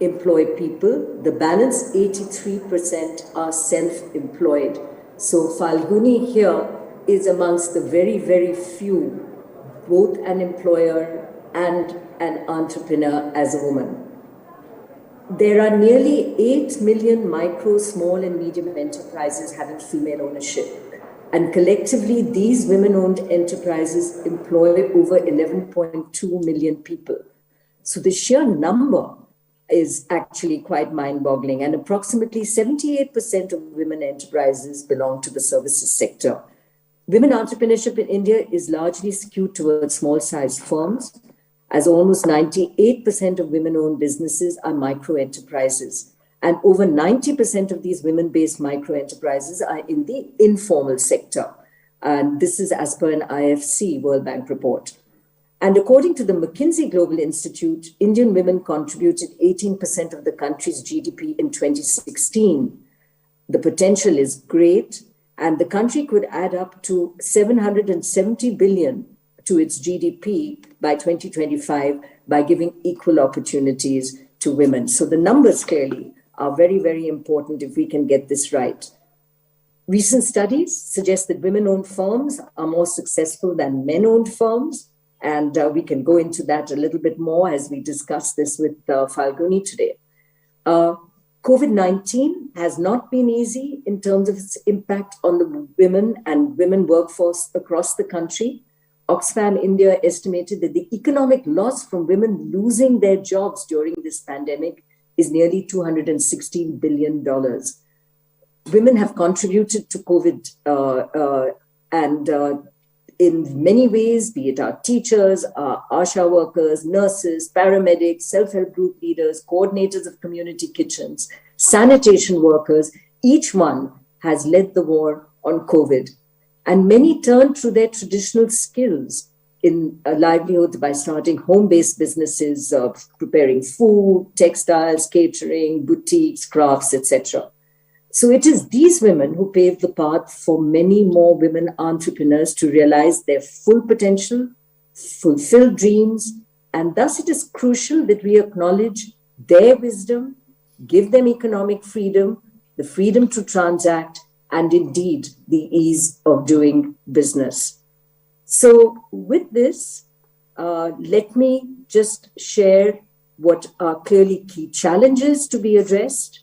employ people. The balance 83% are self-employed. So Falguni here is amongst the very, very few, both an employer and an entrepreneur as a woman. There are nearly 8 million micro, small and medium enterprises having female ownership. And collectively, these women-owned enterprises employ over 11.2 million people. So the sheer number is actually quite mind-boggling. And approximately 78% of women enterprises belong to the services sector. Women entrepreneurship in India is largely skewed towards small-sized firms, as almost 98% of women-owned businesses are micro-enterprises. And over 90% of these women-based micro-enterprises are in the informal sector. And this is as per an IFC World Bank report. And according to the McKinsey Global Institute, Indian women contributed 18% of the country's GDP in 2016. The potential is great, and the country could add up to 770 billion to its GDP by 2025 by giving equal opportunities to women. So the numbers clearly are very, very important if we can get this right. Recent studies suggest that women-owned firms are more successful than men-owned firms. And we can go into that a little bit more as we discuss this with Falguni today. COVID-19 has not been easy in terms of its impact on the women and women workforce across the country. Oxfam India estimated that the economic loss from women losing their jobs during this pandemic is nearly $216 billion. Women have contributed to COVID in many ways, be it our teachers, our ASHA workers, nurses, paramedics, self-help group leaders, coordinators of community kitchens, sanitation workers, each one has led the war on COVID. And many turned to their traditional skills in livelihoods by starting home-based businesses, preparing food, textiles, catering, boutiques, crafts, etc. So it is these women who paved the path for many more women entrepreneurs to realize their full potential, fulfill dreams, and thus it is crucial that we acknowledge their wisdom, give them economic freedom, the freedom to transact, and indeed the ease of doing business. So with this, let me just share what are clearly key challenges to be addressed.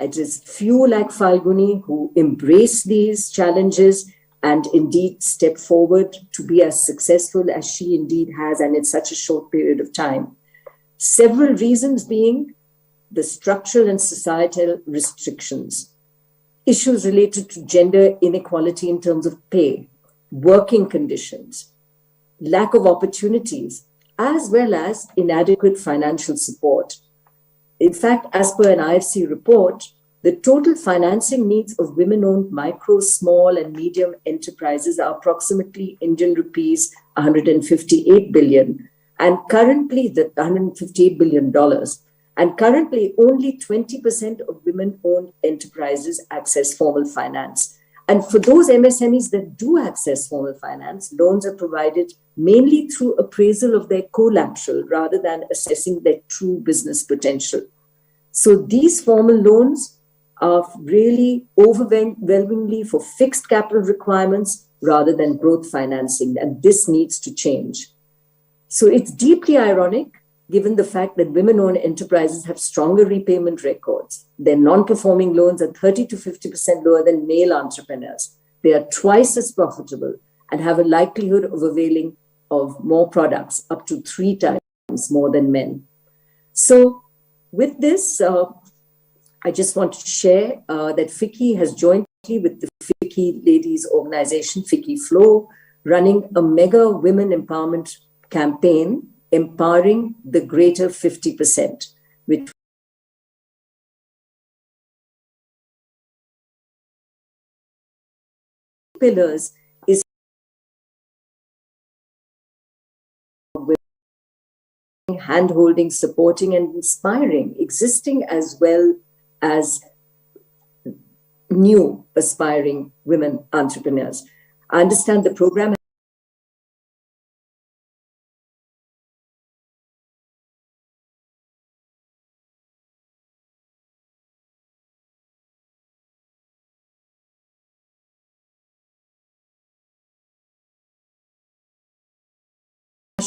It is few like Falguni who embrace these challenges and indeed step forward to be as successful as she indeed has, and in such a short period of time. Several reasons being the structural and societal restrictions, issues related to gender inequality in terms of pay, working conditions, lack of opportunities, as well as inadequate financial support. In fact, as per an IFC report, the total financing needs of women-owned micro, small and medium enterprises are approximately Indian rupees 158 billion, and currently the $158 billion. And currently only 20% of women-owned enterprises access formal finance. And for those MSMEs that do access formal finance, loans are provided mainly through appraisal of their collateral rather than assessing their true business potential. So these formal loans are really overwhelmingly for fixed capital requirements rather than growth financing, and this needs to change. So it's deeply ironic, given the fact that women-owned enterprises have stronger repayment records. Their non-performing loans are 30 to 50% lower than male entrepreneurs. They are twice as profitable and have a likelihood of availing of more products, up to 3 times more than men. So with this, I just want to share that FICCI has jointly with the FICCI Ladies Organization, FICCI Flow, running a mega women empowerment campaign, empowering the greater 50%, which pillars is hand-holding, supporting and inspiring existing as well as new aspiring women entrepreneurs. I understand the program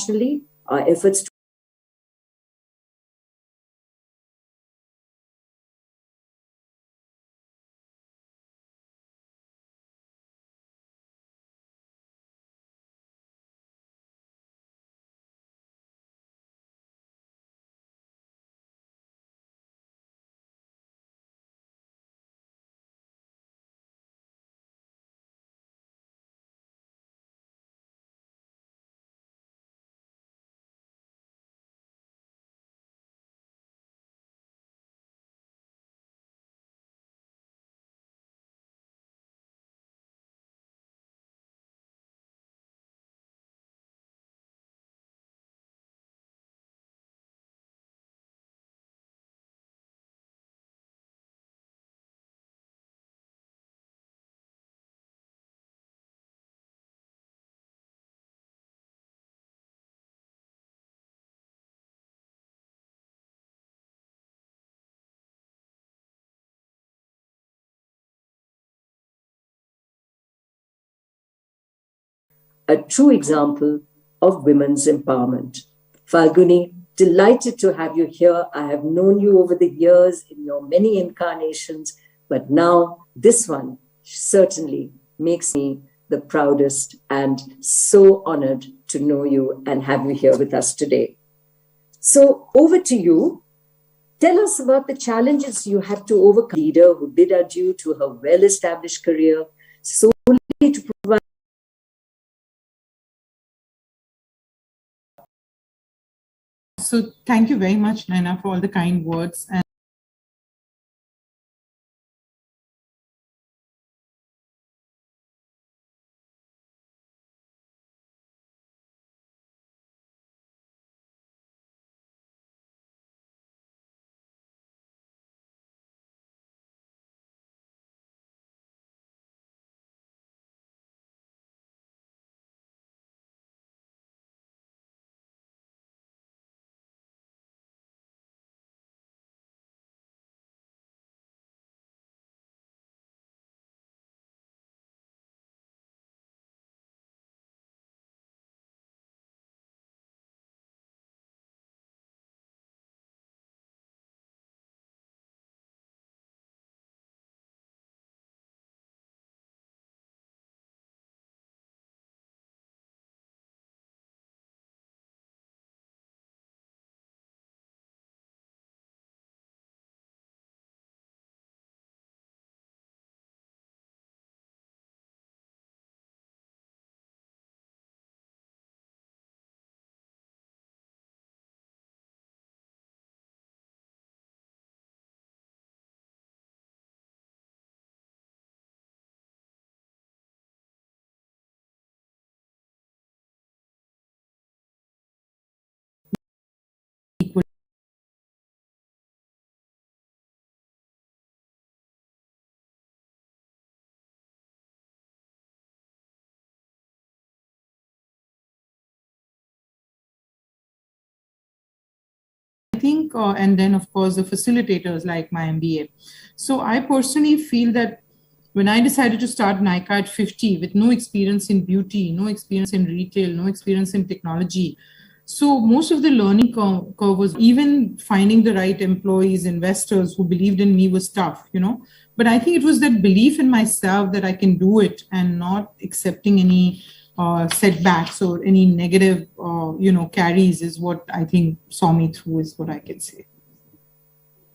internationally, our efforts to a true example of women's empowerment. Falguni, delighted to have you here. I have known you over the years in your many incarnations, but now this one certainly makes me the proudest and so honored to know you and have you here with us today. So over to you. Tell us about the challenges you had to overcome. Leader who bid adieu to her well-established career solely to provide. So thank you very much, Naina, for all the kind words. And I think, and then of course, the facilitators like my MBA. So I personally feel that when I decided to start Nykaa at 50 with no experience in beauty, no experience in retail, no experience in technology, so most of the learning curve was even finding the right employees, investors who believed in me was tough, you know. But I think it was that belief in myself that I can do it and not accepting any setbacks or any negative, carries is what I think saw me through is what I can say.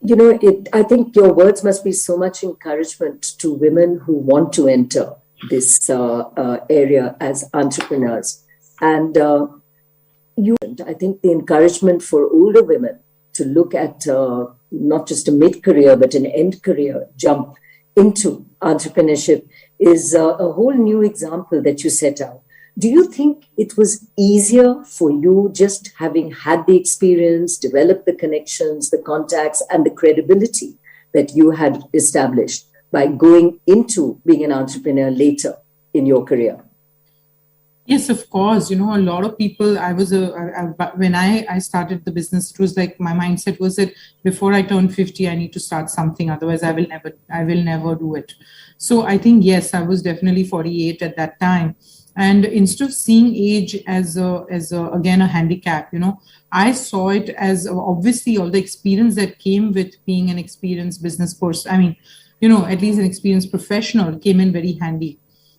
You know, I think your words must be so much encouragement to women who want to enter this area as entrepreneurs. And I think the encouragement for older women to look at not just a mid-career, but an end career jump into entrepreneurship is a whole new example that you set out. Do you think it was easier for you just having had the experience, developed the connections, the contacts, and the credibility that you had established by going into being an entrepreneur later in your career? Yes, of course. You know, a lot of people, when I started the business, it was like my mindset was that before I turn 50, I need to start something. Otherwise, I will never do it. So I think, yes, I was definitely 48 at that time. And instead of seeing age as again a handicap, I saw it as obviously all the experience that came with being an experienced business person. I mean, at least an experienced professional came in very handy.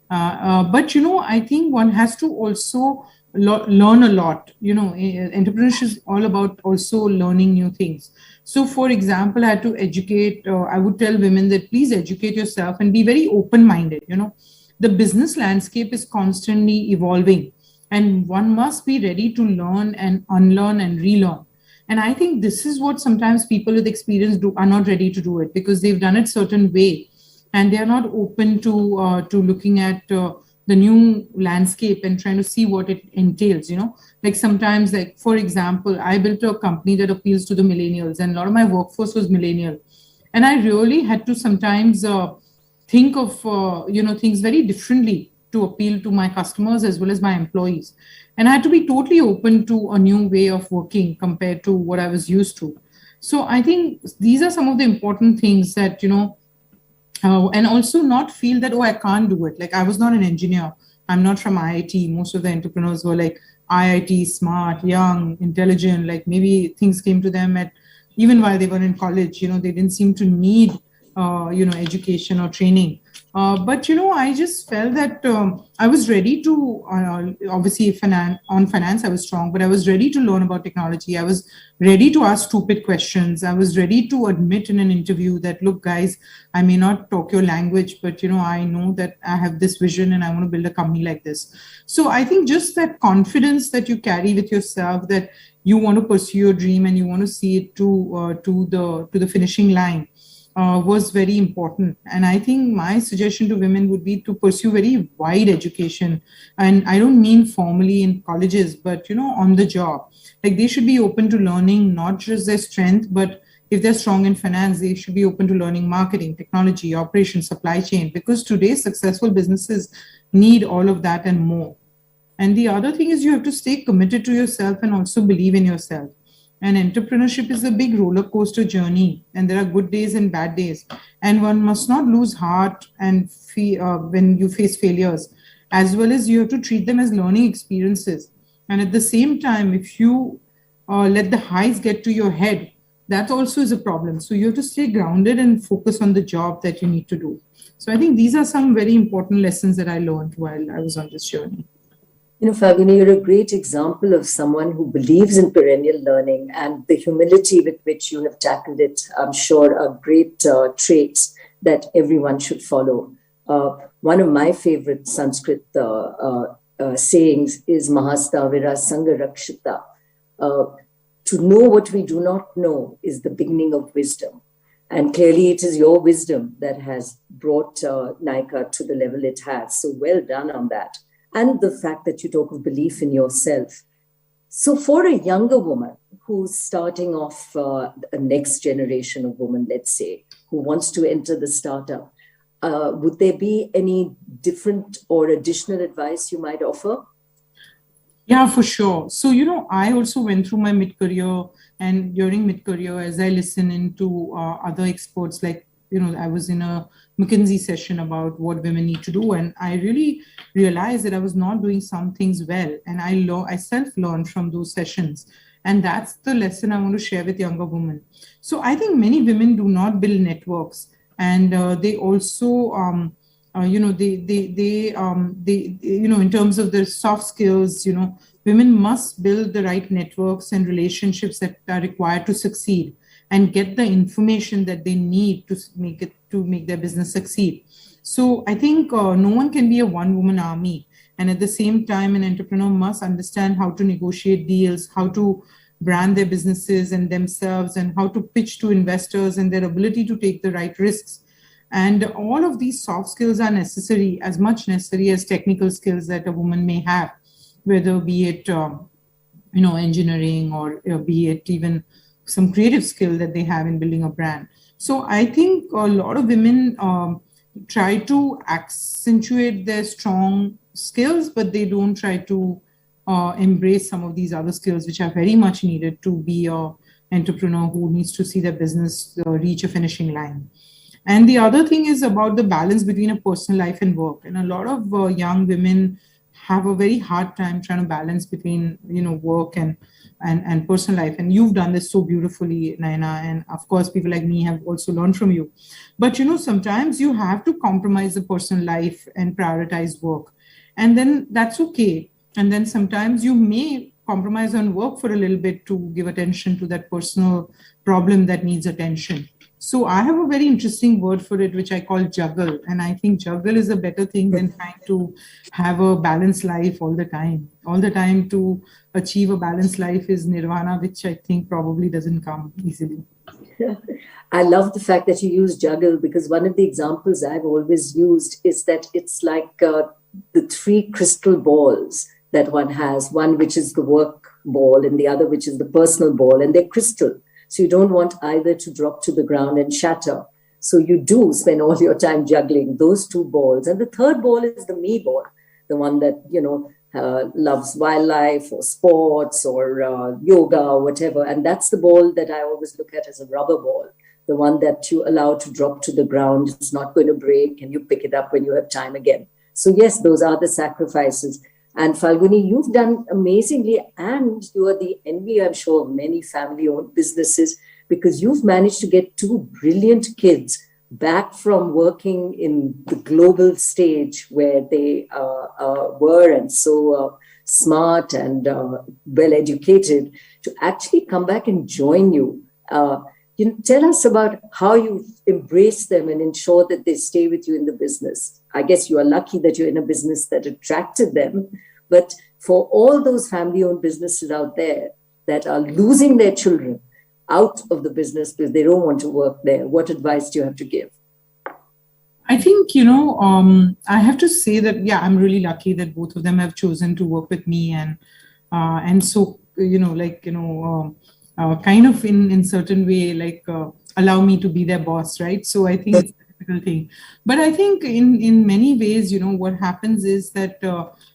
But I think one has to also learn a lot. Entrepreneurship is all about also learning new things. So, for example, I had to educate. I would tell women that please educate yourself and be very open-minded. The business landscape is constantly evolving, and one must be ready to learn and unlearn and relearn. And I think this is what sometimes people with experience are not ready to do it, because they've done it certain way and they are not open to looking at the new landscape and trying to see what it entails. Like sometimes, like for example, I built a company that appeals to the millennials, and a lot of my workforce was millennial, and I really had to sometimes think of things very differently to appeal to my customers as well as my employees. And I had to be totally open to a new way of working compared to what I was used to. So I think these are some of the important things that and also not feel that, oh, I can't do it. Like I was not an engineer, I'm not from IIT. Most of the entrepreneurs were like IIT, smart, young, intelligent. Like maybe things came to them at even while they were in college. They didn't seem to need education or training. But I just felt that I was ready to obviously on finance I was strong, but I was ready to learn about technology. I was ready to ask stupid questions. I was ready to admit in an interview that, look, guys, I may not talk your language, but I know that I have this vision and I want to build a company like this. So I think just that confidence that you carry with yourself, that you want to pursue your dream and you want to see it to the finishing line, was very important. And I think my suggestion to women would be to pursue very wide education. And I don't mean formally in colleges, but, on the job. Like they should be open to learning not just their strength, but if they're strong in finance, they should be open to learning marketing, technology, operations, supply chain, because today's successful businesses need all of that and more. And the other thing is you have to stay committed to yourself and also believe in yourself. And entrepreneurship is a big roller coaster journey, and there are good days and bad days. And one must not lose heart and when you face failures, as well as you have to treat them as learning experiences. And at the same time, if you let the highs get to your head, that also is a problem. So you have to stay grounded and focus on the job that you need to do. So I think these are some very important lessons that I learned while I was on this journey. Falguni, you're a great example of someone who believes in perennial learning, and the humility with which you have tackled it, I'm sure, are great traits that everyone should follow. One of my favorite Sanskrit sayings is Mahastavira Sangarakshita. To know what we do not know is the beginning of wisdom. And clearly it is your wisdom that has brought Nykaa to the level it has. So well done on that. And the fact that you talk of belief in yourself. So for a younger woman who's starting off a next generation of women, let's say, who wants to enter the startup, would there be any different or additional advice you might offer? Yeah, for sure. So, I also went through my mid-career, and during mid-career, as I listen into other experts, like, I was in a McKinsey session about what women need to do. And I really realized that I was not doing some things well. And I self-learned from those sessions. And that's the lesson I want to share with younger women. So I think many women do not build networks. And they also, in terms of their soft skills, women must build the right networks and relationships that are required to succeed, and get the information that they need to make their business succeed. So I think no one can be a one-woman army. And at the same time, an entrepreneur must understand how to negotiate deals, how to brand their businesses and themselves, and how to pitch to investors, and their ability to take the right risks. And all of these soft skills are necessary, as much necessary as technical skills that a woman may have, whether be it engineering, or be it even some creative skill that they have in building a brand. So I think a lot of women try to accentuate their strong skills, but they don't try to embrace some of these other skills, which are very much needed to be an entrepreneur who needs to see their business reach a finishing line. And the other thing is about the balance between a personal life and work. And a lot of young women have a very hard time trying to balance between, work and personal life. And you've done this so beautifully, Naina. And of course, people like me have also learned from you. But, sometimes you have to compromise the personal life and prioritize work. And then that's okay. And then sometimes you may compromise on work for a little bit to give attention to that personal problem that needs attention. So I have a very interesting word for it, which I call juggle. And I think juggle is a better thing than trying to have a balanced life all the time. All the time to achieve a balanced life is nirvana, which I think probably doesn't come easily. I love the fact that you use juggle, because one of the examples I've always used is that it's like the three crystal balls that one has, one which is the work ball and the other which is the personal ball, and they're crystal. So you don't want either to drop to the ground and shatter. So you do spend all your time juggling those two balls. And the third ball is the me ball, the one that, loves wildlife or sports or yoga or whatever. And that's the ball that I always look at as a rubber ball, the one that you allow to drop to the ground. It's not going to break, and you pick it up when you have time again. So yes, those are the sacrifices. And Falguni, you've done amazingly, and you are the envy, I'm sure, of many family-owned businesses, because you've managed to get two brilliant kids back from working in the global stage where they were and so smart and well-educated, to actually come back and join you. Tell us about how you embrace them and ensure that they stay with you in the business. I guess you are lucky that you're in a business that attracted them. But for all those family-owned businesses out there that are losing their children out of the business because they don't want to work there, what advice do you have to give? I think, I have to say that, yeah, I'm really lucky that both of them have chosen to work with me. And so, kind of in certain way, allow me to be their boss, right? So I think it's a difficult thing. But I think in many ways, what happens is that,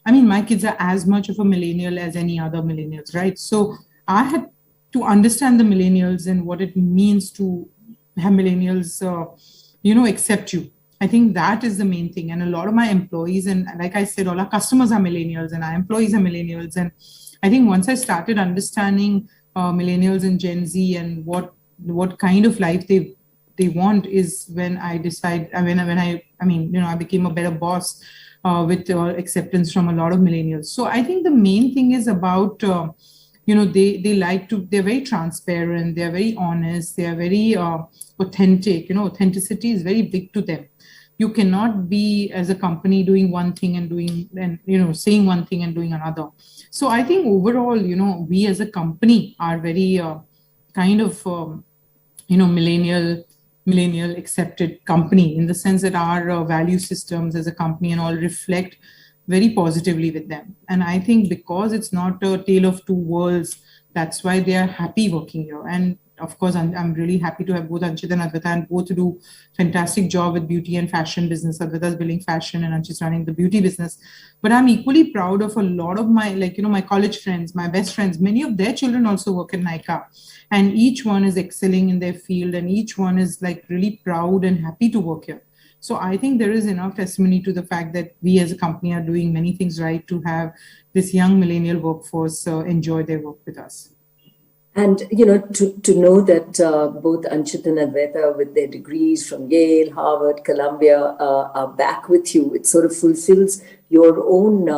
my kids are as much of a millennial as any other millennials, right? So I had to understand the millennials and what it means to have millennials, accept you. I think that is the main thing. And a lot of my employees, and like I said, all our customers are millennials and our employees are millennials. And I think once I started understanding millennials and Gen Z and what kind of life they want, is when I decide, I became a better boss with acceptance from a lot of millennials. So I think the main thing is about, they're very transparent, they're very honest, they're very authentic. Authenticity is very big to them. You cannot be as a company doing one thing and saying one thing and doing another. So I think overall, we as a company are very millennial accepted company, in the sense that our value systems as a company and all reflect very positively with them. And I think because it's not a tale of two worlds, that's why they are happy working here. And of course, I'm really happy to have both Anchit and Advaita, and both do fantastic job with beauty and fashion business. Advaita's building fashion and Anchit's running the beauty business. But I'm equally proud of a lot of my, my college friends, my best friends. Many of their children also work in Nykaa, and each one is excelling in their field, and each one is really proud and happy to work here. So I think there is enough testimony to the fact that we as a company are doing many things right to have this young millennial workforce enjoy their work with us. And, to know that both Anchit and Advaita, with their degrees from Yale, Harvard, Columbia, are back with you, it sort of fulfills your own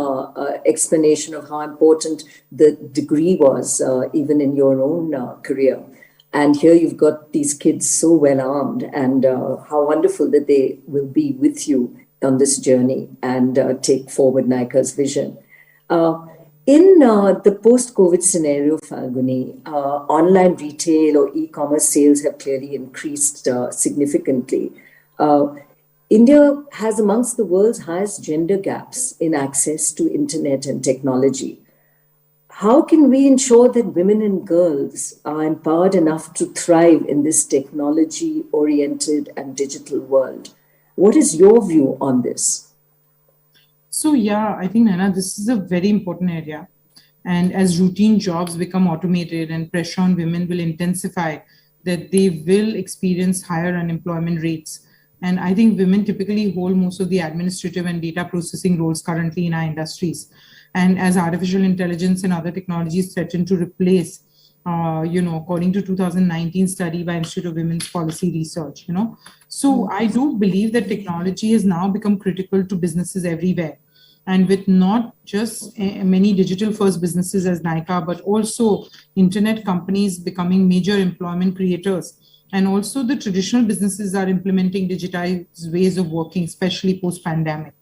explanation of how important the degree was, even in your own career. And here you've got these kids so well armed, and how wonderful that they will be with you on this journey and take forward Nykaa's vision. In the post-COVID scenario, Falguni, online retail or e-commerce sales have clearly increased significantly. India has amongst the world's highest gender gaps in access to internet and technology. How can we ensure that women and girls are empowered enough to thrive in this technology-oriented and digital world? What is your view on this? So yeah, I think, Naina, this is a very important area. And as routine jobs become automated and pressure on women will intensify, that they will experience higher unemployment rates. And I think women typically hold most of the administrative and data processing roles currently in our industries. And as artificial intelligence and other technologies threaten to replace, according to 2019 study by Institute of Women's Policy Research, So I do believe that technology has now become critical to businesses everywhere. And with not just many digital first businesses as Nykaa, but also internet companies becoming major employment creators. And also the traditional businesses are implementing digitized ways of working, especially post pandemic.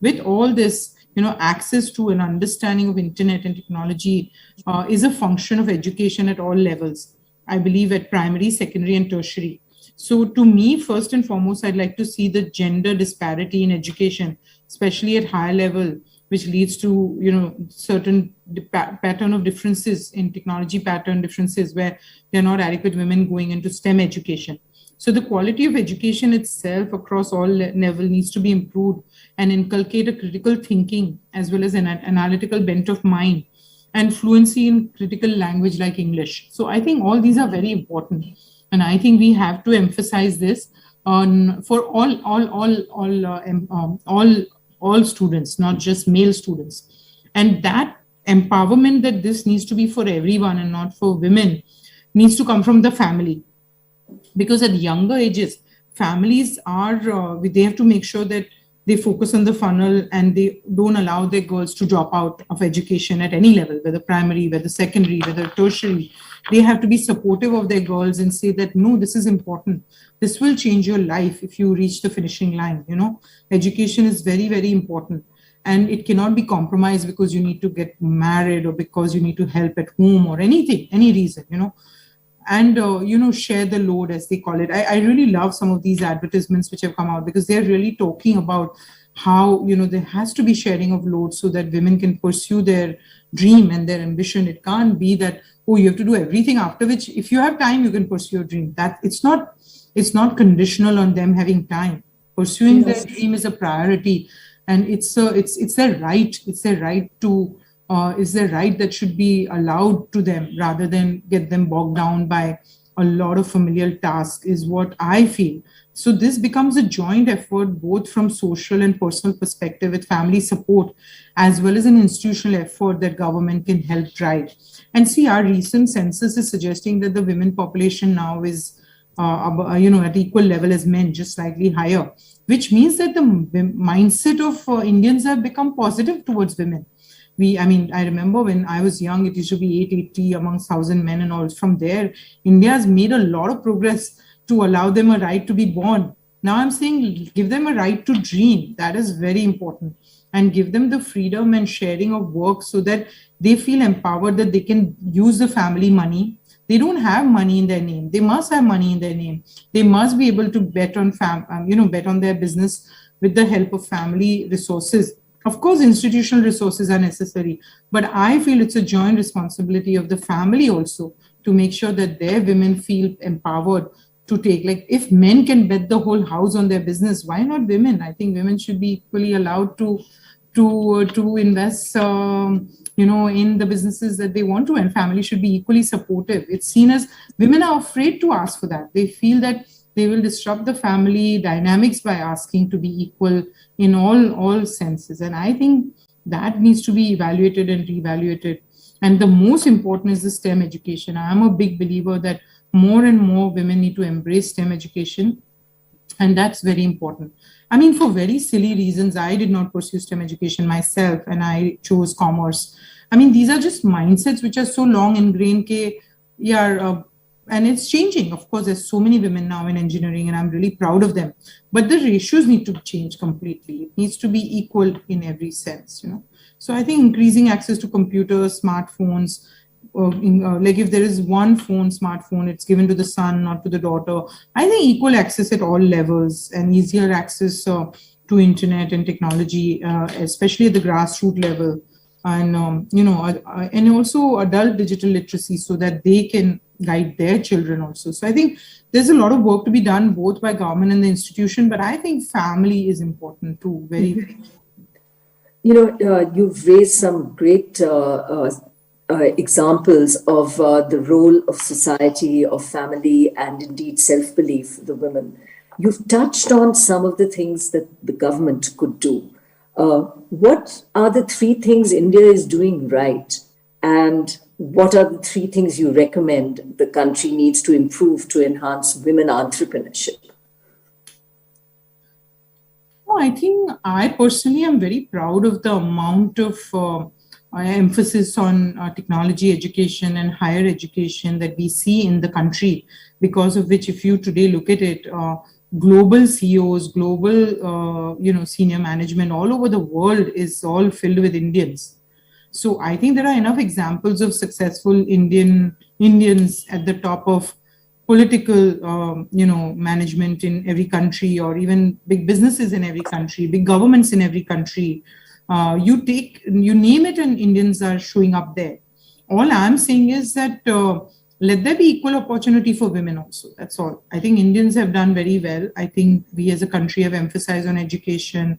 With all this, access to an understanding of internet and technology is a function of education at all levels. I believe at primary, secondary, and tertiary. So to me, first and foremost, I'd like to see the gender disparity in education, especially at higher level, which leads to, certain pattern of differences in technology pattern differences where there are not adequate women going into STEM education. So the quality of education itself across all level needs to be improved and inculcate a critical thinking as well as an analytical bent of mind and fluency in critical language like English. So I think all these are very important. And I think we have to emphasize this on for all students, not just male students. And that empowerment that this needs to be for everyone and not for women needs to come from the family. Because at younger ages, families they have to make sure that they focus on the funnel and they don't allow their girls to drop out of education at any level, whether primary, whether secondary, whether tertiary. They have to be supportive of their girls and say that, no, this is important. This will change your life if you reach the finishing line. Education is very, very important. And it cannot be compromised because you need to get married or because you need to help at home or anything, any reason, and share the load, as they call it. I really love some of these advertisements which have come out because they're really talking about how there has to be sharing of load so that women can pursue their dream and their ambition. It can't be that, oh, you have to do everything, after which if you have time you can pursue your dream. That it's not conditional on them having time. Pursuing their dream is a priority, and it's their right. It's their right to is their right that should be allowed to them rather than get them bogged down by a lot of familial tasks, is what I feel. So this becomes a joint effort, both from social and personal perspective, with family support, as well as an institutional effort that government can help drive. And see, our recent census is suggesting that the women population now is, at equal level as men, just slightly higher, which means that the mindset of Indians have become positive towards women. I remember when I was young, it used to be 880 amongst 1,000 men and all. From there, India has made a lot of progress to allow them a right to be born. Now I'm saying give them a right to dream. That is very important. And give them the freedom and sharing of work so that they feel empowered that they can use the family money. They don't have money in their name. They must have money in their name. They must be able to bet on bet on their business with the help of family resources. Of course, institutional resources are necessary, but I feel it's a joint responsibility of the family also to make sure that their women feel empowered to take. Like, if men can bet the whole house on their business, why not women? I think women should be equally allowed to invest, in the businesses that they want to, and family should be equally supportive. It's seen as women are afraid to ask for that. They feel that they will disrupt the family dynamics by asking to be equal in all senses. And I think that needs to be evaluated and reevaluated. And the most important is the STEM education. I am a big believer that more and more women need to embrace STEM education. And that's very important. For very silly reasons, I did not pursue STEM education myself and I chose commerce. These are just mindsets which are so long ingrained. And it's changing. Of course, there's so many women now in engineering and I'm really proud of them. But the ratios need to change completely. It needs to be equal in every sense, So I think increasing access to computers, smartphones, like if there is one smartphone, it's given to the son, not to the daughter. I think equal access at all levels and easier access to internet and technology, especially at the grassroots level. And, and also adult digital literacy so that they can guide their children also. So I think there's a lot of work to be done both by government and the institution, but I think family is important too, very, very. You've raised some great examples of the role of society, of family, and indeed self-belief, the women. You've touched on some of the things that the government could do. What are the three things India is doing right? And what are the three things you recommend the country needs to improve to enhance women entrepreneurship? I think I personally am very proud of the amount of emphasis on technology education and higher education that we see in the country, because of which, if you today look at it, global CEOs, global senior management all over the world is all filled with Indians. So I think there are enough examples of successful Indians at the top of political, management in every country, or even big businesses in every country, big governments in every country. You name it, and Indians are showing up there. All I'm saying is that let there be equal opportunity for women also. That's all. I think Indians have done very well. I think we as a country have emphasized on education,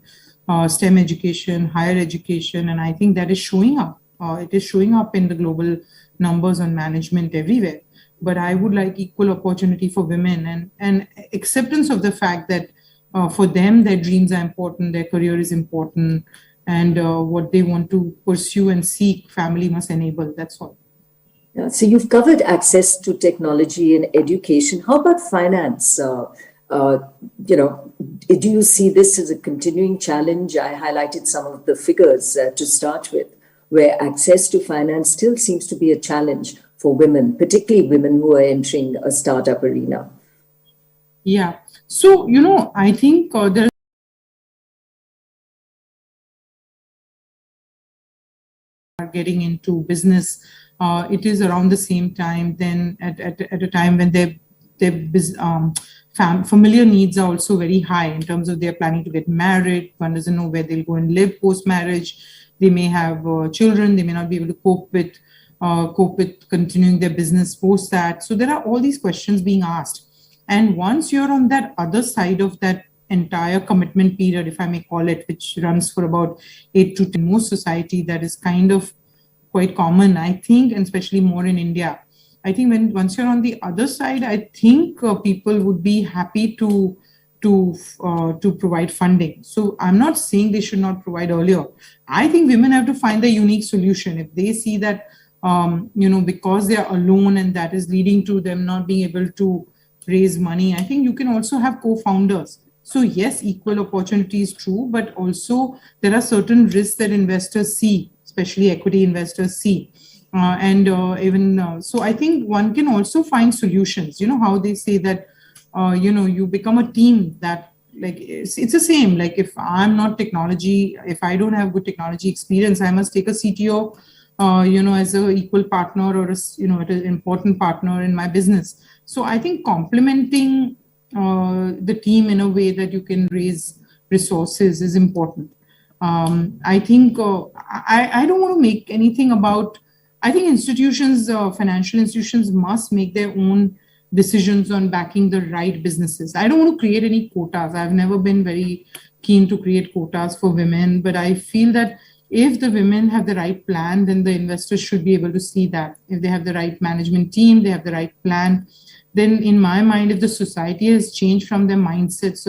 STEM education, higher education, and I think that is showing up. It is showing up in the global numbers on management everywhere. But I would like equal opportunity for women, and acceptance of the fact that for them, their dreams are important, their career is important, and what they want to pursue and seek, family must enable. That's all. Yeah, so you've covered access to technology and education. How about finance? Do you see this as a continuing challenge? I highlighted some of the figures to start with, where access to finance still seems to be a challenge for women, particularly women who are entering a startup arena. Yeah. So, I think there are getting into business. It is around the same time, then at a time when their familiar needs are also very high in terms of they're planning to get married. One doesn't know where they'll go and live post-marriage. They may have children. They may not be able to cope with continuing their business post that. So there are all these questions being asked. And once you're on that other side of that entire commitment period, if I may call it, which runs for about 8 to 10, most society, that is kind of quite common, I think, and especially more in India. I think once you're on the other side, I think people would be happy to provide funding. So I'm not saying they should not provide earlier. I think women have to find the unique solution. If they see that, because they are alone and that is leading to them not being able to raise money, I think you can also have co-founders. So yes, equal opportunity is true, but also there are certain risks that investors see, especially equity investors see. So I think one can also find solutions. How they say that, you become a team that, like, it's the same. Like, if I'm not technology, if I don't have good technology experience, I must take a CTO, as an equal partner, or an important partner in my business. So I think complementing the team in a way that you can raise resources is important. I think I don't want to make anything about. I think institutions, financial institutions, must make their own decisions on backing the right businesses. I don't want to create any quotas. I've never been very keen to create quotas for women, but I feel that if the women have the right plan, then the investors should be able to see that. If they have the right management team, they have the right plan, then in my mind, if the society has changed from their mindsets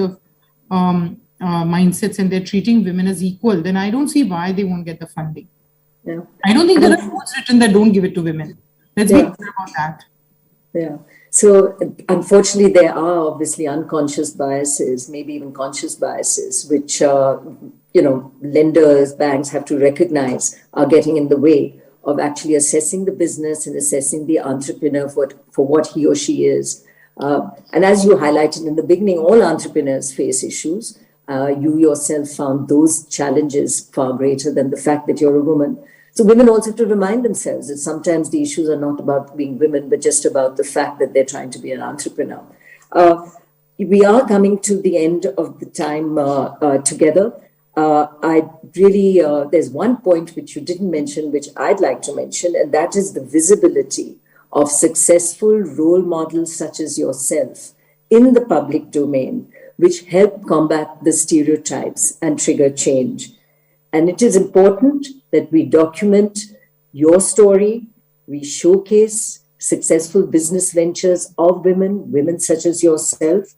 and they're treating women as equal, then I don't see why they won't get the funding. Yeah. I don't think there are rules written that don't give it to women. Let's be clear about that. Yeah. So unfortunately, there are obviously unconscious biases, maybe even conscious biases, which lenders, banks have to recognize are getting in the way of actually assessing the business and assessing the entrepreneur for what he or she is. And as you highlighted in the beginning, all entrepreneurs face issues. You yourself found those challenges far greater than the fact that you're a woman. So women also have to remind themselves that sometimes the issues are not about being women, but just about the fact that they're trying to be an entrepreneur. We are coming to the end of the time together. There's one point which you didn't mention, which I'd like to mention, and that is the visibility of successful role models such as yourself in the public domain, which help combat the stereotypes and trigger change. And it is important that we document your story, we showcase successful business ventures of women such as yourself,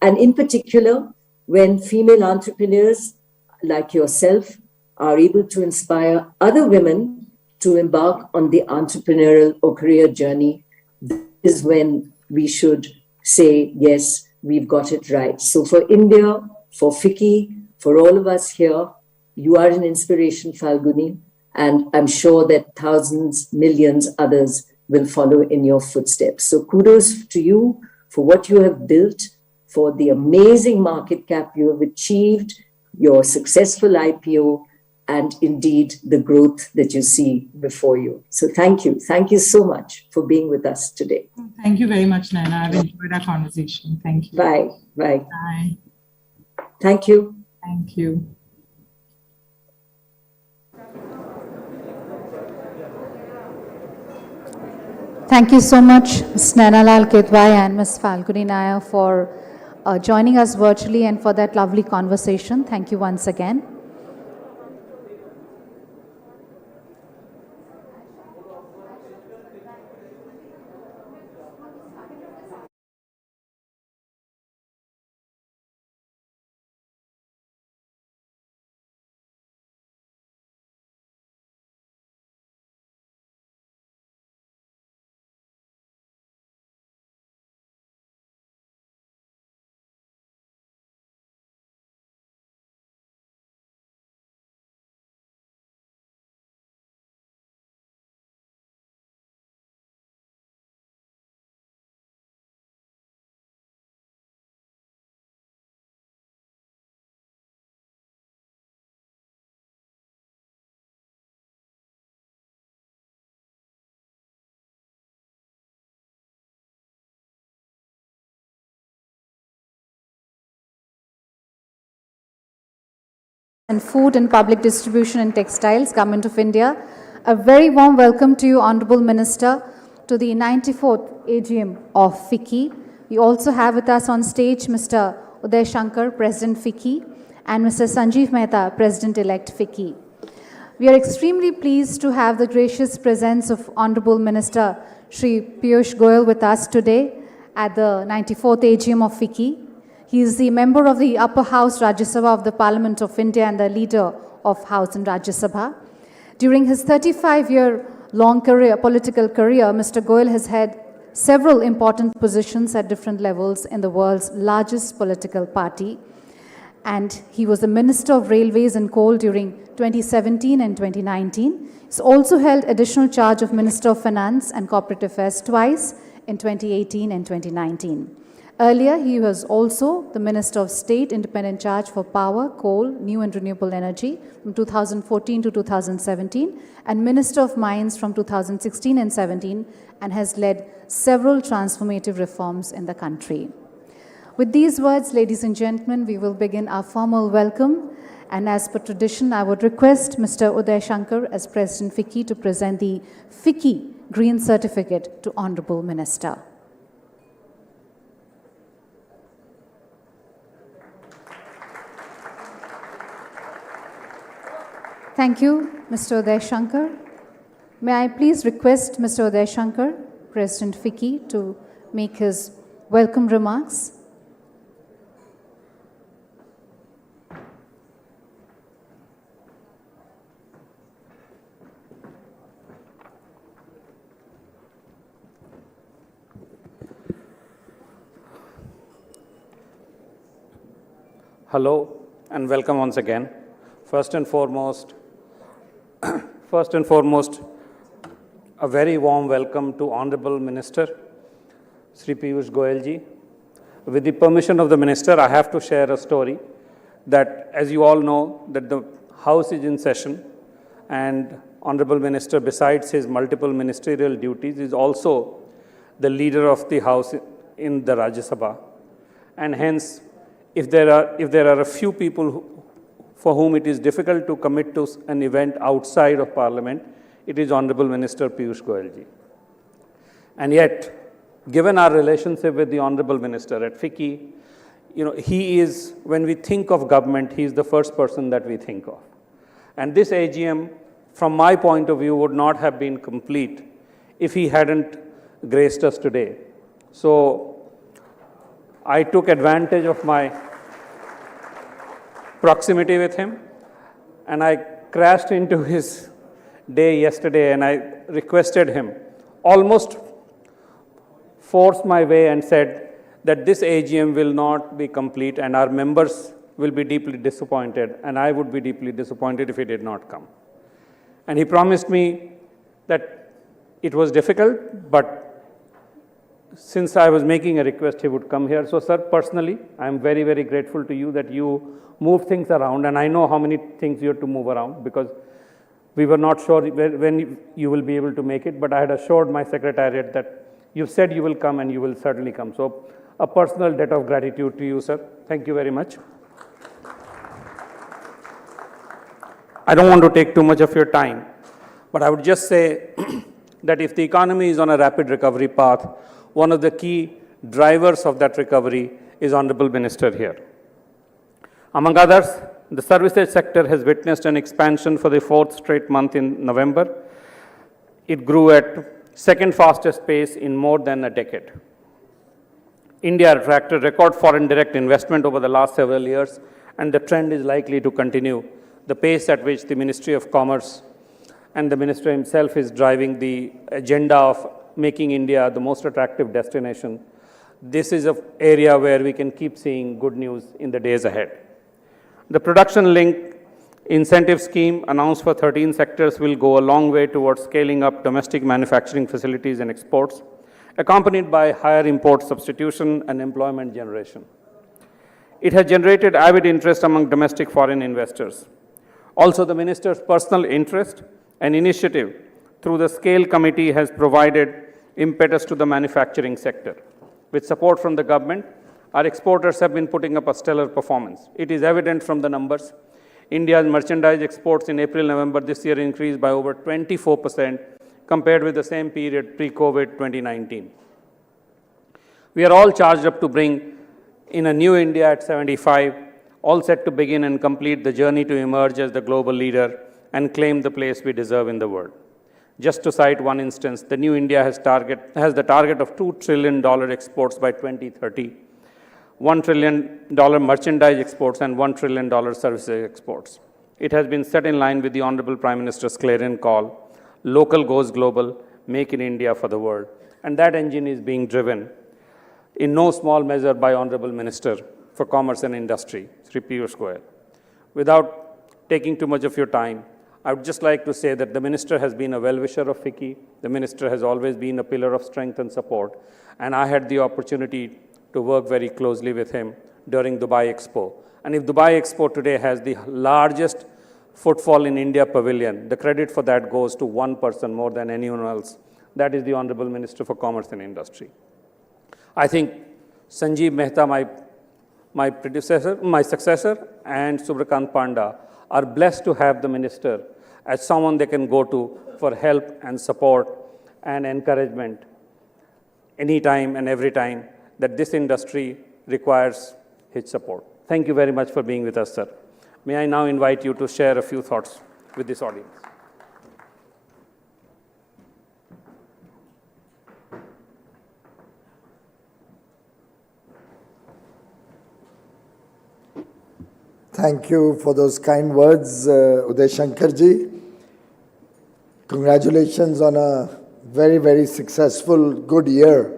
And in particular, when female entrepreneurs like yourself are able to inspire other women to embark on the entrepreneurial or career journey, this is when we should say, yes, we've got it right. So for India, for FICCI, for all of us here, you are an inspiration, Falguni, and I'm sure that thousands, millions others will follow in your footsteps. So kudos to you for what you have built, for the amazing market cap you have achieved, your successful IPO, and indeed the growth that you see before you. So thank you. Thank you so much for being with us today. Thank you very much, Naina. I've enjoyed our conversation. Thank you. Bye. Bye. Bye. Thank you. Thank you. Thank you so much, Ms. Nainalal Kedwai and Ms. Falguni Nair for joining us virtually and for that lovely conversation. Thank you once again. And Food and Public Distribution and Textiles, Government of India. A very warm welcome to you, Honorable Minister, to the 94th AGM of FICCI. We also have with us on stage Mr. Uday Shankar, President FICCI, and Mr. Sanjeev Mehta, President-elect FICCI. We are extremely pleased to have the gracious presence of Honorable Minister Shri Piyush Goyal with us today at the 94th AGM of FICCI. He is the member of the Upper House Rajya Sabha of the Parliament of India and the leader of House and Rajya Sabha. During his 35-year-long political career, Mr. Goyal has had several important positions at different levels in the world's largest political party. And he was the Minister of Railways and Coal during 2017 and 2019. He's also held additional charge of Minister of Finance and Corporate Affairs twice in 2018 and 2019. Earlier, he was also the Minister of State, Independent Charge for Power, Coal, New and Renewable Energy from 2014 to 2017, and Minister of Mines from 2016 and 17, and has led several transformative reforms in the country. With these words, ladies and gentlemen, we will begin our formal welcome. And as per tradition, I would request Mr. Uday Shankar as President FICCI to present the FICCI Green Certificate to Honorable Minister. Thank you, Mr. Uday Shankar. May I please request Mr. Uday Shankar, President FICCI, to make his welcome remarks. Hello and welcome once again. First and foremost, a very warm welcome to Honorable Minister, Sri Piyush Goyal ji. With the permission of the Minister, I have to share a story that, as you all know, that the House is in session and Honorable Minister, besides his multiple ministerial duties, is also the leader of the House in the Rajya Sabha. And hence, if there are a few people for whom it is difficult to commit to an event outside of Parliament, it is Honorable Minister Piyush Goyal ji. And yet, given our relationship with the Honorable Minister at FICCI, he is, when we think of government, he is the first person that we think of. And this AGM, from my point of view, would not have been complete if he hadn't graced us today. So, I took advantage of my proximity with him, and I crashed into his day yesterday, and I requested him, almost forced my way and said that this AGM will not be complete and our members will be deeply disappointed, and I would be deeply disappointed if he did not come. And he promised me that it was difficult, but since I was making a request, he would come here. So, sir, personally, I am very, very grateful to you that you move things around, and I know how many things you have to move around, because we were not sure when you will be able to make it, but I had assured my secretariat that you said you will come and you will certainly come. So, a personal debt of gratitude to you, sir. Thank you very much. I don't want to take too much of your time, but I would just say that if the economy is on a rapid recovery path, one of the key drivers of that recovery is Honorable Minister here. Among others, the services sector has witnessed an expansion for the fourth straight month in November. It grew at second fastest pace in more than a decade. India attracted record foreign direct investment over the last several years, and the trend is likely to continue. The pace at which the Ministry of Commerce and the Minister himself is driving the agenda of making India the most attractive destination, this is an area where we can keep seeing good news in the days ahead. The production-linked incentive scheme announced for 13 sectors will go a long way towards scaling up domestic manufacturing facilities and exports, accompanied by higher import substitution and employment generation. It has generated avid interest among domestic foreign investors. Also, the Minister's personal interest and initiative through the Scale Committee has provided impetus to the manufacturing sector. With support from the government, our exporters have been putting up a stellar performance. It is evident from the numbers. India's merchandise exports in April-November this year increased by over 24% compared with the same period pre-COVID 2019. We are all charged up to bring in a new India at 75, all set to begin and complete the journey to emerge as the global leader and claim the place we deserve in the world. Just to cite one instance, the new India has the target of $2 trillion exports by 2030, $1 trillion merchandise exports, and $1 trillion services exports. It has been set in line with the Honorable Prime Minister's clarion call, local goes global, make in India for the world. And that engine is being driven in no small measure by Honorable Minister for Commerce and Industry, Sri Piyush Goyal. Without taking too much of your time, I would just like to say that the Minister has been a well-wisher of FICCI. The Minister has always been a pillar of strength and support. And I had the opportunity to work very closely with him during Dubai Expo. And if Dubai Expo today has the largest footfall in India pavilion, the credit for that goes to one person more than anyone else. That is the Honorable Minister for Commerce and Industry. I think Sanjeev Mehta, my successor, and Subrakant Panda are blessed to have the Minister as someone they can go to for help and support and encouragement anytime and every time that this industry requires his support. Thank you very much for being with us, sir. May I now invite you to share a few thoughts with this audience. Thank you for those kind words, Uday Shankarji. Congratulations on a very, very successful, good year,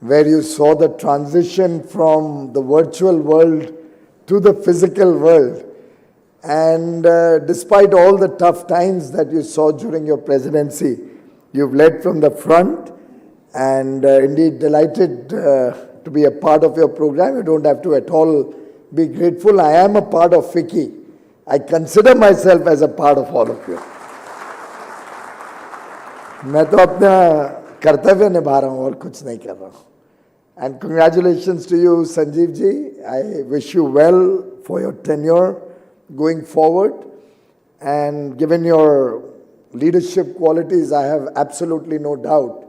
where you saw the transition from the virtual world to the physical world. And despite all the tough times that you saw during your presidency, you've led from the front, and indeed delighted to be a part of your program. You don't have to at all be grateful. I am a part of FICCI. I consider myself as a part of all of you. मैं तो अपना कर्तव्य निभा रहा हूँ और कुछ नहीं कर रहा हूँ. And congratulations to you, Sanjeev ji. I wish you well for your tenure going forward. And given your leadership qualities, I have absolutely no doubt.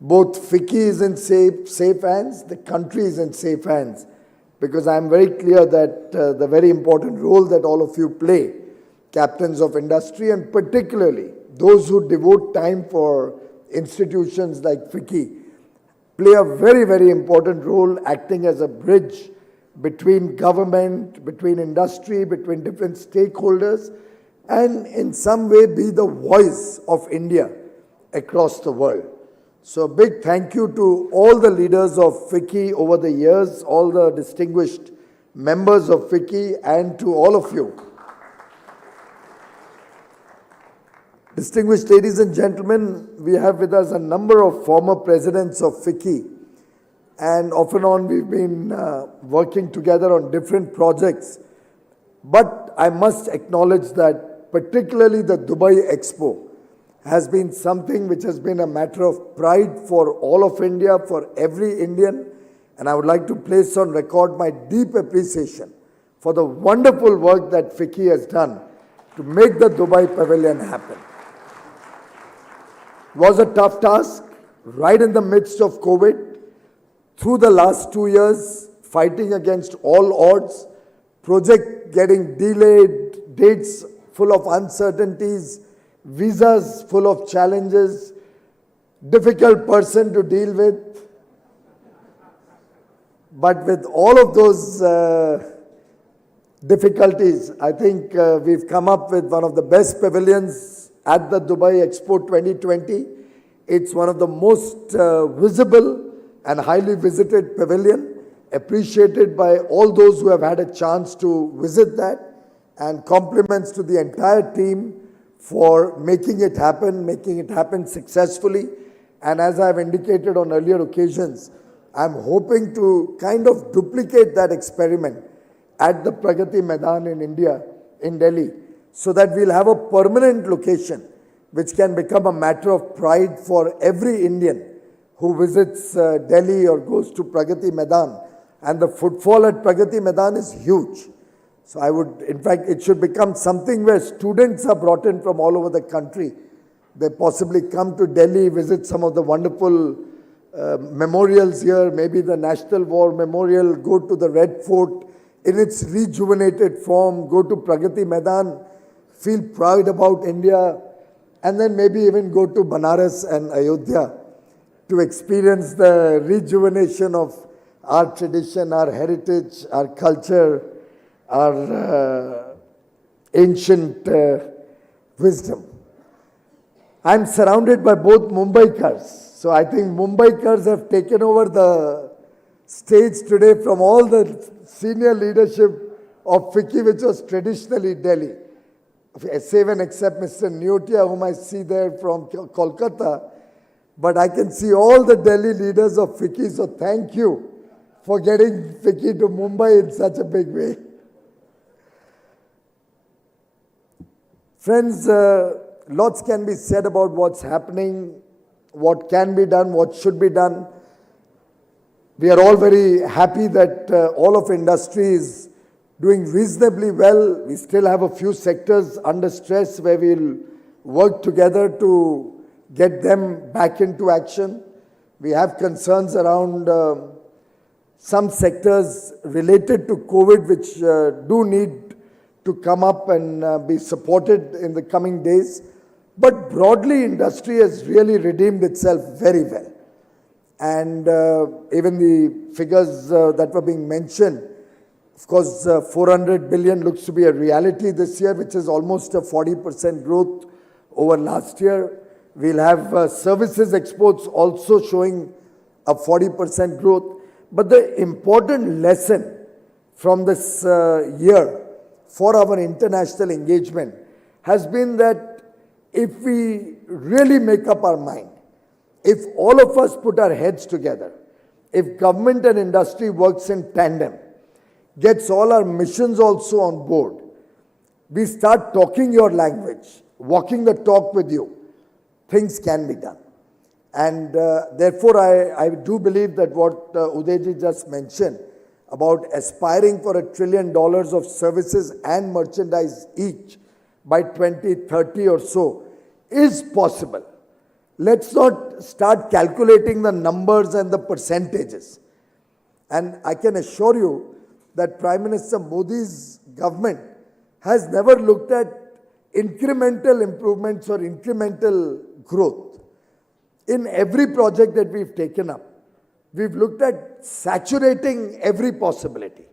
Both FICCI is in safe hands, the country is in safe hands. Because I am very clear that the very important role that all of you play, captains of industry, and particularly those who devote time for institutions like FICCI, play a very, very important role acting as a bridge between government, between industry, between different stakeholders, and in some way be the voice of India across the world. So a big thank you to all the leaders of FICCI over the years, all the distinguished members of FICCI, and to all of you. Distinguished ladies and gentlemen, we have with us a number of former presidents of FICCI, and off and on we've been working together on different projects. But I must acknowledge that particularly the Dubai Expo has been something which has been a matter of pride for all of India, for every Indian, and I would like to place on record my deep appreciation for the wonderful work that FICCI has done to make the Dubai Pavilion happen. It was a tough task, right in the midst of COVID, through the last 2 years, fighting against all odds, project getting delayed, dates full of uncertainties, visas full of challenges, difficult person to deal with. But with all of those difficulties, I think we've come up with one of the best pavilions at the Dubai Expo 2020. It's one of the most visible and highly visited pavilion, appreciated by all those who have had a chance to visit that, and compliments to the entire team for making it happen successfully. And as I've indicated on earlier occasions, I'm hoping to kind of duplicate that experiment at the Pragati Maidan in India, in Delhi, so that we'll have a permanent location which can become a matter of pride for every Indian who visits Delhi or goes to Pragati Maidan. And the footfall at Pragati Maidan is huge. So I would, in fact, it should become something where students are brought in from all over the country. They possibly come to Delhi, visit some of the wonderful memorials here, maybe the National War Memorial, go to the Red Fort in its rejuvenated form, go to Pragati Maidan, feel proud about India, and then maybe even go to Banaras and Ayodhya to experience the rejuvenation of our tradition, our heritage, our culture, our ancient wisdom. I'm surrounded by both Mumbaikars. So I think Mumbaikars have taken over the stage today from all the senior leadership of FICCI, which was traditionally Delhi. Save and except Mr. Neotia, whom I see there from Kolkata. But I can see all the Delhi leaders of FICCI, so thank you for getting FICCI to Mumbai in such a big way. Friends, lots can be said about what's happening, what can be done, what should be done. We are all very happy that all of industry is doing reasonably well. We still have a few sectors under stress where we'll work together to get them back into action. We have concerns around some sectors related to COVID which do need to come up and be supported in the coming days. But broadly, industry has really redeemed itself very well. And even the figures that were being mentioned, of course, 400 billion looks to be a reality this year, which is almost a 40% growth over last year. We'll have services exports also showing a 40% growth. But the important lesson from this year for our international engagement has been that if we really make up our mind, if all of us put our heads together, if government and industry works in tandem, gets all our missions also on board, we start talking your language, walking the talk with you, things can be done. And therefore, I do believe that what Udayji just mentioned about aspiring for $1 trillion of services and merchandise each by 2030 or so is possible. Let's not start calculating the numbers and the percentages. And I can assure you that Prime Minister Modi's government has never looked at incremental improvements or incremental growth. In every project that we've taken up, we've looked at saturating every possibility.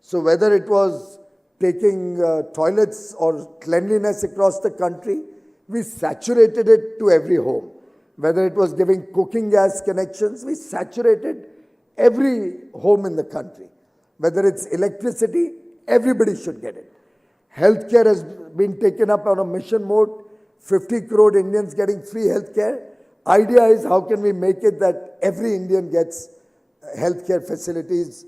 So whether it was taking toilets or cleanliness across the country, we saturated it to every home. Whether it was giving cooking gas connections, we saturated every home in the country. Whether it's electricity, everybody should get it. Healthcare has been taken up on a mission mode, 50 crore Indians getting free healthcare. Idea is how can we make it that every Indian gets healthcare facilities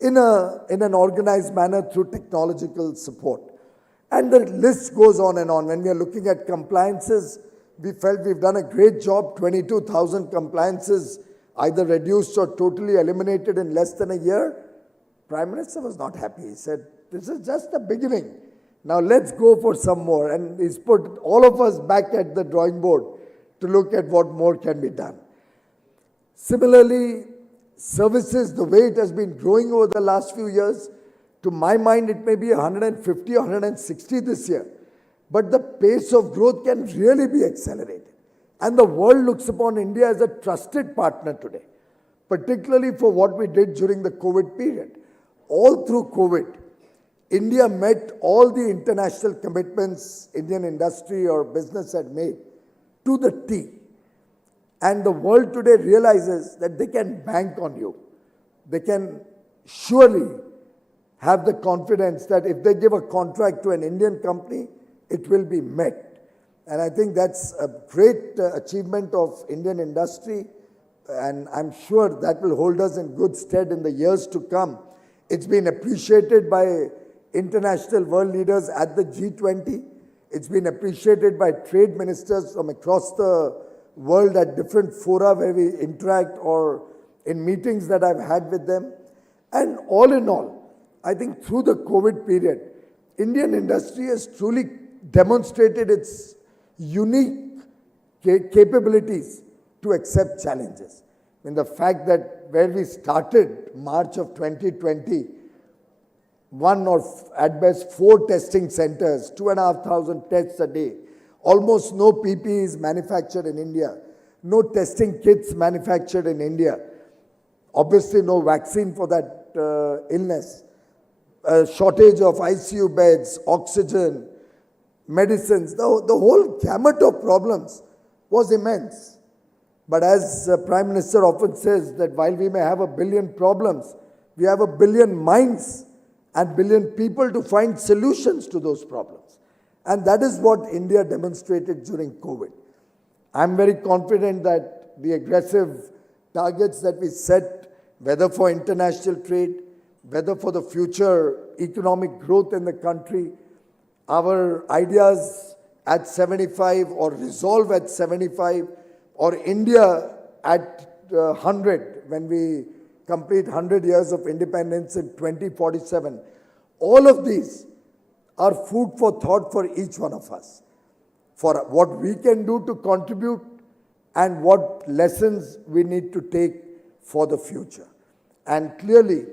in an organized manner through technological support. And the list goes on and on. When we are looking at compliances, we felt we've done a great job. 22,000 compliances either reduced or totally eliminated in less than a year. Prime Minister was not happy. He said, this is just the beginning. Now let's go for some more. And he's put all of us back at the drawing board to look at what more can be done. Similarly, services, the way it has been growing over the last few years, to my mind, it may be 150 or 160 this year. But the pace of growth can really be accelerated. And the world looks upon India as a trusted partner today, particularly for what we did during the COVID period. All through COVID, India met all the international commitments Indian industry or business had made to the T. And the world today realizes that they can bank on you. They can surely have the confidence that if they give a contract to an Indian company, it will be met. And I think that's a great achievement of Indian industry, and I'm sure that will hold us in good stead in the years to come. It's been appreciated by international world leaders at the G20. It's been appreciated by trade ministers from across the world at different fora where we interact or in meetings that I've had with them. And all in all, I think through the COVID period, Indian industry has truly demonstrated its unique capabilities to accept challenges. I mean, the fact that where we started March of 2020, one or at best 4 testing centers, 2,500 tests a day, almost no PPEs manufactured in India, no testing kits manufactured in India, obviously no vaccine for that illness, a shortage of ICU beds, oxygen, medicines, the whole gamut of problems was immense. But as the Prime Minister often says that while we may have 1 billion problems, we have 1 billion minds and billion people to find solutions to those problems. And that is what India demonstrated during COVID. I'm very confident that the aggressive targets that we set, whether for international trade, whether for the future economic growth in the country, our ideas at 75 or resolve at 75 or India at 100 when we complete 100 years of independence in 2047, all of these are food for thought for each one of us, for what we can do to contribute and what lessons we need to take for the future. And clearly,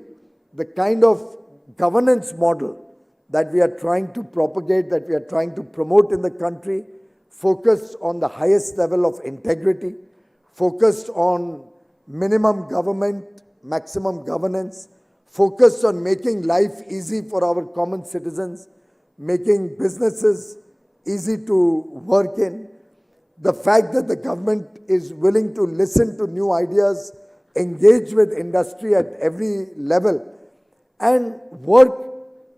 the kind of governance model that we are trying to propagate, that we are trying to promote in the country, focused on the highest level of integrity, focused on minimum government, maximum governance, focused on making life easy for our common citizens, making businesses easy to work in. The fact that the government is willing to listen to new ideas, engage with industry at every level, and work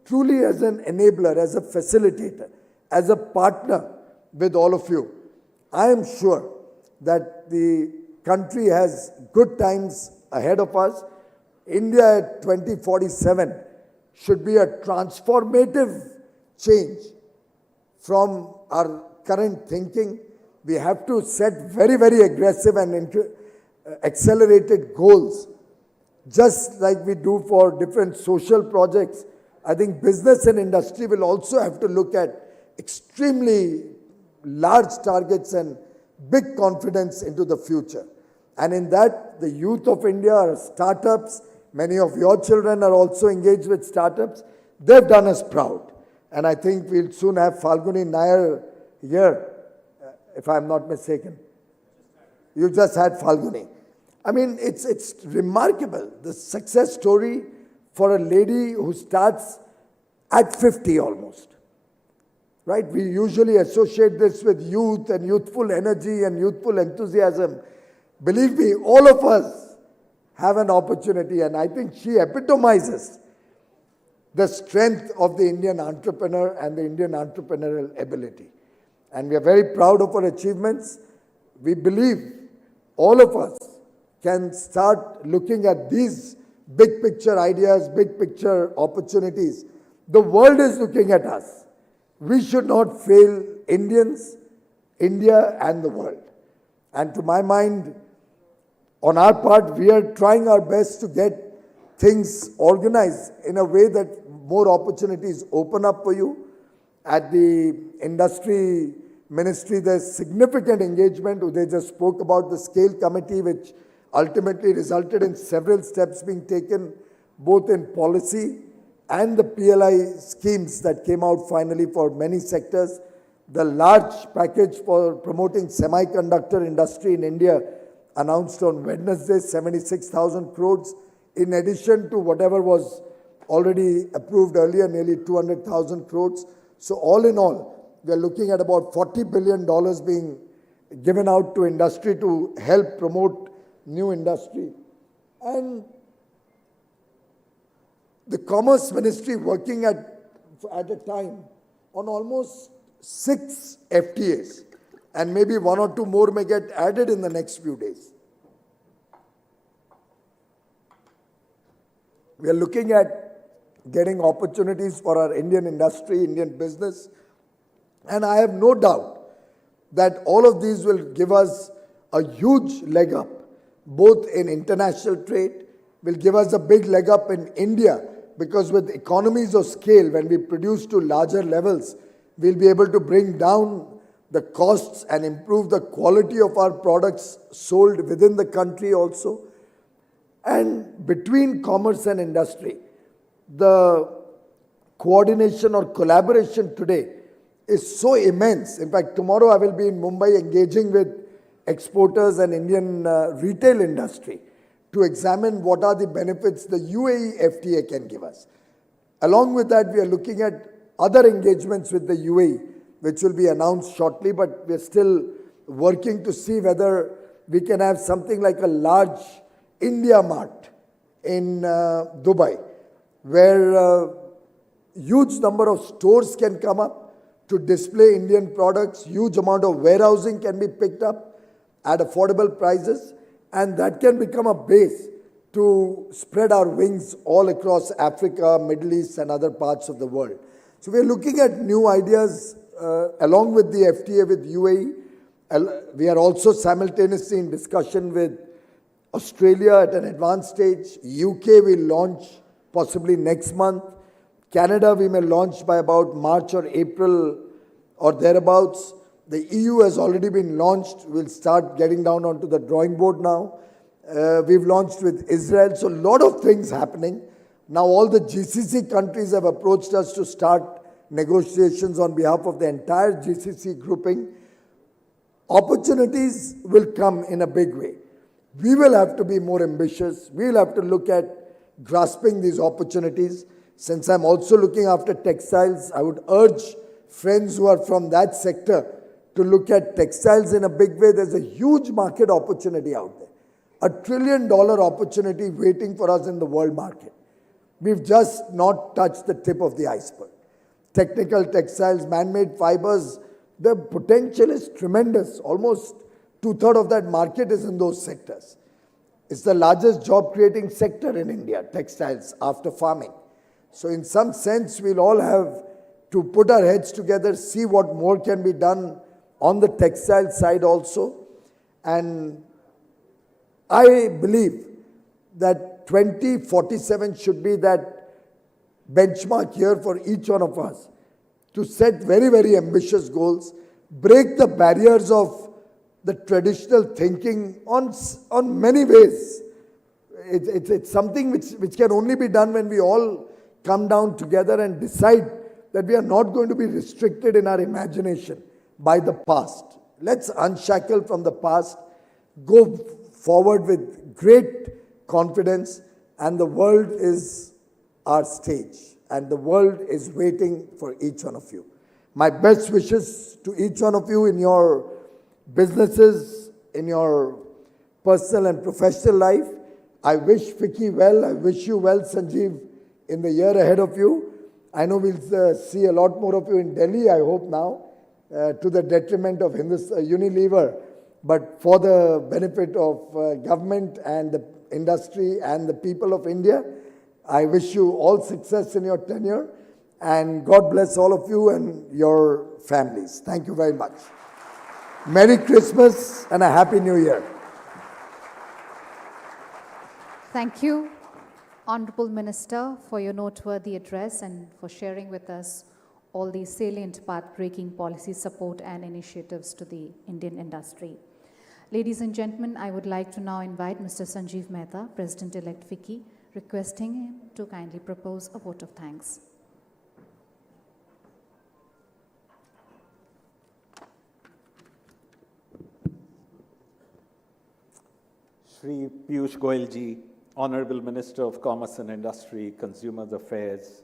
truly as an enabler, as a facilitator, as a partner with all of you. I am sure that the country has good times ahead of us. India at 2047 should be a transformative change from our current thinking. We have to set very, very aggressive and accelerated goals, just like we do for different social projects. I think business and industry will also have to look at extremely large targets and big confidence into the future. And in that, the youth of India are startups. Many of your children are also engaged with startups. They've done us proud. And I think we'll soon have Falguni Nair here, if I'm not mistaken. You just had Falguni. I mean, it's remarkable, the success story for a lady who starts at 50 almost. Right? We usually associate this with youth and youthful energy and youthful enthusiasm. Believe me, all of us have an opportunity, and I think she epitomizes the strength of the Indian entrepreneur and the Indian entrepreneurial ability. And we are very proud of her achievements. We believe all of us can start looking at these big picture ideas, big picture opportunities. The world is looking at us. We should not fail Indians, India, and the world. And to my mind, on our part, we are trying our best to get things organized in a way that more opportunities open up for you. At the industry ministry, there's significant engagement. They just spoke about the scale committee, which ultimately resulted in several steps being taken, both in policy and the PLI schemes that came out finally for many sectors. The large package for promoting semiconductor industry in India announced on Wednesday, 76,000 crores, in addition to whatever was already approved earlier, nearly 200,000 crores. So all in all, we are looking at about $40 billion being given out to industry to help promote new industry. And the Commerce Ministry working at a time on almost 6 FTAs, and maybe 1 or 2 more may get added in the next few days. We are looking at getting opportunities for our Indian industry, Indian business, and I have no doubt that all of these will give us a huge leg up, both in international trade, will give us a big leg up in India, because with economies of scale, when we produce to larger levels, we'll be able to bring down the costs and improve the quality of our products sold within the country also. And between commerce and industry, the coordination or collaboration today is so immense. In fact, tomorrow I will be in Mumbai engaging with exporters and Indian retail industry to examine what are the benefits the UAE FTA can give us. Along with that, we are looking at other engagements with the UAE, which will be announced shortly, but we are still working to see whether we can have something like a large India Mart in Dubai, where huge number of stores can come up to display Indian products, huge amount of warehousing can be picked up at affordable prices, and that can become a base to spread our wings all across Africa, Middle East, and other parts of the world. So we are looking at new ideas along with the FTA with UAE. We are also simultaneously in discussion with Australia at an advanced stage. UK will launch possibly next month. Canada we may launch by about March or April or thereabouts. The EU has already been launched. We'll start getting down onto the drawing board now. We've launched with Israel. So a lot of things happening. Now all the GCC countries have approached us to start negotiations on behalf of the entire GCC grouping. Opportunities will come in a big way. We will have to be more ambitious. We will have to look at grasping these opportunities. Since I'm also looking after textiles, I would urge friends who are from that sector to look at textiles in a big way. There's a huge market opportunity out there. $1 trillion opportunity waiting for us in the world market. We've just not touched the tip of the iceberg. Technical textiles, man-made fibers, the potential is tremendous. Almost 2/3 of that market is in those sectors. It's the largest job-creating sector in India, textiles, after farming. So in some sense, we'll all have to put our heads together, see what more can be done on the textile side also. And I believe that 2047 should be that benchmark year for each one of us to set very, very ambitious goals, break the barriers of the traditional thinking on many ways. It's something which can only be done when we all come down together and decide that we are not going to be restricted in our imagination by the past. Let's unshackle from the past, go forward with great confidence, and the world is our stage, and the world is waiting for each one of you. My best wishes to each one of you in your businesses, in your personal and professional life. I wish FICCI well. I wish you well, Sanjeev, in the year ahead of you. I know we'll see a lot more of you in Delhi, I hope now, to the detriment of Unilever, but for the benefit of government and the industry and the people of India. I wish you all success in your tenure, and God bless all of you and your families. Thank you very much. Merry Christmas and a Happy New Year. Thank you, Honorable Minister, for your noteworthy address and for sharing with us all these salient path-breaking policy support and initiatives to the Indian industry. Ladies and gentlemen, I would like to now invite Mr. Sanjeev Mehta, President-elect FICCI, requesting him to kindly propose a vote of thanks. Shri Piyush Goyal ji, Honorable Minister of Commerce and Industry, Consumers Affairs,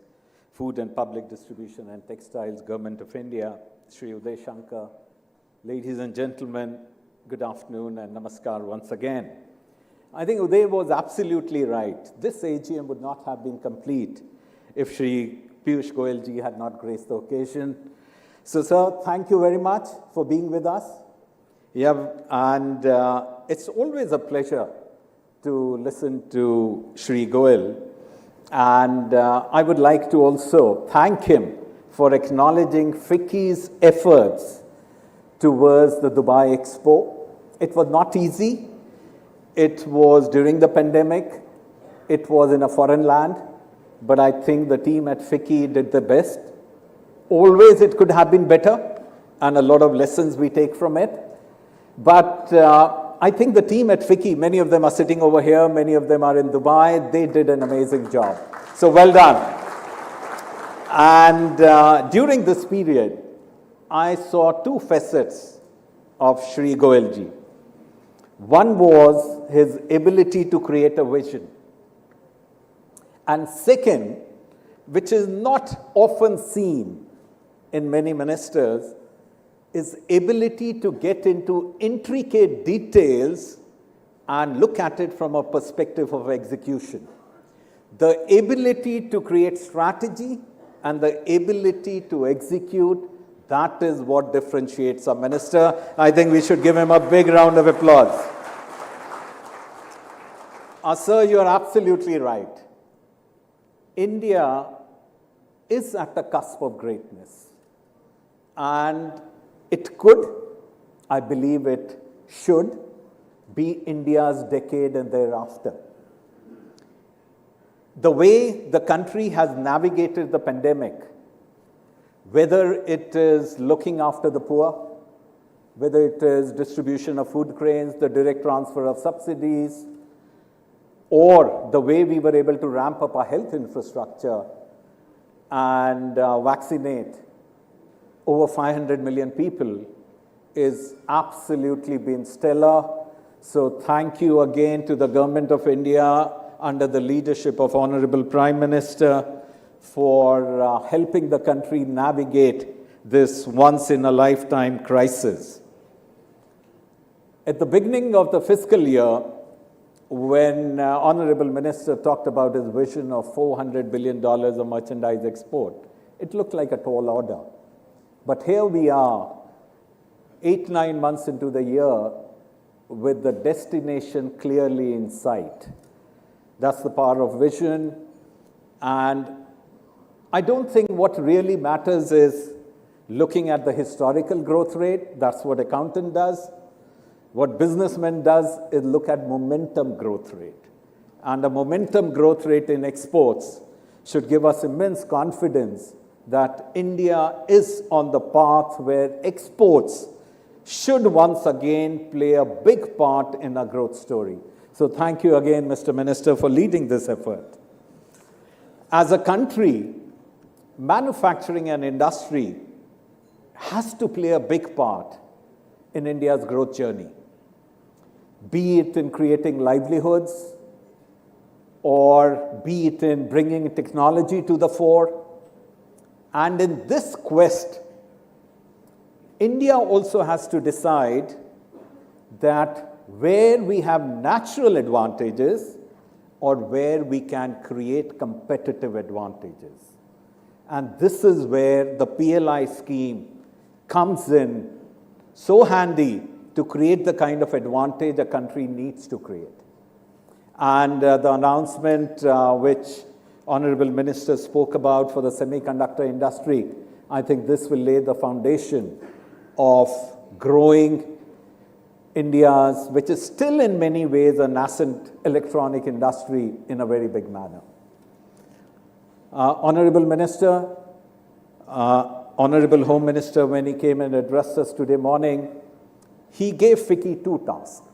Food and Public Distribution and Textiles, Government of India, Shri Uday Shankar, ladies and gentlemen, good afternoon and namaskar once again. I think Uday was absolutely right. This AGM would not have been complete if Shri Piyush Goyal ji had not graced the occasion. So, sir, thank you very much for being with us. It's always a pleasure to listen to Shri Goyal. And I would like to also thank him for acknowledging FICCI's efforts towards the Dubai Expo. It was not easy. It was during the pandemic. It was in a foreign land. But I think the team at FICCI did the best. Always it could have been better, and a lot of lessons we take from it. But I think the team at FICCI, many of them are sitting over here, many of them are in Dubai, they did an amazing job. So well done. And during this period, I saw two facets of Shri Goyal ji. One was his ability to create a vision. And second, which is not often seen in many ministers, is ability to get into intricate details and look at it from a perspective of execution. The ability to create strategy and the ability to execute, that is what differentiates a minister. I think we should give him a big round of applause. Sir, you are absolutely right. India is at the cusp of greatness. And it could, I believe it should, be India's decade and thereafter. The way the country has navigated the pandemic, whether it is looking after the poor, whether it is distribution of food grains, the direct transfer of subsidies, or the way we were able to ramp up our health infrastructure and vaccinate over 500 million people, is absolutely been stellar. So thank you again to the Government of India under the leadership of Honorable Prime Minister for helping the country navigate this once-in-a-lifetime crisis. At the beginning of the fiscal year, when Honorable Minister talked about his vision of $400 billion of merchandise export, it looked like a tall order. But here we are, 8-9 months into the year, with the destination clearly in sight. That's the power of vision. And I don't think what really matters is looking at the historical growth rate. That's what accountant does. What businessman does is look at momentum growth rate. And the momentum growth rate in exports should give us immense confidence that India is on the path where exports should once again play a big part in our growth story. So thank you again, Mr. Minister, for leading this effort. As a country, manufacturing and industry has to play a big part in India's growth journey. be it in creating livelihoods or be it in bringing technology to the fore. And in this quest, India also has to decide that where we have natural advantages or where we can create competitive advantages. And this is where the PLI scheme comes in so handy to create the kind of advantage a country needs to create. And the announcement which Honorable Minister spoke about for the semiconductor industry, I think this will lay the foundation of growing India's, which is still in many ways a nascent electronic industry, in a very big manner. Honorable Minister, Honorable Home Minister, when he came and addressed us today morning, he gave FICCI 2 tasks.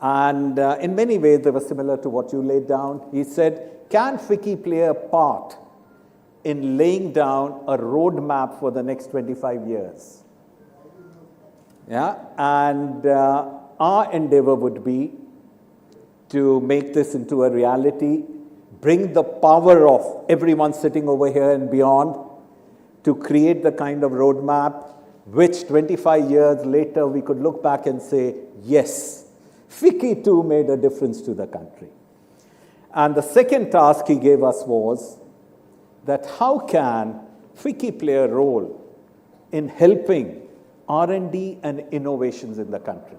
And in many ways, they were similar to what you laid down. He said, can FICCI play a part in laying down a roadmap for the next 25 years? Yeah, and our endeavor would be to make this into a reality, bring the power of everyone sitting over here and beyond to create the kind of roadmap which 25 years later we could look back and say, yes, FICCI too made a difference to the country. And the second task he gave us was that how can FICCI play a role in helping R&D and innovations in the country?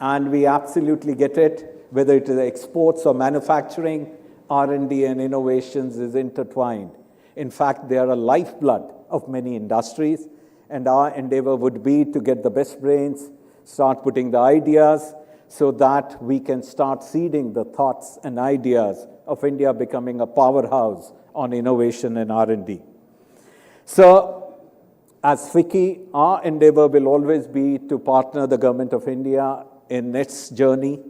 And we absolutely get it, whether it is exports or manufacturing, R&D and innovations is intertwined. In fact, they are a lifeblood of many industries, and our endeavor would be to get the best brains, start putting the ideas, so that we can start seeding the thoughts and ideas of India becoming a powerhouse on innovation and R&D. So, as FICCI, our endeavor will always be to partner the Government of India in its journey,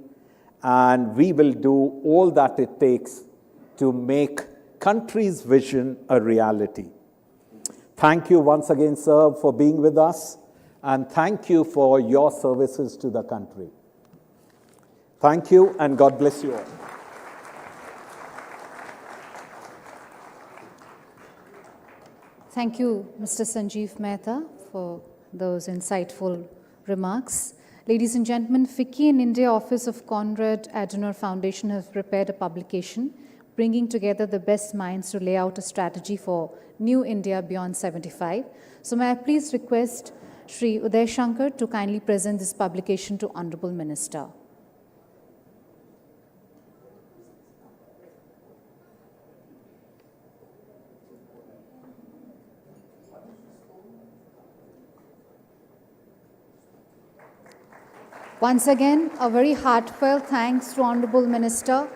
and we will do all that it takes to make country's vision a reality. Thank you once again, sir, for being with us, and thank you for your services to the country. Thank you, and God bless you all. Thank you, Mr. Sanjeev Mehta, for those insightful remarks. Ladies and gentlemen, FICCI in India Office of Konrad Adenauer Foundation have prepared a publication bringing together the best minds to lay out a strategy for New India Beyond 75. So may I please request Shri Uday Shankar to kindly present this publication to Honorable Minister. Once again, a very heartfelt thanks to Honorable Minister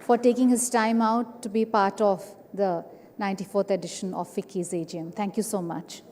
for taking his time out to be part of the 94th edition of FICCI's AGM. Thank you so much.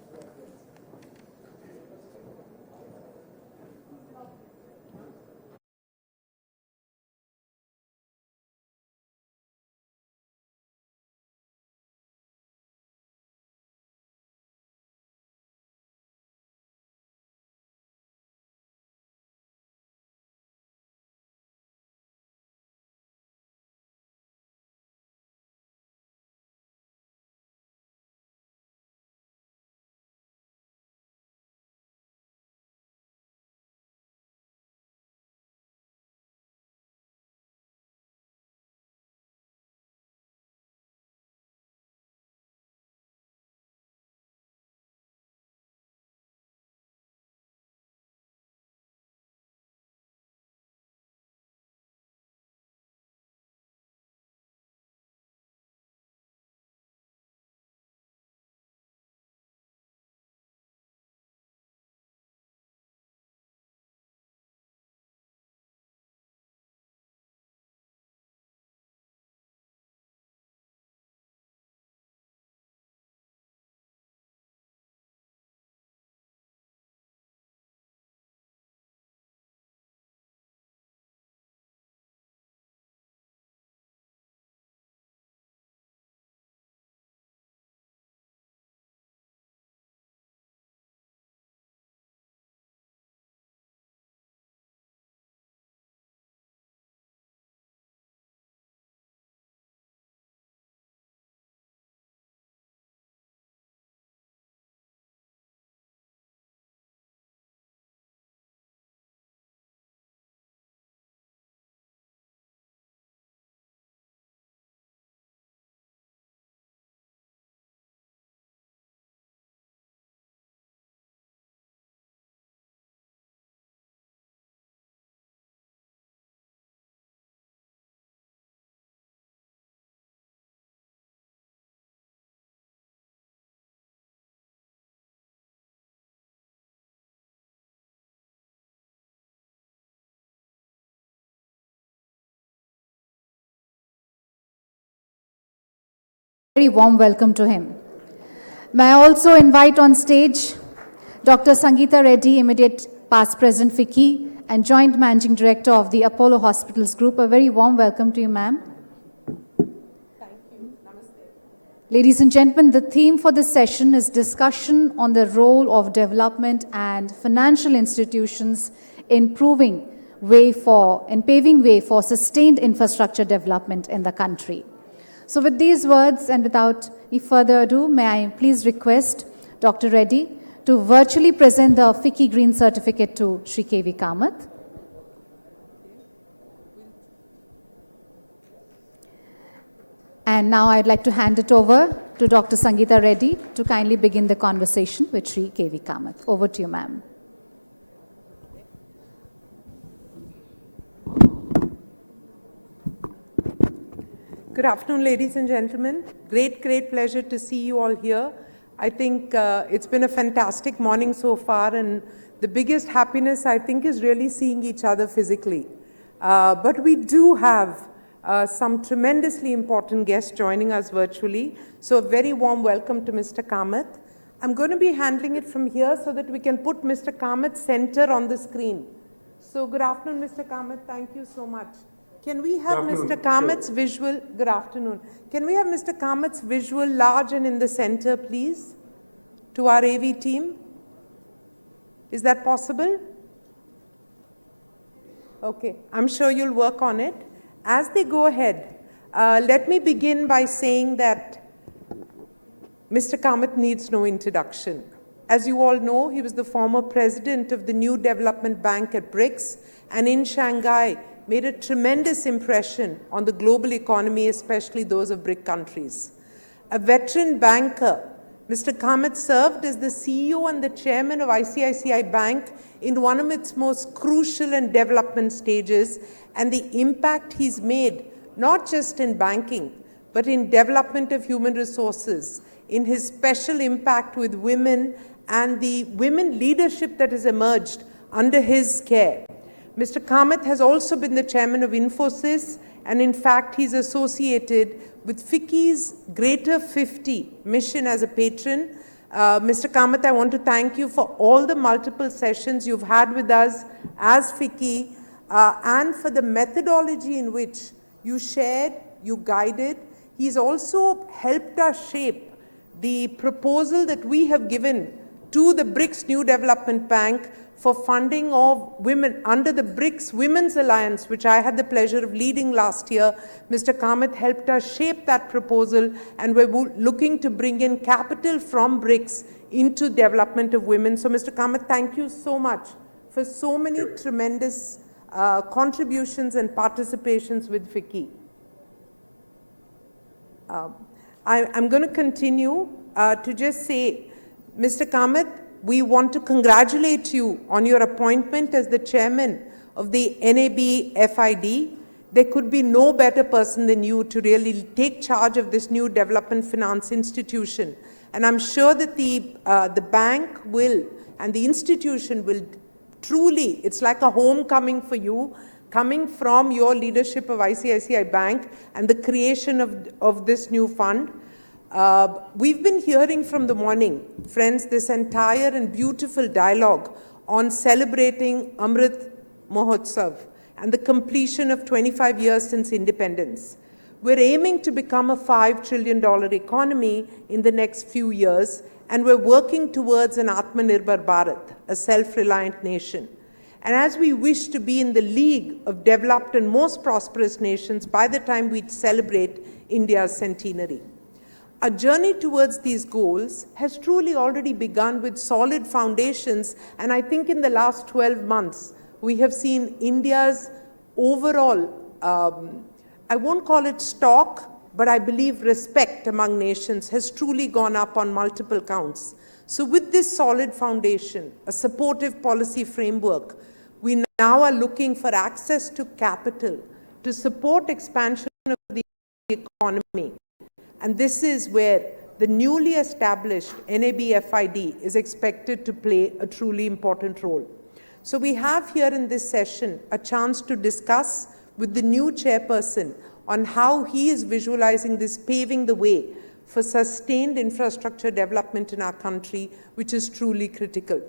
Very warm welcome to him. May I also invite on stage Dr. Sangeeta Reddy, immediate past president FICCI and joint managing director of the Apollo Hospitals Group. A very warm welcome to you, ma'am. Thank you. Namaste. Ladies and gentlemen, the theme for this session is discussion on the role of development and financial institutions in paving way for sustained infrastructure development in the country. So with these words and without any further ado, may I please request Dr. Reddy to virtually present the FICCI Green Certificate to Shri K.V. Kamath. And now I'd like to hand it over to Dr. Sangeeta Reddy to kindly begin the conversation with Shri K.V. Kamath. Over to you, ma'am. Good afternoon, ladies and gentlemen. Great pleasure to see you all here. I think it's been a fantastic morning so far, and the biggest happiness, I think, is really seeing each other physically. But we do have some tremendously important guests joining us virtually. So a very warm welcome to Mr. Kamath. I'm going to be handling it from here so that we can put Mr. Kamath center on the screen. So good afternoon, Mr. Kamath. Thank you so much. Can we have Mr. Kamath's visual? Good afternoon. Can we have Mr. Kamath's visual large and in the center, please, to our AV team? Is that possible? Okay, I'm sure you'll work on it. As they go ahead, let me begin by saying that Mr. Kamath needs no introduction. As you all know, he was the former president of the New Development Bank at BRICS, and in Shanghai, made a tremendous impression on the global economy, especially those of BRIC countries. A veteran banker, Mr. Kamath served as the CEO and the chairman of ICICI Bank in one of its most crucial and development stages, and the impact he's made, not just in banking, but in development of human resources, in his special impact with women and the women leadership that has emerged under his care. Mr. Kamath has also been the chairman of Infosys, and in fact, he's associated with FICCI's Greater 50 mission as a patron. Mr. Kamath, I want to thank you for all the multiple sessions you've had with us as FICCI, and for the methodology in which you shared, you guided. He's also helped us shape the proposal that we have given to the BRICS New Development Bank for funding of women under the BRICS Women's Alliance, which I had the pleasure of leading last year. Mr. Kamath helped us shape that proposal, and we're looking to bring in capital from BRICS into development of women. So, Mr. Kamath, thank you so much for so many tremendous contributions and participations with FICCI. I'm going to continue to just say, Mr. Kamath, we want to congratulate you on your appointment as the chairman of the NAB FID. There could be no better person than you to really take charge of this new development finance institution. And I'm sure that the bank will, and the institution will truly, it's like a homecoming for you, coming from your leadership of ICICI Bank and the creation of this new fund. We've been hearing from the morning, friends, this entire and beautiful dialogue on celebrating Amrit Mahotsav and the completion of 25 years since independence. We're aiming to become a $5 trillion economy in the next few years, and we're working towards an Atmanirbhar Bharat, a self-reliant nation. And as we wish to be in the league of developed and most prosperous nations by the time we celebrate India's centenary. Our journey towards these goals has truly already begun with solid foundations, and I think in the last 12 months, we have seen India's overall, I won't call it stock, but I believe respect among nations has truly gone up on multiple counts. So with this solid foundation, a supportive policy framework, we now are looking for access to capital to support expansion of the economy. And this is where the newly established NAB FID is expected to play a truly important role. So we have here in this session a chance to discuss with the new chairperson on how he is visualizing this paving the way for sustained infrastructure development in our country, which is truly critical.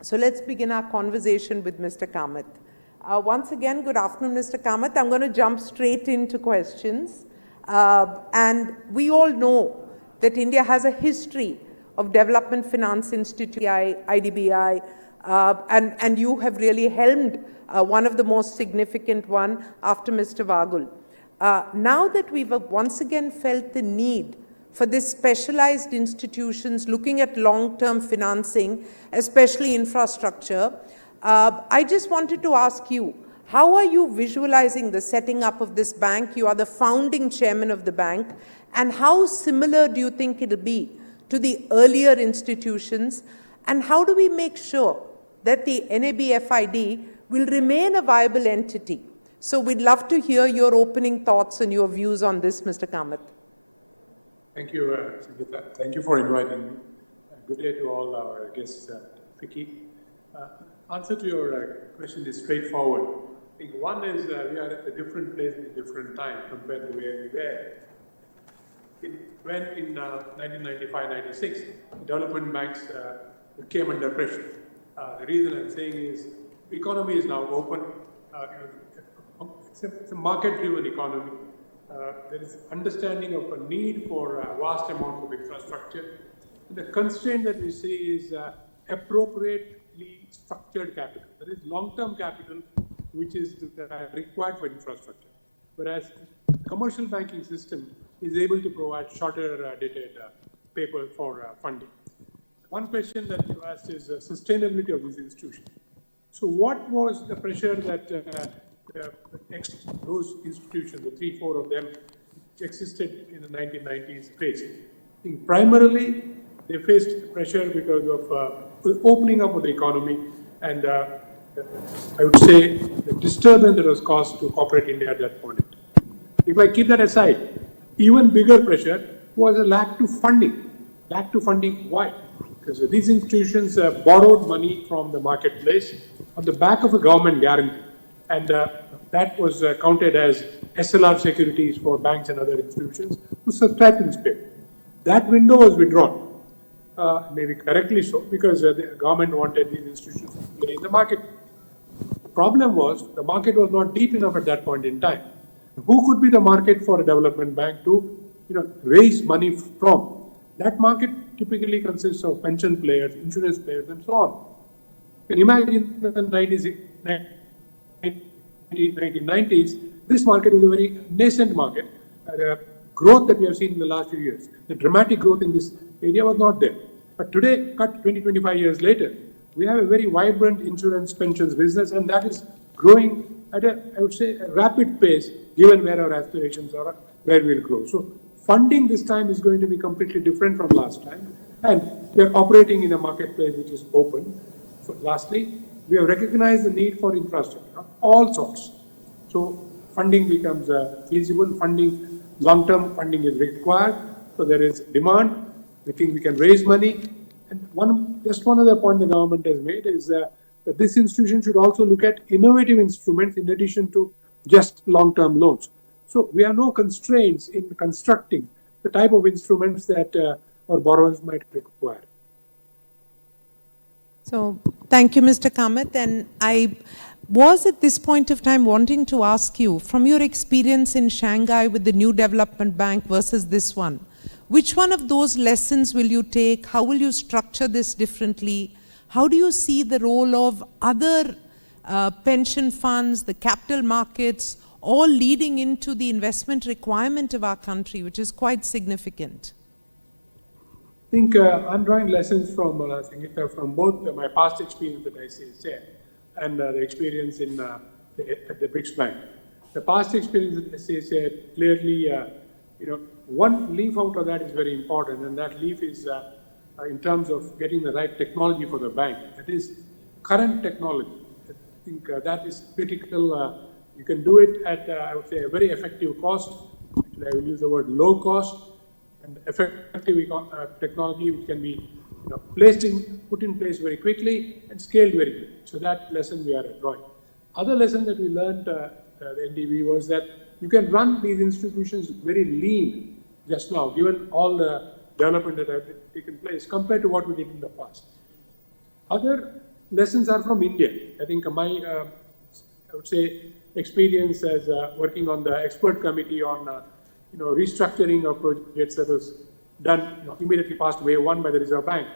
So let's begin our conversation with Mr. Kamath. Once again, good afternoon, Mr. Kamath. I'm going to jump straight into questions. And we all know that India has a history of development finance institute, IDBI, and you have really helmed one of the most significant one after Mr. Vagul. Now that we've once again felt the need for this specialized institutions looking at long-term financing, especially infrastructure, I just wanted to ask you, how are you visualizing the setting up of this bank? You are the founding chairman of the bank, and how similar do you think it'll be to the earlier institutions? And how do we make sure that the NABFID will remain a viable entity? So we'd love to hear your opening thoughts and your views on this, Mr. Kamath. Thank you, Sangeeta. Thank you for inviting me. Good day to all our guests at FICCI. Answer to your question is straightforward. I think one is we are at a different place at a different time compared to where we were. When in 1995-96, development banks came under pressure. The reason I'm saying is the economy is now open. It's a market-driven economy. There is understanding of a need for vast amounts of infrastructure. The constraint that we see is appropriately structured capital. There is long-term capital which is required for infrastructure, whereas the commercial banking system is able to provide shorter dated paper for funding. One question that you asked is sustainability of these institutions. So what was the pressure that those institutions, the 3-4 of them, which existed in the 1990s faced? I think primarily they faced pressure because of the opening up of the economy and I would say the disturbance that was caused to corporate India at that point. If I keep that aside, even bigger pressure was a lack to funding. Lack to funding, why? Because these institutions borrowed money from the marketplace on the back of a government guarantee. And that was counted as SLR securities for banks and other institutions who subscribed to this paper. That window was withdrawn, maybe correctly so, because the government wanted these institutions to play in the market. The problem was the market was not deep enough at that point in time. Who could be the market for a development bank to raise money from? That market typically consists of pension players, insurance players, and so on. You can imagine in the 1990s, this market was a very nascent market. The growth that we have seen in the last few years, the dramatic growth in this area was not there. But today, cut 20-25 years later, we have a very vibrant insurance pensions business, and that is growing at I would say, a rapid pace, given where our aspirations are, where we'll grow. So funding this time is going to be completely different from last time, and we are operating in a marketplace which is open. So lastly, we have recognized the need for infrastructure of all sorts. So funding becomes feasible. Funding, long-term funding is required. So there is demand. We think we can raise money. And just one other point the government has made is that this institution should also look at innovative instruments in addition to just long-term loans. So we have no constraints in constructing the type of instruments that our borrowers might require. So thank you, Mr. Kamath. And I was at this point of time wanting to ask you, from your experience in Shanghai with the new development bank versus this one, which one of those lessons will you take? How will you structure this differently? How do you see the role of other pension funds, the capital markets, all leading into the investment requirement of our country, which is quite significant? I think I'm drawing lessons from Sangeeta, from both my past experience at ICICI and the experience at the BRICS Bank. The past experience at ICICI clearly, one leaf out of that is very important, and that leaf is in terms of getting the right technology for the bank. That is current technology. I think that is critical. You can do it at, I would say, a very effective cost. Actually, I will use the word low cost, and effective technology which can be put in place very quickly and scaled very quickly. So that lesson we are drawing. Other lesson that we learned at the NDB was that you can run these institutions very lean just now, given all the development that have taken place compared to what we did in the past. Other lessons are from India. I think my, I would say, experience as working on the expert committee on restructuring of projects that was done immediately past wave 1 by the Reserve Bank.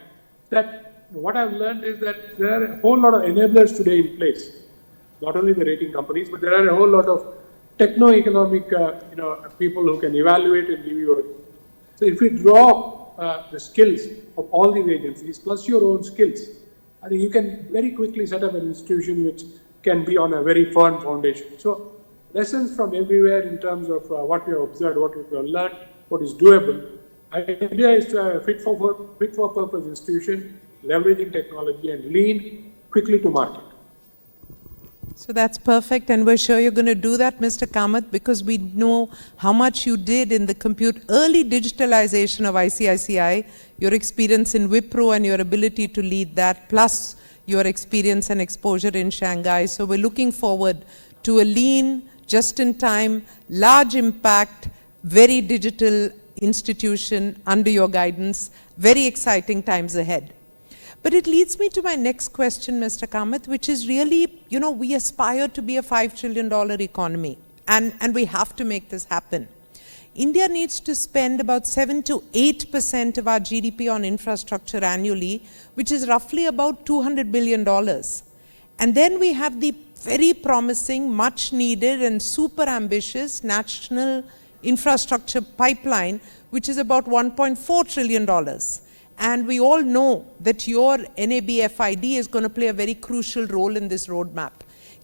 That what I've learned is that there are a whole lot of enablers today in place. Not only the rating companies, but there are a whole lot of techno-economic people who can evaluate and give you a. So if we draw the skills of all these agencies plus your own skills, I think you can very quickly set up an institution which can be on a very firm foundation. So lessons from everywhere in terms of what we have observed, what we have learned, what is doable. Idea is to have a fit for purpose institution, leveraging technology and lean quickly to market. So that's perfect, and we're sure you're going to do that, Mr. Kamath, because we know how much you did in the early digitalization of ICICI, your experience in Wipro and your ability to lead that, plus your experience and exposure in Shanghai. So we're looking forward to a lean, just-in-time, large impact, very digital institution under your guidance. Very exciting times ahead. But it leads me to my next question, Mr. Kamath, which is really, we aspire to be a $5 trillion economy, and we have to make this happen. India needs to spend about 7 to 8% of our GDP on infrastructure annually, which is roughly about $200 billion. And then we have the very promising, much needed and super ambitious national infrastructure pipeline, which is about $1.4 trillion. And we all know that your NAB FID is going to play a very crucial role in this roadmap.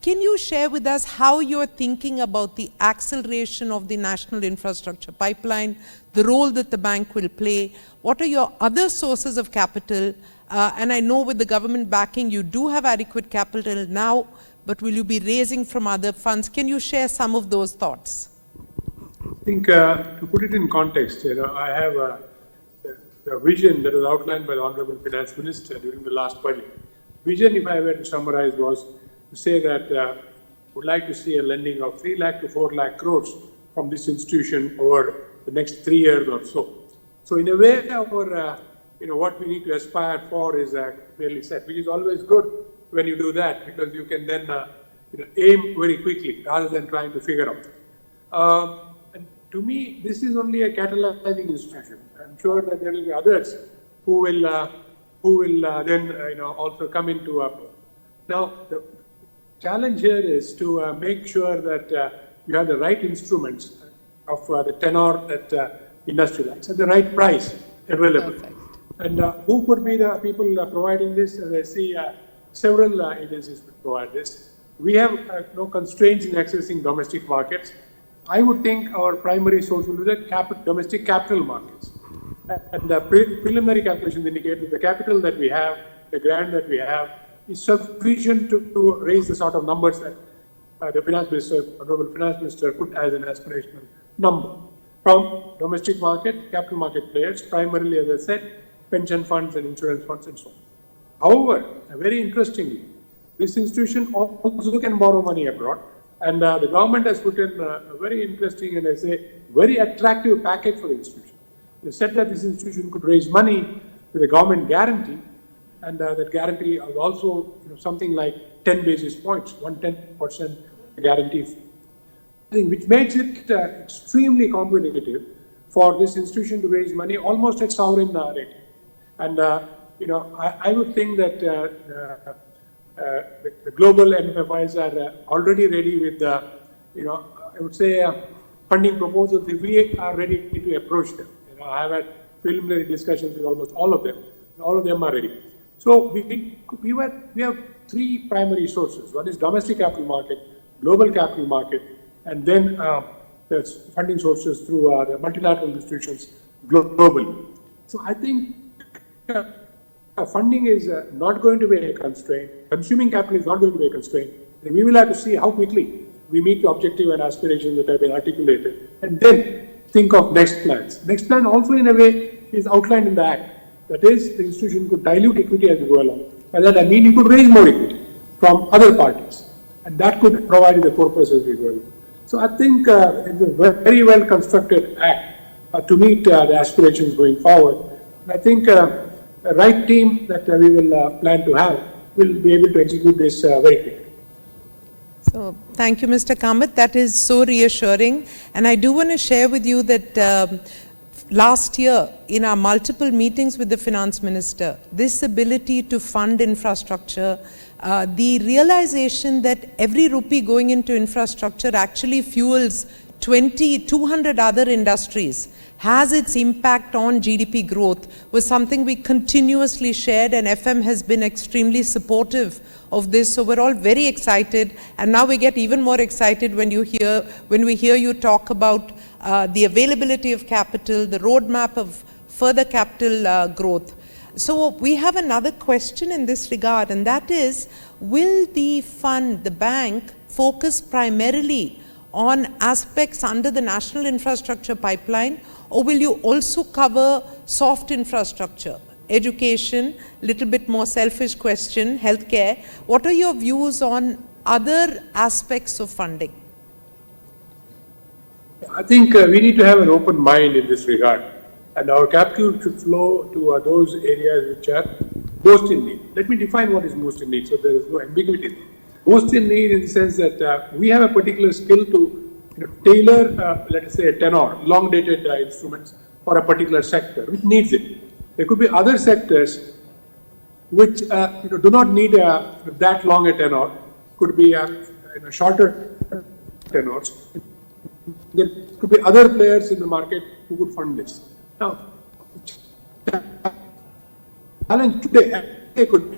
Can you share with us how you're thinking about the acceleration of the national infrastructure pipeline, the role that the bank will play? What are your other sources of capital? And I know with the government backing, you do have adequate capital now, but will you be raising from other funds? Can you share some of those thoughts? I think to put it in context, I have the vision that was outlined by the Honorable Finance Minister during the last budget. Vision, if I were to summarize, was to say that would like to see a lending of 3 lakh to 4 lakh crores from this institution over the next 3 years or so. So in a way, our, what we need to aspire for is clearly set, which is always good when you do that, because you can then aim very quickly rather than trying to figure out. And to me, this is only a catalyzing institution. I'm sure that there will be others who will then also come into. Now, the challenge here is to make sure that you have the right instruments of the tenor that industry likes at the right price available. Perfect. And who could be the people providing this? As I see, several agencies will provide this. We have no constraints in accessing domestic markets. I would think our primary source will be the domestic capital markets. And the preliminary calculations indicate that the capital that we have, the grant that we have, is sufficient to raise the sort of numbers that the Finance Minister, Honorable Finance Minister, put as an aspirational number. From domestic market, capital market players, primarily, as I said, pension funds and insurance funds and so on. However, very interestingly, this institution also can borrow money abroad. And the government has put in a very interesting and I say very attractive package for the institution. They said that this institution could raise money with a government guarantee, and that guarantee is also something like 10 basis points, 1/10% guarantee. I think which makes it extremely competitive for this institution to raise money almost at sovereign rate. And I would think that the global MFIs are already ready with I would say funding proposals if we are ready to approach them. I have had preliminary discussions with almost all of them. All of them are ready. So we have 3 primary sources. One is domestic capital market, global capital market, and then there's funding sources through the multilateral institutions globally. So I think funding is not going to be a constraint. Consuming capital is not going to be a constraint. And we will have to see how quickly we meet the objective and aspirations that have been articulated, and then think of next plans. Next plan also in a way is outlined in the Act. That is, the institution could dilute equity as you go along. By that I mean you could raise more equity from other parties, and that could provide the purpose as we go along. So I think it's a very well constructed Act to meet the aspirations going forward. And I think the right team that we will plan to have will be able to execute this very quickly. So thank you, Mr. Kamath. That is so reassuring. And I do want to share with you that last year, in our multiple meetings with the finance minister, this ability to fund infrastructure, the realization that every rupee going into infrastructure actually fuels 200 other industries, has its impact on GDP growth, was something we continuously shared, and FM has been extremely supportive of this. So we're all very excited, and now we get even more excited when we hear you talk about the availability of capital, the roadmap of further capital growth. So we have another question in this regard, and that is, will the fund, the bank, focus primarily on aspects under the National Infrastructure Pipeline, or will you also cover soft infrastructure, education, little bit more selfish question, healthcare? What are your views on other aspects of funding? I think we need to have an open mind in this regard, and our capital should flow to those areas which are most in need. Let me define what is most in need, so there is no ambiguity. Most in need in the sense that we have a particular skill to tailor, let us say, a tenor, long-dated instruments for a particular sector, which needs it. There could be other sectors which do not need that long a tenor, could be shorter tenors. There could be other players in the market who would fund this. Now, challenge today could be,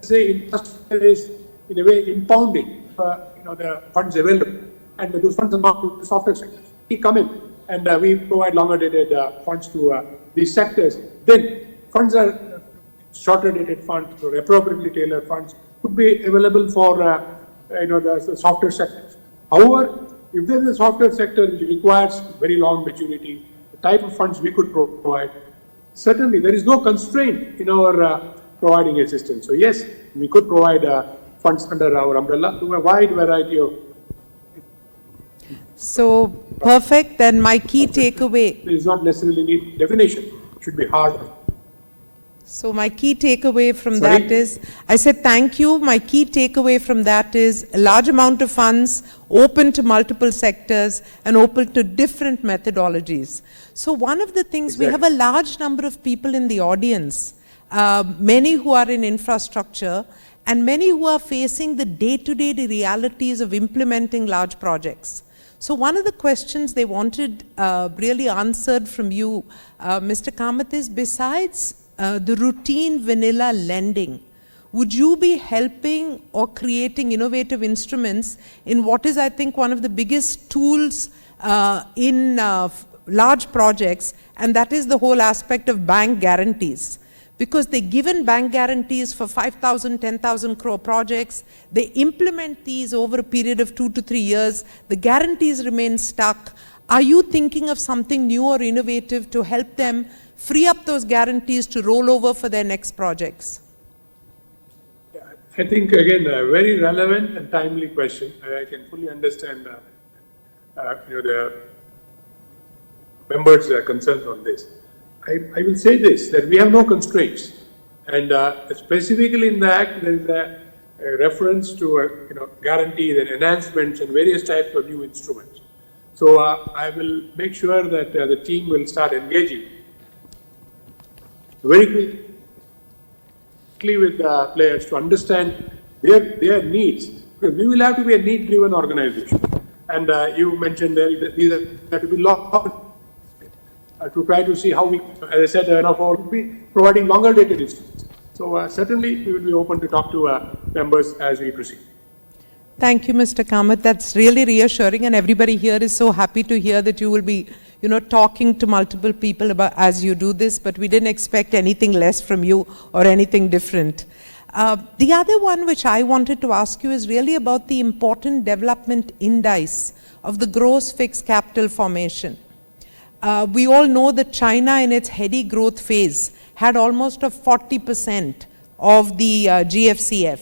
say, infrastructure is in a way impounding the funds available, and those funds are not to the software sectors. We come in and we provide longer dated funds to these sectors. Then funds are shorter dated funds or appropriately tailored funds could be available for the software sectors. However, if there is a software sector which requires very long maturity, the type of funds we could provide, certainly there is no constraint in our providing assistance. So yes, we could provide funds under our umbrella to a wide variety of. So perfect. Then my key takeaway. There is not necessarily need definition. It should be hard. So my key takeaway from that is, I said thank you. My key takeaway from that is a large amount of funds, open to multiple sectors and open to different methodologies. So one of the things, we have a large number of people in the audience, many who are in infrastructure and many who are facing the day-to-day realities of implementing large projects. So one of the questions they wanted really answered from you, Mr. Kamath, is besides the routine vanilla lending, would you be helping or creating innovative instruments in what is, I think, one of the biggest tools in large projects, and that is the whole aspect of bank guarantees? Because they're given bank guarantees for 5,000, 10,000 crore projects. They implement these over a period of 2 to 3 years. The guarantees remain stuck. Are you thinking of something new or innovative to help them free up those guarantees to roll over for their next projects? I think, again, a very relevant and timely question. I can fully understand the members' concerns on this. I will say this, that we have no constraints. And specifically in the Act, there is a reference to guarantees and enhancements and various types of new instruments. So I will make sure that the team will start engaging very quickly with the players to understand their needs. Because we will have to be a need-driven organization. And you mentioned these have to be locked to try to see how we, as I said, will be providing longer dated instruments. So certainly we will be open to talk to members as we proceed. Thank you, Mr. Kamath. That's really reassuring, and everybody here is so happy to hear that you will be, talking to multiple people about as you do this, but we didn't expect anything less from you or anything different. The other one which I wanted to ask you is really about the important development indice of the gross fixed capital formation. We all know that China in its heady growth phase had almost a 40% of the GFCF.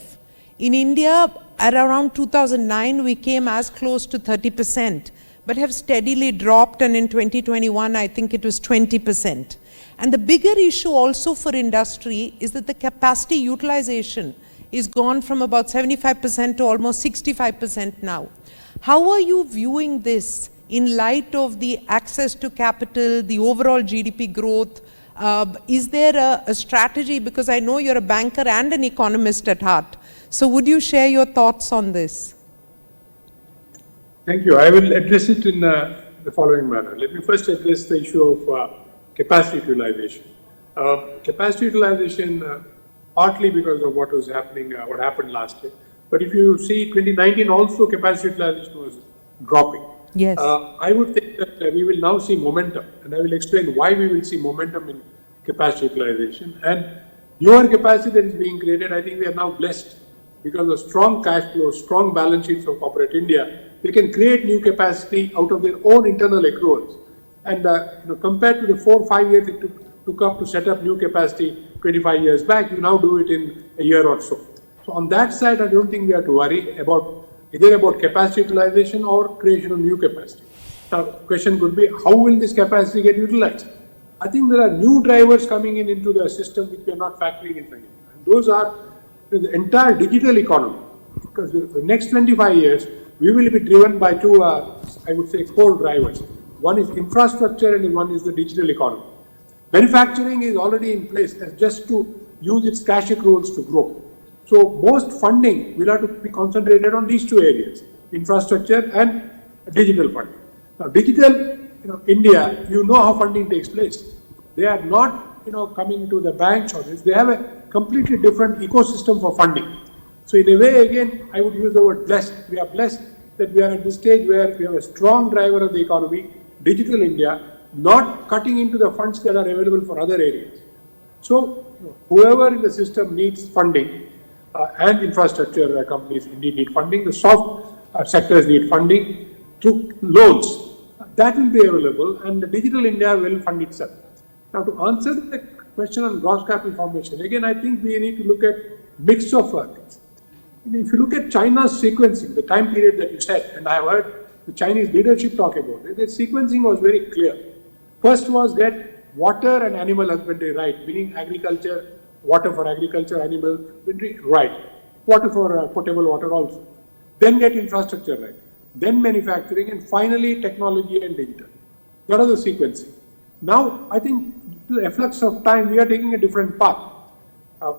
In India, at around 2009, we came as close to 30%. but have steadily dropped, and in 2021, I think it was 20%. And the bigger issue also for industry is that the capacity utilization is gone from about 75% to almost 65% now. How are you viewing this in light of the access to capital, the overall GDP growth? Is there a strategy? Because I know you're a banker and an economist at heart. So would you share your thoughts on this? Thank you. I will address it in the following manner. Let me first address the issue of capacity utilization. Capacity utilization, partly because of what was happening, what happened last year. But if you see 2019 also, capacity utilization was dropping. Yes. I would think that we will now see momentum, and I will explain why we will see momentum in capacity utilization. And newer capacity that is being created, I think we are now blessed because of strong cash flow, strong balance sheets of corporate India. They can create new capacity out of their own internal accruals. And compared to the 4 or 5 years it took up to set up new capacity 25 years back, you now do it in a year or so. So on that side, I don't think we have to worry about either about capacity utilization or creation of new capacity. Now, the question could be, how will this capacity get utilized? I think there are new drivers coming into the system which we are not factoring in. And those are the entire digital economy. Because for the next 25 years, we will be driven by two, I would say, core drivers. One is infrastructure and one is the digital economy. Manufacturing is already in place as just to use its cash accruals to grow. So most funding will have to be concentrated on these two areas, infrastructure and digital funding. Now, digital, India, you know how funding takes place. They are not, coming to the banks or this. They have a completely different ecosystem for funding. So in a way, again, I would use the word blessed. We are blessed that we are at this stage where we have a strong driver of the economy, digital India, not cutting into the funds that are available for other areas. So whoever in the system needs funding, and infrastructure companies indeed need funding, the soft sectors need funding through loans. That will be available, and the digital India will fund itself. Now, to answer the question on gross capital formation, again, I think we need to look at mix of things. If you look at China's sequencing, the time period that you said, and I have heard the Chinese leadership talk about it, the sequencing was very clear. First was get water and animal husbandry right, meaning agriculture, water for agriculture, animal husbandry right, water for potable water also. Then get infrastructure right, then manufacturing, and finally technology and digital. That is the sequencing. Now, I think to the efflux of time, we are taking a different path.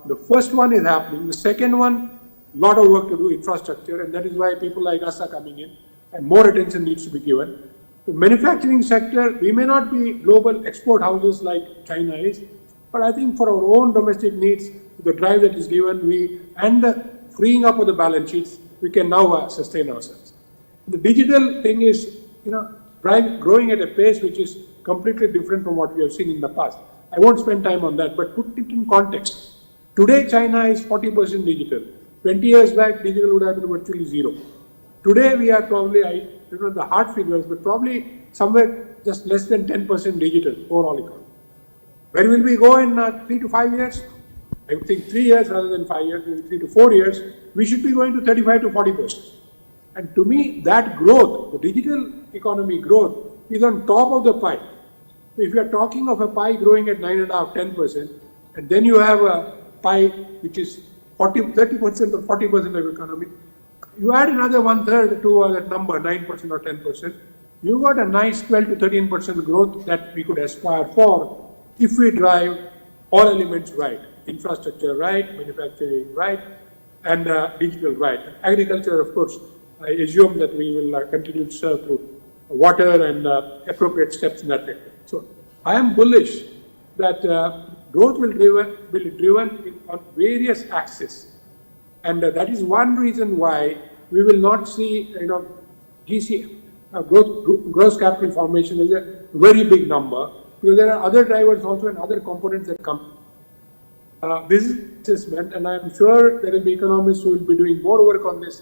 The first one is happening. The second one, lot of work to do, infrastructure, and that is why people like us are coming in, and more attention needs to be given. The manufacturing sector, we may not be global export houses like China is, but I think for our own domestic needs, the drive that is given, and the freeing up of the balance sheets, we can now sustain ourselves. The digital thing is, growing at a pace which is completely different from what we have seen in the past. I won't spend time on that, but put it in context. Today, China is 40% digital. 20 years back, digital would have been virtually zero. Today, we are probably, I don't know the hard figures, but probably somewhere just less than 10% digital overall economy. Where will we go in 3 to 5 years? I would think 3 years rather than 5 years, maybe 3 to 4 years, we should be going to 35 to 40%. And to me, that growth, the digital economy growth, is on top of the pie. So if you are talking of a pie growing at 9.5%, 10%, and then you have a pie which is 30% or 40% of economy, you add another 1/3 to that number, 9% or 10%, you got a nice 12 to 13% growth that we could aspire for if we drive all elements right, infrastructure right, manufacturing right, and digital right. Agriculture, of course, I assume that we will continue to serve through water and appropriate steps in that sector. So I am bullish that growth will be driven on various axes. And that is one reason why we will not see, GC, gross capital formation is a very big number, because there are other drivers also and other components that come. This is assessment, and I am sure there will be economists who will be doing more work on this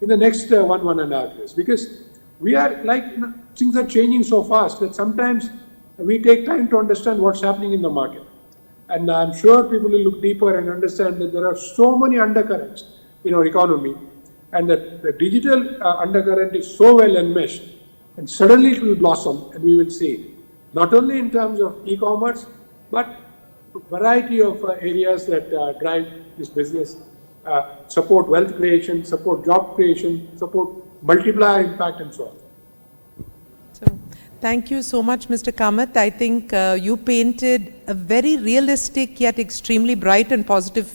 in the next 1.5 years, because we are things are changing so fast that sometimes we take time to understand what's happening in the market. And I'm sure people will look deeper and understand that there are so many undercurrents in our economy, and that the digital undercurrent is so well enmeshed And suddenly it will blossom, and we will see, not only in terms of e-commerce, but a variety of areas that drive this business, support wealth creation, support job creation, support multiplier impact, and so on. So, thank you so much, Mr. Kamath. I think you painted a very realistic yet extremely bright and positive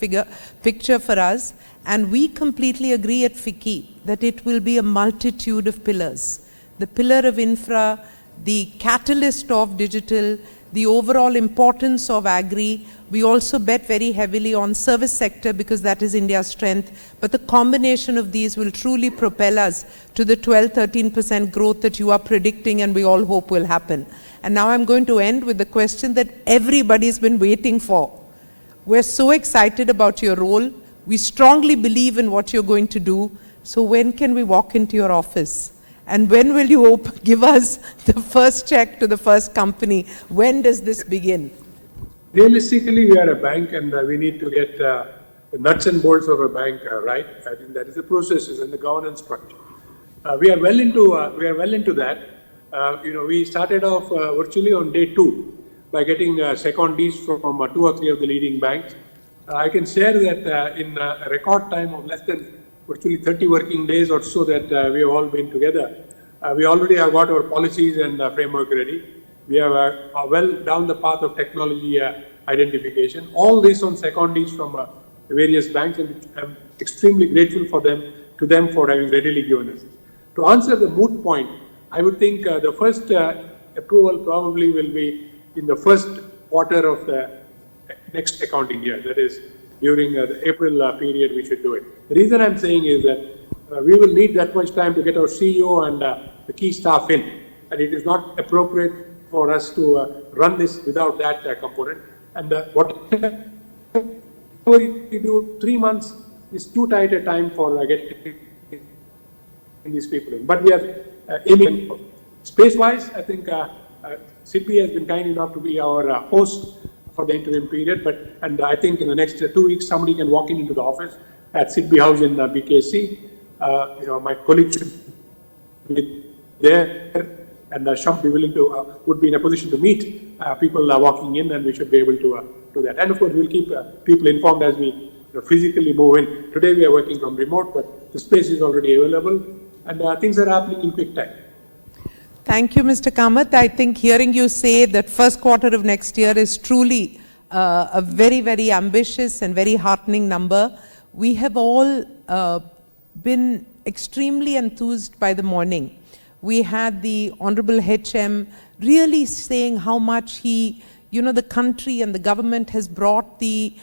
picture for us. And we completely agree at FICCI that it will be a multitude of pillars. The pillar of infra, the catalyst of digital, the overall importance of agri. We also bet very heavily on service sector because that is India's strength. But the combination of these will truly propel us to the 12-13% growth that you are predicting and we all hope will happen. And now I'm going to end with the question that everybody's been waiting for. We're so excited about your role. We strongly believe in what you're going to do. So when can we walk into your office? And when will you give us the first check to the first company? When does this begin? Realistically, we are a bank and we need to get the nuts and bolts of a bank right. I think that is the processes and the governance structure. We are well into that. We started off virtually on day 2 by getting secondees from 2 or 3 of the leading banks. I can share that in a record time of less than virtually 30 working days or so that we have all been together. We already have got our policies and framework ready. We are well down the path of technology identification. All this on secondees from various banks, and I'm extremely grateful to them for having readily given us. To answer the moot point, I would think the first approval probably will be in the first quarter of the next accounting year. That is, during the April period, we should do it. The reason I'm saying is that we will need that much time to get our CEO and the key staff in, and it is not appropriate for us to run this without that component. And whatever you do, 3 months is too tight a time for getting these people in. But we are aiming space-wise. I think SIDBI has been kind enough to be our host for the interim period, and I think in the next 2 weeks somebody can walk into the office at SIDBI House in BKC. My colleagues should be there, and should be willing to would be in a position to meet people walking in, and we should be able to do that. And of course, we'll keep people informed as we physically move in. Today we are working from remote, but the space is already available, and things are happening in quick time. Thank you, Mr. Kamath. I think hearing you say that first quarter of next year is truly a very, very ambitious and very heartening number. We have all been extremely enthused by the morning. We had the Honorable HM really saying how much the country and the government has brought the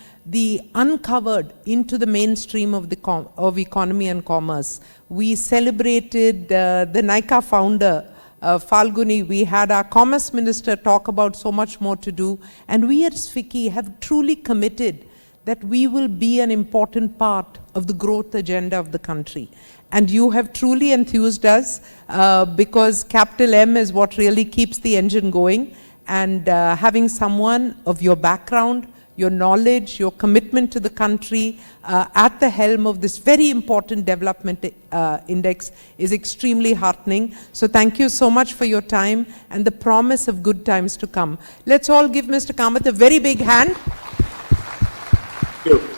uncovered into the mainstream of economy and commerce. We celebrated the NICA founder, Falguni. We had our Commerce Minister talk about so much more to do, and we at FICCI have truly committed that we will be an important part of the growth agenda of the country. And you have truly enthused us because capital M is what really keeps the engine going, and having someone of your background, your knowledge, your commitment to the country at the helm of this very important development index is extremely heartening. So thank you so much for your time and the promise of good times to come. Let's all give Mr. Kamath a very big hand. Thank you.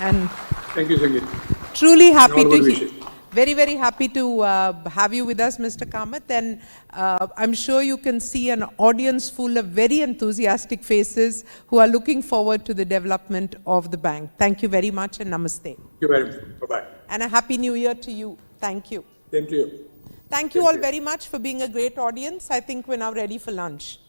And thank you, Sangeet. Truly happy to hear. Very, very happy to have you with us, Mr. Kamath, and I'm sure you can see an audience full of very enthusiastic faces who are looking forward to the development of the bank. Thank you very much, and namaste. Thank you very much. Bye-bye. And a happy new year to you. Thank you. Same to you. Thank you all very much for being a great audience. I think we're now ready for lunch.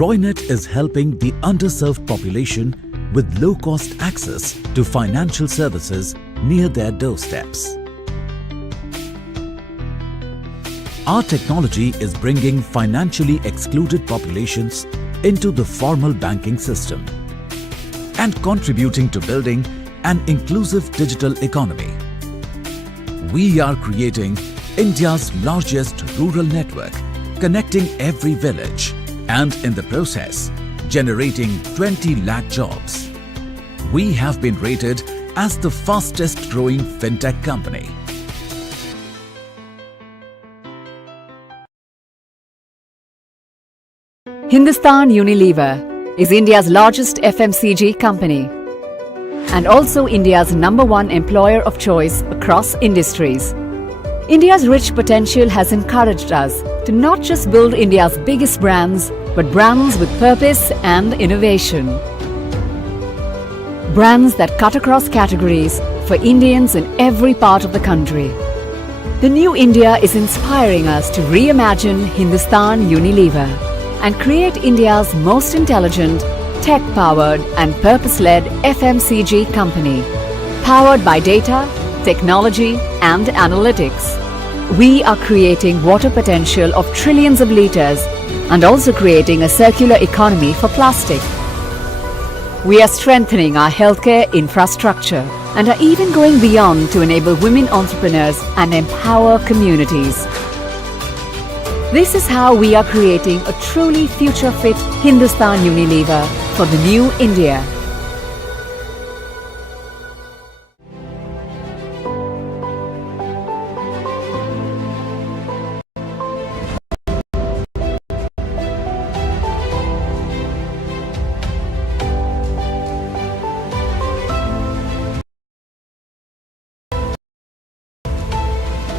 Roynet is helping the underserved population with low-cost access to financial services near their doorsteps. Our technology is bringing financially excluded populations into the formal banking system and contributing to building an inclusive digital economy. we are creating India's largest rural network, connecting every village and in the process, generating 20 lakh jobs. We have been rated as the fastest growing fintech company. Hindustan Unilever is India's largest FMCG company and also India's #1 employer of choice across industries. India's rich potential has encouraged us to not just build India's biggest brands, but brands with purpose and innovation. Brands that cut across categories for Indians in every part of the country. The new India is inspiring us to reimagine Hindustan Unilever and create India's most intelligent, tech-powered and purpose-led FMCG company, powered by data, technology and analytics. We are creating water potential of trillions of litres and also creating a circular economy for plastic. We are strengthening our healthcare infrastructure and are even going beyond to enable women entrepreneurs and empower communities. This is how we are creating a truly future-fit Hindustan Unilever for the new India.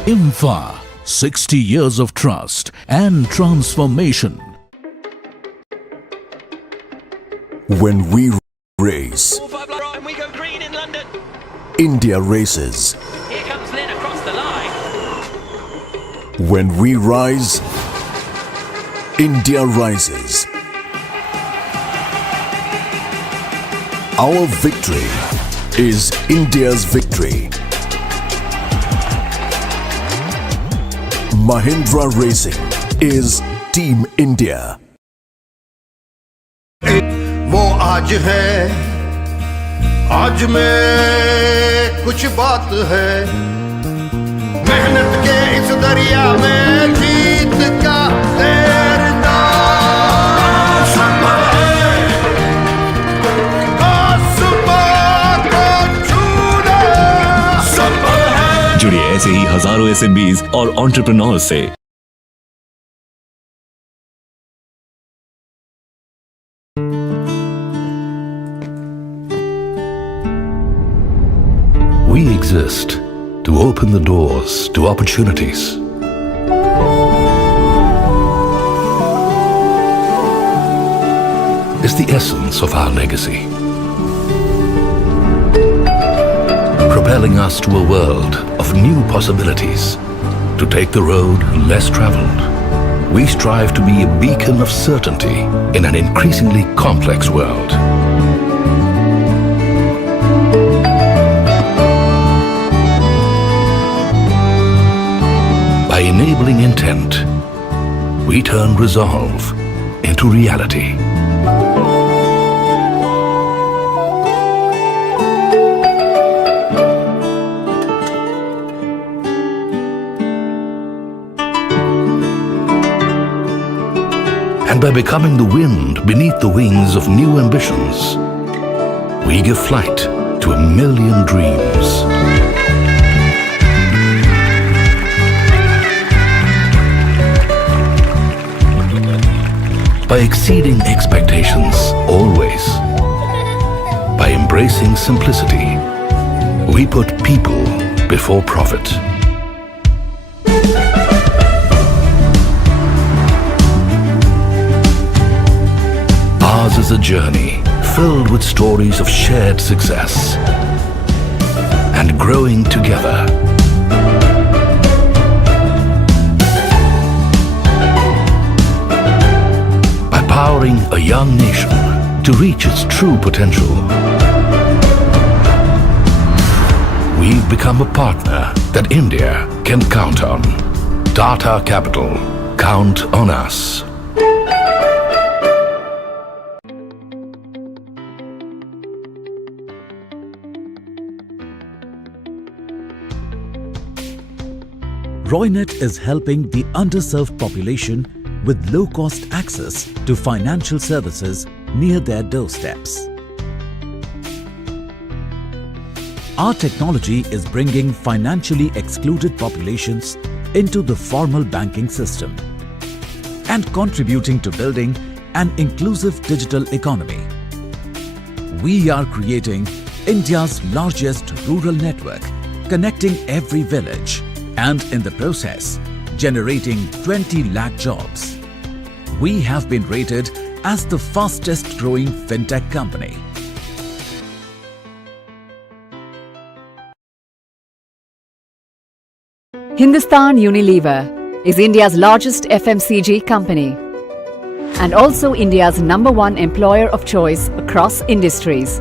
IMFA, 60 years of trust and transformation. When we race, India races. Here comes Lynn across the line. When we rise, India rises. Our victory is India's victory. Mahindra Racing is Team India. वो आज है, आज में कुछ बात है, मेहनत के इस दरिया में जीत का तैरना संभव है, आसमां को छूना संभव है। जुड़िए ऐसे ही हजारों एसएमबीज और एंटरप्रेन्योर्स से। We exist to open the doors to opportunities. It's the essence of our legacy. Propelling us to a world of new possibilities. To take the road less traveled, we strive to be a beacon of certainty in an increasingly complex world. By enabling intent, we turn resolve into reality. And by becoming the wind beneath the wings of new ambitions, we give flight to 1,000,000 dreams. By exceeding expectations always, by embracing simplicity, we put people before profit. Ours is a journey filled with stories of shared success and growing together. Empowering a young nation to reach its true potential. We've become a partner that India can count on. Tata Capital, count on us. Roynet is helping the underserved population with low-cost access to financial services near their doorsteps. Our technology is bringing financially excluded populations into the formal banking system and contributing to building an inclusive digital economy. We are creating India's largest rural network, connecting every village and in the process, generating 20 lakh jobs. We have been rated as the fastest growing fintech company. Hindustan Unilever is India's largest FMCG company and also India's #1 employer of choice across industries.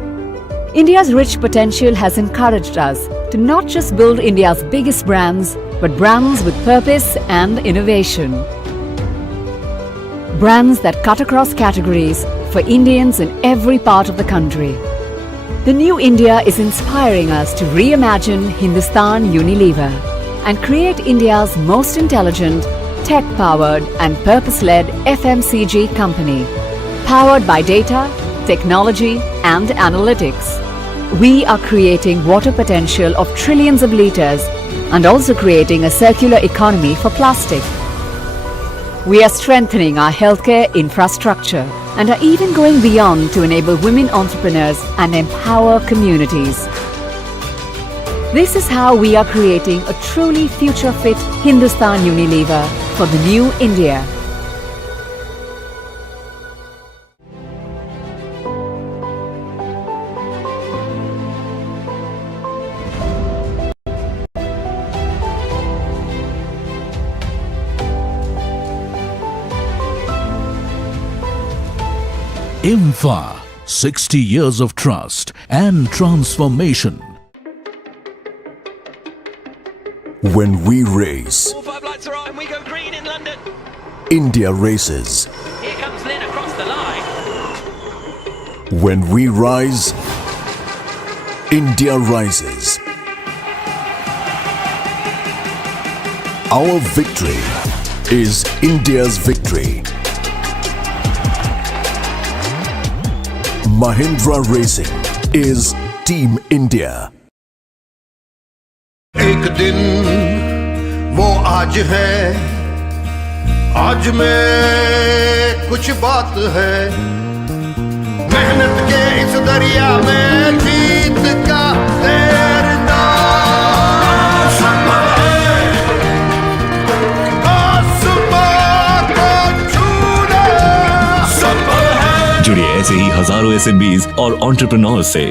India's rich potential has encouraged us to not just build India's biggest brands, but brands with purpose and innovation. Brands that cut across categories for Indians in every part of the country. The new India is inspiring us to reimagine Hindustan Unilever and create India's most intelligent, tech-powered and purpose-led FMCG company, powered by data, technology and analytics. We are creating water potential of trillions of litres and also creating a circular economy for plastic. We are strengthening our healthcare infrastructure and are even going beyond to enable women entrepreneurs and empower communities. This is how we are creating a truly future-fit Hindustan Unilever for the new India. IMFA, 60 years of trust and transformation. When we race, 5 lights are on, we go green in London. India races. Here comes Lynn across the line. When we rise, India rises. Our victory is India's victory. Mahindra Racing is Team India. एक दिन वो आज है, आज में कुछ बात है, मेहनत के इस दरिया में जीत का तैरना संभव है, आसमां को छूना संभव है। जुड़िए ऐसे ही हजारों SMBs और एंटरप्रेन्योर्स से।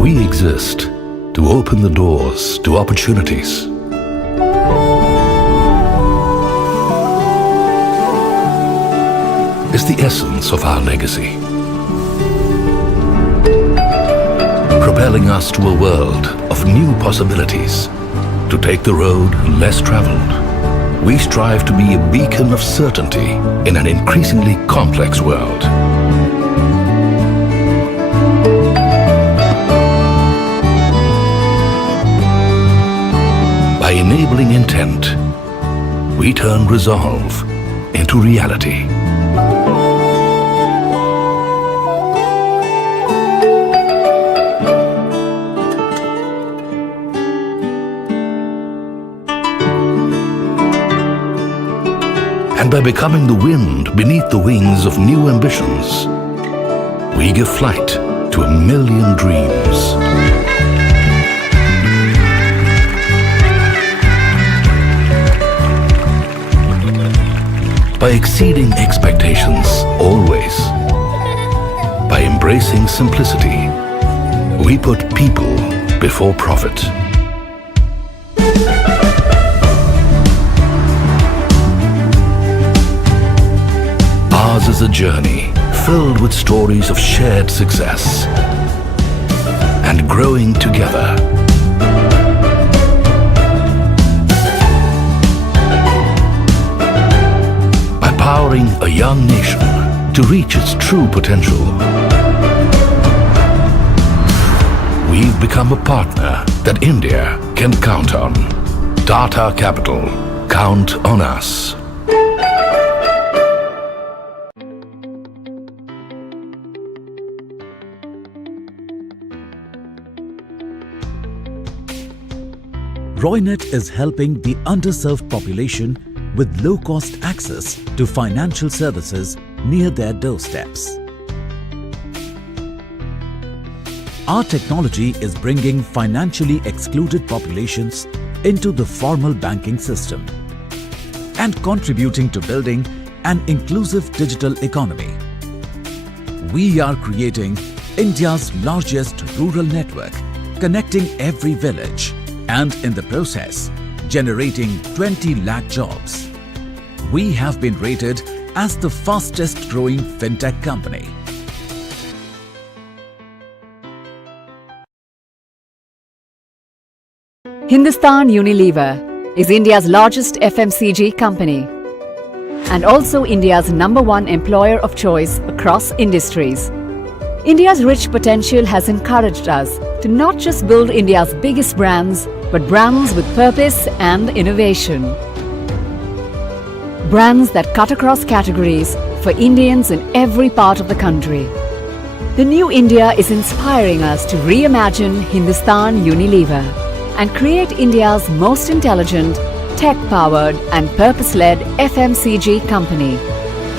We exist to open the doors to opportunities. It's the essence of our legacy. Propelling us to a world of new possibilities. To take the road less traveled, we strive to be a beacon of certainty in an increasingly complex world. By enabling intent, we turn resolve into reality. And by becoming the wind beneath the wings of new ambitions, we give flight to 1,000,000 dreams. By exceeding expectations always, by embracing simplicity, we put people before profit. Ours is a journey filled with stories of shared success and growing together. By powering a young nation to reach its true potential. We've become a partner that India can count on. Tata Capital. Count on us. Roynet is helping the underserved population with low-cost access to financial services near their doorsteps. Our technology is bringing financially excluded populations into the formal banking system and contributing to building an inclusive digital economy. We are creating India's largest rural network, connecting every village and in the process, generating 20 lakh jobs. We have been rated as the fastest growing fintech company. Hindustan Unilever is India's largest FMCG company and also India's #1 employer of choice across industries. India's rich potential has encouraged us to not just build India's biggest brands, but brands with purpose and innovation. Brands that cut across categories for Indians in every part of the country. The new India is inspiring us to reimagine Hindustan Unilever and create India's most intelligent, tech-powered and purpose-led FMCG company,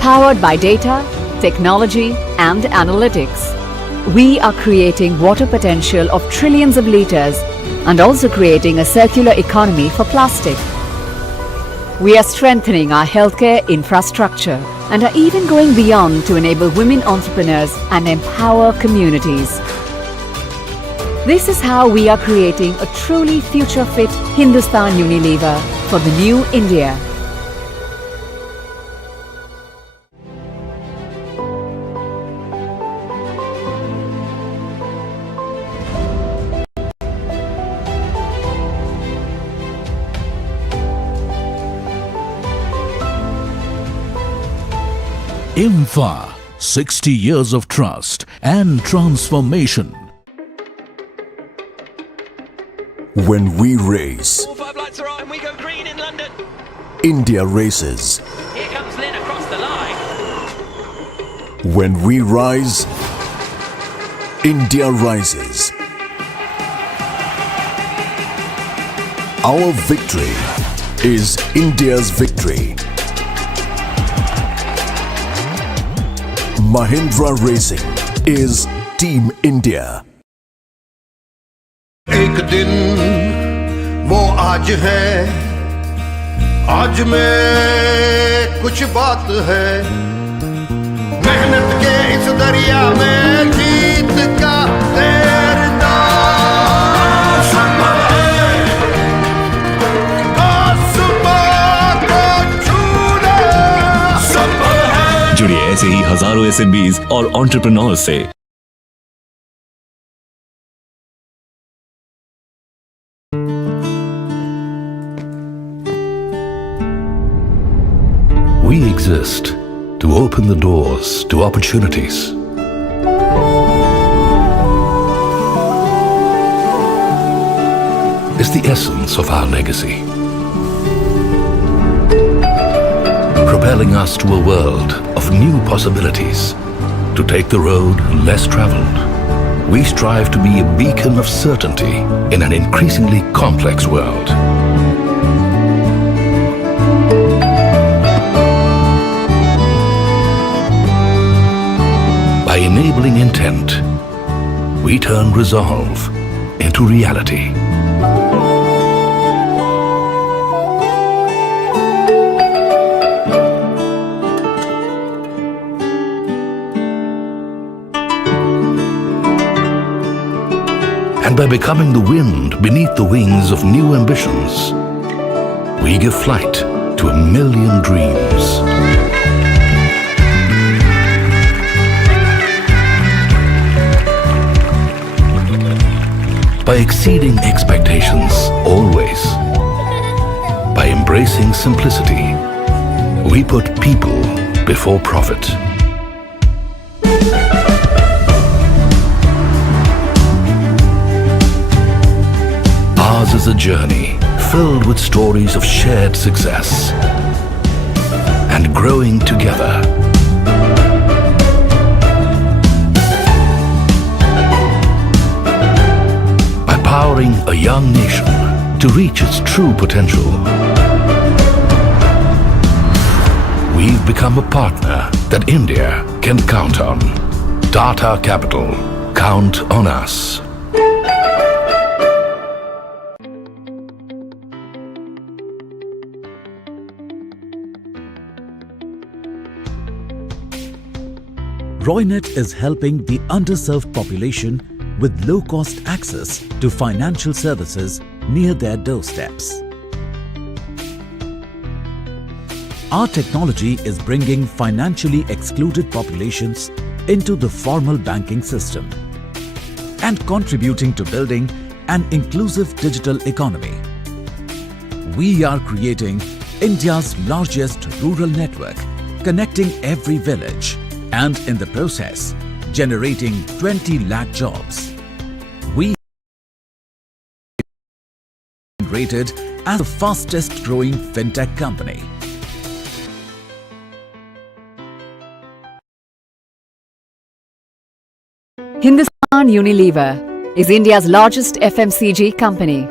powered by data, technology and analytics. We are creating water potential of trillions of litres and also creating a circular economy for plastic. We are strengthening our healthcare infrastructure and are even going beyond to enable women entrepreneurs and empower communities. This is how we are creating a truly future-fit Hindustan Unilever for the new India. IMFA, 60 years of trust and transformation. When we race, 5 lights are on, we go green in London. India races. Here comes Lynn across the line. When we rise, India rises. Our victory is India's victory. Mahindra Racing is Team India. एक दिन वो आज है, आज में कुछ बात है, मेहनत के इस दरिया में जीत का तैरना संभव है, आसमां को छूना संभव है। जुड़िए ऐसे ही हजारों एसएमबीज और एंटरप्रेन्योर्स से। We exist to open the doors to opportunities. It's the essence of our legacy. Propelling us to a world of new possibilities. To take the road less traveled, we strive to be a beacon of certainty in an increasingly complex world. By enabling intent, we turn resolve into reality. And by becoming the wind beneath the wings of new ambitions, we give flight to 1,000,000 dreams. By exceeding expectations always, by embracing simplicity, we put people before profit. journey filled with stories of shared success and growing together. By powering a young nation to reach its true potential, we've become a partner that India can count on. Tata Capital, count on us. Roynet is helping the underserved population with low-cost access to financial services near their doorsteps. Our technology is bringing financially excluded populations into the formal banking system and contributing to building an inclusive digital economy. We are creating India's largest rural network, connecting every village and in the process, generating 20 lakh jobs. We are rated as the fastest growing fintech company. Hindustan Unilever is India's largest FMCG company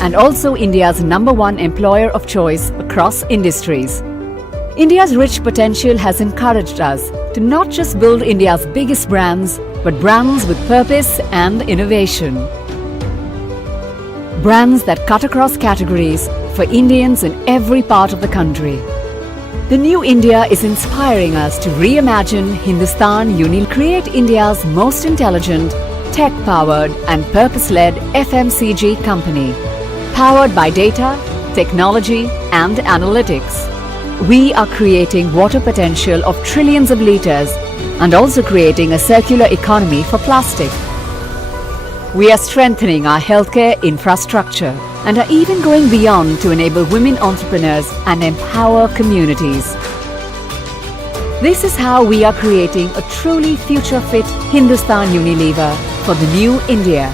and also India's #1 employer of choice across industries. India's rich potential has encouraged us to not just build India's biggest brands, but brands with purpose and innovation. Brands that cut across categories for Indians in every part of the country. The new India is inspiring us to reimagine Hindustan Unilever, create India's most intelligent, tech-powered and purpose-led FMCG company, powered by data, technology and analytics. We are creating water potential of trillions of litres and also creating a circular economy for plastic. We are strengthening our healthcare infrastructure and are even going beyond to enable women entrepreneurs and empower communities. This is how we are creating a truly future-fit Hindustan Unilever for the new India.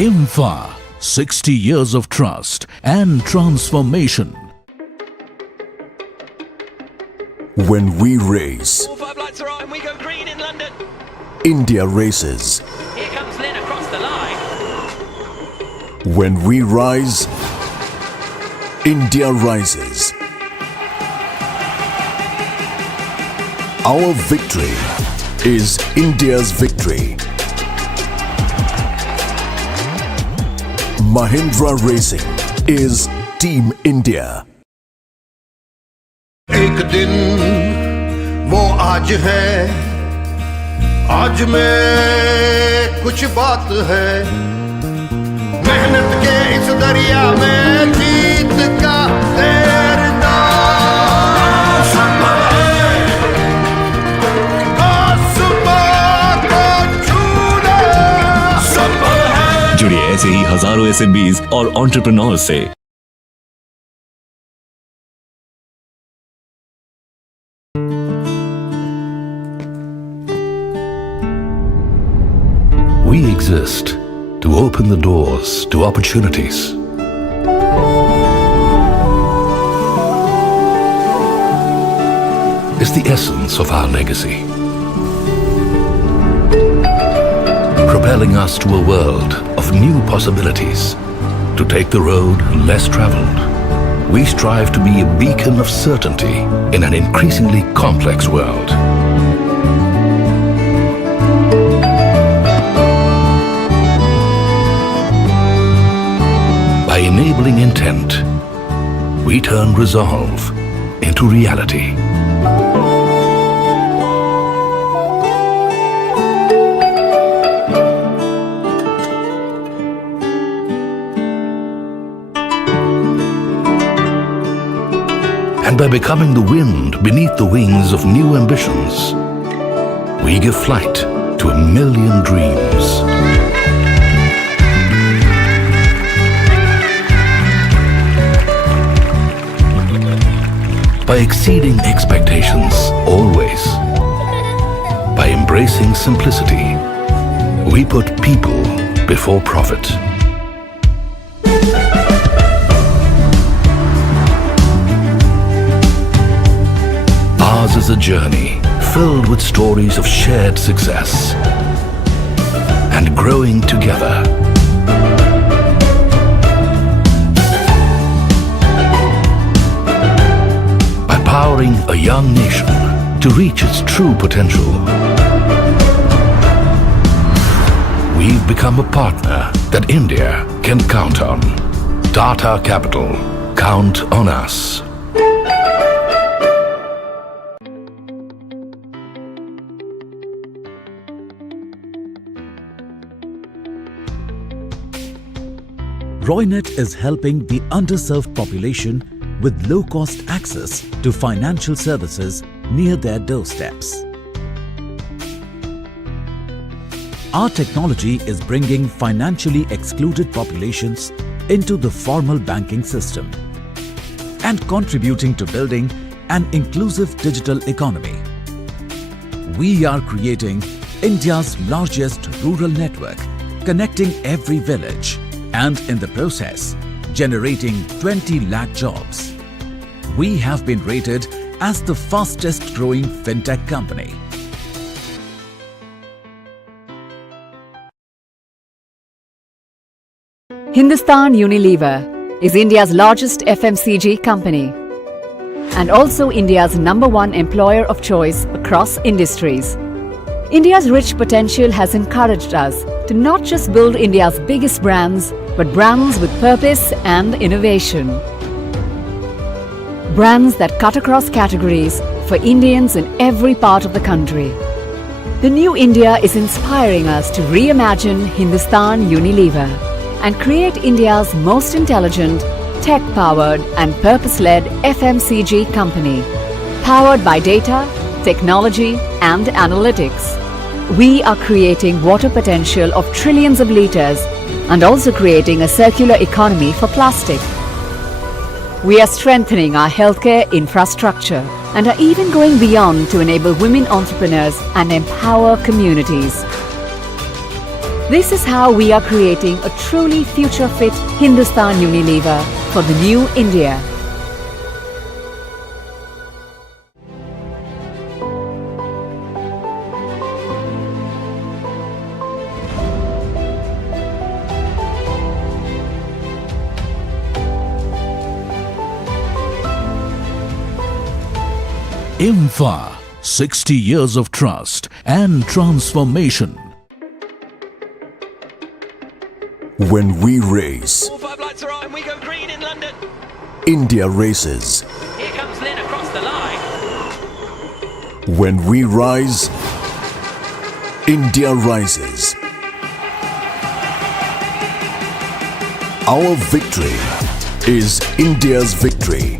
IMFA, 60 years of trust and transformation. When we race, All 5 lights are on and we go green in London. India races. Here comes Lynn across the line. When we rise, India rises. Our victory is India's victory. Mahindra Racing is Team India. एक दिन वो आज है, आज में कुछ बात है, मेहनत के इस दरिया में जीत का तैरना संभव है, आसमां को छूना संभव है। जुड़िए ऐसे ही हजारों एसएमबीज और एंटरप्रेन्योर्स से। We exist to open the doors to opportunities. It's the essence of our legacy. Propelling us to a world of new possibilities. To take the road less traveled, we strive to be a beacon of certainty in an increasingly complex world. By enabling intent, we turn resolve into reality. And by becoming the wind beneath the wings of new ambitions, we give flight to 1 million dreams. exceeding expectations always. By embracing simplicity, we put people before profit. Ours is a journey filled with stories of shared success and growing together. By powering a young nation to reach its true potential, we've become a partner that India can count on. Tata Capital, count on us. Roynet is helping the underserved population with low-cost access to financial services near their doorsteps. Our technology is bringing financially excluded populations into the formal banking system and contributing to building an inclusive digital economy. We are creating India's largest rural network, connecting every village and in the process, generating 20 lakh jobs. We have been rated as the fastest growing fintech company. Hindustan Unilever is India's largest FMCG company and also India's #1 employer of choice across industries. India's rich potential has encouraged us to not just build India's biggest brands, but brands with purpose and innovation. Brands that cut across categories for Indians in every part of the country. The new India is inspiring us to reimagine Hindustan Unilever and create India's most intelligent, tech-powered and purpose-led FMCG company, powered by data, technology and analytics. We are creating water potential of trillions of litres and also creating a circular economy for plastic. We are strengthening our healthcare infrastructure and are even going beyond to enable women entrepreneurs and empower communities. This is how we are creating a truly future-fit Hindustan Unilever for the new India. IMFA, 60 years of trust and transformation. When we race, 4-5 lights are on and we go green in London. India races. Here comes Lynn across the line. When we rise, India rises. Our victory is India's victory.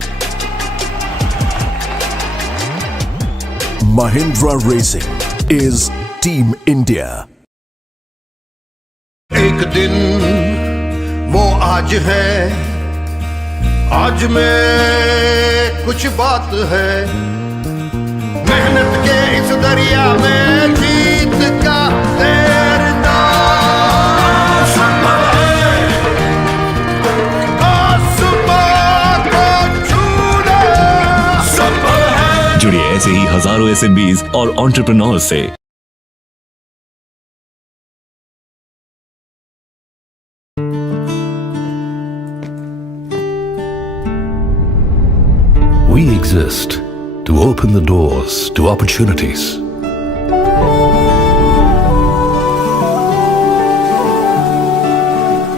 Mahindra Racing is Team India. एक दिन वो आज है, आज में कुछ बात है, मेहनत के इस दरिया में जीत का तैरना संभव है, आसमां को छूना संभव है। जुड़िए ऐसे ही हजारों SMBs और एंटरप्रेन्योर्स से। We exist to open the doors to opportunities.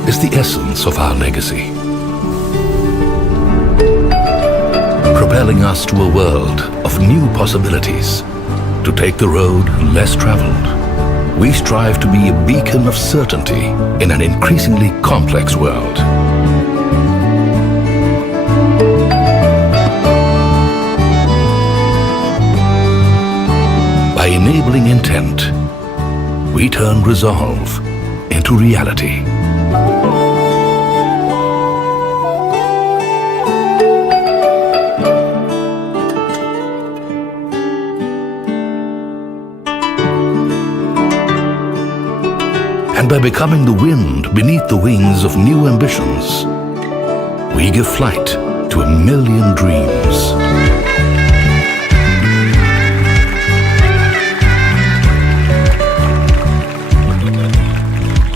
It's the essence of our legacy. Propelling us to a world of new possibilities. To take the road less traveled, we strive to be a beacon of certainty in an increasingly complex world. By enabling intent, we turn resolve into reality. by becoming the wind beneath the wings of new ambitions, we give flight to 1,000,000 dreams.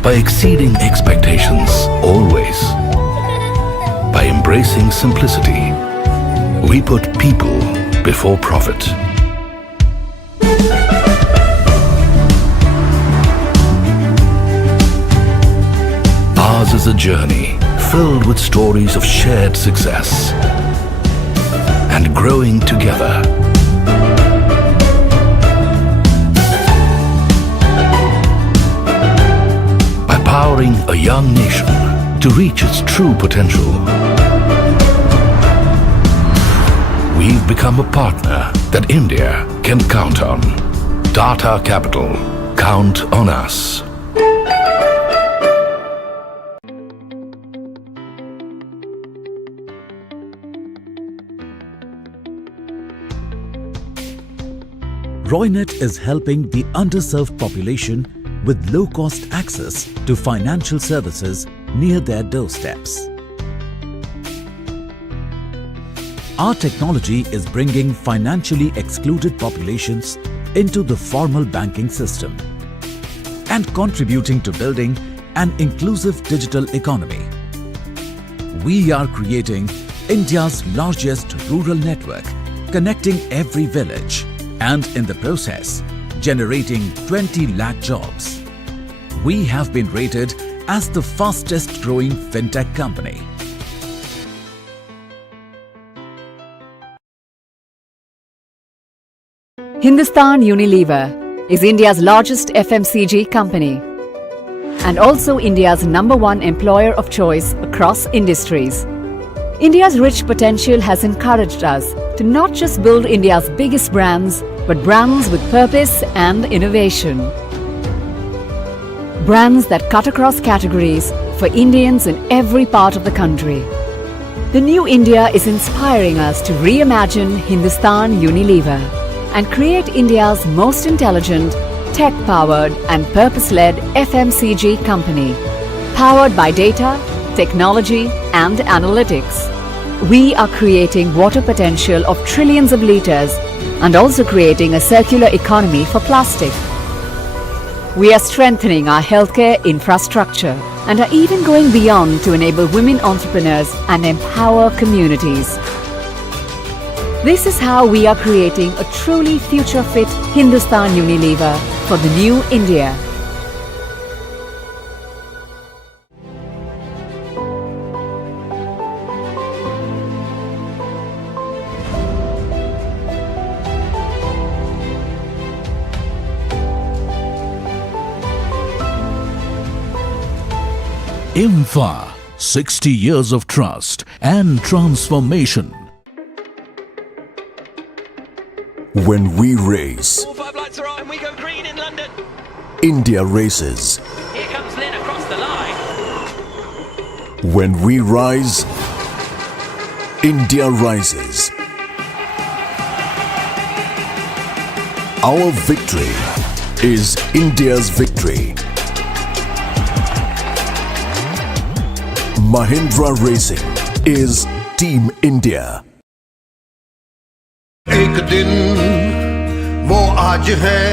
By exceeding expectations always, by embracing simplicity, we put people before profit. Ours is a journey filled with stories of shared success and growing together. By powering a young nation to reach its true potential, we've become a partner that India can count on. Tata Capital, count on us. Roynet is helping the underserved population with low-cost access to financial services near their doorsteps. Our technology is bringing financially excluded populations into the formal banking system and contributing to building an inclusive digital economy. We are creating India's largest rural network, connecting every village and in the process, generating 20 lakh jobs. We have been rated as the fastest growing fintech company. Hindustan Unilever is India's largest FMCG company and also India's #1 employer of choice across industries. India's rich potential has encouraged us to not just build India's biggest brands, but brands with purpose and innovation. Brands that cut across categories for Indians in every part of the country. The new India is inspiring us to reimagine Hindustan Unilever and create India's most intelligent, tech-powered and purpose-led FMCG company, powered by data, technology and analytics. We are creating water potential of trillions of litres and also creating a circular economy for plastic. We are strengthening our healthcare infrastructure and are even going beyond to enable women entrepreneurs and empower communities. This is how we are creating a truly future-fit Hindustan Unilever for the new India. IMFA, 60 years of trust and transformation. When we race, 4-5 lights are on and we go green in London. India races. Here comes Lynn across the line. When we rise, India rises. Our victory is India's victory. Mahindra Racing is Team India. एक दिन वो आज है,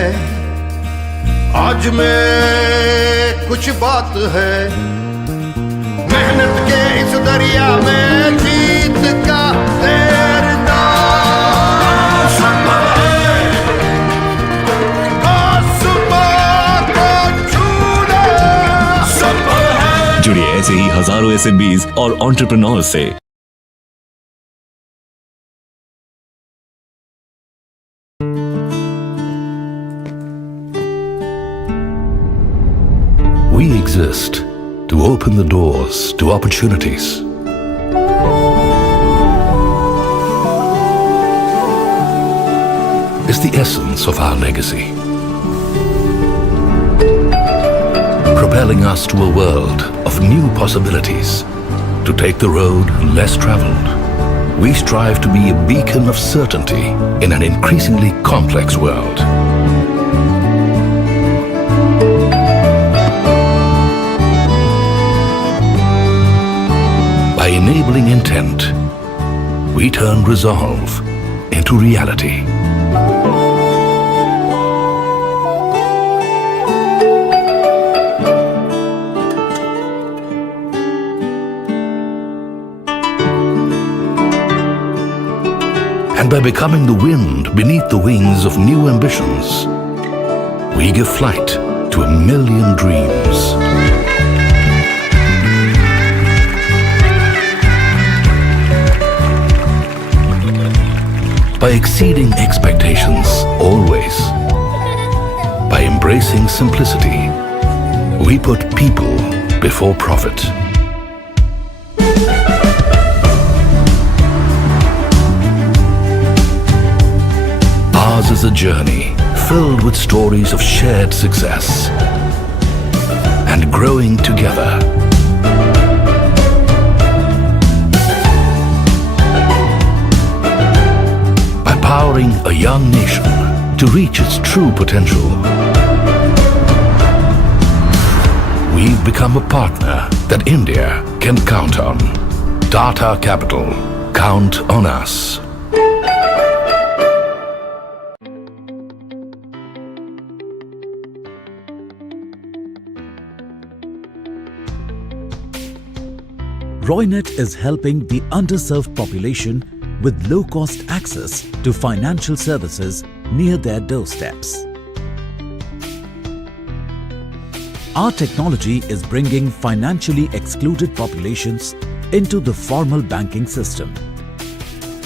आज में कुछ बात है, मेहनत के इस दरिया में जीत का तैरना संभव है, आसमां को छूना संभव है। जुड़िए ऐसे ही हजारों SMBs और एंटरप्रेन्योर्स से। We exist to open the doors to opportunities. It's the essence of our legacy. Propelling us to a world of new possibilities. To take the road less traveled, we strive to be a beacon of certainty in an increasingly complex world. we turn resolve into reality. And by becoming the wind beneath the wings of new ambitions, we give flight to 1,000,000 dreams. By exceeding expectations always, by embracing simplicity, we put people before profit. Ours is a journey filled with stories of shared success and growing together. By powering a young nation to reach its true potential, we've become a partner that India can count on. Tata Capital, count on us. Roynet is helping the underserved population with low-cost access to financial services near their doorsteps. Our technology is bringing financially excluded populations into the formal banking system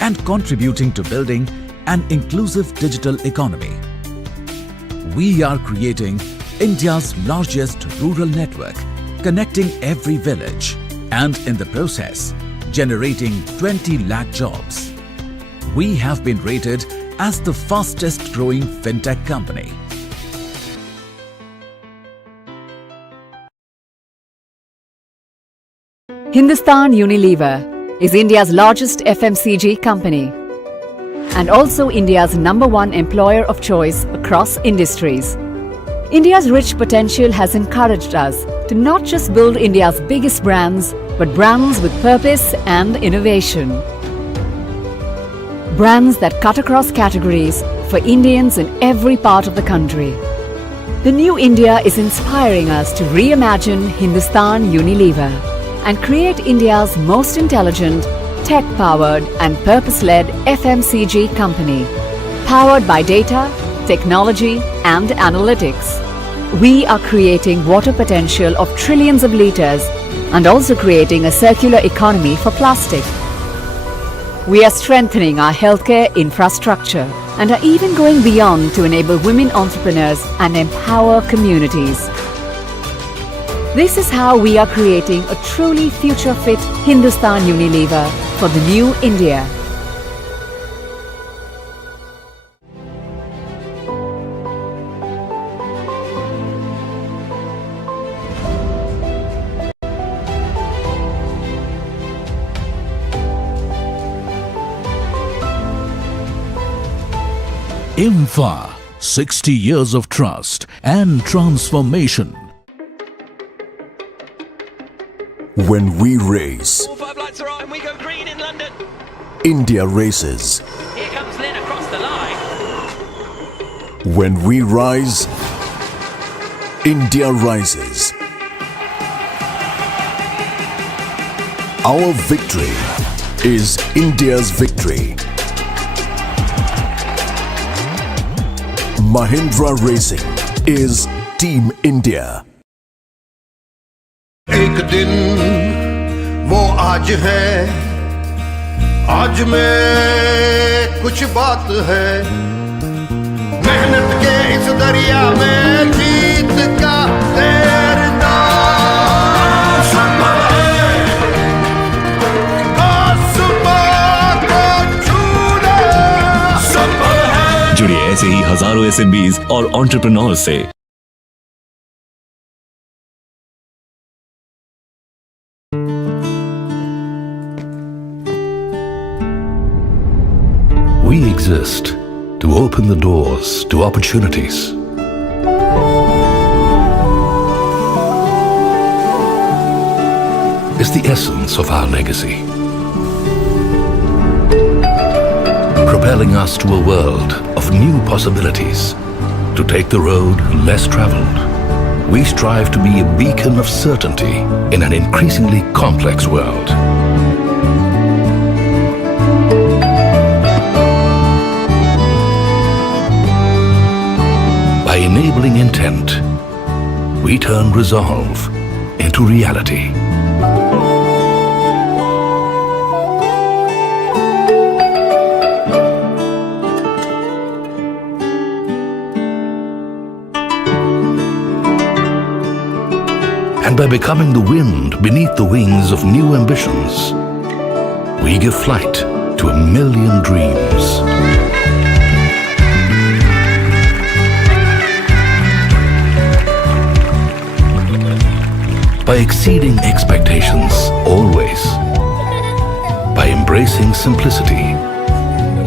and contributing to building an inclusive digital economy. We are creating India's largest rural network, connecting every village, and in the process, generating 20 lakh jobs. We have been rated as the fastest growing fintech company. Hindustan Unilever is India's largest FMCG company and also India's #1 employer of choice across industries. India's rich potential has encouraged us to not just build India's biggest brands, but brands with purpose and innovation. Brands that cut across categories for Indians in every part of the country. The new India is inspiring us to reimagine Hindustan Unilever and create India's most intelligent, tech-powered and purpose-led FMCG company, powered by data, technology and analytics. We are creating water potential of trillions of litres and also creating a circular economy for plastic. We are strengthening our healthcare infrastructure and are even going beyond to enable women entrepreneurs and empower communities. This is how we are creating a truly future-fit Hindustan Unilever for the new India. IMFA, 60 years of trust and transformation. When we race, All 5 lights are on and we go green in London. India races. Here comes Lynn across the line. When we rise, India rises. Our victory is India's victory. Mahindra Racing is Team India. एक दिन वो आज है, आज में कुछ बात है, मेहनत के इस दरिया में जीत का तैरना संभव है, आसमां को छूना संभव है। जुड़िए ऐसे ही हजारों एसएमबीज और एंटरप्रेन्योर्स से। We exist to open the doors to opportunities. It's the essence of our legacy. propelling us to a world of new possibilities. To take the road less traveled, we strive to be a beacon of certainty in an increasingly complex world. By enabling intent, we turn resolve into reality. And by becoming the wind beneath the wings of new ambitions, we give flight to a million dreams. By exceeding expectations always, by embracing simplicity,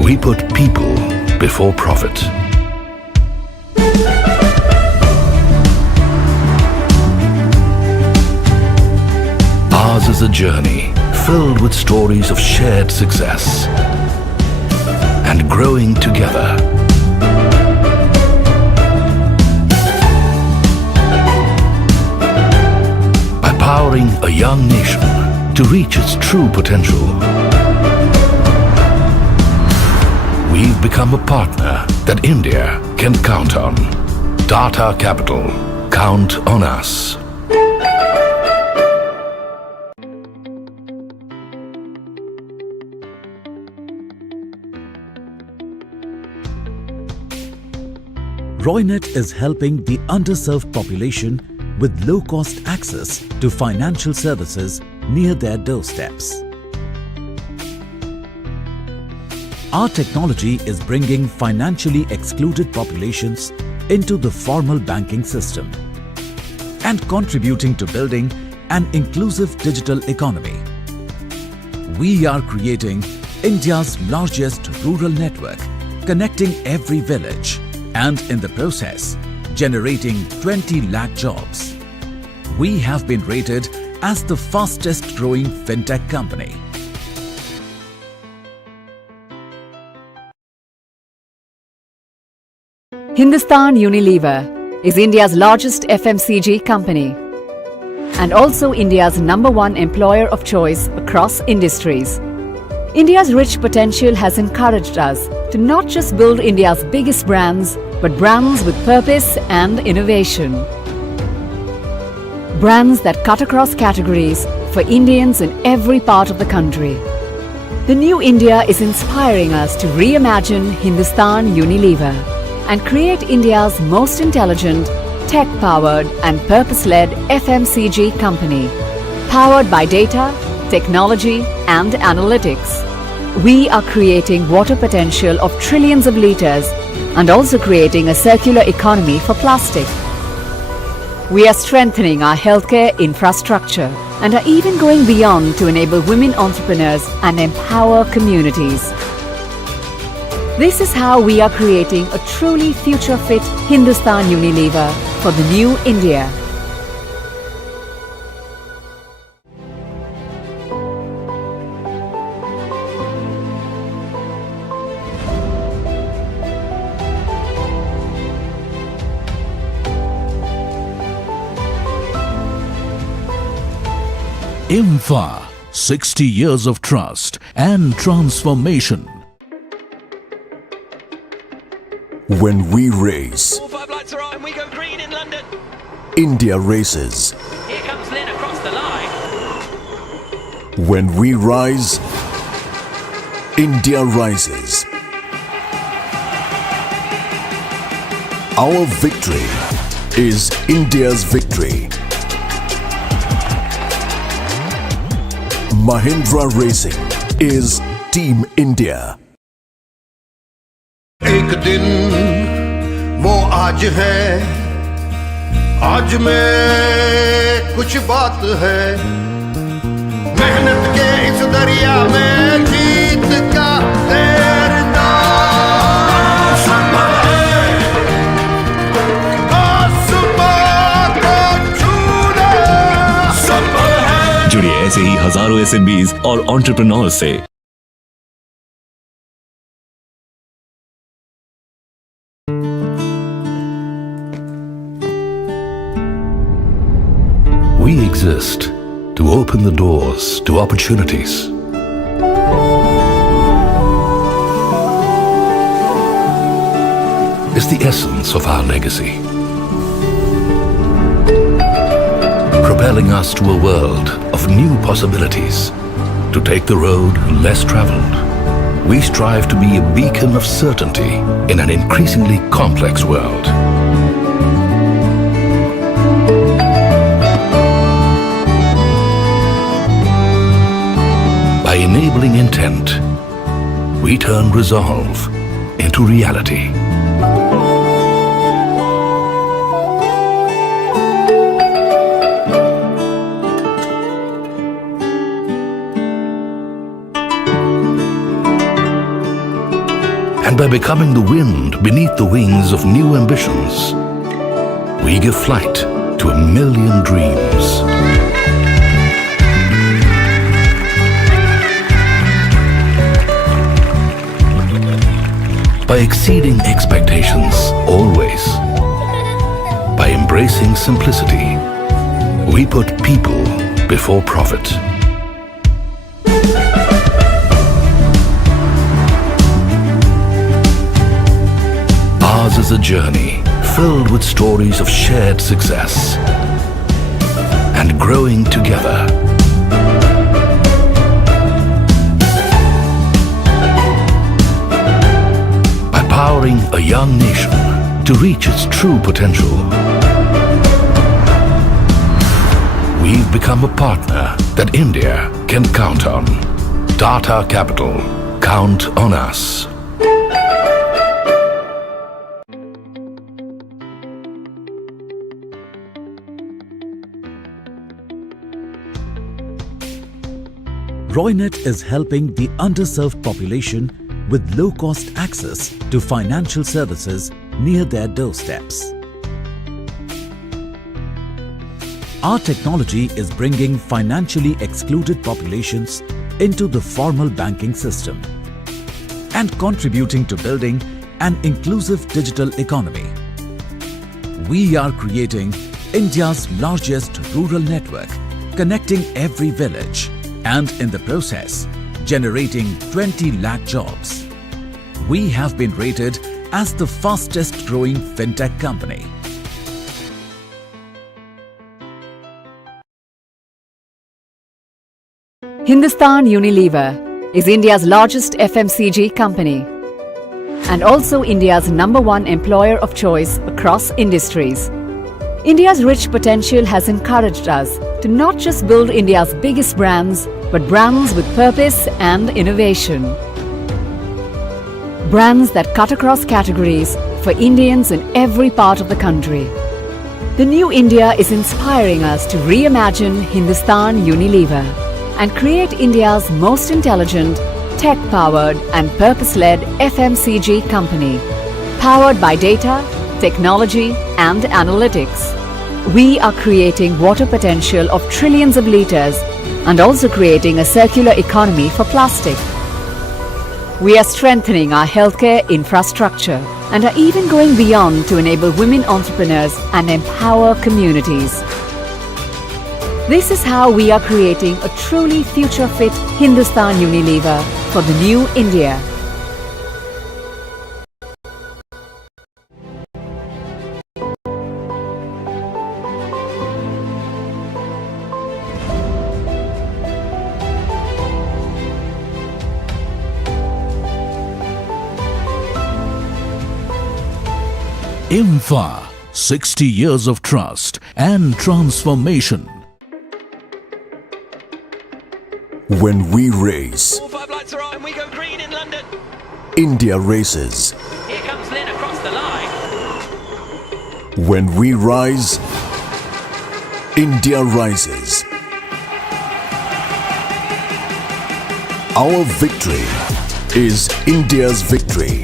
we put people before profit. Ours is a journey filled with stories of shared success and growing together. Empowering a young nation to reach its true potential. We've become a partner that India can count on. Tata Capital, count on us. Roynet is helping the underserved population with low-cost access to financial services near their doorsteps. Our technology is bringing financially excluded populations into the formal banking system and contributing to building an inclusive digital economy. We are creating India's largest rural network, connecting every village and in the process, generating 20 lakh jobs. We have been rated as the fastest growing fintech company. Hindustan Unilever is India's largest FMCG company and also India's #1 employer of choice across industries. India's rich potential has encouraged us to not just build India's biggest brands, but brands with purpose and innovation. Brands that cut across categories for Indians in every part of the country. The new India is inspiring us to reimagine Hindustan Unilever and create India's most intelligent, tech-powered and purpose-led FMCG company, powered by data, technology and analytics. We are creating water potential of trillions of litres and also creating a circular economy for plastic. We are strengthening our healthcare infrastructure and are even going beyond to enable women entrepreneurs and empower communities. This is how we are creating a truly future-fit Hindustan Unilever for the new India. IMFA, 60 years of trust and transformation. When we race, 4-5 lights are on and we go green in London. India races. Here comes Lynn across the line. When we rise, India rises. Our victory is India's victory. Mahindra Racing is Team India. एक दिन वो आज है, आज में कुछ बात है, मेहनत के इस दरिया में जीत का तैरना संभव है, आसमां को छूना संभव है। जुड़िए ऐसे ही हजारों SMBs और एंटरप्रेन्योर्स से। exist to open the doors to opportunities. Is the essence of our legacy. Propelling us to a world of new possibilities. To take the road less traveled, we strive to be a beacon of certainty in an increasingly complex world. By enabling intent, we turn resolve into reality. And by becoming the wind beneath the wings of new ambitions, we give flight to 1,000,000 dreams. By exceeding expectations always, by embracing simplicity, we put people before profit. Ours is a journey filled with stories of shared success and growing together. Empowering a young nation to reach its true potential. We've become a partner that India can count on. Tata Capital, count on us. Roynet is helping the underserved population with low-cost access to financial services near their doorsteps. Our technology is bringing financially excluded populations into the formal banking system and contributing to building an inclusive digital economy. We are creating India's largest rural network, connecting every village and in the process, generating 20 lakh jobs. We have been rated as the fastest growing fintech company. Hindustan Unilever is India's largest FMCG company and also India's #1 employer of choice across industries. India's rich potential has encouraged us to not just build India's biggest brands, but brands with purpose and innovation. Brands that cut across categories for Indians in every part of the country. The new India is inspiring us to reimagine Hindustan Unilever and create India's most intelligent, tech-powered and purpose-led FMCG company, powered by data, technology and analytics. We are creating water potential of trillions of litres and also creating a circular economy for plastic. We are strengthening our healthcare infrastructure and are even going beyond to enable women entrepreneurs and empower communities. This is how we are creating a truly future-fit Hindustan Unilever for the new India. IMFA, 60 years of trust and transformation. When we race, 5 lights are on and we go green in London. India races. Here comes Lynn across the line. When we rise, India rises. Our victory is India's victory.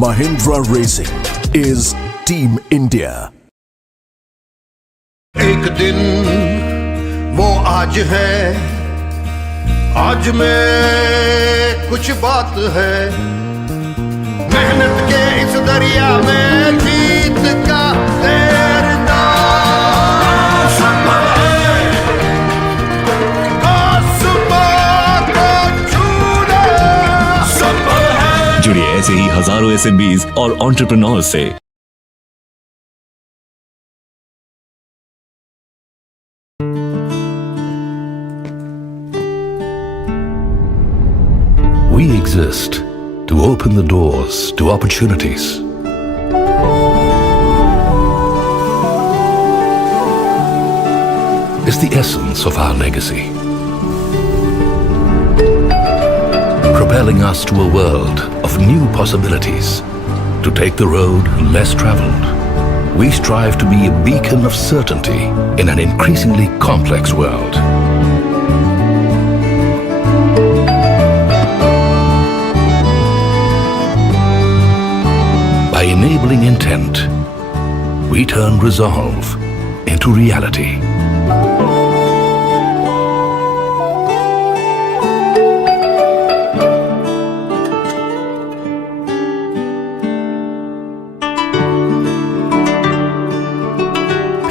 Mahindra Racing is Team India. एक दिन वो आज है, आज में कुछ बात है, मेहनत के इस दरिया में जीत का तैर हजारों SMBs और entrepreneurs से। We exist to open the doors to opportunities. Is the essence of our legacy. Propelling us to a world of new possibilities. To take the road less traveled, we strive to be a beacon of certainty in an increasingly complex world. By enabling intent, we turn resolve into reality.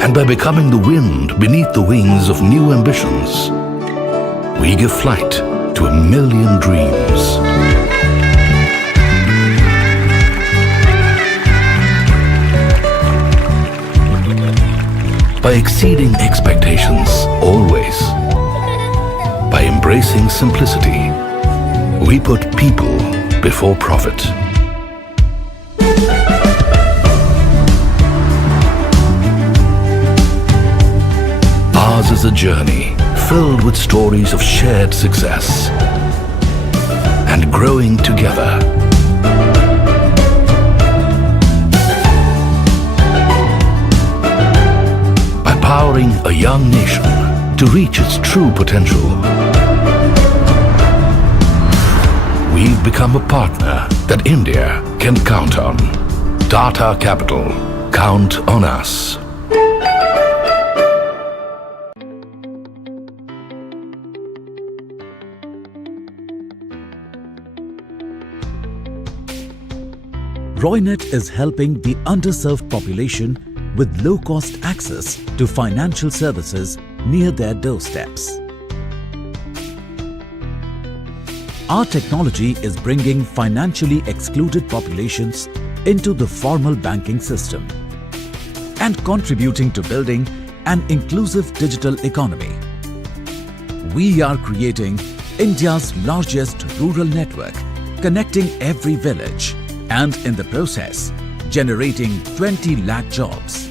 And by becoming the wind beneath the wings of new ambitions, we give flight to a million dreams. By exceeding expectations always, by embracing simplicity, we put people before profit. Ours is a journey filled with stories of shared success and growing together. By powering a young nation to reach its true potential, we've become a partner that India can count on. Tata Capital, count on us. Roynet is helping the underserved population with low-cost access to financial services near their doorsteps. Our technology is bringing financially excluded populations into the formal banking system and contributing to building an inclusive digital economy. We are creating India's largest rural network, connecting every village, and in the process, generating 20 lakh jobs.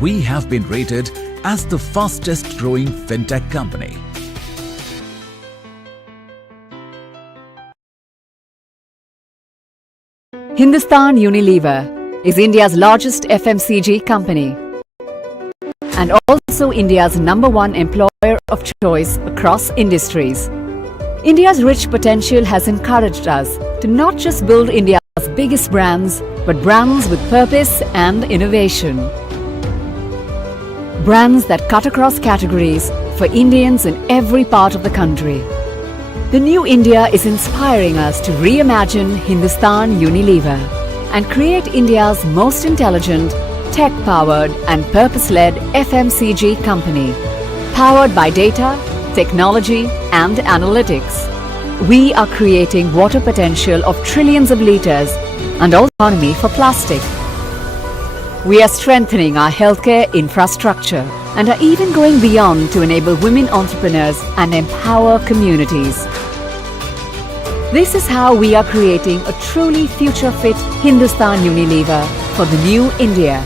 We have been rated as the fastest growing fintech company. Hindustan Unilever is India's largest FMCG company and also India's #1 employer of choice across industries. India's rich potential has encouraged us to not just build India's biggest brands, but brands with purpose and innovation. Brands that cut across categories for Indians in every part of the country. The new India is inspiring us to reimagine Hindustan Unilever and create India's most intelligent, tech-powered and purpose-led FMCG company, powered by data, technology and analytics. We are creating water potential of trillions of litres and autonomy for plastic. We are strengthening our healthcare infrastructure and are even going beyond to enable women entrepreneurs and empower communities. This is how we are creating a truly future-fit Hindustan Unilever for the new India.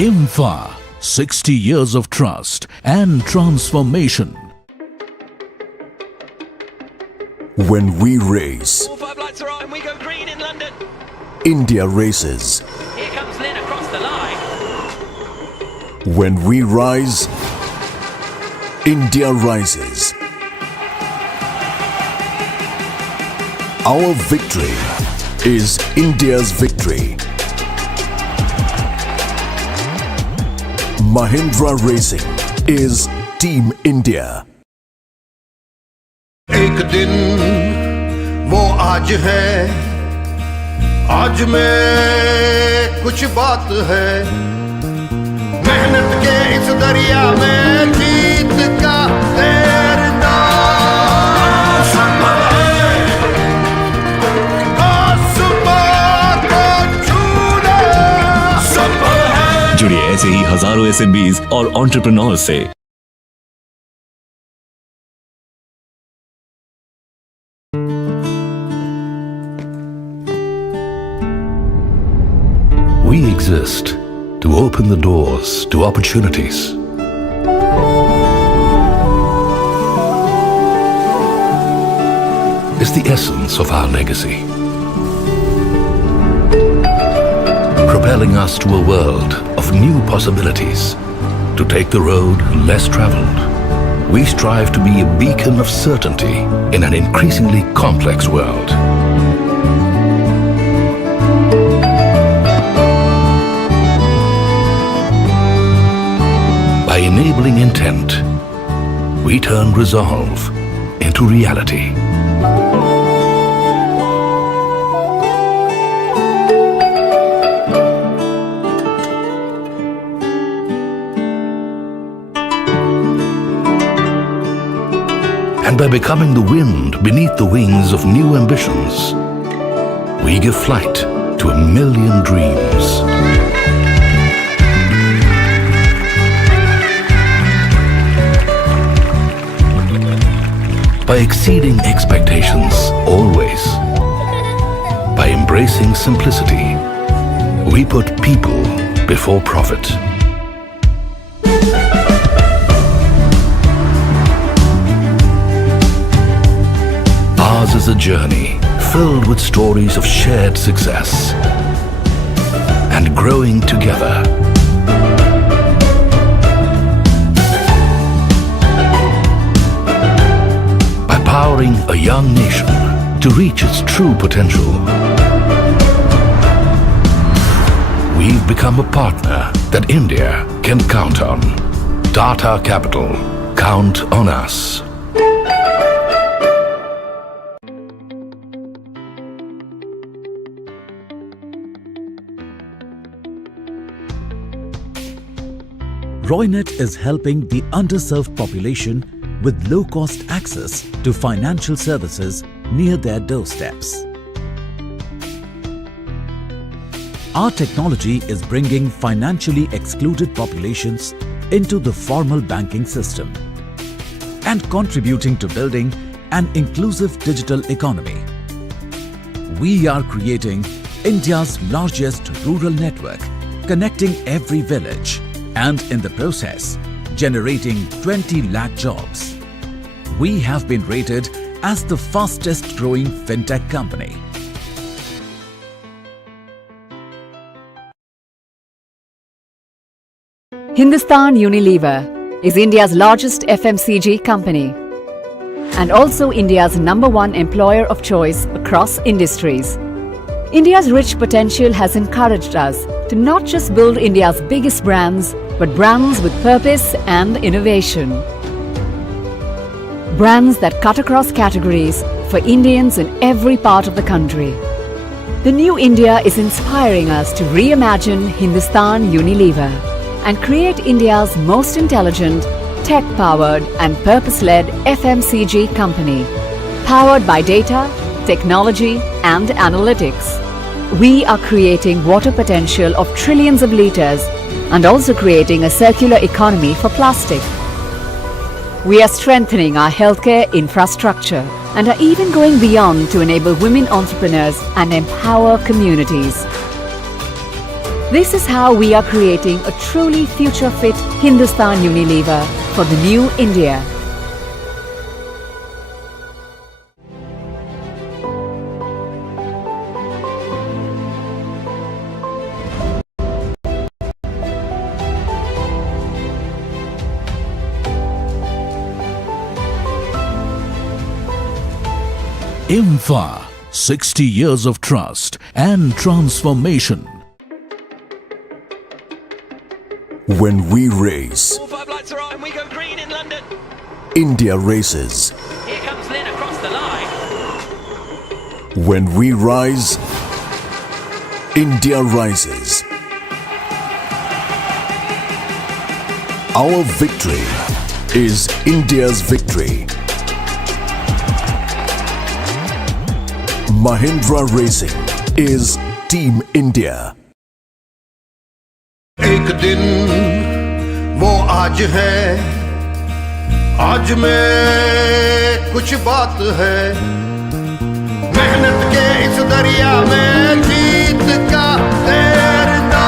IMFA, 60 years of trust and transformation. When we race, All 5 lights are on and we go green in London. India races. Here comes Lynn across the line. When we rise, India rises. Our victory is India's victory. Mahindra Racing is Team India. एक दिन वो आज है, आज में कुछ बात है, मेहनत के इस दरिया में जीत का तैरना संभव है, आसमां को छूना संभव है। जुड़िए ऐसे ही हजारों एसएमबीज और एंटरप्रेन्योर्स से। We exist to open the doors to opportunities. Is the essence of our legacy. Propelling us to a world of new possibilities. To take the road less traveled, we strive to be a beacon of certainty in an increasingly complex world. By enabling intent, we turn resolve into reality. And by becoming the wind beneath the wings of new ambitions, we give flight to 1,000,000 dreams. By exceeding expectations always, by embracing simplicity, we put people before profit. Ours is a journey filled with stories of shared success and growing together. Empowering a young nation to reach its true potential. We've become a partner that India can count on. Tata Capital, count on us. Roynet is helping the underserved population with low-cost access to financial services near their doorsteps. Our technology is bringing financially excluded populations into the formal banking system and contributing to building an inclusive digital economy. We are creating India's largest rural network, connecting every village and in the process, generating 20 lakh jobs. We have been rated as the fastest growing fintech company. Hindustan Unilever is India's largest FMCG company and also India's #1 employer of choice across industries. India's rich potential has encouraged us to not just build India's biggest brands, but brands with purpose and innovation. Brands that cut across categories for Indians in every part of the country. The new India is inspiring us to reimagine Hindustan Unilever and create India's most intelligent, tech-powered and purpose-led FMCG company, powered by data, technology and analytics. We are creating water potential of trillions of litres and also creating a circular economy for plastic. We are strengthening our healthcare infrastructure and are even going beyond to enable women entrepreneurs and empower communities. This is how we are creating a truly future-fit Hindustan Unilever for the new India. IMFA, 60 years of trust and transformation. When we race, All 5 lights are on and we go green in London. India races. Here comes Lynn across the line. When we rise, India rises. Our victory is India's victory. Mahindra Racing is Team India. एक दिन वो आज है, आज में कुछ बात है, मेहनत के इस दरिया में जीत का तैरना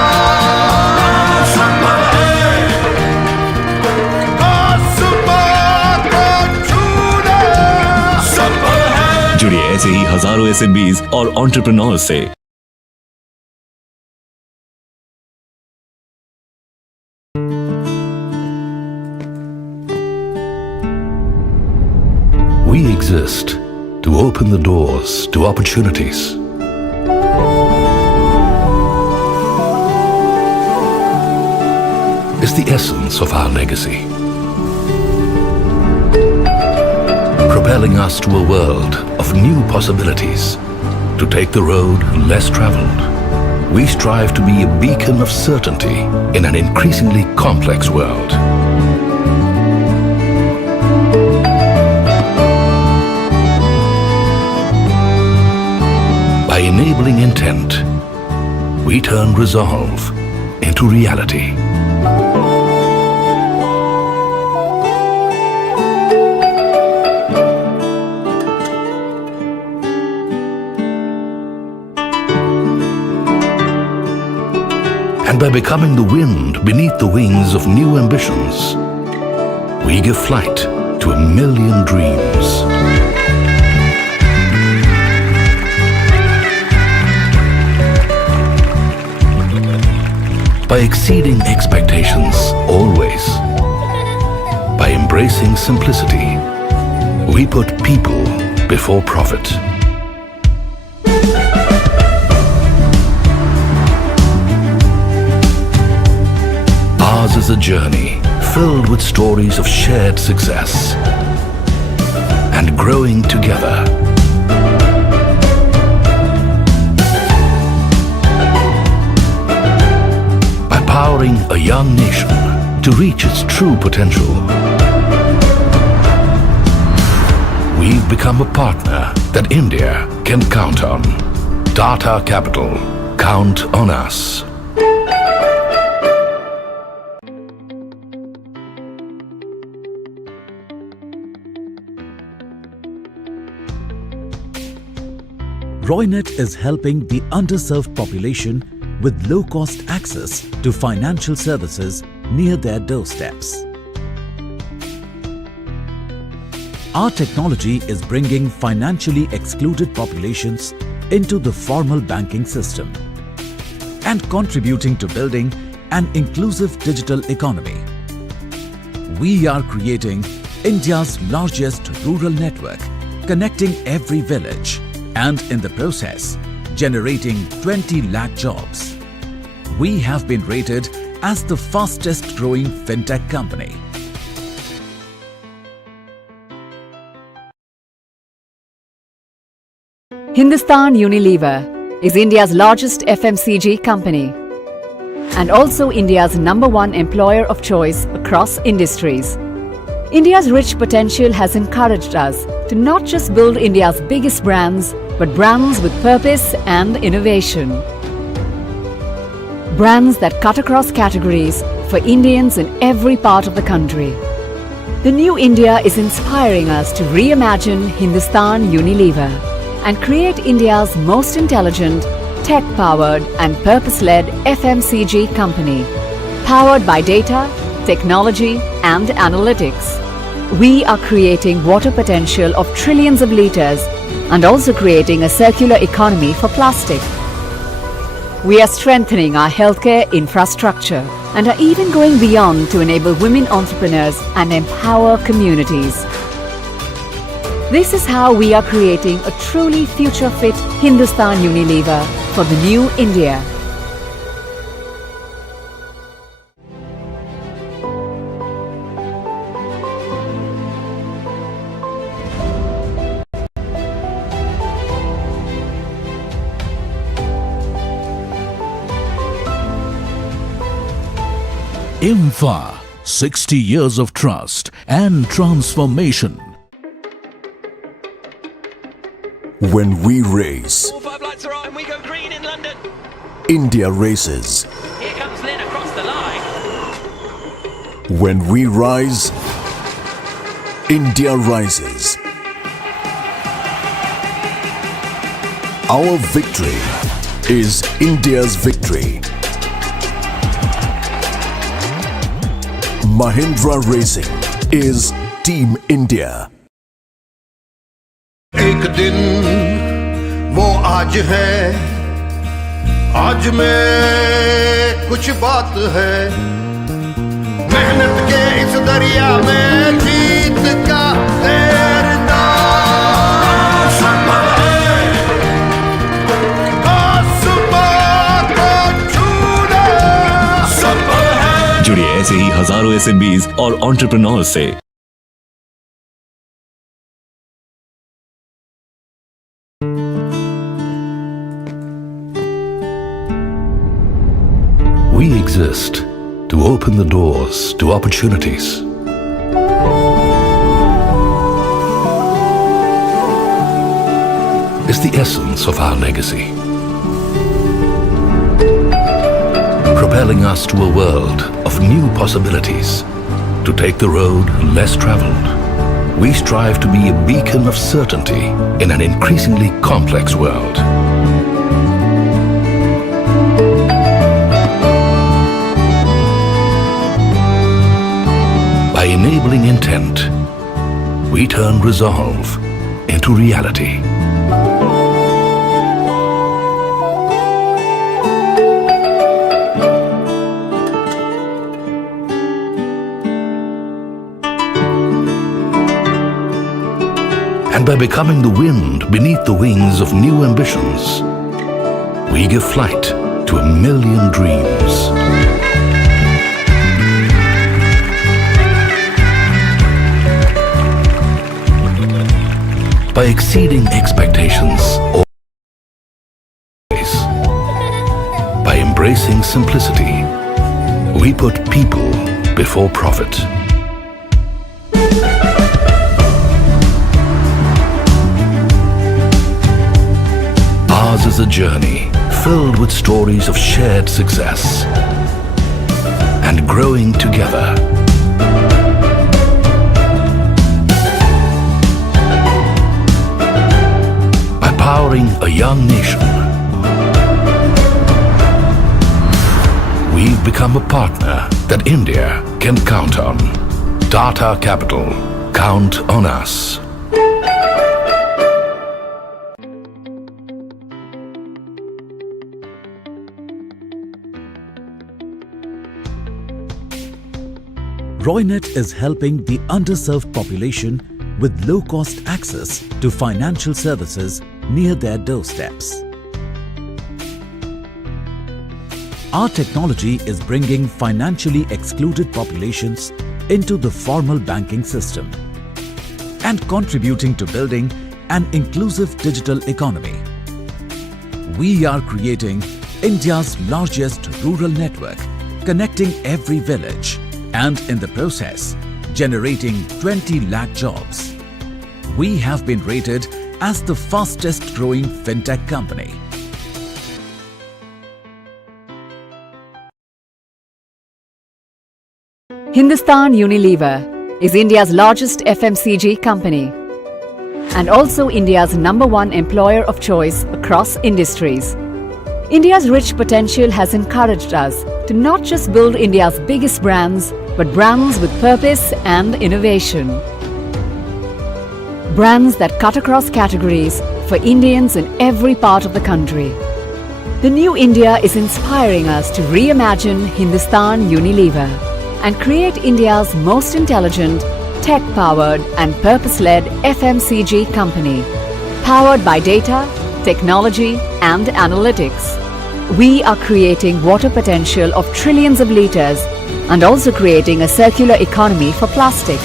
संभव है, आसमां को छूना संभव है। जुड़िए ऐसे ही हजारों एसएमबीज और एंटरप्रेन्योर्स से। We exist to open the doors to opportunities. Is the essence of our legacy. Propelling us to a world of new possibilities. To take the road less traveled, we strive to be a beacon of certainty in an increasingly complex world. By enabling intent, we turn resolve into reality. And by becoming the wind beneath the wings of new ambitions, we give flight to 1,000,000 dreams. By exceeding expectations always, by embracing simplicity, we put people before profit. Ours is a journey filled with stories of shared success and growing together. Empowering a young nation to reach its true potential. We've become a partner that India can count on. Tata Capital, count on us. Roynet is helping the underserved population with low-cost access to financial services near their doorsteps. Our technology is bringing financially excluded populations into the formal banking system and contributing to building an inclusive digital economy. We are creating India's largest rural network, connecting every village and in the process, generating 20 lakh jobs. We have been rated as the fastest growing fintech company. Hindustan Unilever is India's largest FMCG company and also India's #1 employer of choice across industries. India's rich potential has encouraged us to not just build India's biggest brands, but brands with purpose and innovation. Brands that cut across categories for Indians in every part of the country. The new India is inspiring us to reimagine Hindustan Unilever and create India's most intelligent, tech-powered and purpose-led FMCG company, powered by data, technology and analytics. We are creating water potential of trillions of litres and also creating a circular economy for plastic. We are strengthening our healthcare infrastructure and are even going beyond to enable women entrepreneurs and empower communities. This is how we are creating a truly future-fit Hindustan Unilever for the new India. IMFA, 60 years of trust and transformation. When we race, 4-5 lights are on and we go green in London. India races. Here comes Lynn across the line. When we rise, India rises. Our victory is India's victory. Mahindra Racing is Team India. एक दिन वो आज है, आज में कुछ बात है, मेहनत के इस दरिया में जीत का तैरना संभव है, आसमां को छूना संभव है। जुड़िए ऐसे ही हजारों SMBs और एंटरप्रेन्योर्स से। We exist to open the doors to opportunities. Is the essence of our legacy. Propelling us to a world of new possibilities. To take the road less traveled, we strive to be a beacon of certainty in an increasingly complex world. By enabling intent, we turn resolve into reality. And by becoming the wind beneath the wings of new ambitions, we give flight to a million dreams. By exceeding expectations always, by embracing simplicity, we put people before profit. Ours is a journey filled with stories of shared success and growing together. Powering a young nation, we've become a partner that India can count on. Tata Capital, count on us. Roynet is helping the underserved population with low-cost access to financial services near their doorsteps. Our technology is bringing financially excluded populations into the formal banking system and contributing to building an inclusive digital economy. We are creating India's largest rural network, connecting every village and in the process, generating 20 lakh jobs. We have been rated as the fastest growing fintech company. Hindustan Unilever is India's largest FMCG company and also India's #1 employer of choice across industries. India's rich potential has encouraged us to not just build India's biggest brands, but brands with purpose and innovation. Brands that cut across categories for Indians in every part of the country. The new India is inspiring us to reimagine Hindustan Unilever and create India's most intelligent, tech-powered and purpose-led FMCG company, powered by data, technology and analytics. We are creating water potential of trillions of litres and also creating a circular economy for plastic.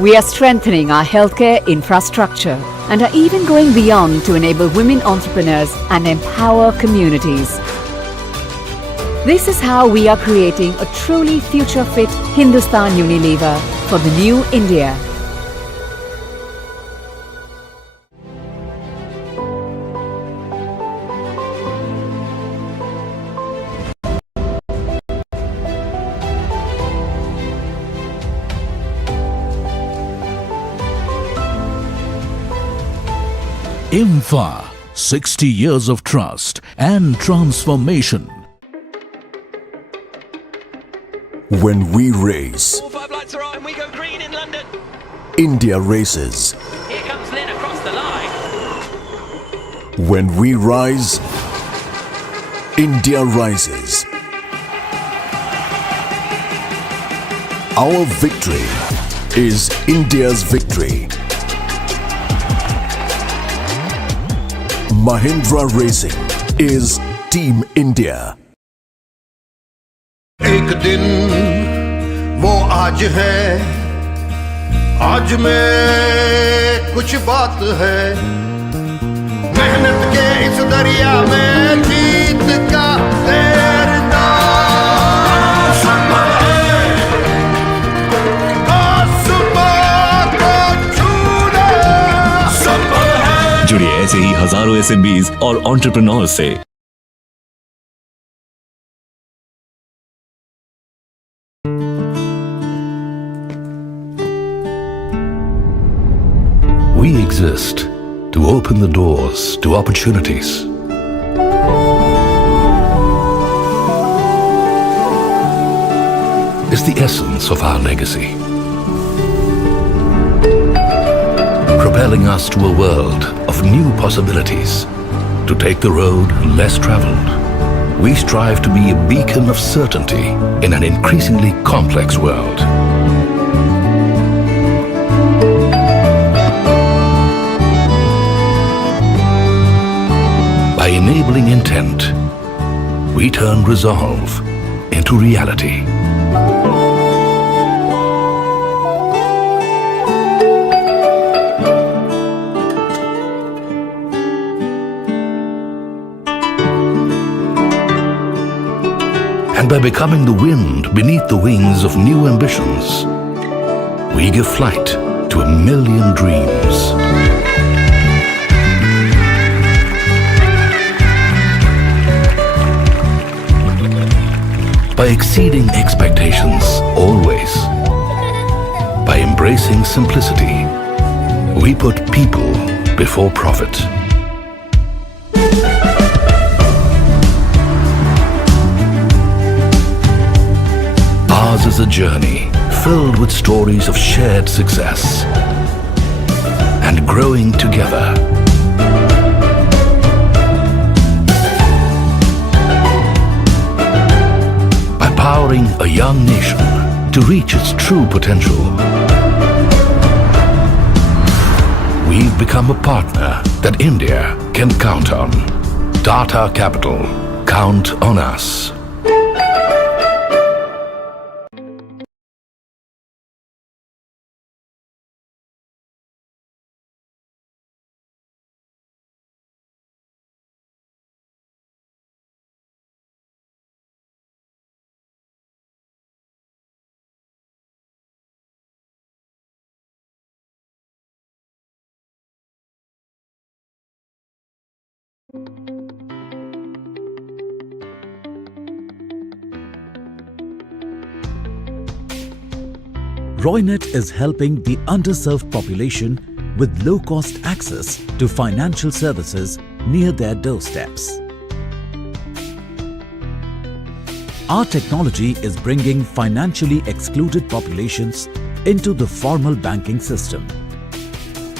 We are strengthening our healthcare infrastructure and are even going beyond to enable women entrepreneurs and empower communities. This is how we are creating a truly future-fit Hindustan Unilever for the new India. IMFA, 60 years of trust and transformation. When we race, 5 lights are on and we go green in London. India races. Here comes Lynn across the line. When we rise, India rises. Our victory is India's victory. Mahindra Racing is Team India. एक दिन वो आज है, आज में कुछ बात है, मेहनत के इस दरिया में जीत का तैरना संभव है, आसमां को छूना संभव है। जुड़िए ऐसे ही हजारों एसएमबीज और एंटरप्रेन्योर्स से। We exist to open the doors to opportunities. It's the essence of our legacy. Propelling us to a world of new possibilities. To take the road less traveled, we strive to be a beacon of certainty in an increasingly complex world. By enabling intent, we turn resolve into reality. And by becoming the wind beneath the wings of new ambitions, we give flight to a million dreams. By exceeding expectations always, by embracing simplicity, we put people before profit. Ours is a journey filled with stories of shared success and growing together. Empowering a young nation to reach its true potential. We've become a partner that India can count on. Tata Capital, count on us. Roynet is helping the underserved population with low-cost access to financial services near their doorsteps. Our technology is bringing financially excluded populations into the formal banking system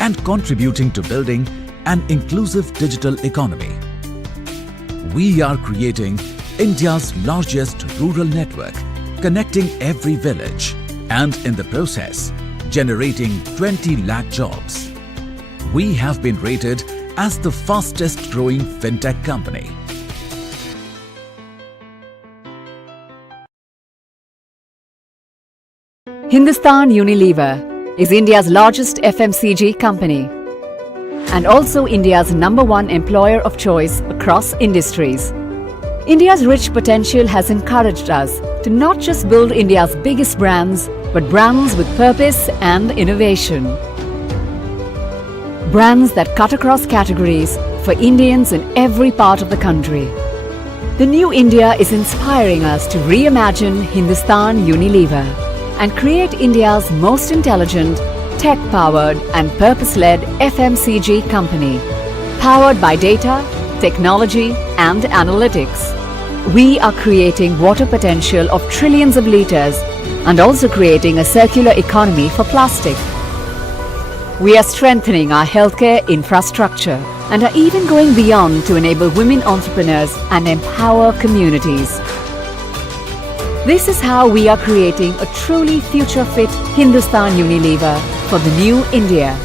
and contributing to building an inclusive digital economy. We are creating India's largest rural network, connecting every village and in the process, generating 20 lakh jobs. We have been rated as the fastest growing fintech company. Hindustan Unilever is India's largest FMCG company and also India's #1 employer of choice across industries. India's rich potential has encouraged us to not just build India's biggest brands, but brands with purpose and innovation. Brands that cut across categories for Indians in every part of the country. The new India is inspiring us to reimagine Hindustan Unilever and create India's most intelligent, tech-powered and purpose-led FMCG company, powered by data, technology and analytics. We are creating water potential of trillions of litres and also creating a circular economy for plastic. We are strengthening our healthcare infrastructure and are even going beyond to enable women entrepreneurs and empower communities. This is how we are creating a truly future-fit Hindustan Unilever for the new India.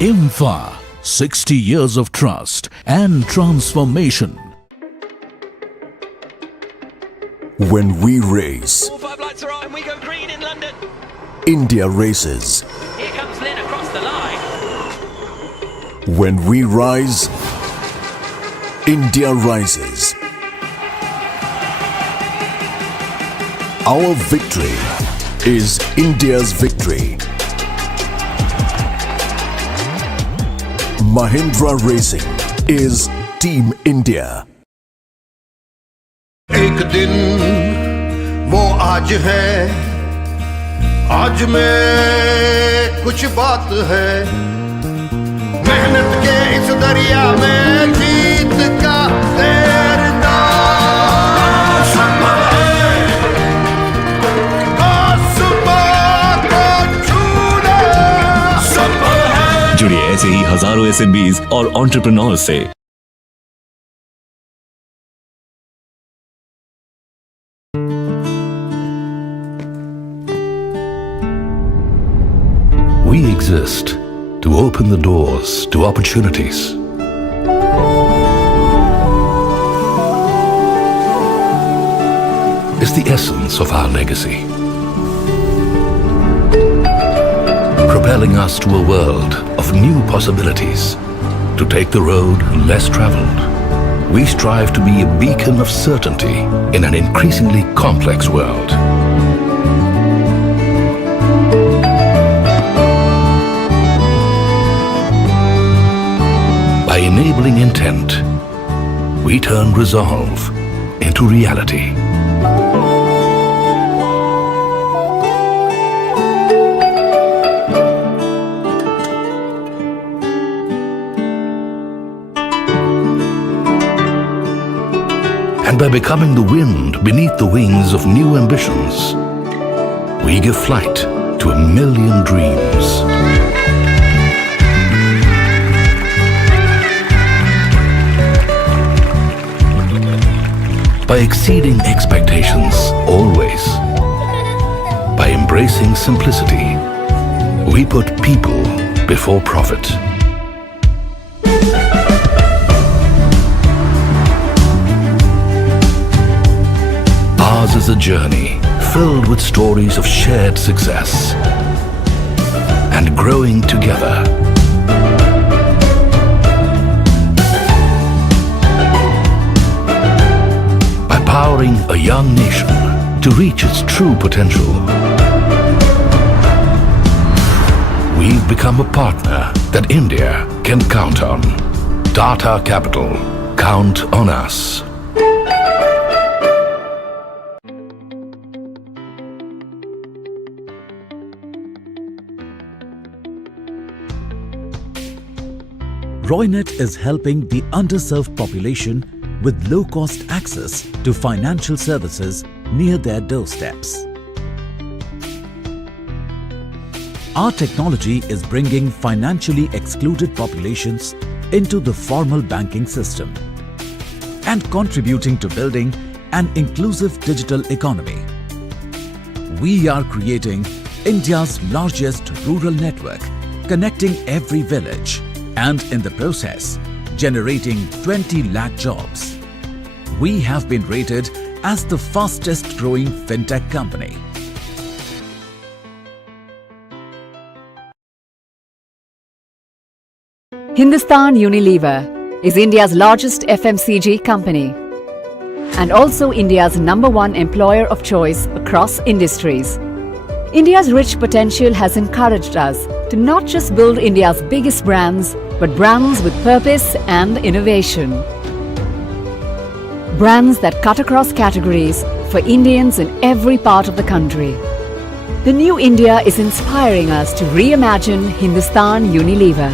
IMFA, 60 years of trust and transformation. When we race, 4-5 lights are on and we go green in London. India races. Here comes Lynn across the line. When we rise, India rises. Our victory is India's victory. Mahindra Racing is Team India. एक दिन वो आज है, आज में कुछ बात है, मेहनत के इस दरिया में जीत का तैरना संभव है, आसमां को छूना संभव है। जुड़िए ऐसे ही हजारों एसएमबीज और एंटरप्रेन्योर्स से। We exist to open the doors to opportunities. It's the essence of our legacy. Propelling us to a world of new possibilities. To take the road less traveled, we strive to be a beacon of certainty in an increasingly complex world. By enabling intent, we turn resolve into reality. And by becoming the wind beneath the wings of new ambitions, we give flight to a million dreams. By exceeding expectations always, by embracing simplicity, we put people before profit. Ours is a journey filled with stories of shared success and growing together. Empowering a young nation to reach its true potential. We've become a partner that India can count on. Tata Capital, count on us. Roynet is helping the underserved population with low-cost access to financial services near their doorsteps. Our technology is bringing financially excluded populations into the formal banking system and contributing to building an inclusive digital economy. We are creating India's largest rural network, connecting every village and in the process, generating 20 lakh jobs. We have been rated as the fastest growing fintech company. Hindustan Unilever is India's largest FMCG company and also India's #1 employer of choice across industries. India's rich potential has encouraged us to not just build India's biggest brands, but brands with purpose and innovation. Brands that cut across categories for Indians in every part of the country. The new India is inspiring us to reimagine Hindustan Unilever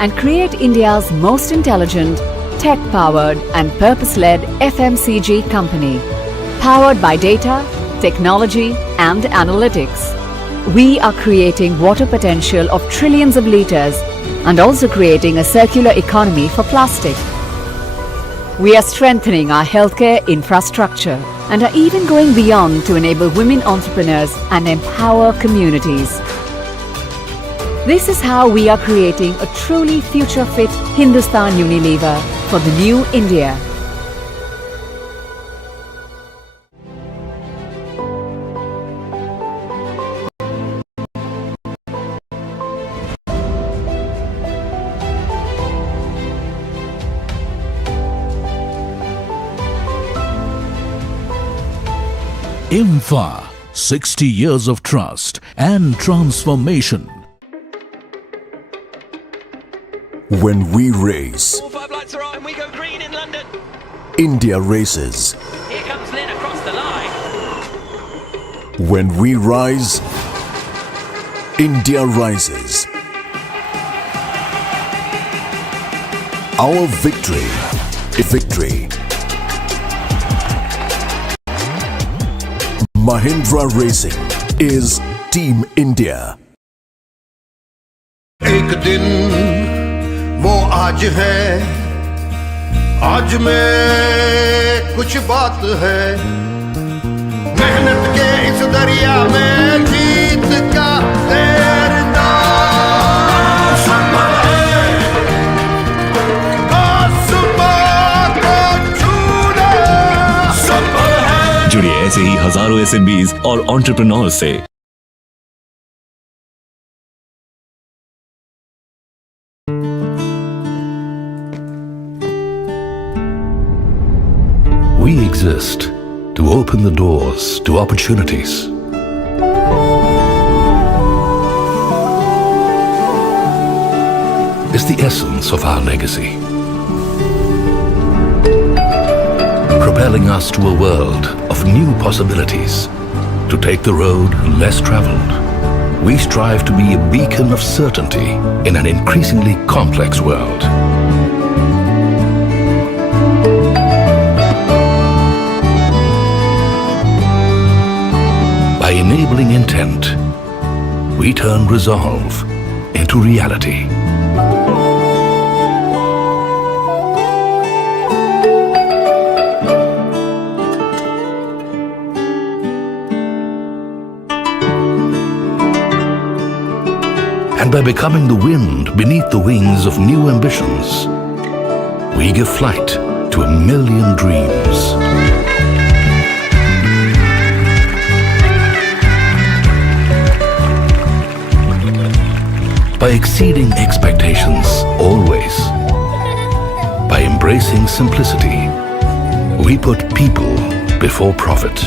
and create India's most intelligent, tech-powered and purpose-led FMCG company, powered by data, technology and analytics. We are creating water potential of trillions of litres and also creating a circular economy for plastic. We are strengthening our healthcare infrastructure and are even going beyond to enable women entrepreneurs and empower communities. This is how we are creating a truly future-fit Hindustan Unilever for the new India. IMFA, 60 years of trust and transformation. When we race, All 5 lights are on and we go green in London. India races. Here comes Lynn across the line. When we rise, India rises. Our victory is victory. Mahindra Racing is Team India. एक दिन वो आज है, आज में कुछ बात है, मेहनत के इस दरिया में जीत का तैरना संभव है, आसमां को छूना संभव है। जुड़िए ऐसे ही हजारों एसएमबीज और एंटरप्रेन्योर्स से। We exist to open the doors to opportunities. It's the essence of our legacy. Propelling us to a world of new possibilities. To take the road less traveled, we strive to be a beacon of certainty in an increasingly complex world. By enabling intent, we turn resolve into reality. And by becoming the wind beneath the wings of new ambitions, we give flight to 1,000,000 dreams. By exceeding expectations always, by embracing simplicity, we put people before profit.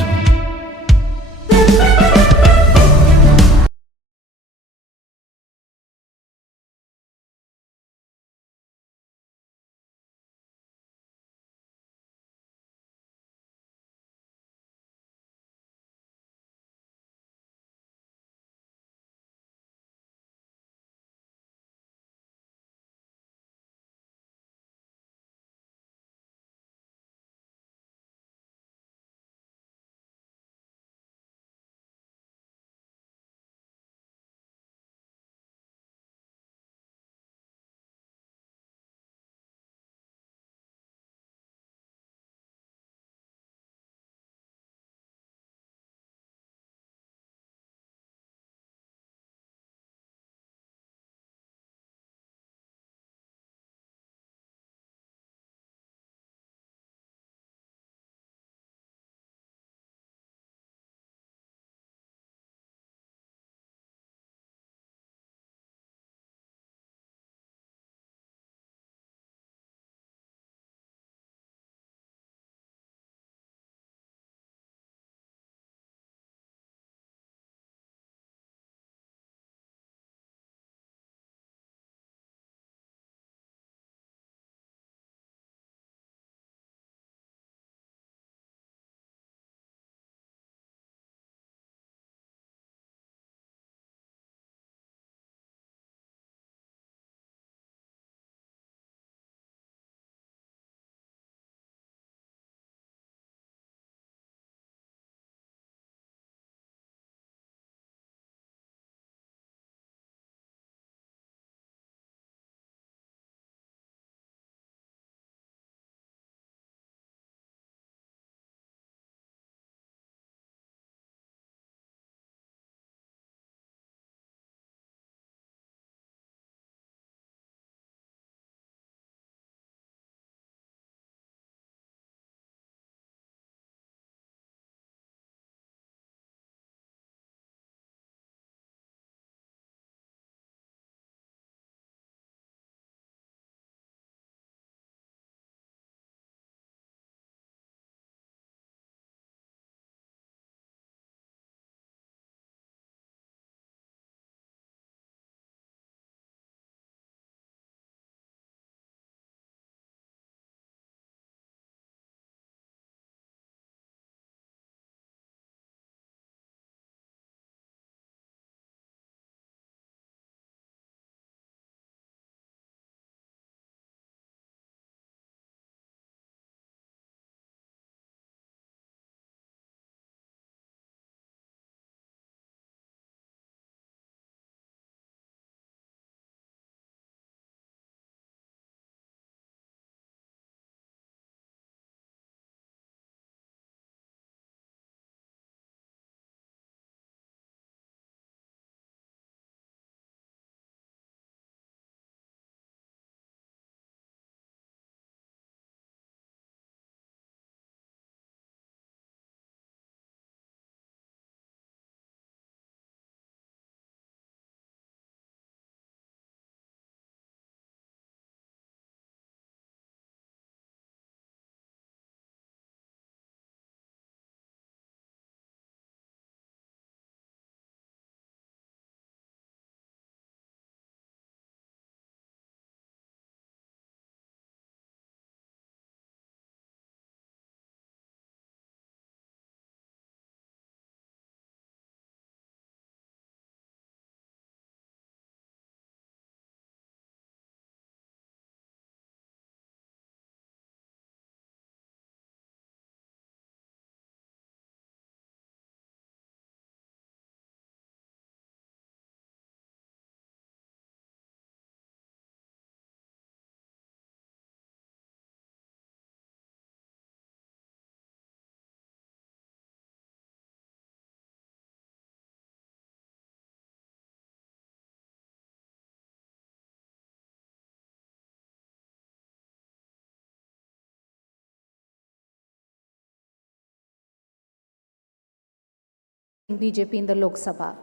BJP in the Lok Sabha.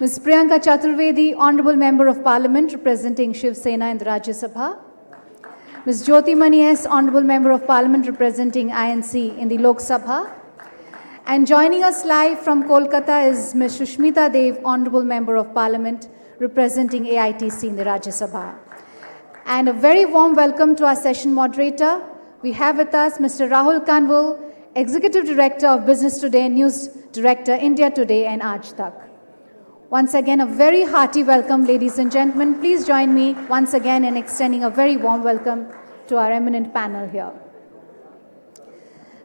Ms. Priyanka Chaturvedi, Honorable Member of Parliament representing Shiv Sena in the Rajya Sabha. Ms. Jyoti Mani S, Honorable Member of Parliament representing INC in the Lok Sabha. And joining us live from Kolkata is Ms. Sushmita Dev, Honorable Member of Parliament representing AITC in the Rajya Sabha. And a very warm welcome to our session moderator. We have with us Mr. Rahul Kanwal, Executive Director of Business Today and News Director, India Today and Aaj Tak. Once again, a very hearty welcome, ladies and gentlemen. Please join me once again in extending a very warm welcome to our eminent panel here.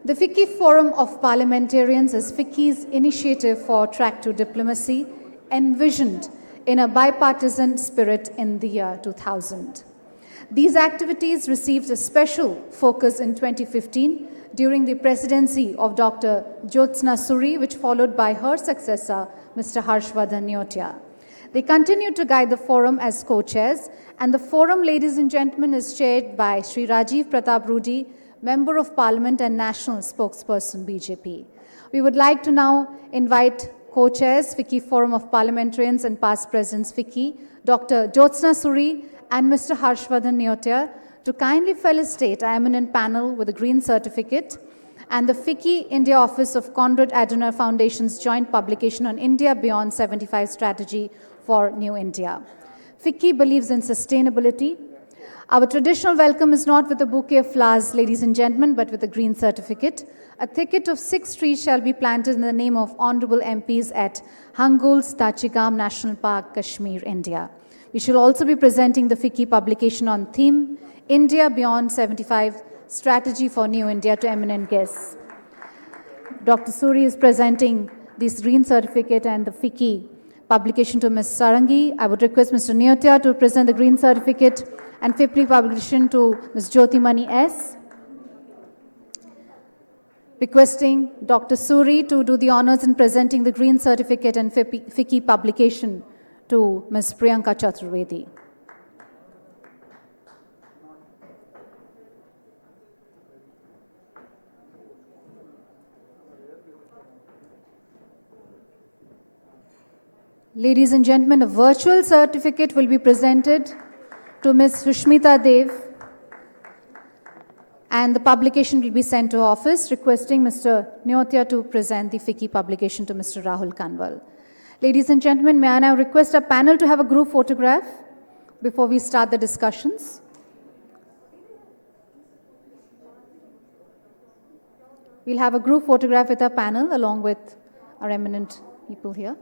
The FICCI Forum of Parliamentarians is FICCI's initiative for Track to Diplomacy, envisioned in a bipartisan spirit in the year 2000. These activities received a special focus in 2015 during the presidency of Dr. Jyotsna Suri, which followed by her successor, Mr. Harshvardhan Neotia. They continue to guide the forum as co-chairs, and the forum, ladies and gentlemen, is chaired by Sri Rajiv Pratap Rudy, Member of Parliament and National Spokesperson, BJP. We would like to now invite co-chairs, FICCI Forum of Parliamentarians and past presidents, FICCI, Dr. Jyotsna Suri and Mr. Harshvardhan Neotia, to kindly felicitate our eminent panel with a green certificate and the FICCI India Office of Konrad Adenauer Foundation's joint publication on India Beyond 75 Strategy for New India. FICCI believes in sustainability. Our traditional welcome is not with a bouquet of flowers, ladies and gentlemen, but with a green certificate. A thicket of 6 trees shall be planted in the name of honorable MPs at Hangul's Tachigam National Park, Kashmir, India. We shall also be presenting the FICCI publication on theme, India Beyond 75 Strategy for New India, to eminent guests. Dr. Suri is presenting this green certificate and the FICCI publication to Ms. Sarangi. I would request Mr. Neotia to present the green certificate and FICCI publication to Ms. Jyoti Mani S. Requesting Dr. Suri to do the honors in presenting the green certificate and FICCI publication to Ms. Priyanka Chaturvedi. Ladies and gentlemen, a virtual certificate will be presented to Ms. Sushmita Dev, and the publication will be sent to office, requesting Mr. Neotia to present the FICCI publication to Mr. Rahul Kanwal. Ladies and gentlemen, may I now request our panel to have a group photograph before we start the discussions. We'll have a group photograph with our panel along with our eminent people here.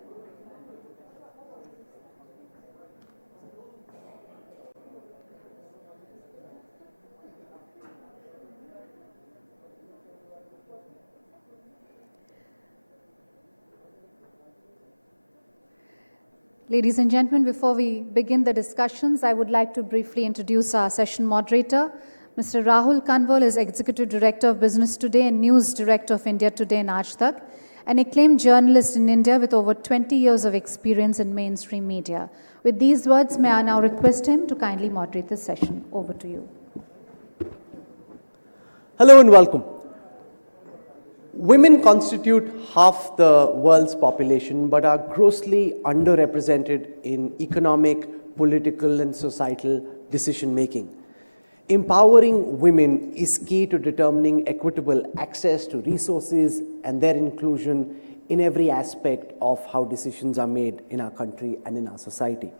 Ladies and gentlemen, before we begin the discussions, I would like to briefly introduce our session moderator. Mr. Rahul Kanwal is Executive Director of Business Today and News Director of India Today and Aaj Tak, an acclaimed journalist in India with over 20 years of experience in mainstream media. With these words, may I now request him to kindly moderate this session. Over to you. Hello and welcome. Women constitute half the world's population but are grossly underrepresented in economic, political, and societal decision making. Empowering women is key to determining equitable access to resources and their inclusion in every aspect of how decisions are made in our country and in our society.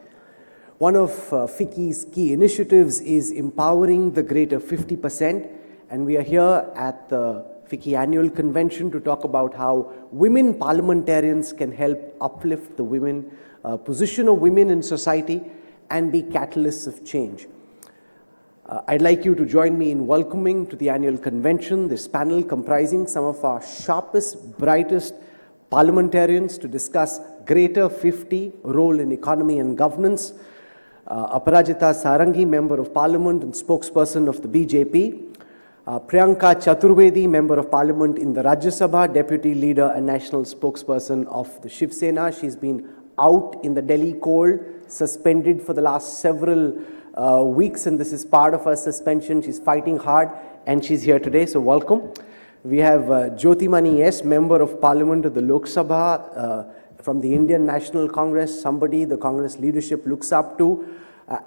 One of FICCI's key initiatives is empowering the greater 50%, and we are here at the FICCI annual convention to talk about how women parliamentarians can help uplift the position of women in society and be catalysts of change. I'd like you to join me in welcoming to the annual convention this panel comprising some of our sharpest, brightest parliamentarians to discuss greater 50 role in economy and governance. Aparajita Sarangi, Member of Parliament and spokesperson of the BJP. Priyanka Chaturvedi, Member of Parliament in the Rajya Sabha, Deputy Leader and National Spokesperson of the Shiv Sena. She's been out in the Delhi cold, suspended for the last several weeks, and this is part of her suspension. She's fighting hard and she's here today, so welcome. We have Jyotimani S., Member of Parliament of the Lok Sabha from the Indian National Congress, somebody the Congress leadership looks up to.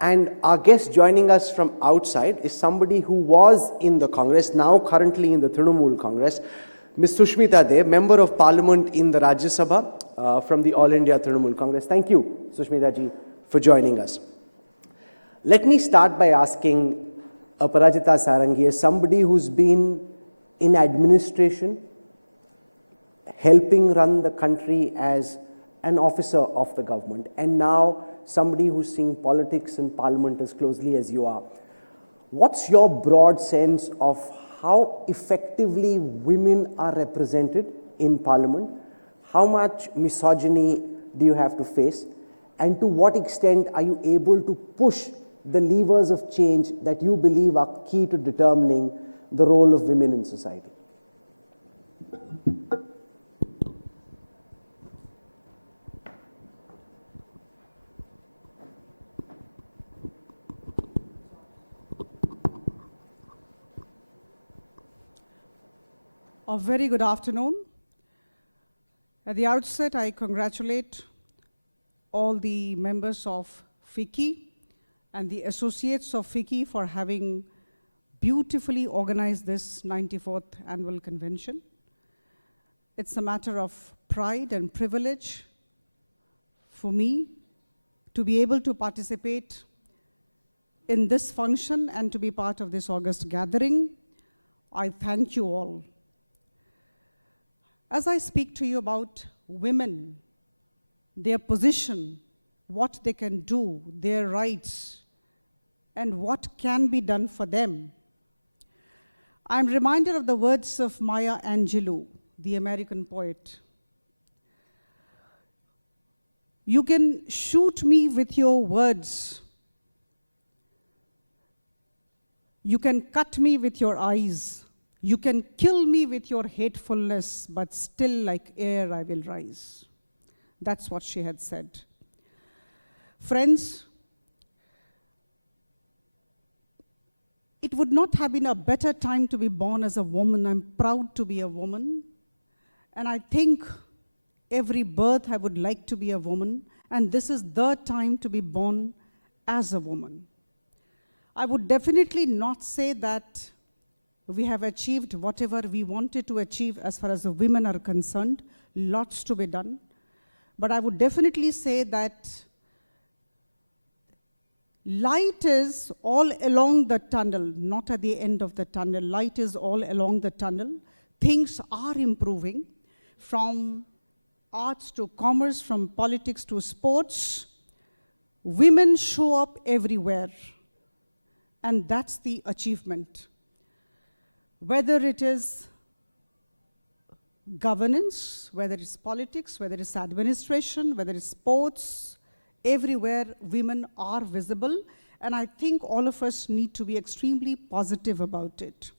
And our guest joining us from outside is somebody who was in the Congress, now currently in the Trinamool Congress, Ms. Sushmita Dev, Member of Parliament in the Rajya Sabha from the All India Trinamool Congress. Thank you, Sushmita ji, for joining us. Let me start by asking Aparajita Sarangi, as somebody who's been in administration, helping run the country as an officer of the government, and now somebody who's seeing politics and parliament as closely as you are. What's your broad sense of how effectively women are represented in parliament? How much misogyny do you have to face? And to what extent are you able to push the levers of change that you believe are key to determining the role of women in society? A very good afternoon. At the outset, I congratulate all the members of FICCI and the associates of FICCI for having beautifully organized this 94th annual convention. It's a matter of pride and privilege for me to be able to participate in this function and to be part of this August gathering. I thank you all. As I speak to you about women, their position, what they can do, their rights, and what can be done for them, I'm reminded of the words of Maya Angelou, the American poet. You can shoot me with your words. You can cut me with your eyes. You can kill me with your hatefulness, but still like air I will rise. That's what she had said. Friends, it would not have been a better time to be born as a woman. I'm proud to be a woman. And I think every birth I would like to be a woman. And this is the time to be born as a woman. I would definitely not say that we have achieved whatever we wanted to achieve as far as the women are concerned. Lots to be done. But I would definitely say that light is all along the tunnel, not at the end of the tunnel. Light is all along the tunnel. Things are improving, from arts to commerce, from politics to sports. Women show up everywhere, and that's the achievement. Whether it is governance, whether it's politics, whether it's administration, whether it's sports, everywhere women are visible, and I think all of us need to be extremely positive about it.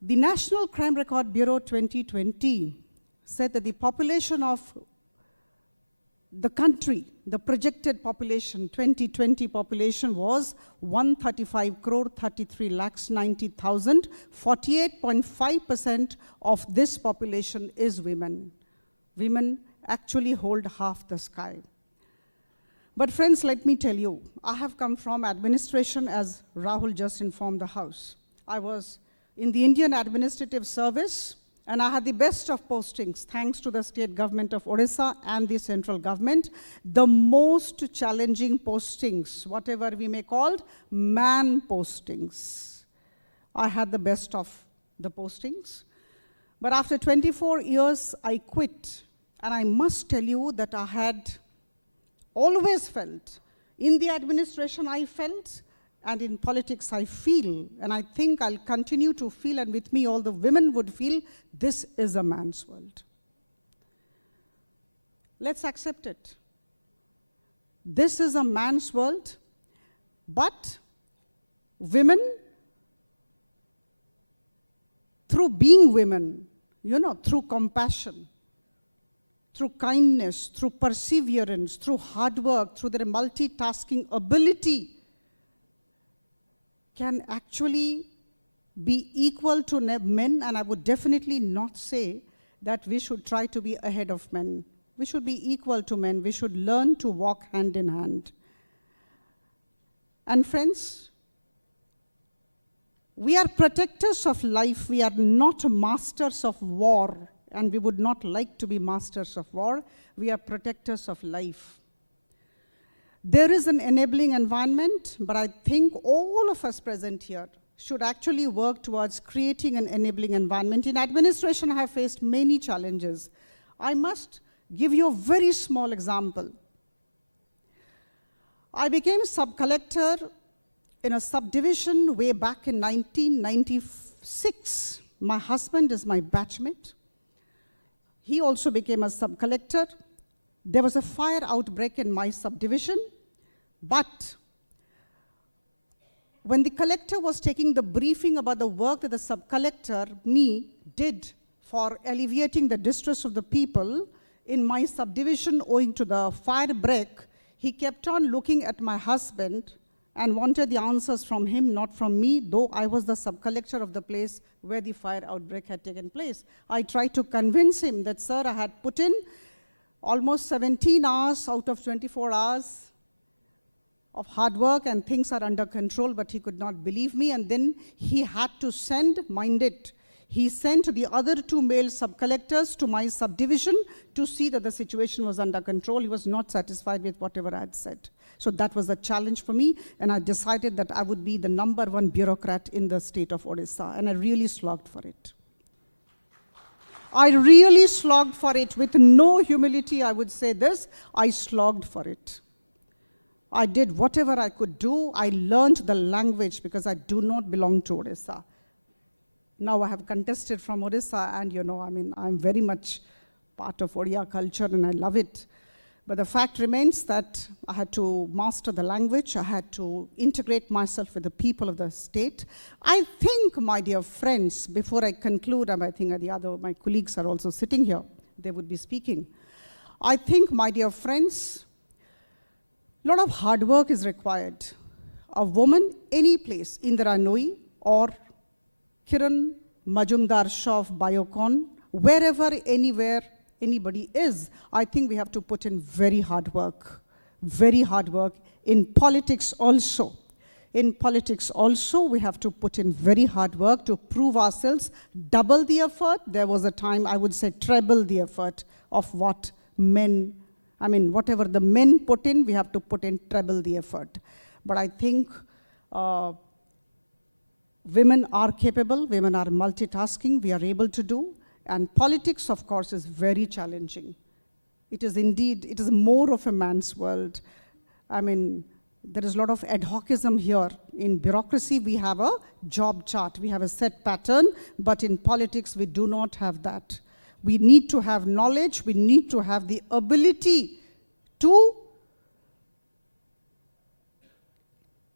The National Crime Record Bureau 2020 said that the population of the country, the projected population, 2020 population was 135 crore 33 lakhs 90,000. 48.5% of this population is women. Women actually hold half the sky. But friends, let me tell you, I have come from administration, as Rahul just informed the House. I was in the Indian Administrative Service, and I had the best of postings, thanks to the state government of Odisha and the central government. The most challenging postings, whatever we may call, man postings. I had the best of the postings. But after 24 years, I quit. And I must tell you that I had always felt, in the administration I felt, and in politics I feel, and I think I'll continue to feel, and with me all the women would feel, this is a man's world. Let's accept it. This is a man's world, but women, through being women, through compassion, through kindness, through perseverance, through hard work, through their multitasking ability, can actually be equal to men, and I would definitely not say that we should try to be ahead of men. We should be equal to men. We should learn to walk hand in hand. And friends, we are protectors of life. We are not masters of war, and we would not like to be masters of war. We are protectors of life. There is an enabling environment, but I think all of us present here should actually work towards creating an enabling environment. In administration, I have faced many challenges. I must give you a very small example. I became sub-collector in a subdivision way back in 1996. My husband is my batchmate. He also became a sub-collector. There was a fire outbreak in my subdivision, but when the collector was taking the briefing about the work that the sub-collector, me, did for alleviating the distress of the people in my subdivision owing to the fire break, he kept on looking at my husband and wanted the answers from him, not from me, though I was the sub-collector of the place where the fire outbreak had taken place. I tried to convince him that, sir, I had put in almost 17 hours out of 24 hours of hard work and things are under control, but he could not believe me, and then he had to send, mind it, he sent the other 2 male sub-collectors to my subdivision to see that the situation was under control. He was not satisfied with whatever I had said. So that was a challenge for me, and I decided that I would be the #1 bureaucrat in the state of Odisha, and I really slogged for it. I really slogged for it. With no humility, I would say this, I slogged for it. I did whatever I could do. I learned the language because I do not belong to Odisha. Now I have contested from Odisha, and I'm very much part of Odia culture and I love it. But the fact remains that I had to master the language. I had to integrate myself with the people of the state. I think, my dear friends, before I conclude, and I think my colleagues are also sitting here, they would be speaking. I think, my dear friends, a lot of hard work is required. A woman, any place, Indira Nooyi or Kiran Majumdar Shah of Biocon, wherever, anywhere, anybody is, I think we have to put in very hard work in politics also. In politics also, we have to put in very hard work to prove ourselves, double the effort. There was a time, I would say, treble the effort of what men, whatever the men put in, we have to put in treble the effort. But I think women are capable, women are multitasking, we are able to do. And politics, of course, is very challenging. It is more of a man's world. There is a lot of ad hocism here. In bureaucracy, we have a job chart, we have a set pattern, but in politics, we do not have that. We need to have knowledge, we need to have the ability to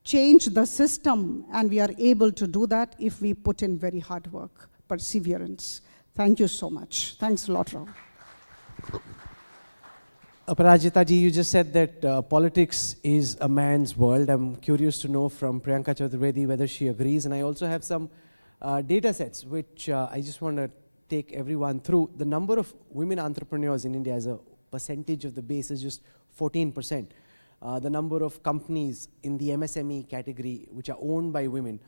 change the system, and we are able to do that if we put in very hard work, perseverance. Thank you so much. Thanks a lot, Rao. Aparajita ji, you just said that politics is a man's world. I'm curious to know from Priyanka Chaturvedi whether she agrees. And I also have some data sets which I just want to take everyone through. The number of women entrepreneurs in India as a percentage of the base is just 14%. The number of companies in the MSME category which are owned by women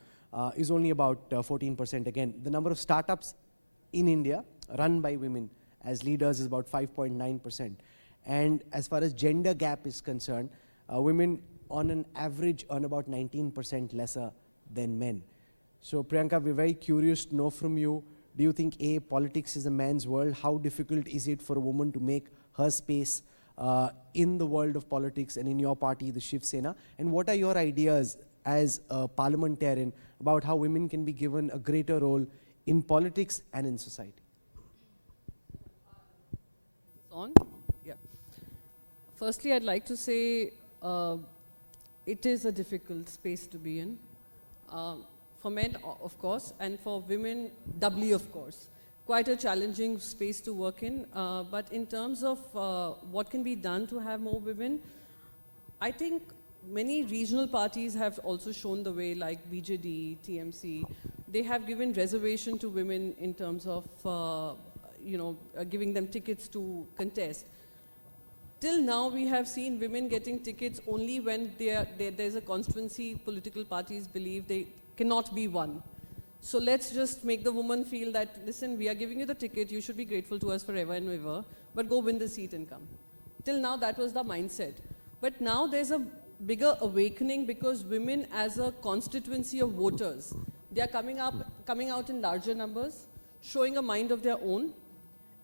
is only about 14% again. The number of startups in India run by women as leaders is about 5.9%. And as far as gender gap is concerned, women on an average earn about 19% lesser than men. So Priyanka, we're very curious to know from you, do you think politics is a man's world? How difficult is it for a woman to make her space in the world of politics and in your party, the Shiv Sena? And what are your ideas as a parliamentarian about how women can be given a greater role in politics and in society? On? Yeah. Firstly, I'd like to say it is a difficult space to be in. For men, of course, and for women, doubly, of course. Quite a challenging space to work in. But in terms of what can be done to have more women, I think many regional parties have also shown the way, like BJD, TMC, they have given reservation to women in terms of, giving them tickets to contest. Till now, we have seen women getting tickets only when there's a constituency political parties believe they cannot be won. So let's just make the woman feel that, listen, we are giving you the ticket, you should be grateful to us forever and ever, but go win the seat and come. Till now, that was the mindset. But now there's a bigger awakening because women as a constituency of voters, they are coming out in larger numbers, showing a mind of their own,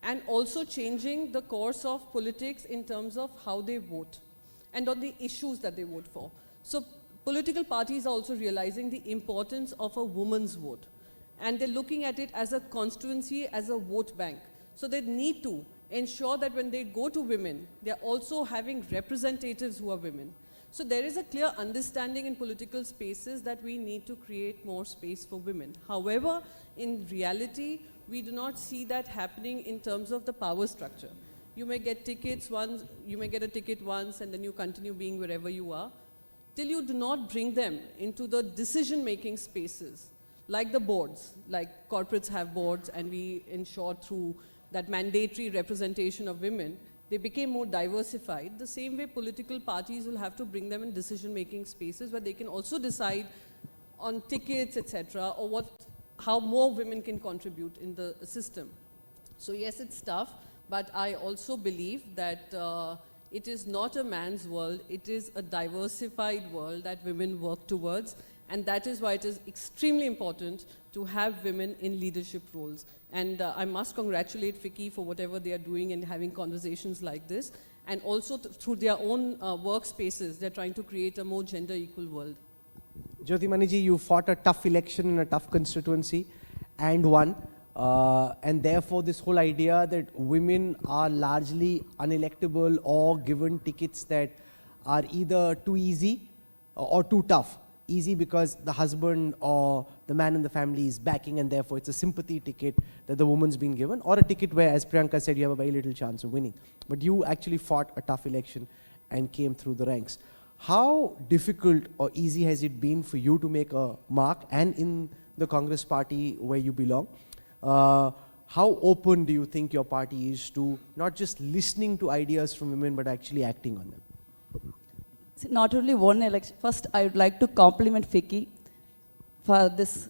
and also changing the course of politics in terms of how they vote and on the issues that they vote for. So political parties are also realizing the importance of a woman's vote. And they're looking at it as a constituency, as a vote bank. So they need to ensure that when they go to women, they're also having representatives who are women. So there is a clear understanding in political spaces that we need to create more space for women. However, in reality, we do not see that happening in terms of the power structure. You may get tickets once, you may get a ticket once and then you continue being wherever you are. Till you do not bring them into the decision-making spaces, like the boards, like corporates have boards and we ensure through that mandatory representation of women, they became more diversified. The same way political parties will have to bring them in decision-making spaces where they can also decide on tickets, etc., or how more women can contribute in the system. So yes, it's tough, but I also believe that it is not a man's world, it is a diversified world that women work towards, and that is why it is extremely important to have women in leadership roles. And I must congratulate FICCI for whatever they are doing and having conversations like this, and also through their own workspaces, they're trying to create a more gender equal world. Jyotimani ji, you fought a tough election in a tough constituency and won. And therefore, this whole idea that women are largely unelectable or given tickets that are either too easy or too tough. Easy because the husband or the man in the family is backing and therefore it's a sympathy ticket that the woman's been given, or a ticket where, as Priyanka said, you have a very little chance of winning. But you actually fought a tough election and came through the ranks. How difficult or easy has it been for you to make a mark, and in the Congress party where you belong? How open do you think your party is to not just listening to ideas from women but actually acting on them? See, not only one election. First, I would like to compliment FICCI for this,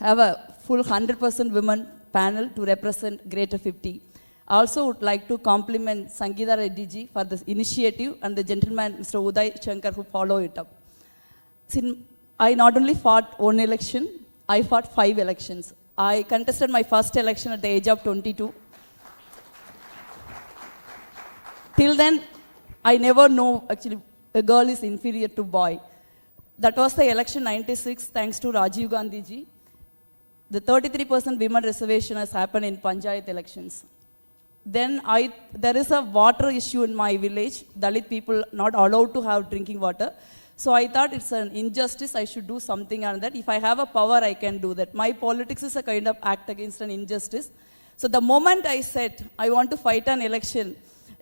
have a full 100% women panel to represent Greater 50. I also would like to compliment Sangeeta Reddy ji for this initiative and the gentleman, Mr. Uday Shankar, who follow it up. See, I not only fought one election, I fought 5 elections. I contested my first election at the age of 22. Till then, I never know actually a girl is inferior to boy. That was the election 96, thanks to Rajiv Gandhi ji. The 33% women reservation has happened in Panchayat elections. Then there is a water issue in my village. Dalit people not allowed to have drinking water. So I thought it's an injustice, I should do something on that. If I have a power, I can do that. My politics is a kind of act against an injustice. So the moment I said, I want to fight an election,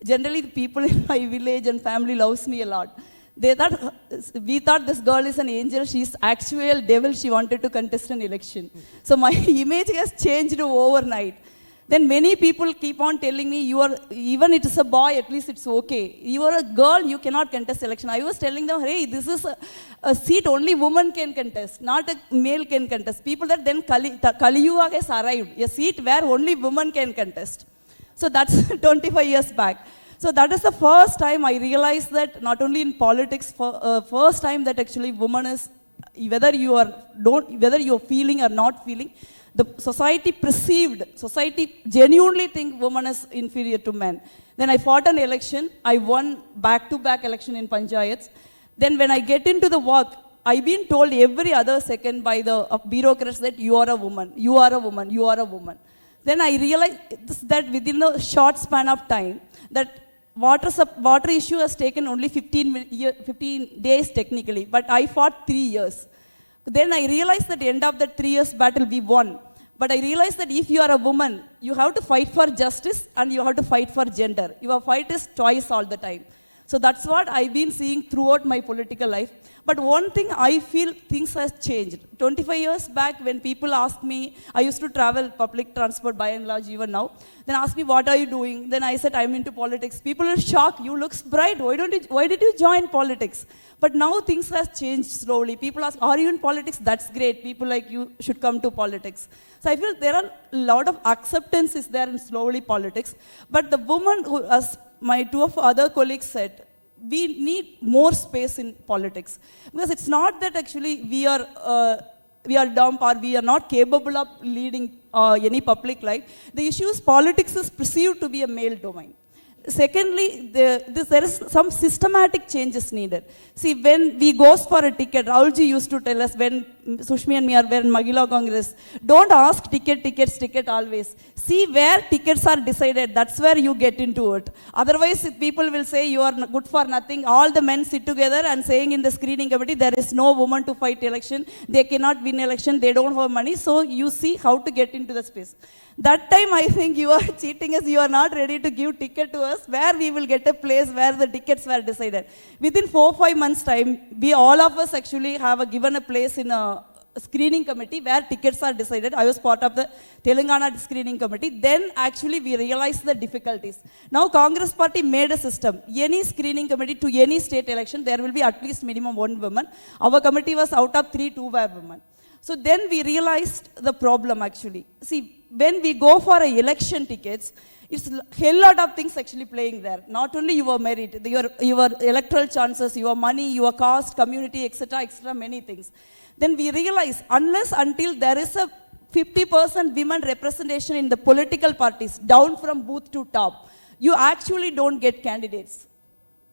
generally the people in my village and family loves me a lot. We thought this girl is an angel, she's actual devil, she wanted to contest an election. So my image has changed overnight. Then many people keep on telling me, even it is a boy, at least it's okay. You are a girl, you cannot contest election. I was telling them, hey, this is a seat only woman can contest, not a male can contest. People that then Kali Yuga has arrived, a seat where only women can contest. So that's 25 years back. So that is the first time I realized that not only in politics, first time that actually woman is, whether you are feeling or not feeling, the society genuinely think woman is inferior to men. Then I fought an election, I won back-to-back election in Panchayats. Then when I get into the work, I've been told every other second by the bureaucrats that you are a woman, you are a woman, you are a woman. Then I realized that within a short span of time, that water issue has taken only 15 days technically, but I fought 3 years. Then I realized at the end of that 3 years battle, we won. But I realized that if you are a woman, you have to fight for justice and you have to fight for gender. Your fight is twice all the time. So that's what I've been seeing throughout my political life. But one thing I feel things has changed. 25 years back when people asked me, I used to travel public transport by and large even now, then asked me, what are you doing? Then I said, I'm into politics. People are shocked, you look bright, why did you join politics? But now things have changed slowly. People ask, are you in politics? That's great. People like you should come to politics. So I feel there are a lot of acceptance is there in slowly politics. But the woman who, as my two of other colleagues said, we need more space in politics. Because it's not that actually we are dumb or we are not capable of leading any public life. The issue is politics is perceived to be a male domain. Secondly, there is some systematic changes needed. See, when we go for a ticket, Rahulji used to tell us when Sushmi and me are in Mahila Congress, don't ask ticket always. See where tickets are decided, that's where you get into it. Otherwise, people will say you are good for nothing. All the men sit together and saying in the screening committee, there is no woman to fight election, they cannot win election, they don't have money, so you see how to get into the space. That time I think you are cheating us, you are not ready to give ticket to us, where we will get a place where the tickets were decided. Within 4-5 months time, we all of us actually have given a place in a screening committee where tickets are decided. I was part of the Telangana screening committee. Then actually we realized the difficulties. Now Congress party made a system. Any screening committee to any state election, there will be at least minimum 1 woman. Our committee was out of 3, 2 were women. So then we realized the problem actually. See, when we go for election tickets, it's a hell lot of things actually playing there. Not only your merit, your electoral chances, your money, your caste, community, etc., many things. Then we realize unless until there is a 50% women representation in the political parties, down from booth to top, you actually don't get candidates.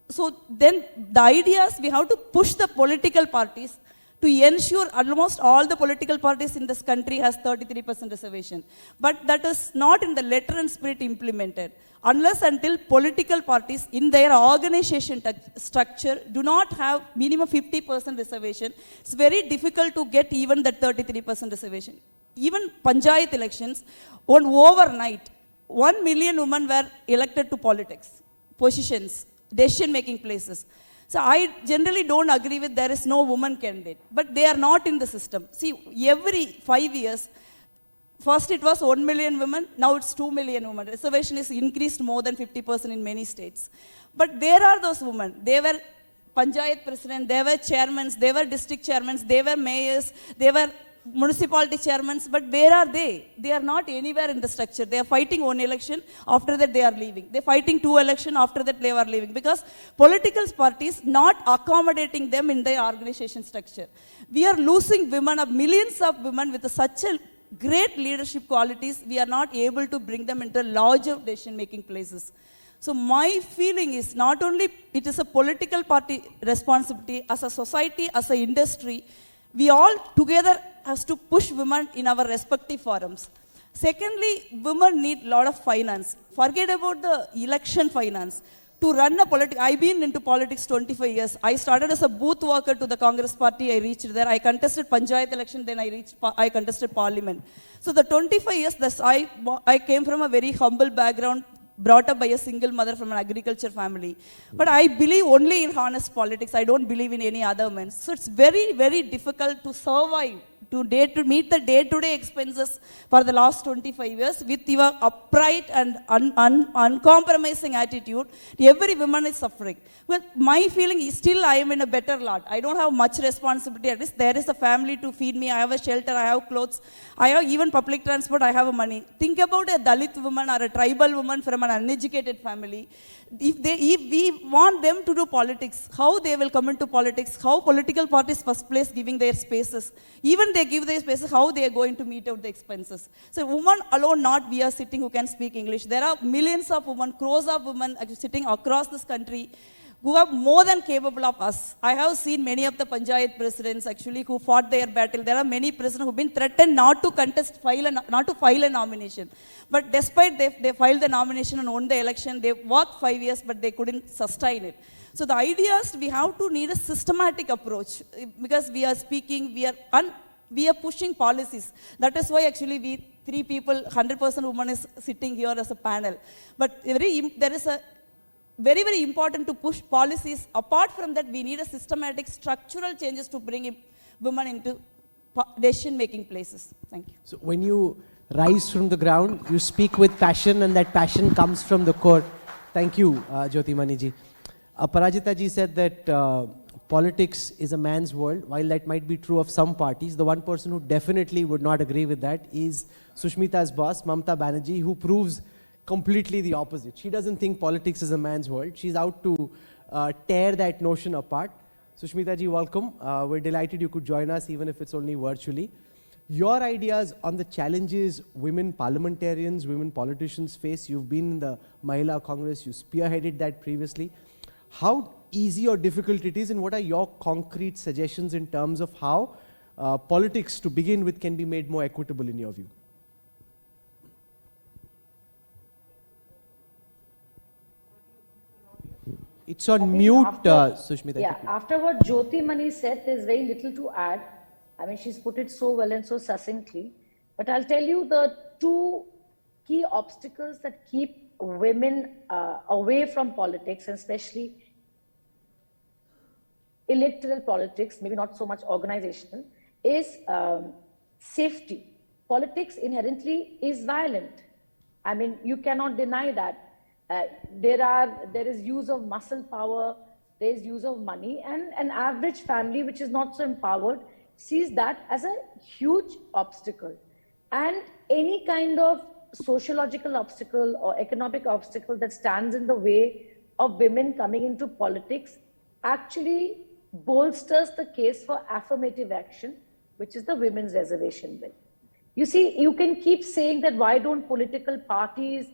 So then the idea is we have to push the political parties to ensure almost all the political parties in this country has 33% reservation. But that is not in the letter and spirit implemented. Unless until political parties in their organization structure do not have minimum 50% reservation, it's very difficult to get even that 33% reservation. Even Panchayat elections, on overnight, 1 million women were elected to politics, positions, decision-making places. So I generally don't agree with there is no woman candidate, but they are not in the system. See, every 5 years, first it was 1 million women, now it's 2 million women. Reservation is increased more than 50% in many states. But where are those women? They were Panchayat president, they were chairmen, they were district chairmen, they were mayors, they were municipality chairmen, but where are they? They are not anywhere in the structure. They are fighting one election, after that they are leaving. They are fighting 2 elections, after that they are leaving. Because political parties not accommodating them in their organization structure. We are losing women, millions of women with such a great leadership qualities, we are not able to bring them into larger decision-making places. So my feeling is not only it is a political party responsibility, as a society, as an industry, we all together has to push women in our respective forums. Secondly, women need a lot of finance. Forget about the election finance. To run a politics, I've been into politics 25 years. I started as a booth worker to the Congress party. I reached there. I contested Panchayat election, then I contested parliament. So the 25 years, I came from a very humble background, brought up by a single mother from an agriculture family. But I believe only in honest politics. I don't believe in any other means. So it's very, very difficult to survive, to meet the day-to-day expenses for the last 25 years with your upright and uncompromising attitude. Every woman is suffering. Well, my feeling is still I am in a better lot. I don't have much responsibility. At least there is a family to feed me. I have a shelter. I have clothes. I have even public transport. I have money. Think about a Dalit woman or a tribal woman from an uneducated family. If we want them to do politics, how they will come into politics, how political parties first place giving their spaces, even they give their spaces, how they are going to meet out the expenses. So women alone, not we are sitting who can speak English. There are millions of women, crores of women sitting across this country who are more than capable of us. I have seen many of the Panchayat presidents actually who fought their battle. There are many presidents who have been threatened not to contest, not to file a nomination. But despite they filed the nomination and won the election, they worked 5 years, but they couldn't sustain it. So the idea is we have to need a systematic approach because we are speaking, we are pushing policies. That is why actually we 3 people, 100% women is sitting here as a panel. But there is a very, very important to push policies. Apart from that, we need a systematic structural changes to bring women into decision-making places. Thank you. So when you rise from the ground, you speak with passion, and that passion comes from the core. Thank you, Jyotimani ji. Parajita ji said that politics is a man's world. While that might be true of some parties, the one person who definitely would not agree with that is Sushmita's boss, Mamata Banerjee, who proves completely the opposite. She doesn't think politics is a man's world. She's out to tear that notion apart. Sushmita ji, welcome. We're delighted you could join us, even if it's only virtually. Your ideas on the challenges women parliamentarians, women politicians face. You've been in the Mahila Congress, you spearheaded that previously. How easy or difficult it is, and what are your concrete suggestions in terms of how politics to begin with can be made more equitable in your view? It's on mute, Sushmita. Yeah, after what Jyotimani said, there's very little to add. I mean, she's put it so well and so succinctly. But I'll tell you the two key obstacles that keep women away from politics, and especially electoral politics, maybe not so much organizational, is safety. Politics inherently is violent. I mean, you cannot deny that. There is use of muscle power, there is use of money, and an average family which is not so empowered sees that as a huge obstacle. And any kind of sociological obstacle or economic obstacle that stands in the way of women coming into politics actually bolsters the case for affirmative action, which is the Women's Reservation Bill. You see, you can keep saying that why don't political parties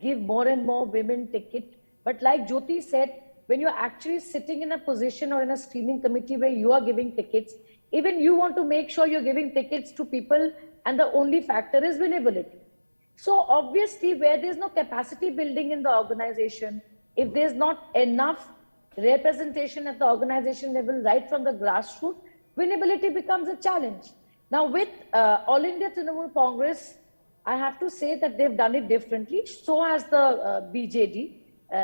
give more and more women ticket, but like Jyoti said, when you're actually sitting in a position or in a screening committee where you are giving tickets, even you want to make sure you're giving tickets to people, and the only factor is winnability. So obviously, where there's no capacity building in the organization, if there's not enough representation at the organization level right from the grassroots, winnability becomes a challenge. Now with All India Trinamool Congress, I have to say that they've done it differently. So has the BJD,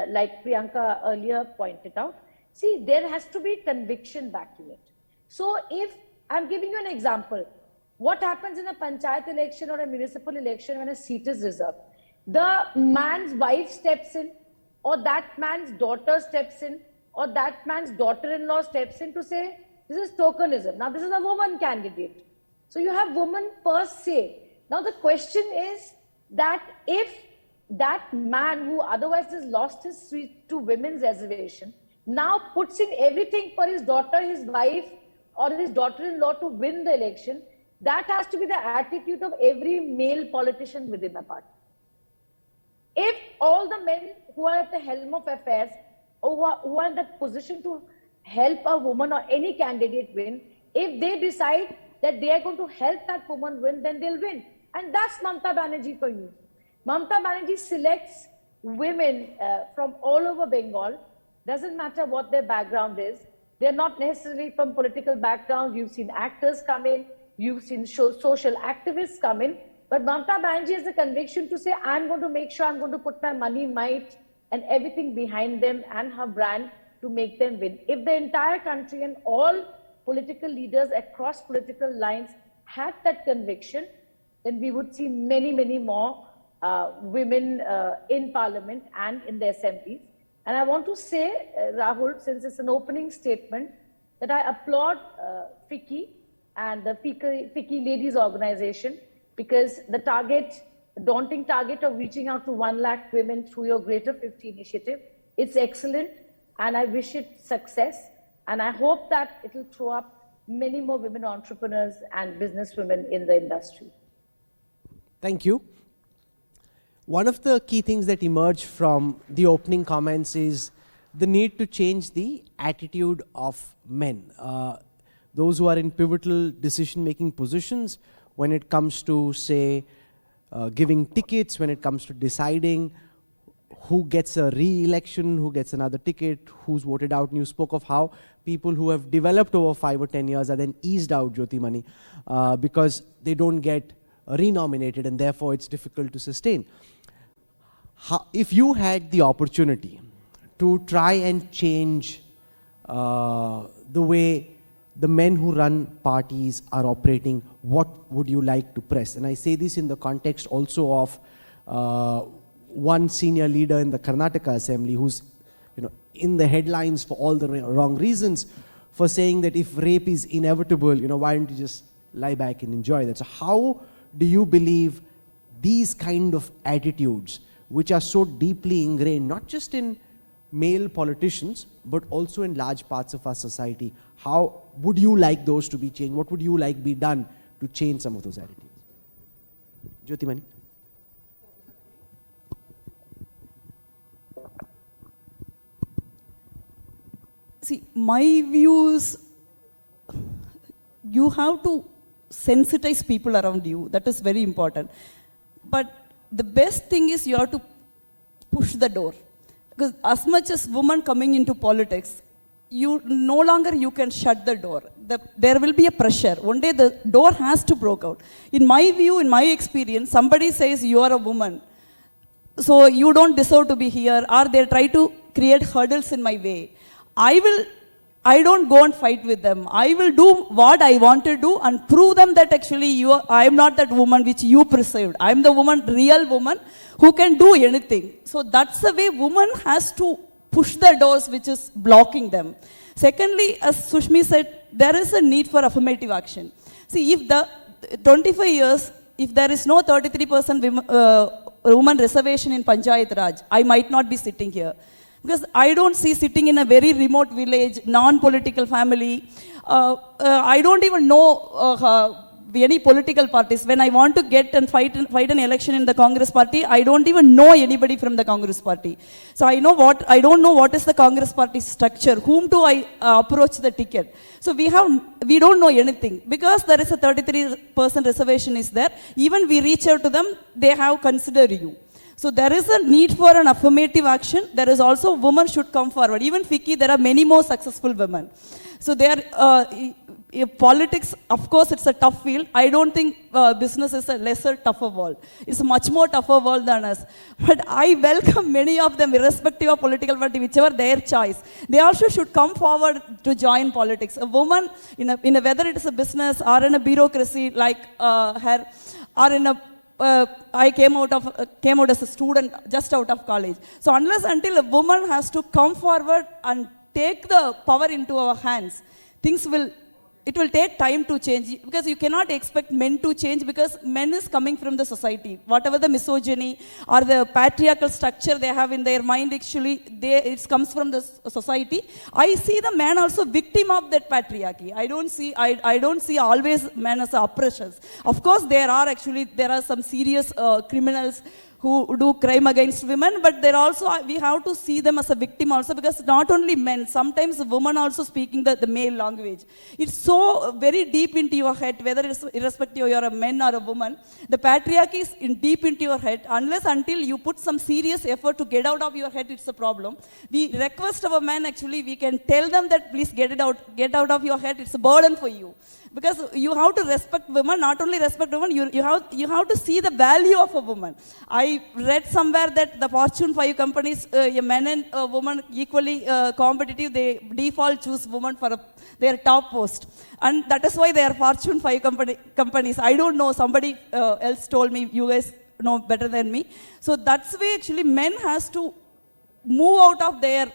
like Priyanka earlier pointed out. See, there has to be conviction backing it. So if I'm giving you an example, what happens in a panchayat election or a municipal election when a seat is reserved? The man's wife steps in, or that man's daughter steps in, or that man's daughter-in-law steps in to say, this is tokenism. Now, this is a woman candidate. So you have woman per se. Now, the question is that if that man who otherwise has lost his seat to women's reservation now puts in everything for his daughter, his wife, or his daughter-in-law to win the election, that has to be the attitude of every male politician within a party. If all the men who are at the helm of affairs, or who are in that position to help a woman or any candidate win, if they decide that they are going to help that woman win, then they'll win. And that's Mamata Banerjee for you. Mamata Banerjee selects women from all over Bengal. Doesn't matter what their background is. They're not necessarily from political backgrounds. You've seen actors come in. You've seen social activists come in. But Mamata Banerjee has the conviction to say, I'm going to make sure I'm going to put my money, might, and everything behind them and her brand to make them win. If the entire country and all political leaders across political lines had that conviction, then we would see many, many more women in parliament and in the assemblies. And I want to say, Rahul, since it's an opening statement, that I applaud FICCI and the FICCI Ladies Organization, because the daunting target of reaching out to 1 lakh women through your Greater 50 initiative, it's excellent, and I wish it success. And I hope that it will throw up many more women entrepreneurs and businesswomen in the industry. Thank you. One of the key things that emerge from the opening comments is the need to change the attitude of men. Those who are in pivotal decision-making positions when it comes to, say, giving tickets, when it comes to deciding who gets a re-election, who gets another ticket, who's voted out. And you spoke of how people who have developed over 5 or 10 years are then eased out, Jyotimani, because they don't get renominated, and therefore it's difficult to sustain. If you had the opportunity to try and change the way the men who run parties are operating, what would you like to press? And I say this in the context also of one senior leader in the Karnataka Assembly who's in the headlines for all the wrong reasons, for saying that if rape is inevitable, why don't you just lie back and enjoy that? So how do you believe these kind of attitudes, which are so deeply ingrained, not just in male politicians, but also in large parts of our society, how would you like those to be changed? What would you like be done to change some of those attitudes? Jyotimani? See, my views, you have to sensitize people around you. That is very important. But the best thing is you have to push the door. Because as much as women coming into politics, no longer you can shut the door. There will be a pressure. One day the door has to break out. In my view, in my experience, somebody says you are a woman, so you don't deserve to be here, or they try to create hurdles in my way. I don't go and fight with them. I will do what I want to do and prove them that actually I am not that woman which you perceived. I am the woman, real woman, who can do anything. So that's the way woman has to push the doors which is blocking them. Secondly, as Sushmi said, there is a need for affirmative action. See, if the 25 years, if there is no 33% woman reservation in Panchayat Raj, I might not be sitting here. Because I don't see sitting in a very remote village, non-political family. I don't even know any political parties. When I want to get and fight an election in the Congress party, I don't even know anybody from the Congress party. So I don't know what is the Congress party structure. Whom do I approach the ticket? So we don't know anything. Because there is a 33% reservation is there, even we reach out to them, they have considered you. So there is a need for an affirmative action. There is also women should come forward. Even FICCI, there are many more successful women. So politics, of course, it's a tough field. I don't think business is a lesser, tougher world. It's a much more tougher world than us. But I welcome many of them, irrespective of political party, whichever their choice. They also should come forward to join politics. A woman, whether it is a business or in a bureaucracy like her, or in a I came out as a student just out of college. So unless until a woman has to come forward and take the power into our hands, it will take time to change, because you cannot expect men to change, because men is coming from the society. Whatever the misogyny or the patriarchal structure they have in their mind, actually, it comes from the society. I see the man also victim of that patriarchy. I don't see always men as oppressors. Of course, there are some serious criminals who do crime against women, but we have to see them as a victim also, because not only men, sometimes women also speaking the male language. It's so very deep into your head, whether it's irrespective you're a man or a woman, the patriarchy is deep into your head. Unless until you put some serious effort to get out of your head, it's a problem. We request our men, actually, we can tell them that please get out of your head, it's a burden for you. Because you have to respect women, not only respect women, you have to see the value of a woman. I read somewhere that the Fortune 5 companies, a man and a woman equally competitive, they default choose women for their top post. And that is why they are Fortune 5 companies. I don't know, somebody else told me, you guys know better than me. So that's why actually men has to move out of their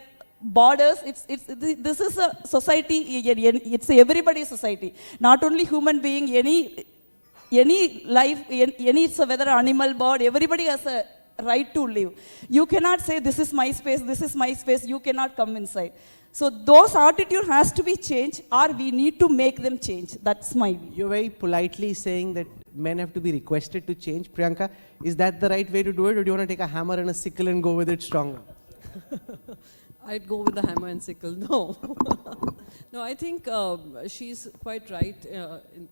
borders. This is a society, it's everybody's society, not only human being, any life, whether animal, bird, everybody has a right to live. You cannot say this is my space, you cannot come inside. So those attitude has to be changed, or we need to make them change. That's my view. You're very politely saying that men have to be requested to change. Priyanka, is that the right way to do it, or do you want to take a hammer and a sickle and go with it stronger? I'd go with the hammer and sickle. No. No, I think she's quite right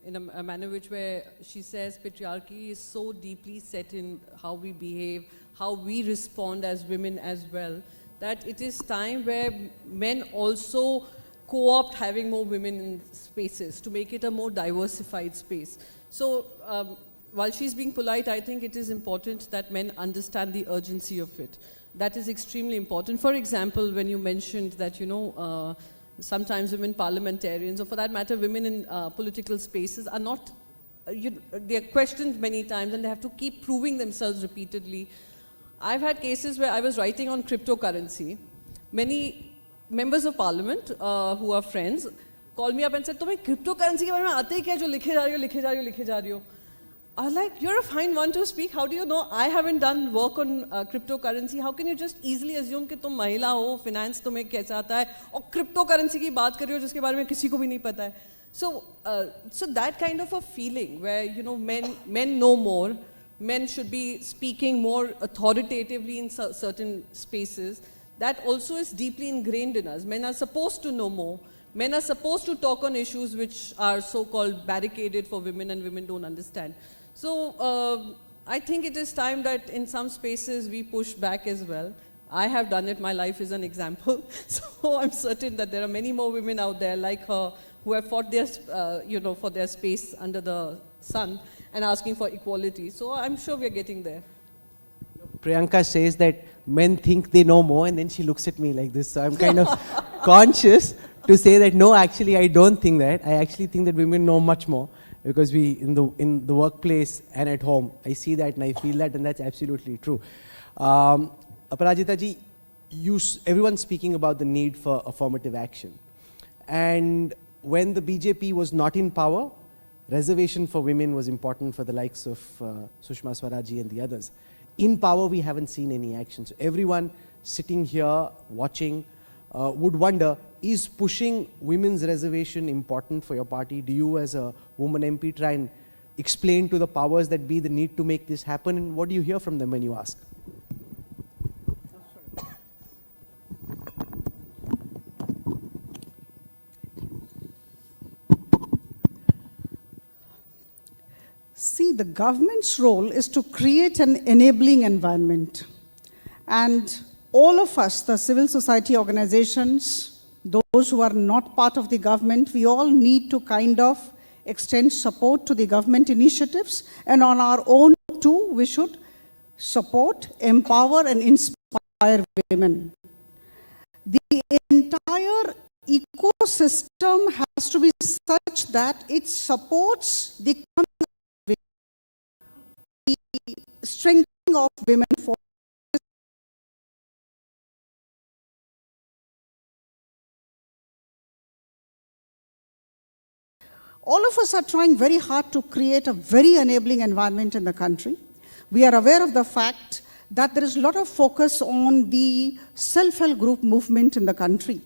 in a manner where she says patriarchy is so deeply set in how we behave, how we respond as women as well, that it is time where men also co-opt having more women in spaces to make it a more diversified space. So while she's being polite, I think it is important that men understand the urgency of it. That is extremely important. For example, when you mentioned that, sometimes women parliamentarians, or for that matter, women in political spaces are not, they are questioned many times and they have to keep proving themselves repeatedly. I've had cases where I was writing on cryptocurrency. Many members of parliament who are friends called me up and said, "Tumhe cryptocurrency ke baare mein aate hi kya jo likhe ja rahi ho?" I was like, "You're a fine one to speak. How do you know? I haven't done work on cryptocurrency. How can you just easily assume कि तुम महिला हो, finance तुम्हें कैसा आता है, और cryptocurrency की बात कर रही हो जिसके बारे में किसी को भी नहीं पता है?" So that kind of a feeling where men know more, men should be speaking more authoritatively in certain spaces. That also is deeply ingrained in us. Men are supposed to know more. Men are supposed to talk on issues which are so-called barricaded for women and women don't understand. So I think it is time that in some spaces we push back as well. I have done it. My life is an example. So I'm certain that there are many more women out there like her who have fought their, for their space under the sun and asking for equality. So I'm sure we're getting there. Priyanka says that men think they know more, and then she looks at me like this. So I'm kind of conscious to say that no, actually I don't think that. I actually think that women know much more, because we in the workplace and at home, I see that and I feel that, and that's absolutely true. Aparajita ji, everyone's speaking about the need for affirmative action, and when the BJP was not in power, reservation for women was important for the likes of Sushma Swaraj ji and the others. In power, we haven't seen any action. So everyone sitting here watching would wonder, is pushing women's reservation important for your party? Do you as a woman MP try and explain to the powers that be the need to make this happen? And what do you hear from them when you ask? See, the government's role is to create an enabling environment. And all of us, the civil society organizations, those who are not part of the government, we all need to kind of extend support to the government initiatives. And on our own too, we should support, empower, and inspire women. The entire ecosystem has to be such that it supports the strengthening of women for all of us are trying very hard to create a very enabling environment in the country. We are aware of the fact that there is a lot of focus on the self-help group movement in the country.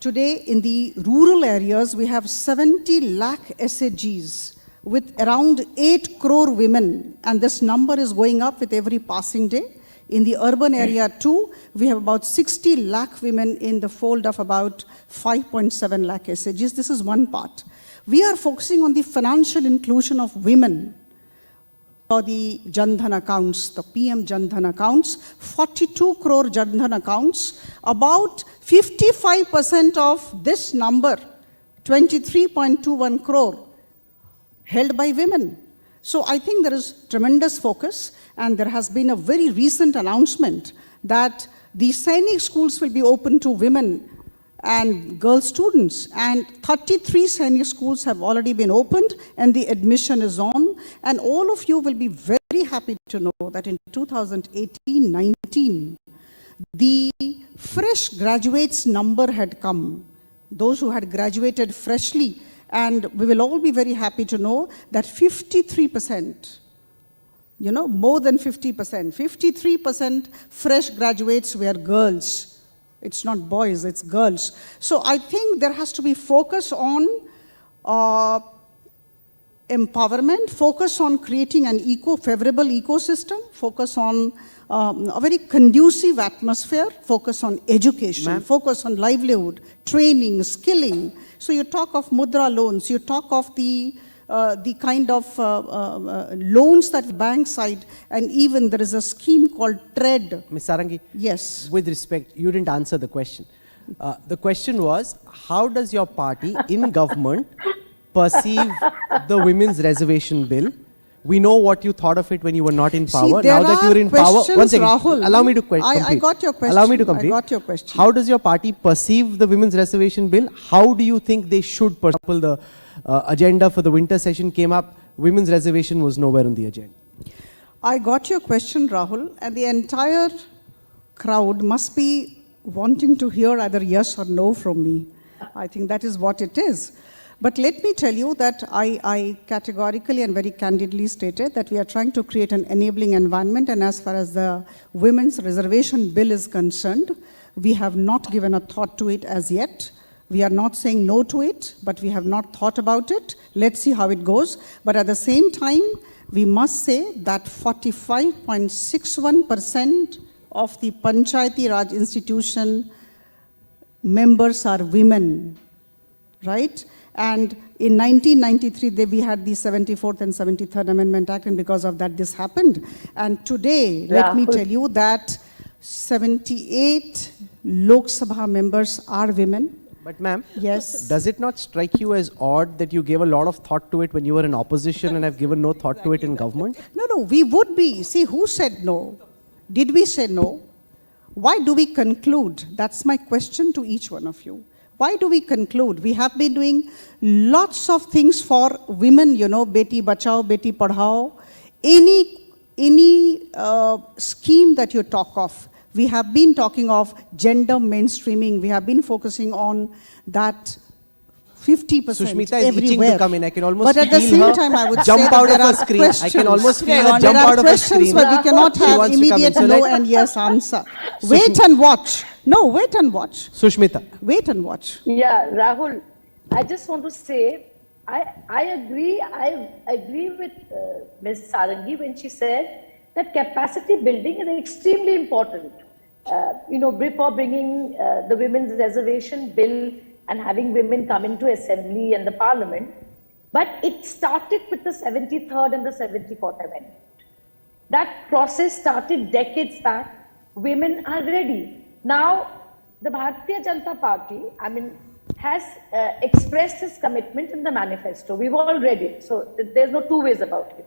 Today, in the rural areas, we have 70 lakh SHGs with around 8 crore women, and this number is going up with every passing day. In the urban area too, we have about 60 lakh women in the fold of about 5.7 lakh SHGs. This is one part. We are focusing on the financial inclusion of women. For the Jan Dhan accounts, the PM Jan Dhan accounts, 42 crore Jan Dhan accounts, about 55% of this number, 23.21 crore, held by women. So I think there is tremendous focus, and there has been a very recent announcement that the Sainik schools will be open to women and girl students, and 33 Sainik schools have already been opened and the admission is on, and all of you will be very happy to know that in 2018-19, the fresh graduates number had come, those who had graduated freshly, and we will all be very happy to know that 53%, more than 50%, 53% fresh graduates were girls. It's not boys, it's girls. So I think there has to be focus on empowerment, focus on creating an favorable ecosystem, focus on a very conducive atmosphere, focus on education, focus on livelihood, training, skilling. So you talk of mudra loans, you talk of the kind of loans that bank side, and even there is a scheme called TREAD. Ms. Sarangi? Yes. With respect, you didn't answer the question. The question was, how does your party in government perceive the women's reservation bill, We know what you thought of it when you were not in power. See, now that you're in power, one second, Rahul, allow me to complete. I got your question. Allow me to complete. I got your question. How does your party perceive the women's reservation bill? How do you think they should pursue the agenda for the winter session came up? Women's reservation was nowhere on the agenda. I got your question, Rahul, and the entire crowd must be wanting to hear either yes or no from me. I think that is what it is. But let me tell you that I categorically and very candidly stated that we are trying to create an enabling environment, and as far as the women's reservation bill is concerned, we have not given a thought to it as yet. We are not saying no to it, but we have not thought about it. Let's see how it goes. But at the same time, we must say that 45.61% of the Panchayati Raj institution members are women, right? And in 1993, we had the 74th and 73rd Amendment Act, and because of that, this happened. And today, let me tell you that 78 Lok Sabha members are women. But ma'am, yes. Does it not strike you as odd that you gave a lot of thought to it when you were in opposition and have given no thought to it in government? No, we would be. See, who said no? Did we say no? Why do we conclude? That's my question to each one of you. Why do we conclude? We have been doing lots of things for women, you know, Beti Bachao, Beti Padhao. Any scheme that you talk of, we have been talking of gender mainstreaming. We have been focusing on that 50% Sushmita is everywhere. itching to come in. I can almost but at the feel same her time, I would jump say out that of there her are screen. questions. I can almost feel her There jump are out of her questions, screen. but we cannot She have wants to come in. immediate So no let- and yes answer. Wait and watch. No, wait and watch. Sushmita. Wait and watch. Yeah, Rahul, I just want to say, I agree with Ms. Sarangi when she said that capacity building is extremely important. Before bringing the women's reservation bill and having women come into assembly and the parliament, but it started with the 73rd and the 74th Amendment. That process started decades back. Women are ready. Now, the Bharatiya Janata Party, has expressed its commitment in the manifesto. We've all read it, so there's no two ways about it.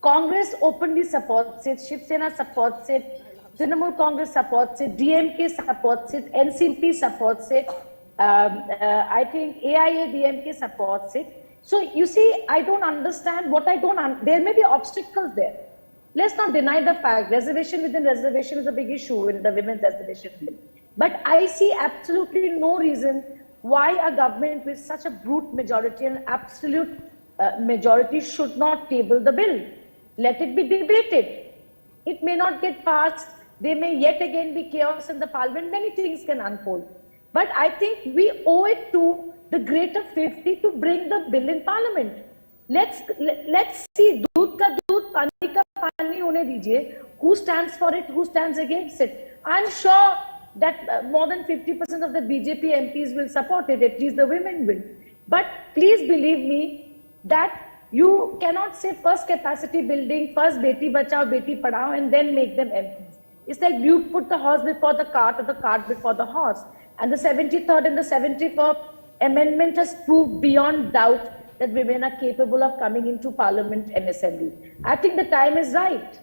Congress openly supports it, Shiv Sena supports it, Trinamool Congress supports it, DMK supports it, NCP supports it, I think AIA DMK supports it. So you see, I don't understand there may be obstacles there. Let's not deny the fact, reservation within reservation is a big issue in the women's reservation bill. But I see absolutely no reason why a government with such a brute majority and absolute majority should not table the bill. Let it be debated. It may not get passed. There may yet again be chaos in the parliament. Many things can unfold. But I think we owe it to the greater 50 to bring the bill in parliament. Let's see, doodh ka doodh, pani ka pani hone dijiye. Who stands for it? Who stands against it? I'm sure that more than 50% of the BJP MPs will support it, at least the women will. But please believe me that you cannot say first capacity building, first Beti Bachao, Beti Padhao, and then make them MPs. It's like you put the horse before the cart or the cart before the horse. And the 73rd and the 74th Amendment has proved beyond doubt that women are capable of coming into parliament and assembly. I think the time is right.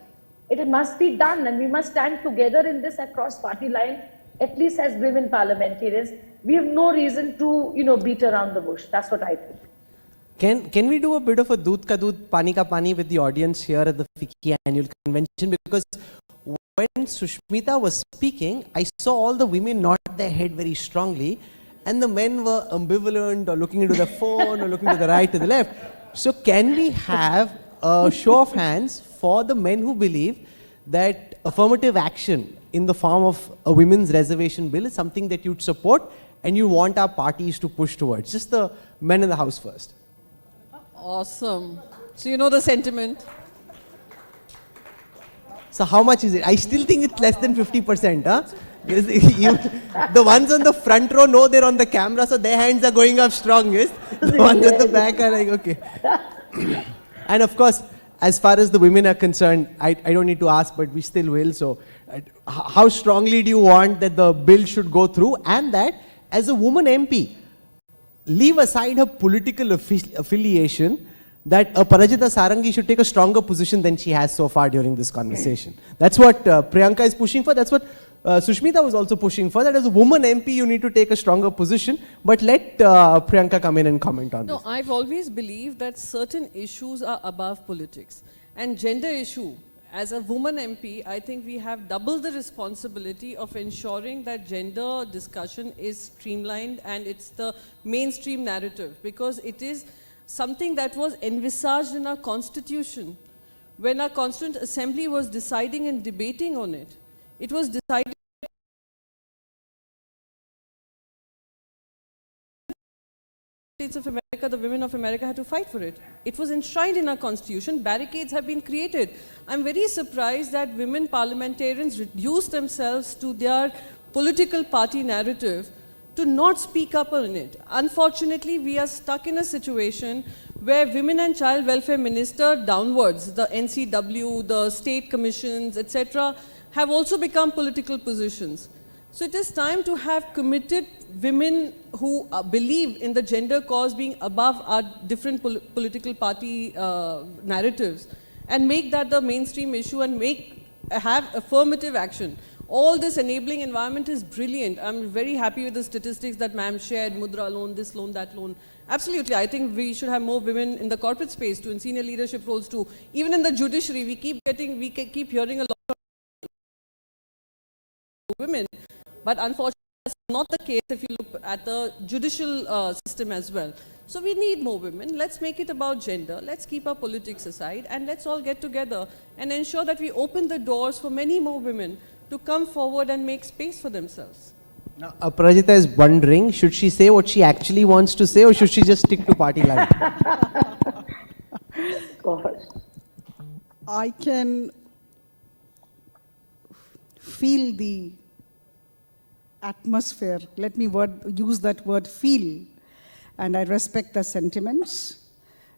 It must be done, and we must stand together in this across party lines, at least as women parliamentarians. We have no reason to, beat around the bush. That's what I think. Can we do a bit of a doodh ka doodh, pani ka pani with the audience here at the FICCI annual convention? Because when Sushmita was speaking, I saw all the women nod their head very strongly, and the men were ambivalent or looking into the phone or looking to the right, to the left. So can we have a show of hands for the men who believe that affirmative action in the form of a women's reservation bill is something that you'd support and you want our parties to push towards? Just the men in the house first. Awesome. So you know the sentiment. So how much is it? I still think it's less than 50%. Huh? The ones on the front row know they're on the camera, so their hands are going up strongest. The ones at the back are like, okay. And of course, as far as the women are concerned, I don't need to ask, but we still will. So how strongly do you want that the bill should go through, and that as a woman MP, leave aside her political affiliation, that Parajita Sarangi should take a stronger position than she has so far during this conversation. That's what Priyanka is pushing for. That's what Sushmita was also pushing for, that as a woman MP, you need to take a stronger position. But let Priyanka come in and comment on this. No, I've always believed that certain issues are above politics. And gender issue, as a woman MP, I think we have double the responsibility of ensuring that gender discussion is streamlined and it's the mainstream narrative, because it is something that was envisaged in our constitution. When our Constituent Assembly was deciding and debating on it, it was decided States of America, the women of America had to fight for it. It was enshrined in our constitution. Barricades have been created. I'm very surprised that women parliamentarians reduce themselves to their political party narrative to not speak up on it. Unfortunately, we are stuck in a situation where Women and Child Welfare Minister downwards, the NCW, the state commissions, etc., have also become political positions. So it is time to have committed women who believe in the gender cause being above our different political party narratives, and make that the mainstream issue and have affirmative action. All this enabling environment is brilliant. I'm very happy with the statistics that ma'am shared, Mudra loan, this loan, that loan. Absolutely, I think we should have more women in the corporate space too, in senior leadership roles too. Even in the judiciary, we keep hearing a lot of women, but unfortunately that's not the case if you look at the judicial system as well. So we need more women. Let's make it about gender. Let's keep our politics aside and let's all get together and ensure that we open the doors for many more women to come forward and make space for themselves. Now, Aparajita is wondering, should she say what she actually wants to say, or should she just stick to party line? I can feel the atmosphere. Let me use that word, feel. And I respect the sentiments.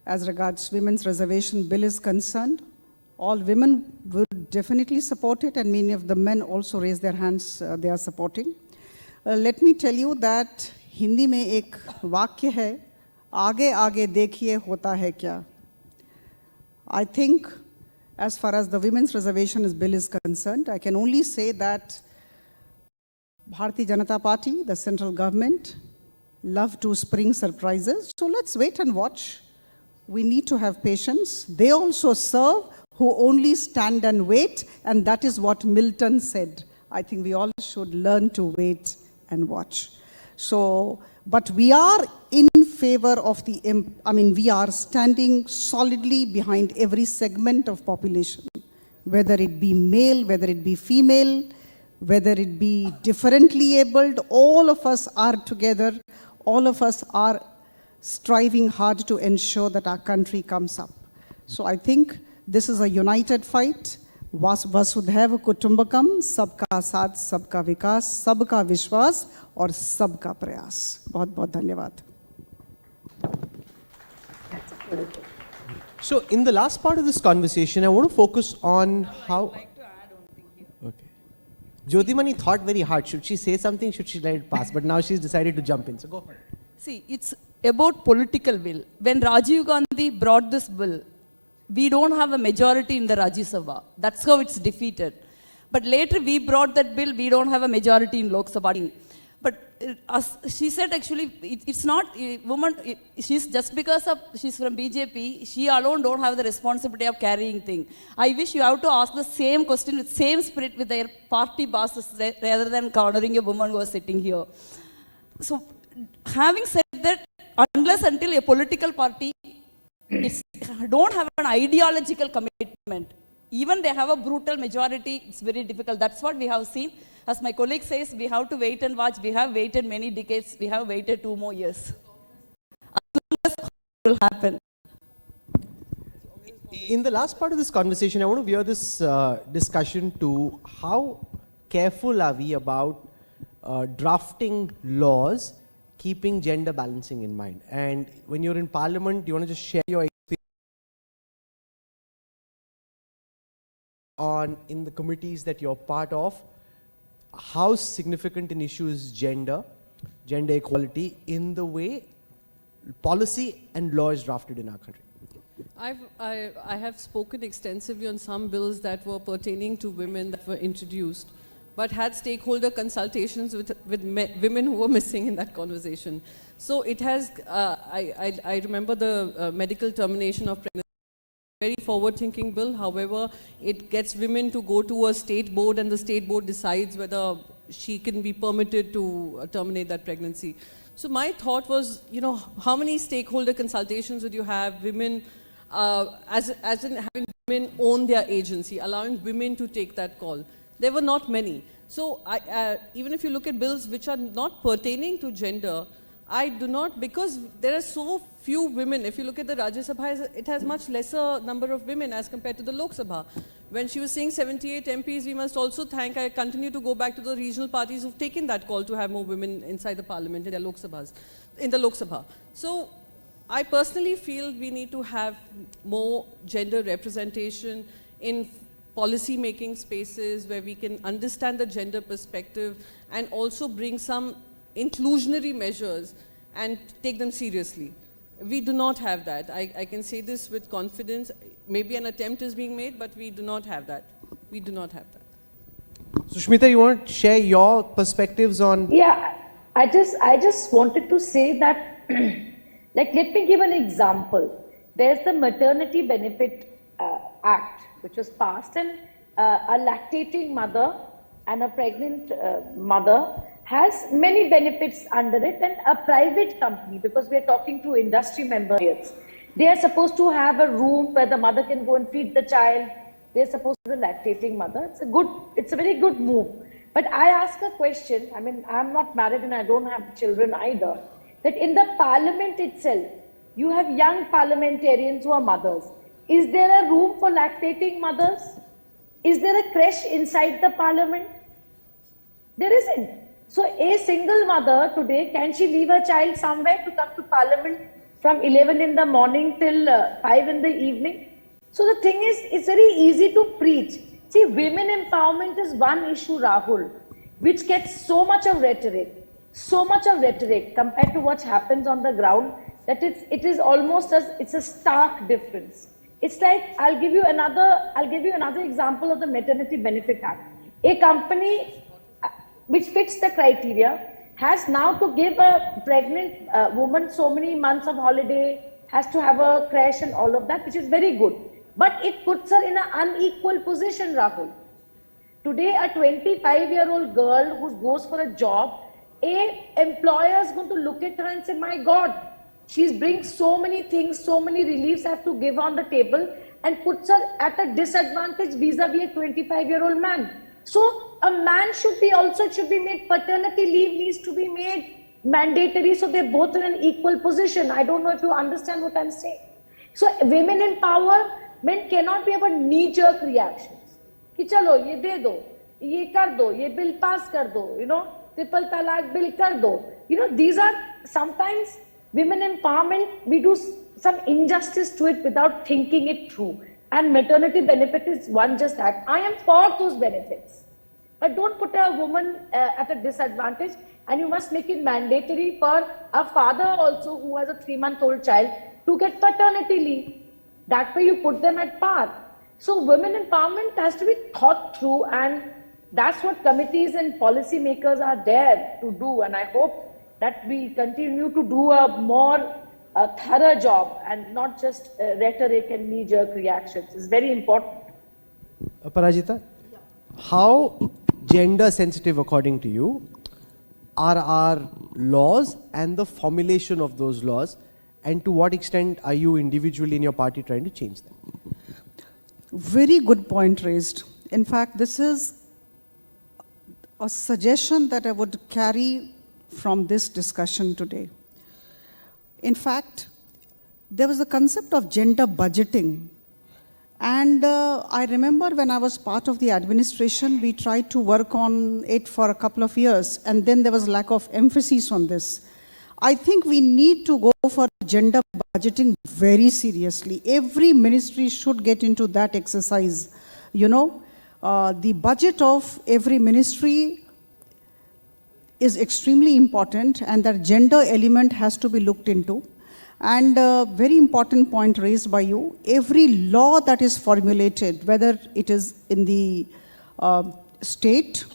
As regards women's reservation bill is concerned, all women would definitely support it, and many of the men also raise their hands, they are supporting. Let me tell you that Hindi में एक वाक्य है, आगे आगे देखिए होता है क्या. I think as far as the women's reservation bill is concerned, I can only say that Bharatiya Janata Party, the central government, love to spring surprises. So let's wait and watch. We need to have patience. They also serve who only stand and wait, and that is what Milton said. I think we all should learn to wait and watch. So, but we are in favor of we are standing solidly behind every segment of population, whether it be male, whether it be female, whether it be differently abled, all of us are together, all of us are striving hard to ensure that our country comes up. So I think this is a united fight. Vasudhaiva Kutumbakam, सबका साथ, सबका विकास, सबका विश्वास और सबका प्रयास. बहुत बहुत धन्यवाद. So in the last part of this conversation, I want to focus on how... Okay. Jyotimani thought very hard. Should she say something? Should she let it pass? But now she's decided to jump in. So go for it. See, it's about political will. When Rajiv Gandhi brought this bill, we don't have a majority in the Rajya Sabha. That's how it's defeated. But later we brought that bill, we don't have a majority in Lok Sabha. But as she said, actually, it's not woman. She's just because she's from BJP, she alone don't have the responsibility of carrying thing. I wish you have to ask the same question with same spirit with their party bosses rather than cornering a woman who is sitting here. So, having said that, unless until a political party don't have an ideological commitment, even they have a brutal majority, it's very difficult. That's what we have seen. As my colleague says, we have to wait and watch. We have waited many decades. We have waited 2 more years. As long as it will happen. In the last part of this conversation, I want to veer this discussion to how careful are we about drafting laws keeping gender balancing in mind. And when you're in Parliament, do you want to just share your experience in the committees that you're part of? How significant an issue is gender equality in the way policy and law is drafted in our country? I have spoken extensively on some bills that were pertaining to women that were introduced, but had stakeholder consultations with women who were missing in that conversation. So it has, I remember the medical termination of pregnancy, very forward-thinking bill. However, it gets women to go to a state board and the state board decides whether she can be permitted to terminate that pregnancy. So my thought was, you know, how many stakeholder consultations would you have, women, as in having women own their agency, allowing women to take that call? There were not many. So even if you look at bills which are not pertaining to gender, I do not, because there are so few women. If you look at the Rajya Sabha, it has much lesser number of women as compared to the Lok Sabha. When she was saying 78 MPs, we must also thank, I continue to go back to the regional parties who've taken that call to have more women inside the parliament in the Lok Sabha. So I personally feel we need to have more gender representation in policy making spaces where we can understand the gender perspective and also bring some inclusionary measures and take them seriously. We do not have that. I can say this with confidence. Maybe an attempt is being made, but we do not have that. We do not have that. Sushmita, you want to share your perspectives on? Yeah, I just wanted to say that, like, let me give an example. There's the Maternity Benefit Act, which was passed, and a lactating mother and a pregnant mother has many benefits under it, and a private company, because we are talking to industry members, they are supposed to have a room where the mother can go and feed the child. They are supposed to be the lactating mother. It's a very good move. But I ask a question, I mean, I'm not married and I don't have children either, that in the parliament itself, you have young parliamentarians who are mothers. Is there a room for lactating mothers? Is there a creche inside the parliament? There isn't. So a single mother today, can she leave her child somewhere to come to parliament from 11 in the morning till 5 in the evening? So the thing is, it's very easy to preach. See, women empowerment is one issue, Rahul, which gets so much of rhetoric compared to what happens on the ground, that it is almost it's a stark difference. It's like, I'll give you another example of the Maternity Benefit Act. A company which fits the criteria has now to give a pregnant woman so many months of holiday, has to have a creche and all of that, which is very good. But it puts her in an unequal position, Rahul. Today, a 25-year-old girl who goes for a job, a employer is going to look at her and say, my God, she's bringing so many things, so many reliefs I have to give on the table, and puts her at a disadvantage vis-a-vis a 25-year-old man. So a man should be made, paternity leave needs to be made mandatory, so they're both in an equal position. I don't know if you understand what I'm saying. So women empowerment cannot be about knee-jerk reactions. Ki chalo, ye de do, ye kar do, ye bill pass kar do, you know, triple talaq bill kar do. You know, these are sometimes women empowerment, we do some injustice to it without thinking it through. And maternity benefit is one just act. I am for those benefits. But don't put a woman at a disadvantage, and you must make it mandatory for a father also who has a 3-month-old child to get paternity leave. That way you put them at par. So women empowerment has to be thought through, and that's what committees and policy makers are there to do. And I hope that we continue to do a more thorough job and not just rhetoric and knee-jerk reactions. It's very important. Parajita, how gender sensitive, according to you, are our laws and the formulation of those laws, and to what extent are you individually in your party trying to change them? Very good point raised. In fact, this is a suggestion that I would carry from this discussion today. In fact, there was the concept of gender budgeting. And I remember when I was part of the administration, we tried to work on it for a couple of years, and then there was lack of emphasis on this. I think we need to go for gender budgeting very seriously. Every ministry should get into that exercise. You know, the budget of every ministry is extremely important, and that gender element has to be looked into. And a very important point raised by you, every law that is formulated, whether it is in the state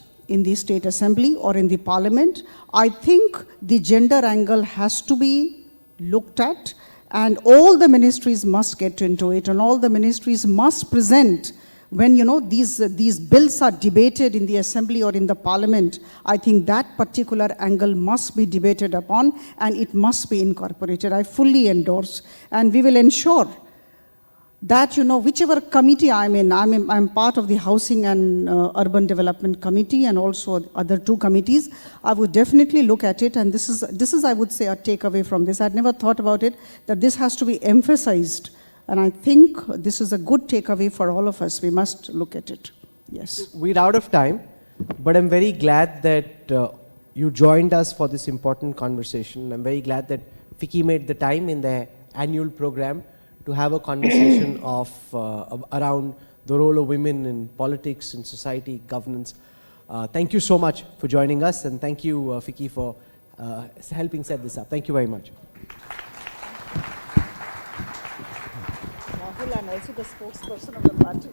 assembly or in the parliament, I think the gender angle has to be looked at, and all the ministries must get into it, and all the ministries must present when these bills are debated in the assembly or in the parliament. I think that particular angle must be debated upon and it must be incorporated. I fully endorse, and we will ensure that whichever committee I'm in, I'm part of the Housing and Urban Development Committee and also other two committees. I would definitely look at it, and this is I would say a takeaway from this. I'd never thought about it, that this has to be emphasized. And I think this is a good takeaway for all of us. We must look at it. Yes. We're out of time, but I'm very glad that you joined us for this important conversation. I'm very glad that FICCI made the time in their annual program to have a conversation of around the role of women in politics and society governance. Thank you so much for joining us, and thank you, FICCI, for helping set this up. Thank you very much. And also the spokesperson of the party.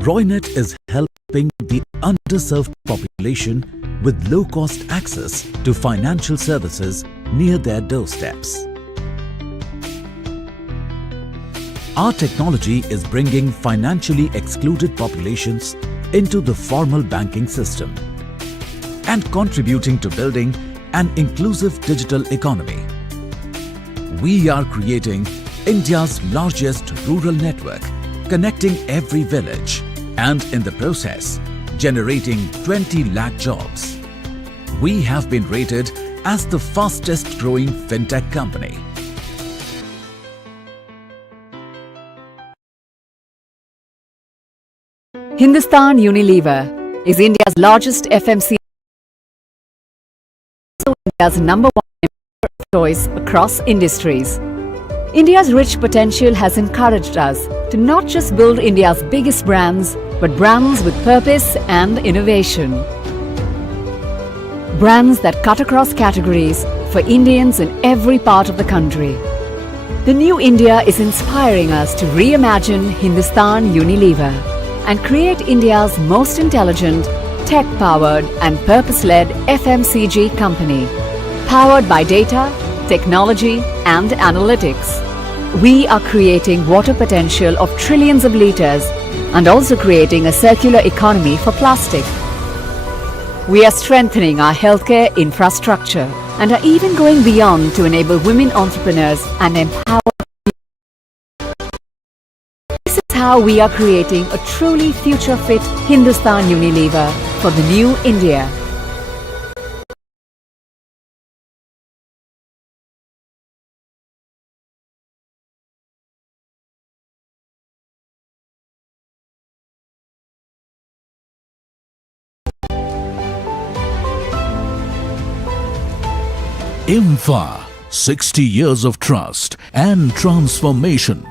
Roynet is helping the underserved population with low-cost access to financial services near their doorsteps. Our technology is bringing financially excluded populations into the formal banking system and contributing to building an inclusive digital economy. We are creating India's largest rural network, connecting every village and in the process, generating 20 lakh jobs. We have been rated as the fastest growing fintech company. Hindustan Unilever is India's largest FMCG, also India's #1 choice across industries. India's rich potential has encouraged us to not just build India's biggest brands, but brands with purpose and innovation. Brands that cut across categories for Indians in every part of the country. The new India is inspiring us to reimagine Hindustan Unilever and create India's most intelligent, tech-powered and purpose-led FMCG company, powered by data, technology and analytics. We are creating water potential of trillions of litres and also creating a circular economy for plastic. We are strengthening our healthcare infrastructure and are even going beyond to enable women entrepreneurs and empower. This is how we are creating a truly future-fit Hindustan Unilever for the new India. IMFA, 60 years of trust and transformation.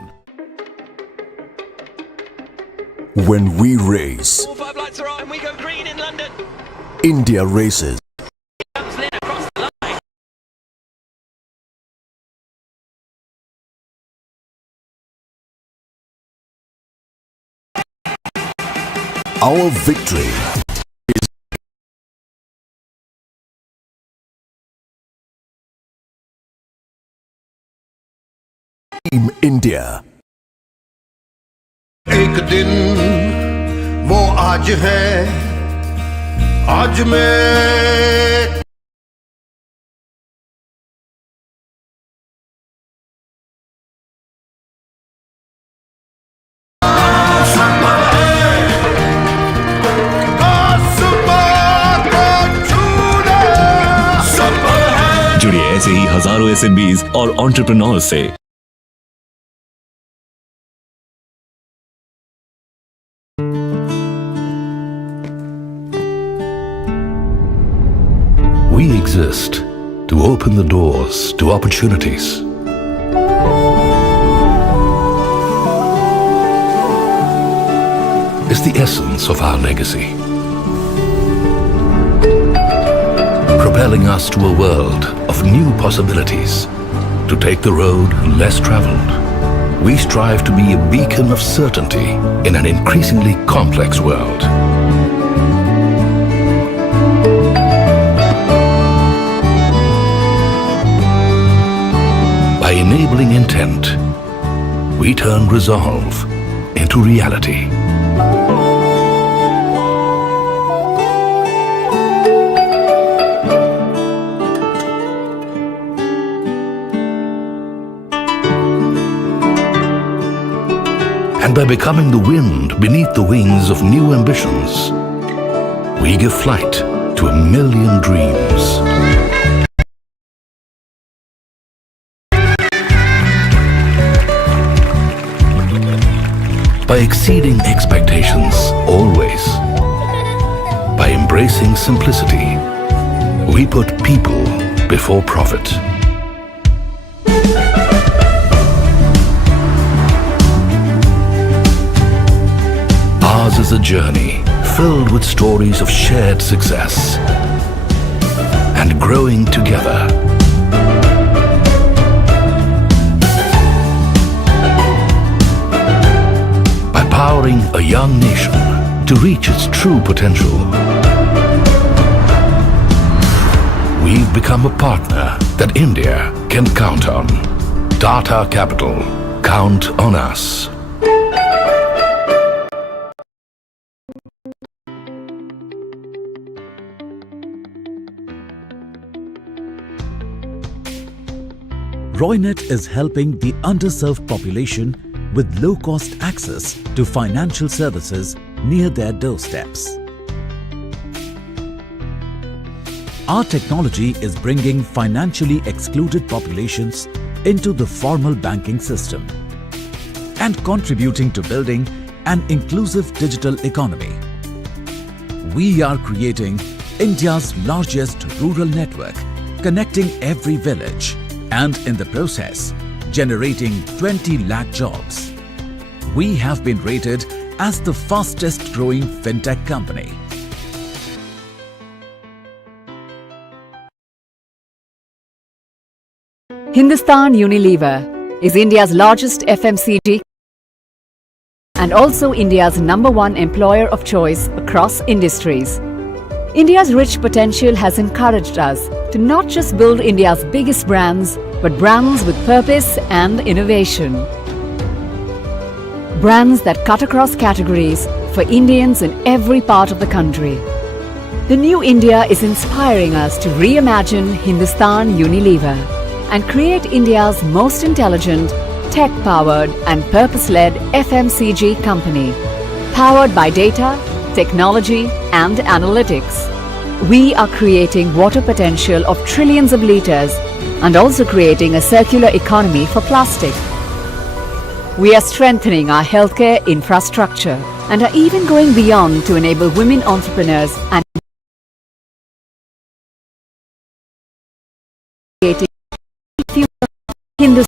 When we race, 5 lights are on and we go green in London. India races. Our victory is Team India. एक दिन वो आज है आज मैं जुड़िए ऐसे ही हजारों एसएमबीज और एंटरप्रेन्योर्स से। We exist to open the doors to opportunities. Is the essence of our legacy. Propelling us to a world of new possibilities. To take the road less traveled, we strive to be a beacon of certainty in an increasingly complex world. By enabling intent, we turn resolve into reality. And by becoming the wind beneath the wings of new ambitions, we give flight to a million dreams. By exceeding expectations always, by embracing simplicity, we put people before profit. Ours is a journey filled with stories of shared success and growing together. By powering a young nation to reach its true potential, we've become a partner that India can count on. Tata Capital, count on us. Roynet is helping the underserved population with low-cost access to financial services near their doorsteps. Our technology is bringing financially excluded populations into the formal banking system and contributing to building an inclusive digital economy. We are creating India's largest rural network, connecting every village and in the process, generating 20 lakh jobs. We have been rated as the fastest growing fintech company. Hindustan Unilever is India's largest FMCG and also India's #1 employer of choice across industries. India's rich potential has encouraged us to not just build India's biggest brands, but brands with purpose and innovation. Brands that cut across categories for Indians in every part of the country. The new India is inspiring us to reimagine Hindustan Unilever and create India's most intelligent, tech-powered and purpose-led FMCG company, powered by data, technology and analytics. We are creating water potential of trillions of liters and also creating a circular economy for plastic. We are strengthening our healthcare infrastructure and are even going beyond to enable women entrepreneurs and creating Hindustan.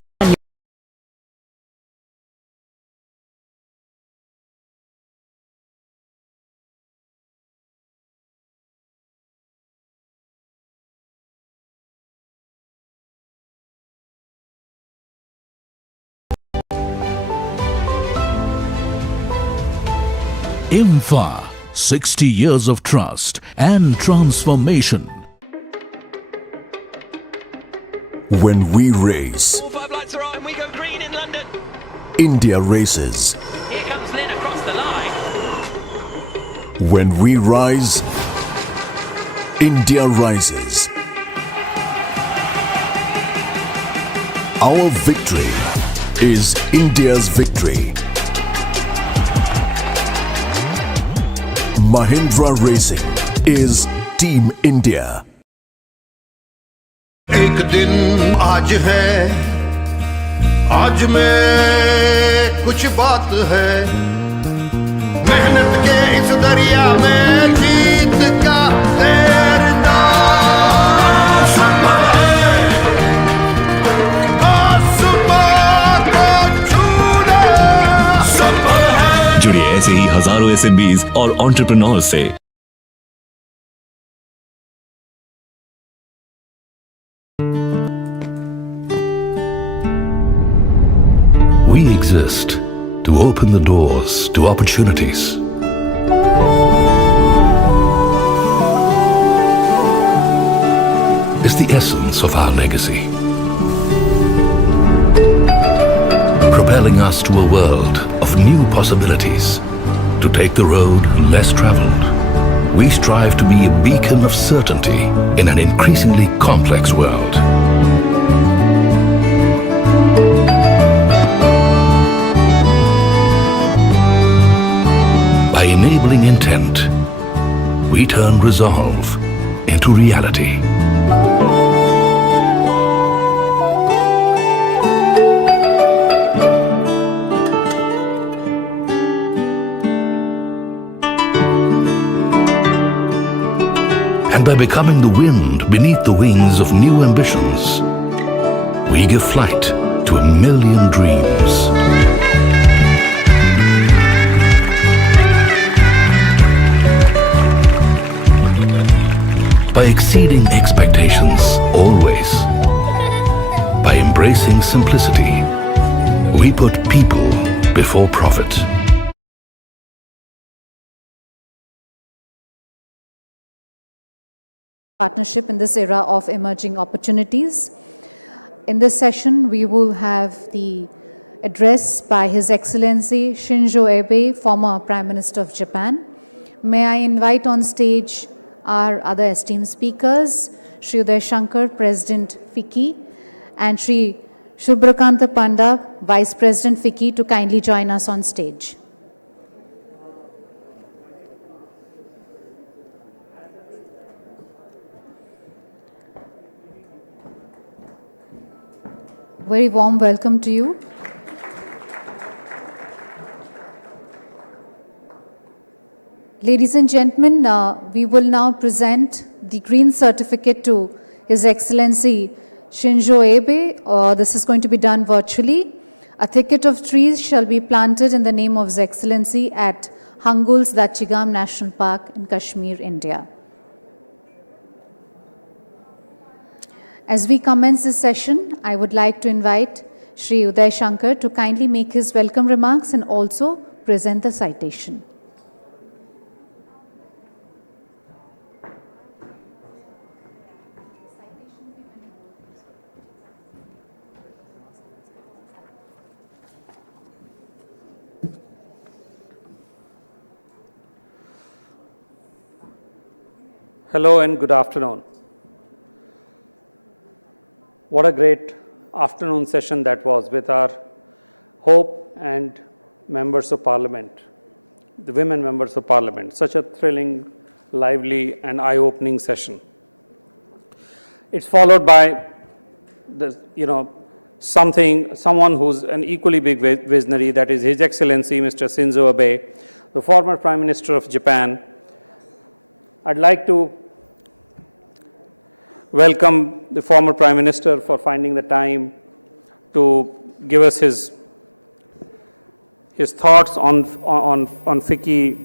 IMFA, 60 years of trust and transformation. When we race, All 5 lights are on and we go green in London. India races. Here comes Lynn across the line. When we rise, India rises. Our victory is India's victory. Mahindra Racing is Team India. एक दिन आज है, आज में कुछ बात है, मेहनत के इस दरिया में जीत का तैरना संभव है, आसमां को छूना संभव है। जुड़िए ऐसे ही हजारों एसएमबीज और एंटरप्रेन्योर्स से। We exist to open the doors to opportunities. Is the essence of our legacy. Propelling us to a world of new possibilities. To take the road less traveled, we strive to be a beacon of certainty in an increasingly complex world. By enabling intent, we turn resolve into reality. And by becoming the wind beneath the wings of new ambitions, we give flight to a million dreams. By exceeding expectations always, by embracing simplicity, we put people before profit. Partnership in this era of emerging opportunities. In this session, we will have the address by His Excellency Shinzo Abe, former Prime Minister of Japan. May I invite on stage our other esteemed speakers, Shri Uday Shankar, President FICCI, and Shri Shubhrakanta Panda, Vice President FICCI, to kindly join us on stage. Very warm welcome to you. Ladies and gentlemen, we will now present the Green Certificate to His Excellency Shinzo Abe. This is going to be done virtually. A thicket of trees shall be planted in the name of His Excellency at Hangul's Dachigam National Park in Kashmir, India. As we commence this session, I would like to invite Shri Uday Shankar to kindly make his welcome remarks and also present the citation. Hello and good afternoon. What a great afternoon session that was with our Hope and members of Parliament, the women members of Parliament. Such a thrilling, lively and eye-opening session. It's followed by someone who's an equally big visionary, that is His Excellency Mr. Shinzo Abe, the former Prime Minister of Japan. I'd like to welcome the former Prime Minister for finding the time to give us his thoughts on FICCI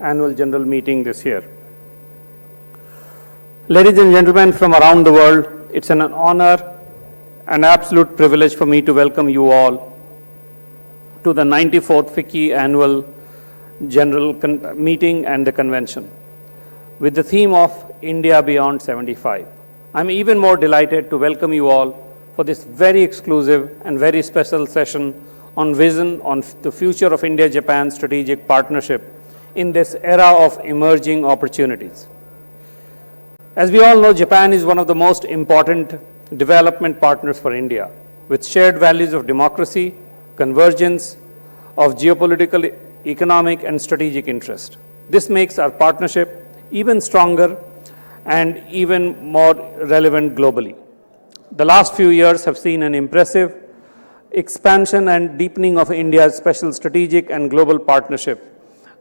annual general meeting this year. Ladies and gentlemen from around the world, it's an honor and absolute privilege for me to welcome you all to the 94th FICCI annual general meeting and the convention with the theme of India Beyond 75. I'm even more delighted to welcome you all for this very exclusive and very special session on vision on the future of India-Japan strategic partnership in this era of emerging opportunities. As we all know, Japan is one of the most important development partners for India, with shared values of democracy, convergence of geopolitical, economic, and strategic interest. This makes our partnership even stronger and even more relevant globally. The last few years have seen an impressive expansion and deepening of India's special strategic and global partnership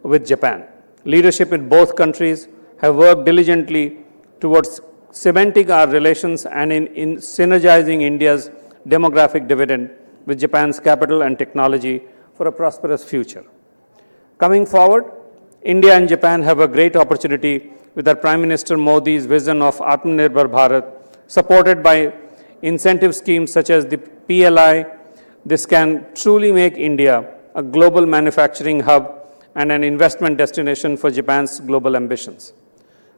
with Japan. Leadership in both countries have worked diligently towards cementing our relations and in synergizing India's demographic dividend with Japan's capital and technology for a prosperous future. Coming forward, India and Japan have a great opportunity with our Prime Minister Modi's vision of Atmanirbhar Bharat, supported by incentive schemes such as the PLI. This can truly make India a global manufacturing hub and an investment destination for Japan's global ambitions.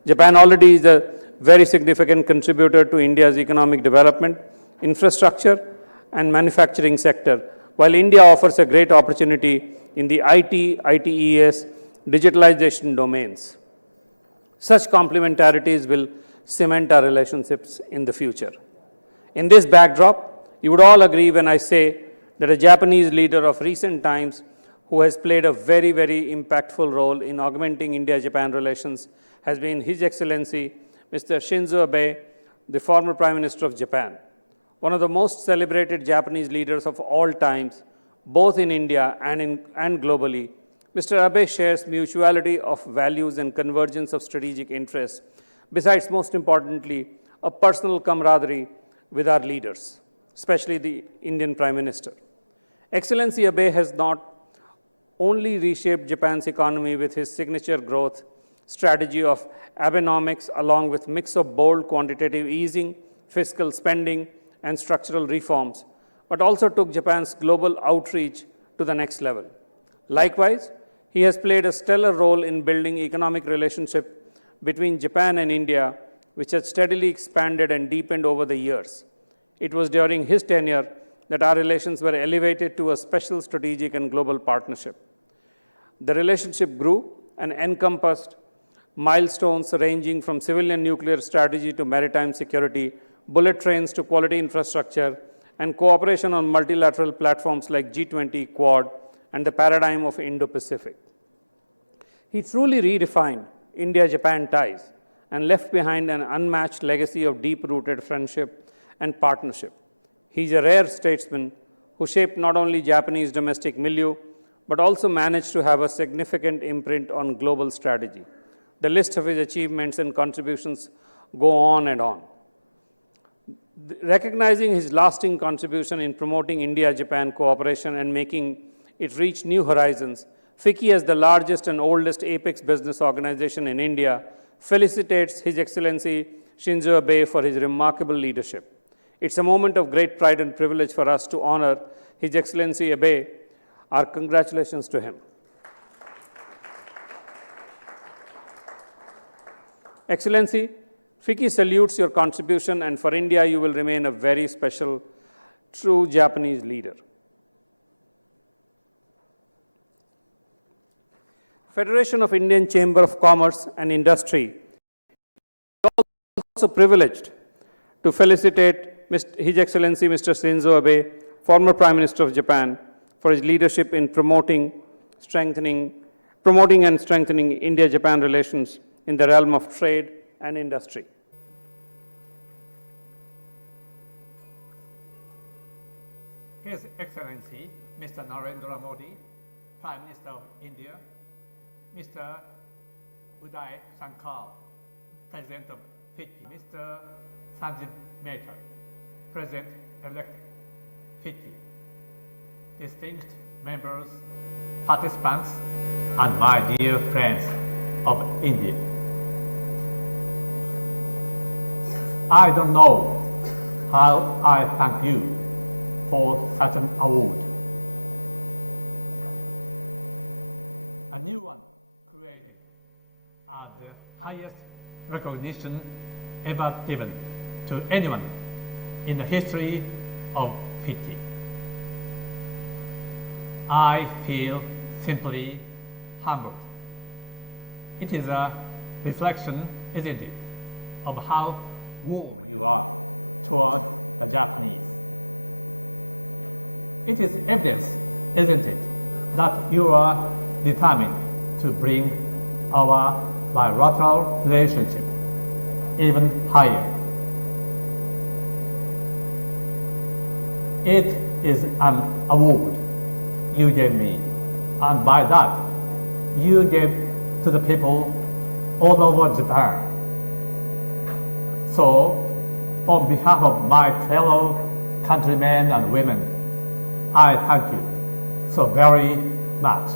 Japan already is a very significant contributor to India's economic development, infrastructure, and manufacturing sector, while India offers a great opportunity in the IT, ITES, digitalization domains. Such complementarities will cement our relationships in the future. In this backdrop, you would all agree when I say that a Japanese leader of recent times who has played a very, very impactful role in augmenting India-Japan relations has been His Excellency Mr. Shinzo Abe, the former Prime Minister of Japan. One of the most celebrated Japanese leaders of all times, both in India and globally, Mr. Abe shares mutuality of values and convergence of strategic interests, besides, most importantly, a personal camaraderie with our leaders, especially the Indian Prime Minister. Excellency Abe has not only reshaped Japan's economy with his signature growth strategy of Abenomics, along with mix of bold quantitative easing, fiscal spending, and structural reforms, but also took Japan's global outreach to the next level. Likewise, he has played a stellar role in building economic relationship between Japan and India, which has steadily expanded and deepened over the years. It was during his tenure that our relations were elevated to a special strategic and global partnership. The relationship grew and encompassed milestones ranging from civilian nuclear strategy to maritime security, bullet trains to quality infrastructure, and cooperation on multilateral platforms like G20, Quad, and the paradigm of Indo-Pacific. He truly redefined India-Japan ties and left behind an unmatched legacy of deep-rooted friendship and partnership. He's a rare statesman who shaped not only Japanese domestic milieu, but also managed to have a significant imprint on global strategy. The list of his achievements and contributions go on and on. Recognizing his lasting contribution in promoting India-Japan cooperation and making it reach new horizons, FICCI, as the largest and oldest apex business organization in India, felicitates His Excellency Shinzo Abe for his remarkable leadership. It's a moment of great pride and privilege for us to honor His Excellency Abe. Our congratulations to him. Excellency, FICCI salutes your contribution, and for India, you will remain a very special, true Japanese leader. Federation of Indian Chamber of Commerce and Industry is also privileged to felicitate His Excellency Mr. Shinzo Abe, former Prime Minister of Japan, for his leadership in promoting and strengthening India-Japan relations in the realm of trade and industry. His Excellency Mr. Narendra Modi, Prime Minister of India, Mr. Uday Shankar, President of FICCI, Mr. Sanjit Mehta, President-elect FICCI, distinguished members, participants, and my dear friends of India. I don't know how I thank you for such an award. A new one created as the highest recognition ever given to anyone in the history of FICCI. I feel simply humbled It is a reflection, isn't it, of how warm you are toward the Japanese. It is evidence, isn't it, that you are determined to bring our bilateral relationship even higher. It is an award you gave me, and by that, you gave to the people all over Japan. So, on behalf of my fellow countrymen and women, I thank you so very much.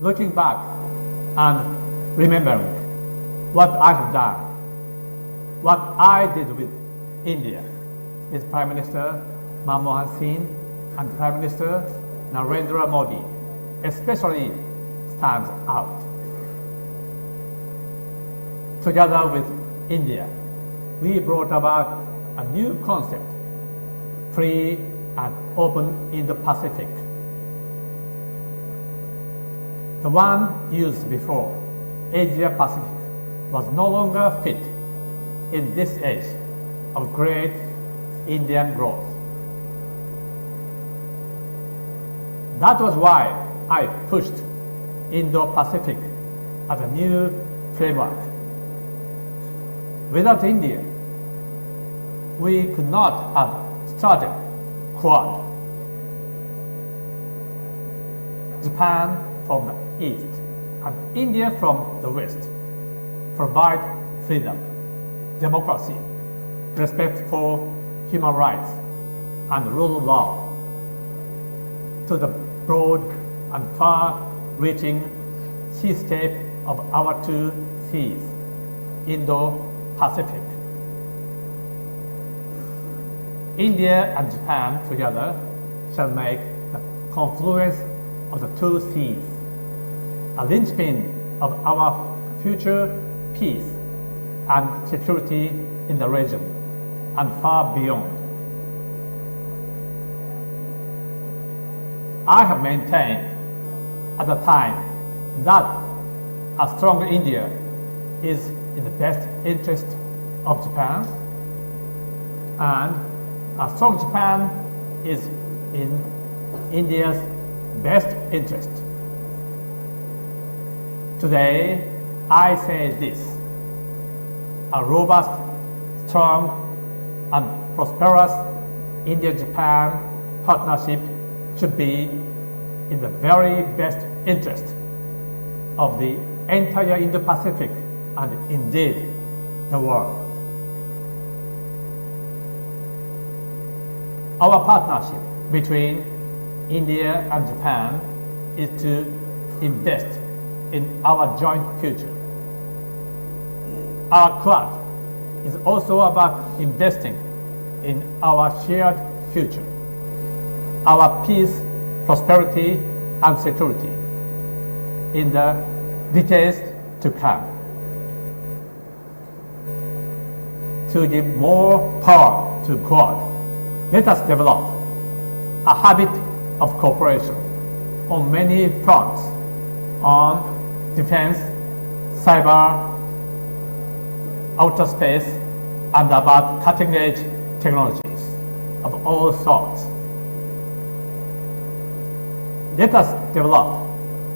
Looking back and remembering what I have done, what I did with India, with Prime Minister Manmohan Singh and Prime Minister Narendra Modi, especially stands out. Together with India, we brought about a new concept, free and open Indo-Pacific. The one used before, Asia-Pacific, was no longer fit in this age of great Indian growth. That was why I pushed Indo-Pacific as a new framework. Without India, we could not have started Quad. Japan from the east and India from the west provide freedom, democracy, respect for human rights, and rule of law to the broad and far-reaching seascape of our two seas, Indo-Pacific. India and Japan together shall make the confluence of the two seas a linchpin of our future peace and security in the region and far beyond. I have maintained at the time that a strong India is in the best interest of Japan, and a strong Japan is in India's best interest. Today, I say this: a robust, strong, and prosperous India-Japan partnership should be in the very best interest of the entire Indo-Pacific and indeed the world. Our partnership between India and Japan is to invest in our joint future. Our Quad is also about investing in our shared future, our peace, prosperity, and security in the decades to come. To give more power to Quad, let us develop a habit of cooperation on many fronts, on defense, cyber, outer space, and about cutting-edge technologies of all sorts. Let us develop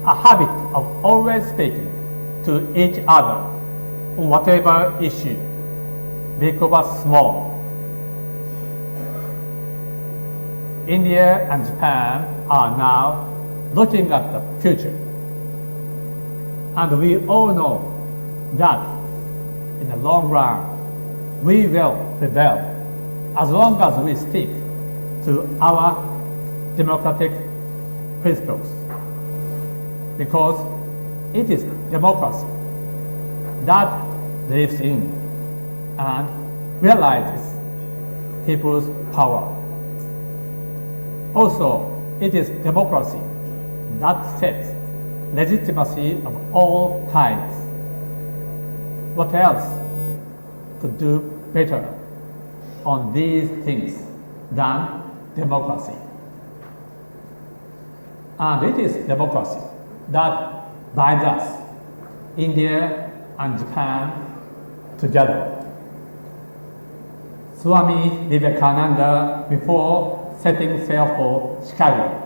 a habit of always speaking to each other on whatever issue, big or small. India and Japan are now looking at the future. And we all know that in the long run, we will prevail as long as we stick to our democratic principles. Because it is democracy that lives in and realizes people's power. Also, it is democracy that sets legitimacy of all kinds. What else could do better on these things than democracy? And it is democracy that binds us, India and Japan, together. Swami Vivekananda, before setting sail for Chicago,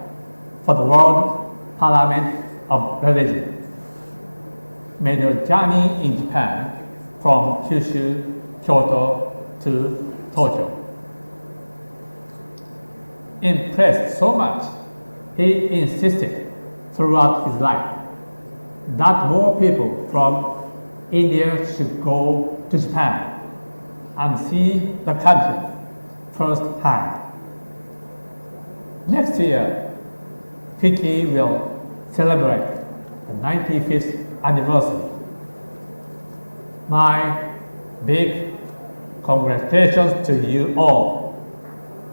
for the World Parliament of Religion, made a journey in Japan from Kyushu, Kyoto to Tokyo. Impressed so much, he insisted throughout his life that more people from India should go to Japan and see the country firsthand. Next year, FICCI will celebrate the 95th anniversary. My big congratulations to you all.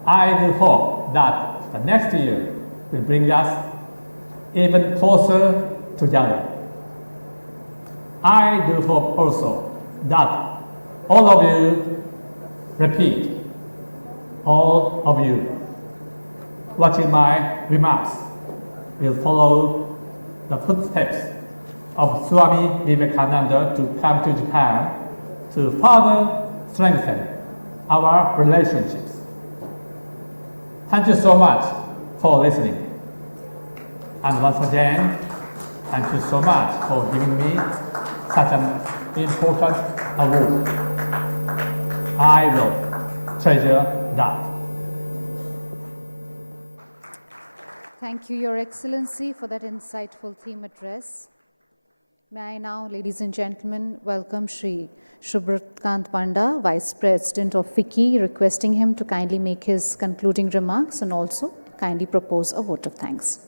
I do hope that the next year will bring us even closer together. I do hope also that all of you repeat, all of you watching my remarks will follow the footsteps of Swami Vivekananda to come to Japan to further strengthen our relationships. Thank you so much for listening. And once again, thank you so much for giving me such an important award. I will treasure that. Thank you, Your Excellency, for that insightful theme address. May I now, ladies and gentlemen, welcome Shri Shubhrat Panda, Vice President of FICCI, requesting him to kindly make his concluding remarks and also kindly propose a vote of thanks.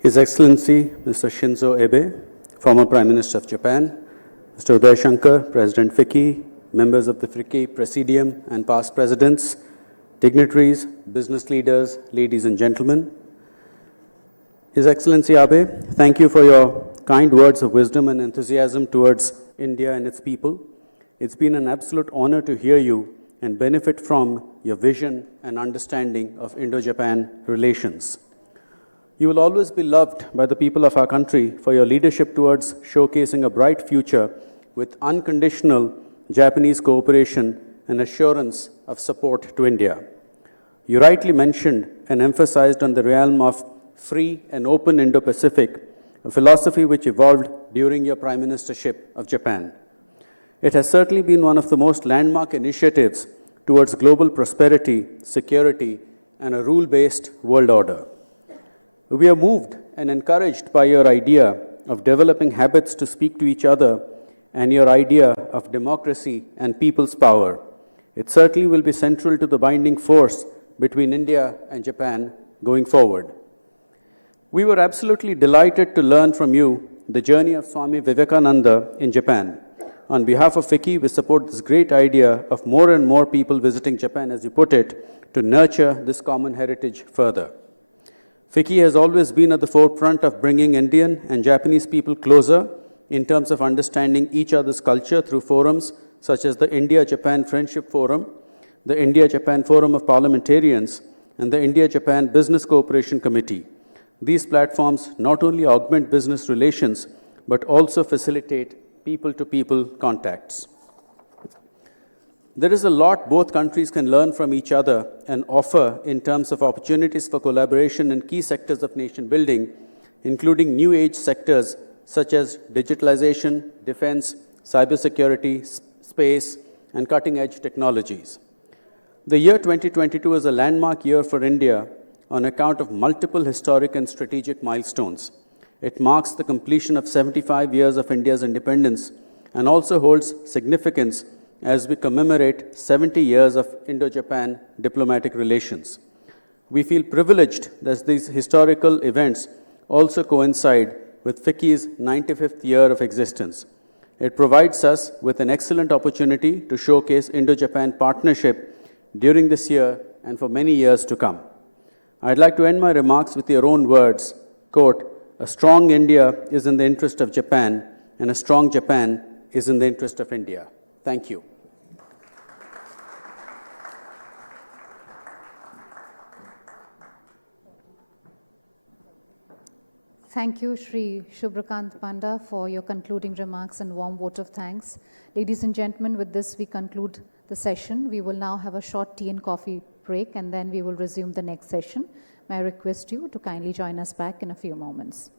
His Excellency Mr. Shinzo Abe, former Prime Minister of Japan, Mr. Uday Shankar, President FICCI, members of the FICCI Presidium and past presidents, dignitaries, business leaders, ladies and gentlemen. His Excellency Abe, thank you for your kind words of wisdom and enthusiasm towards India and its people. It's been an absolute honor to hear you and benefit from your vision and understanding of Indo-Japan relations. You will always be loved by the people of our country for your leadership towards showcasing a bright future with unconditional Japanese cooperation and assurance of support to India. You rightly mentioned and emphasized on the realm of free and open Indo-Pacific, a philosophy which evolved during your Prime Ministership of Japan. It has certainly been one of the most landmark initiatives towards global prosperity, security, and a rule-based world order. We are moved and encouraged by your idea of developing habits to speak to each other and your idea of democracy and people's power. It certainly will be central to the binding force between India and Japan going forward. We were absolutely delighted to learn from you the journey of Swami Vivekananda in Japan. On behalf of FICCI, we support this great idea of more and more people visiting Japan, as you put it, to nurture this common heritage further. FICCI has always been at the forefront of bringing Indian and Japanese people closer in terms of understanding each other's culture through forums such as the India-Japan Friendship Forum, the India-Japan Forum of Parliamentarians, and the India-Japan Business Cooperation Committee. These platforms not only augment business relations, but also facilitate people-to-people contacts. There is a lot both countries can learn from each other and offer in terms of opportunities for collaboration in key sectors of nation building, including new age sectors such as digitalization, defense, cybersecurity, space, and cutting-edge technologies. The year 2022 is a landmark year for India on account of multiple historic and strategic milestones. It marks the completion of 75 years of India's independence and also holds significance as we commemorate 70 years of Indo-Japan diplomatic relations. We feel privileged that these historical events also coincide with FICCI's 95th year of existence. It provides us with an excellent opportunity to showcase Indo-Japan partnership during this year and for many years to come. I'd like to end my remarks with your own words. quote, "A strong India is in the interest of Japan, and a strong Japan is in the interest of India." Thank you. Thank you, Shri Shubhrakant Panda, for your concluding remarks and warm vote of thanks. Ladies and gentlemen, with this we conclude the session. We will now have a short tea and coffee break, and then we will resume the next session. May I request you to kindly join us back in a few moments.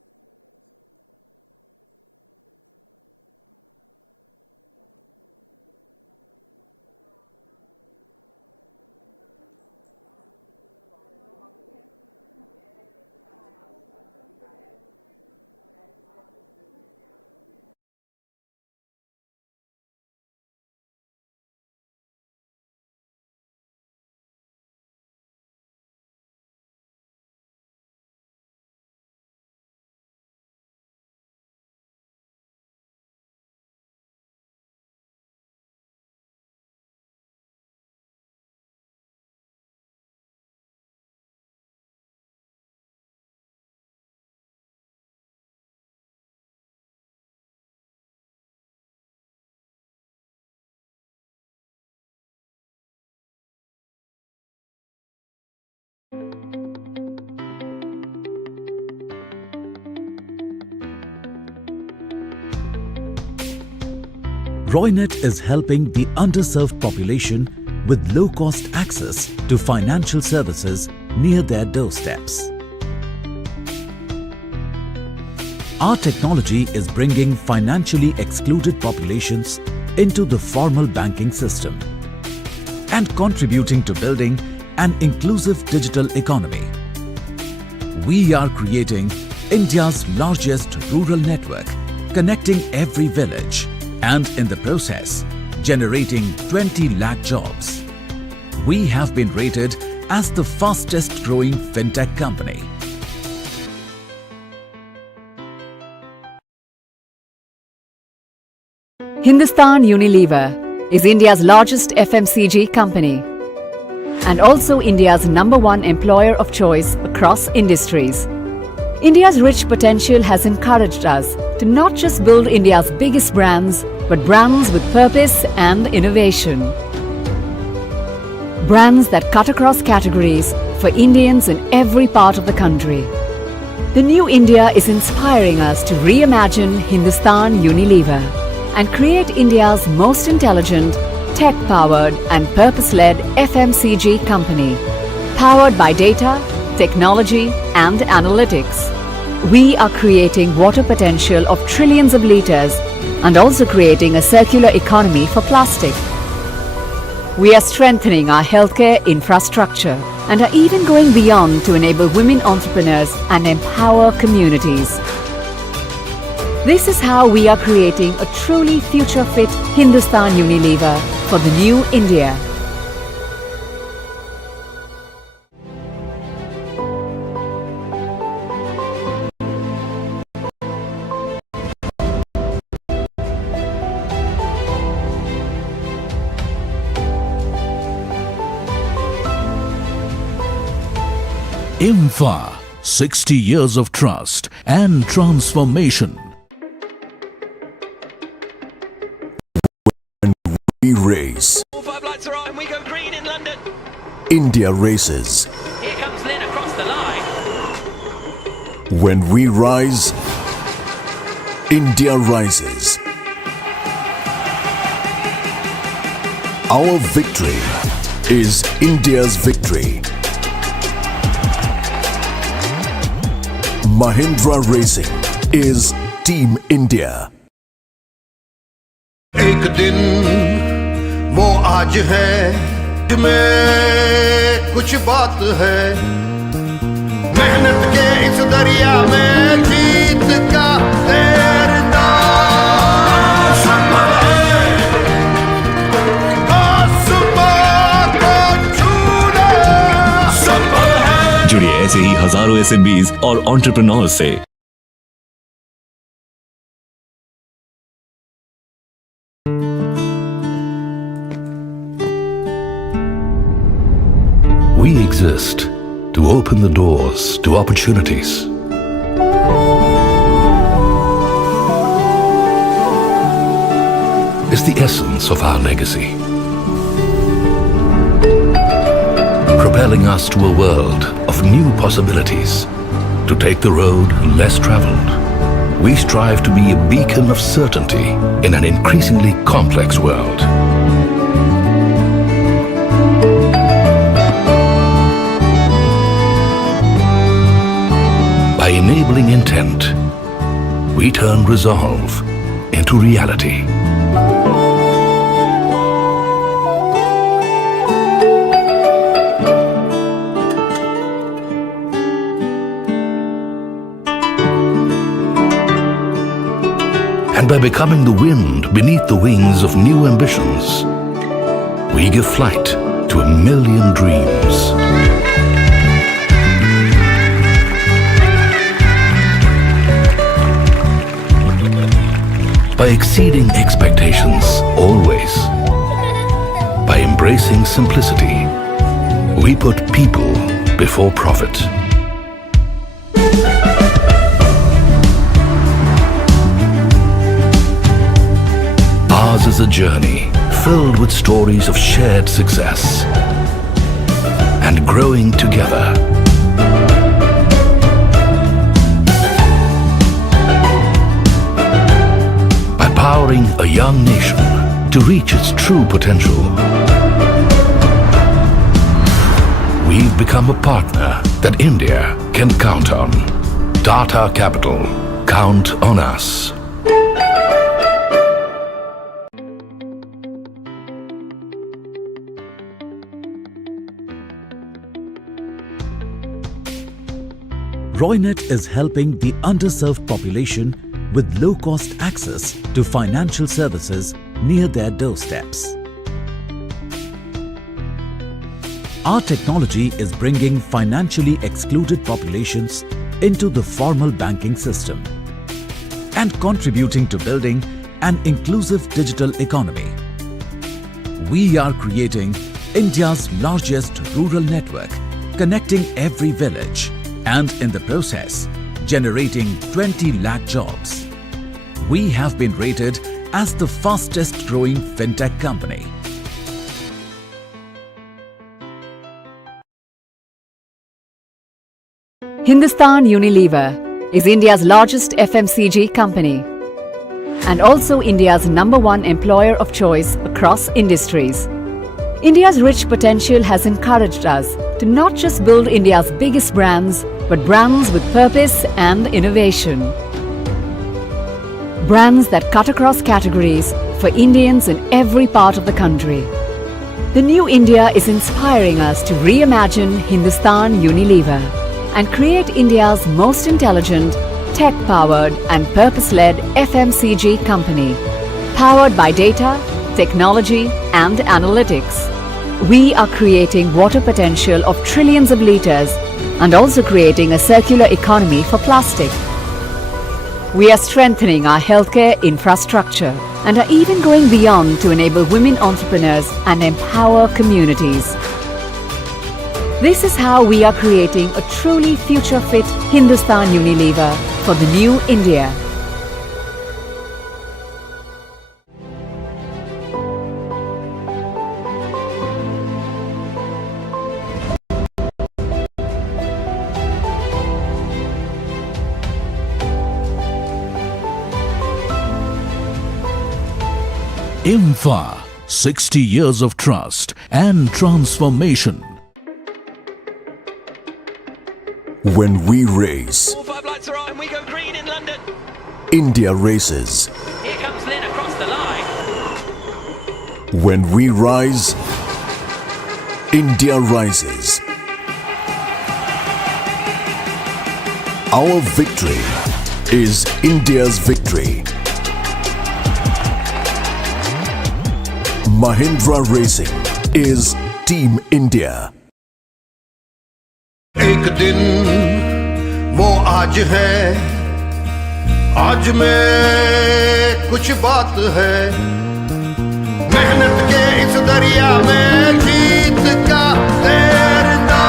Roynet is helping the underserved population with low-cost access to financial services near their doorsteps. Our technology is bringing financially excluded populations into the formal banking system and contributing to building an inclusive digital economy. We are creating India's largest rural network, connecting every village, and in the process, generating 20 lakh jobs. We have been rated as the fastest growing fintech company. Hindustan Unilever is India's largest FMCG company and also India's #1 employer of choice across industries. India's rich potential has encouraged us to not just build India's biggest brands, but brands with purpose and innovation. Brands that cut across categories for Indians in every part of the country. The new India is inspiring us to reimagine Hindustan Unilever and create India's most intelligent, tech-powered and purpose-led FMCG company, powered by data, technology and analytics. We are creating water potential of trillions of litres and also creating a circular economy for plastic. We are strengthening our healthcare infrastructure and are even going beyond to enable women entrepreneurs and empower communities. This is how we are creating a truly future-fit Hindustan Unilever for the new India. IMFA, 60 years of trust and transformation. We race. 5 lights are on and we go green in London. India races. Here comes Lynn across the line. When we rise, India rises. Our victory is India's victory. Mahindra Racing is Team India. एक दिन वो आज है में कुछ बात है मेहनत के इस दरिया में जीत का तैरना संभव है आसमां को छूना संभव है। जुड़िए ऐसे ही हजारों SMBs और एंटरप्रेन्योर्स से। We exist to open the doors to opportunities, is the essence of our legacy. Propelling us to a world of new possibilities, to take the road less traveled. We strive to be a beacon of certainty in an increasingly complex world. By enabling intent, we turn resolve into reality. And by becoming the wind beneath the wings of new ambitions, we give flight to a million dreams. By exceeding expectations always, by embracing simplicity, we put people before profit. Ours is a journey filled with stories of shared success and growing together. By powering a young nation to reach its true potential, we've become a partner that India can count on. Tata Capital, count on us. Roynet is helping the underserved population with low-cost access to financial services near their doorsteps. Our technology is bringing financially excluded populations into the formal banking system and contributing to building an inclusive digital economy. We are creating India's largest rural network, connecting every village, and in the process, generating 20 lakh jobs. We have been rated as the fastest growing fintech company. Hindustan Unilever is India's largest FMCG company and also India's #1 employer of choice across industries. India's rich potential has encouraged us to not just build India's biggest brands, but brands with purpose and innovation. Brands that cut across categories for Indians in every part of the country. The new India is inspiring us to reimagine Hindustan Unilever and create India's most intelligent, tech-powered and purpose-led FMCG company, powered by data, technology and analytics. We are creating water potential of trillions of litres and also creating a circular economy for plastic. We are strengthening our healthcare infrastructure and are even going beyond to enable women entrepreneurs and empower communities. This is how we are creating a truly future-fit Hindustan Unilever for the new India. IMFA, 60 years of trust and transformation. When we race, 5 lights are on and we go green in London. India races. Here comes Lynn across the line. When we rise, India rises. Our victory is India's victory. Mahindra Racing is Team India. एक दिन वो आज है, आज में कुछ बात है, मेहनत के इस दरिया में जीत का तैरना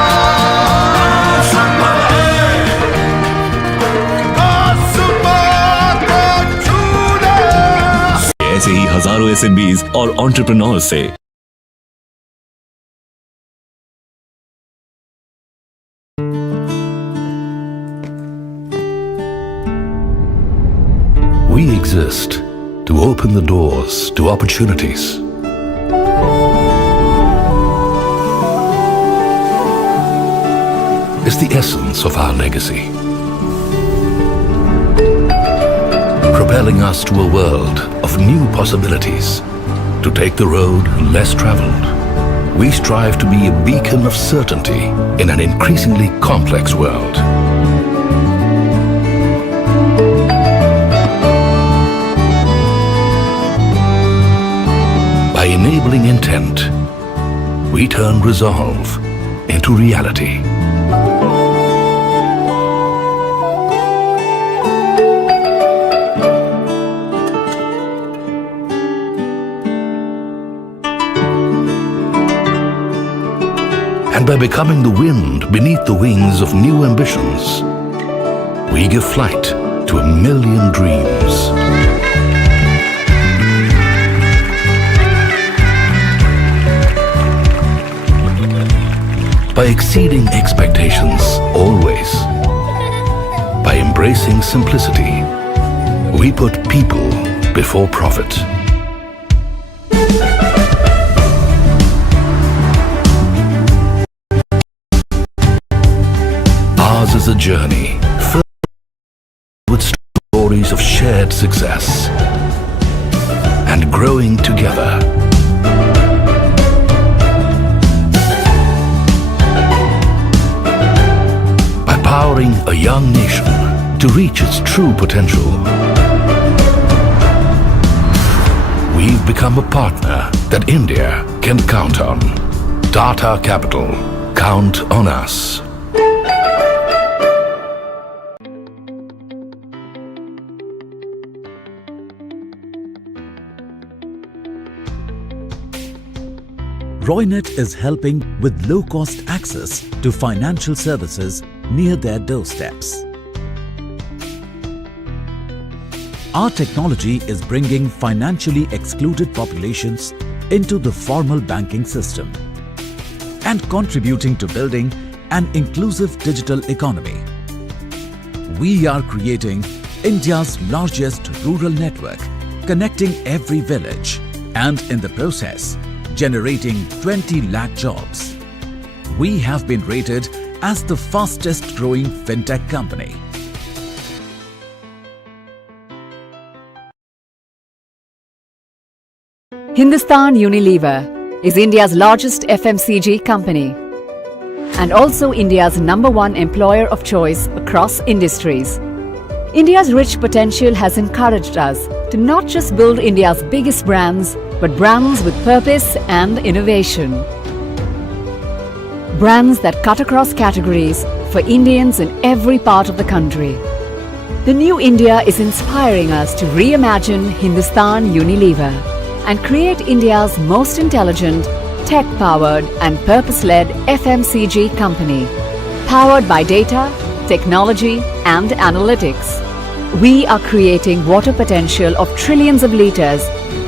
संभव है, आसमां को छूना। ऐसे ही हजारों SMBs एंटरप्रेन्योर्स से। We exist to open the doors to opportunities. Is the essence of our legacy. Propelling us to a world of new possibilities. To take the road less traveled, we strive to be a beacon of certainty in an increasingly complex world. By enabling intent, we turn resolve into reality. And by becoming the wind beneath the wings of new ambitions, we give flight to a million dreams. By exceeding expectations always, by embracing simplicity, we put people before profit. Ours is a journey filled with stories of shared success and growing together. By powering a young nation to reach its true potential, we've become a partner that India can count on. Tata Capital, count on us. Roynet is helping with low-cost access to financial services near their doorsteps. Our technology is bringing financially excluded populations into the formal banking system and contributing to building an inclusive digital economy. We are creating India's largest rural network, connecting every village and in the process, generating 20 lakh jobs. We have been rated as the fastest growing fintech company. Hindustan Unilever is India's largest FMCG company and also India's #1 employer of choice across industries. India's rich potential has encouraged us to not just build India's biggest brands, but brands with purpose and innovation. Brands that cut across categories for Indians in every part of the country. The new India is inspiring us to reimagine Hindustan Unilever and create India's most intelligent, tech-powered and purpose-led FMCG company, powered by data, technology and analytics. We are creating water potential of trillions of litres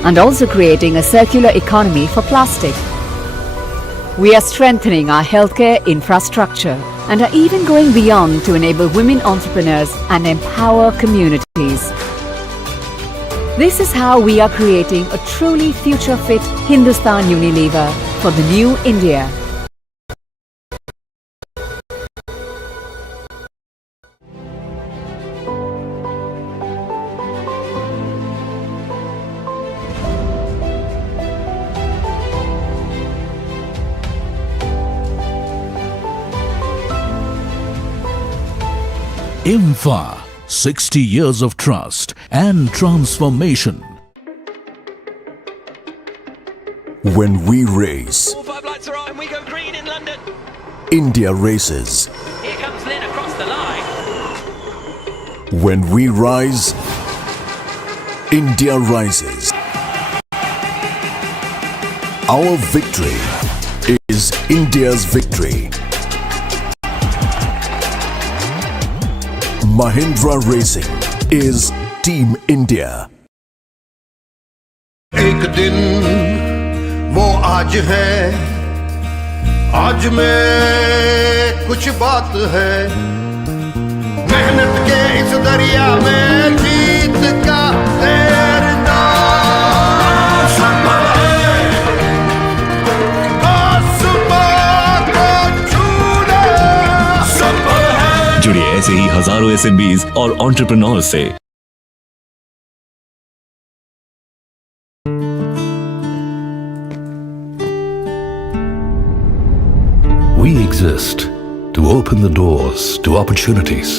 and also creating a circular economy for plastic. We are strengthening our healthcare infrastructure and are even going beyond to enable women entrepreneurs and empower communities. This is how we are creating a truly future-fit Hindustan Unilever for the new India. IMFA, 60 years of trust and transformation. When we race, 5 lights are on, we go green in London. India races. Here comes Lynn across the line. When we rise, India rises. Our victory is India's victory. Mahindra Racing is Team India. एक दिन वो आज है, आज में कुछ बात है। मेहनत के इस दरिया में जीत का तैरना संभव है, आसमां को छूना संभव है। जुड़िए ऐसे ही हजारों SMBs और एंटरप्रेन्योर्स से। We exist to open the doors to opportunities.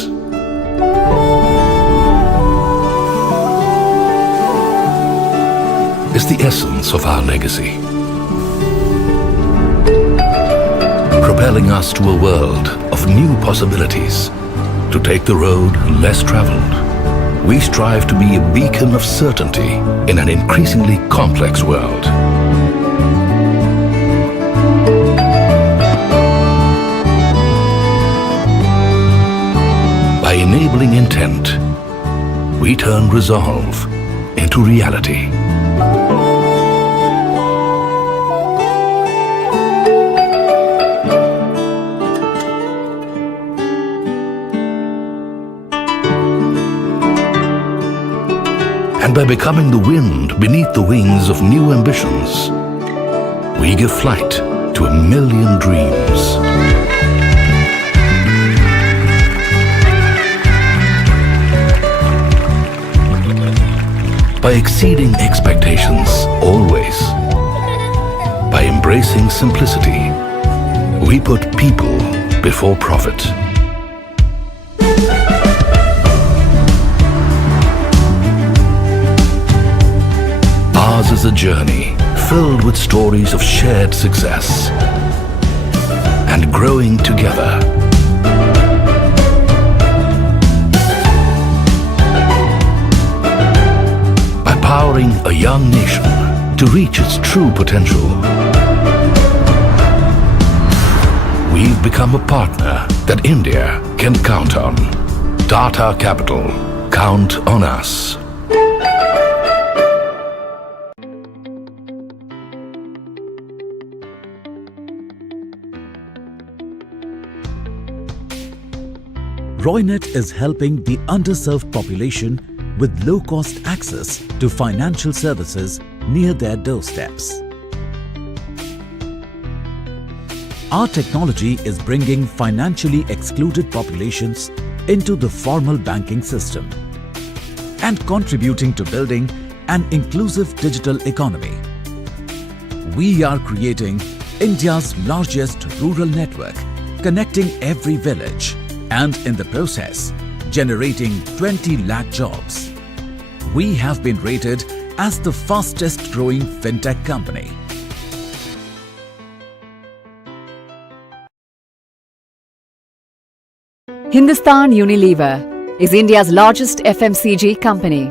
Is the essence of our legacy. Propelling us to a world of new possibilities. To take the road less traveled, we strive to be a beacon of certainty in an increasingly complex world. By enabling intent, we turn resolve into reality. And by becoming the wind beneath the wings of new ambitions, we give flight to a million dreams. By exceeding expectations always, by embracing simplicity, we put people before profit. Ours is a journey filled with stories of shared success and growing together. Empowering a young nation to reach its true potential. We've become a partner that India can count on. Tata Capital, count on us. Roynet is helping the underserved population with low-cost access to financial services near their doorsteps. Our technology is bringing financially excluded populations into the formal banking system and contributing to building an inclusive digital economy. We are creating India's largest rural network, connecting every village and in the process, generating 20 lakh jobs. We have been rated as the fastest growing fintech company. Hindustan Unilever is India's largest FMCG company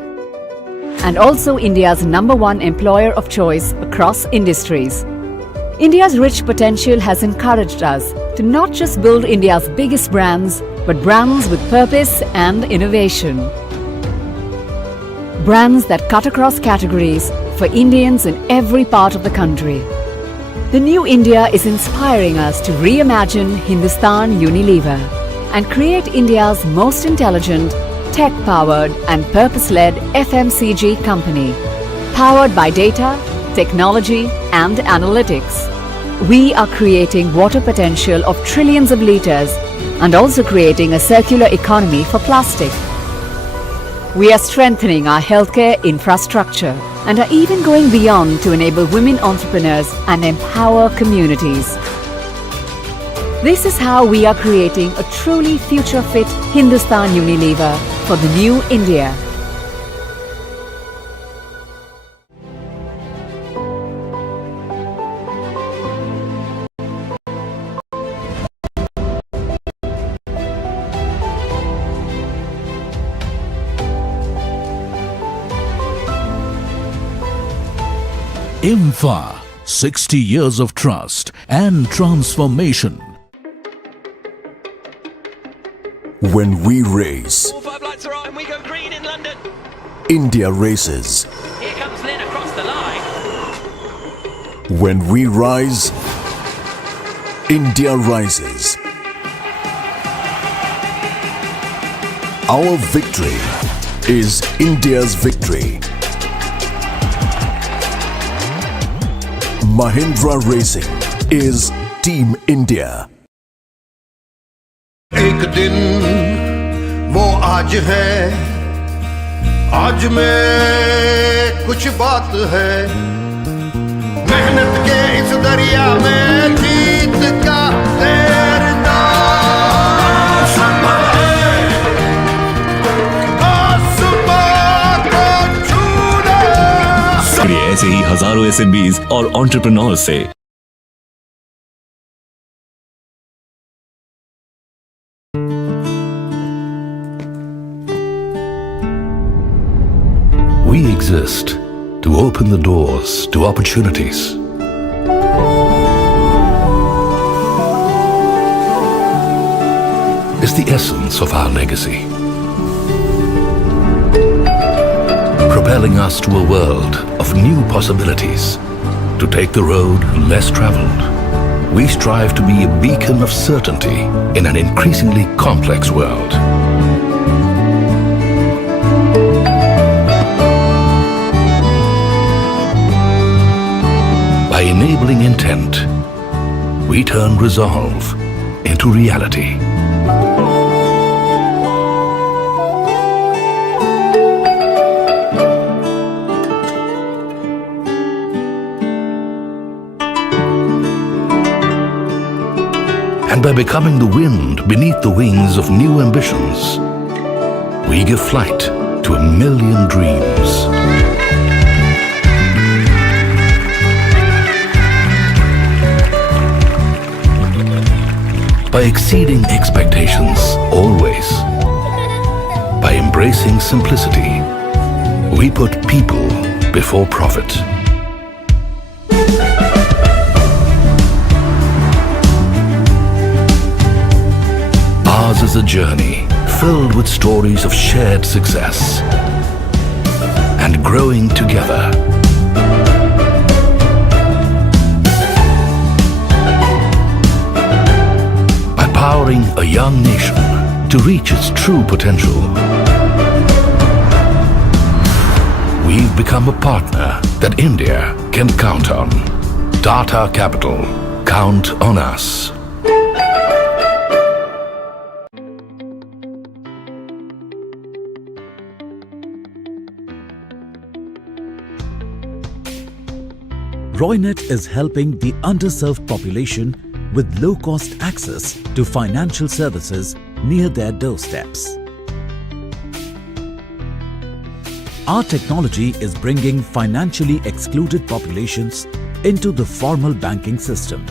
and also India's #1 employer of choice across industries. India's rich potential has encouraged us to not just build India's biggest brands, but brands with purpose and innovation. Brands that cut across categories for Indians in every part of the country. The new India is inspiring us to reimagine Hindustan Unilever and create India's most intelligent, tech-powered and purpose-led FMCG company, powered by data, technology and analytics. We are creating water potential of trillions of litres and also creating a circular economy for plastic. We are strengthening our healthcare infrastructure and are even going beyond to enable women entrepreneurs and empower communities. This is how we are creating a truly future-fit Hindustan Unilever for the new India. IMFA, 60 years of trust and transformation. When we race, All 5 lights are on and we go green in London. India races. Here comes Lynn across the line. When we rise, India rises. Our victory is India's victory. Mahindra Racing is Team India. एक दिन वो आज है, आज में कुछ बात है, मेहनत के इस दरिया में जीत का तैरना संभव है, आसमां को छूना। जुड़िए ऐसे ही हजारों एसएमबीज और एंटरप्रेन्योर्स से। We exist to open the doors to opportunities. Is the essence of our legacy. Propelling us to a world of new possibilities. To take the road less traveled, we strive to be a beacon of certainty in an increasingly complex world. By enabling intent, we turn resolve into reality. And by becoming the wind beneath the wings of new ambitions, we give flight to a million dreams. By exceeding expectations always, by embracing simplicity, we put people before profit. Ours is a journey filled with stories of shared success and growing together. Empowering a young nation to reach its true potential. We've become a partner that India can count on. Tata Capital, count on us. Roynet is helping the underserved population with low-cost access to financial services near their doorsteps. Our technology is bringing financially excluded populations into the formal banking system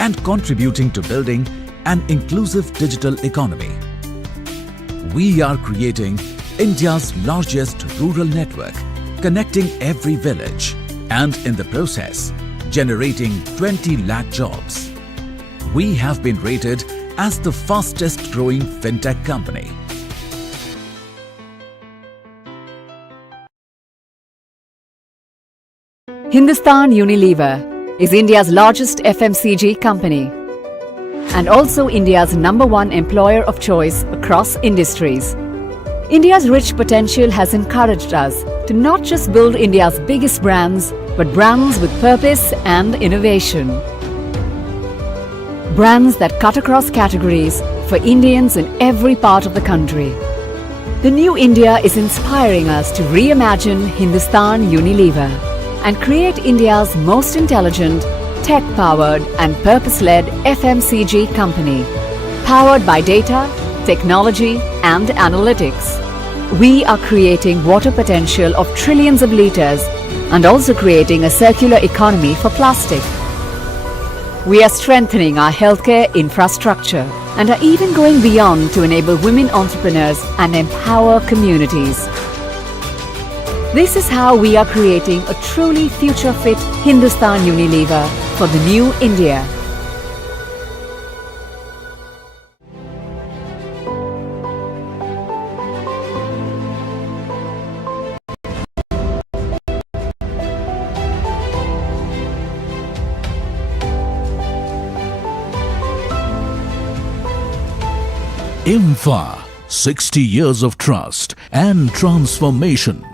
and contributing to building an inclusive digital economy. We are creating India's largest rural network, connecting every village and in the process, generating 20 lakh jobs. We have been rated as the fastest growing fintech company. Hindustan Unilever is India's largest FMCG company and also India's #1 employer of choice across industries. India's rich potential has encouraged us to not just build India's biggest brands, but brands with purpose and innovation. Brands that cut across categories for Indians in every part of the country. The new India is inspiring us to reimagine Hindustan Unilever and create India's most intelligent, tech-powered and purpose-led FMCG company, powered by data, technology and analytics. We are creating water potential of trillions of litres and also creating a circular economy for plastic. We are strengthening our healthcare infrastructure and are even going beyond to enable women entrepreneurs and empower communities. This is how we are creating a truly future-fit Hindustan Unilever for the new India. IMFA, 60 years of trust and transformation.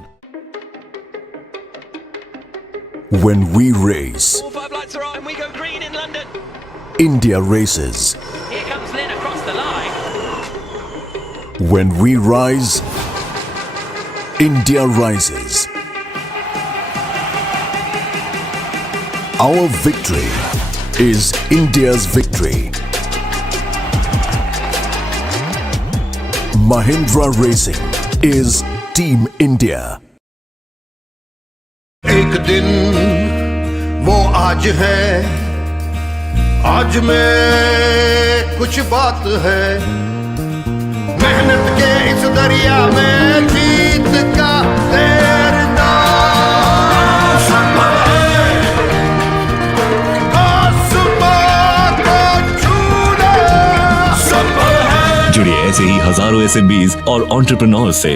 When we race, 5 lights are on and we go green in London. India races. Here comes Lynn across the line. When we rise, India rises. Our victory is India's victory. Mahindra Racing is Team India. एक दिन वो आज है, आज में कुछ बात है, मेहनत के इस दरिया में जीत का तैरना संभव है, आसमां को छूना संभव है। जुड़िए ऐसे ही हजारों एसएमबीज और एंटरप्रेन्योर्स से।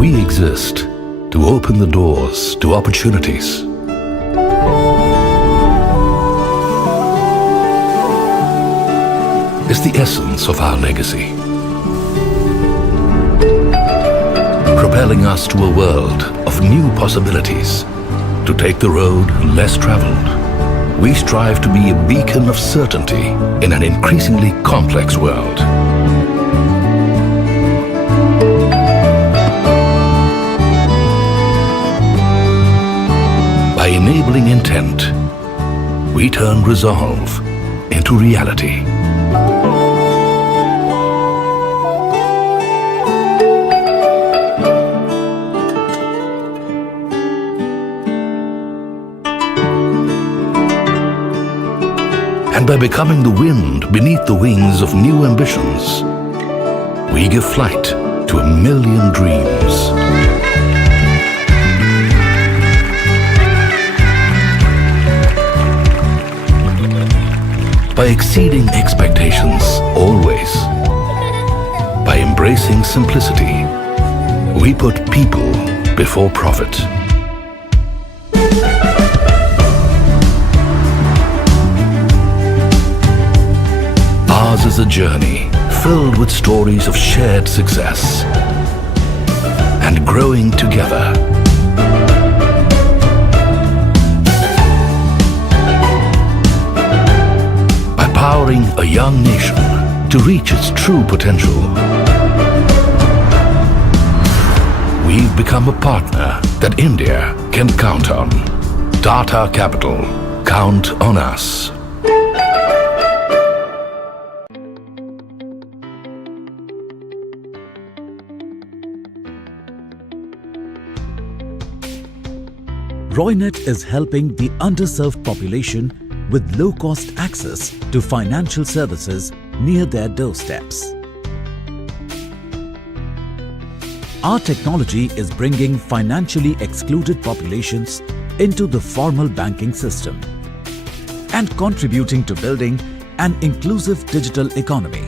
We exist to open the doors to opportunities. It's the essence of our legacy. Propelling us to a world of new possibilities. To take the road less traveled, we strive to be a beacon of certainty in an increasingly complex world. By enabling intent, we turn resolve into reality. And by becoming the wind beneath the wings of new ambitions, we give flight to a million dreams. By exceeding expectations always, by embracing simplicity, we put people before profit. Ours is a journey filled with stories of shared success and growing together. Empowering a young nation to reach its true potential. We've become a partner that India can count on. Tata Capital, count on us. Roynet is helping the underserved population with low-cost access to financial services near their doorsteps. Our technology is bringing financially excluded populations into the formal banking system and contributing to building an inclusive digital economy.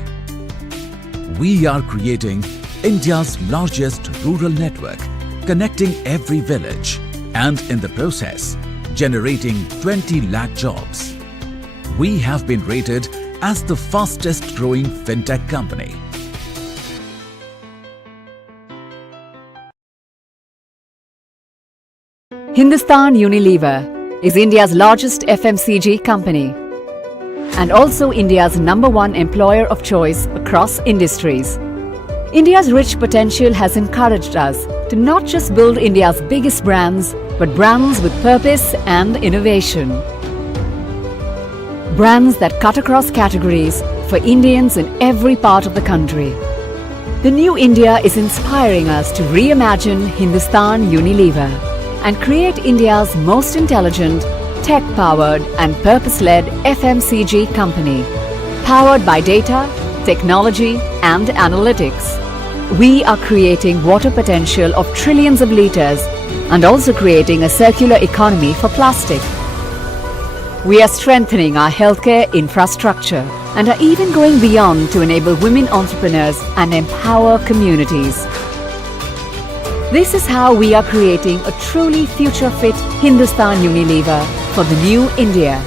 We are creating India's largest rural network, connecting every village and in the process, generating 20 lakh jobs. We have been rated as the fastest growing fintech company. Hindustan Unilever is India's largest FMCG company and also India's #1 employer of choice across industries. India's rich potential has encouraged us to not just build India's biggest brands, but brands with purpose and innovation. Brands that cut across categories for Indians in every part of the country. The new India is inspiring us to reimagine Hindustan Unilever and create India's most intelligent, tech-powered and purpose-led FMCG company, powered by data, technology and analytics. We are creating water potential of trillions of litres and also creating a circular economy for plastic. We are strengthening our healthcare infrastructure and are even going beyond to enable women entrepreneurs and empower communities. This is how we are creating a truly future-fit Hindustan Unilever for the new India.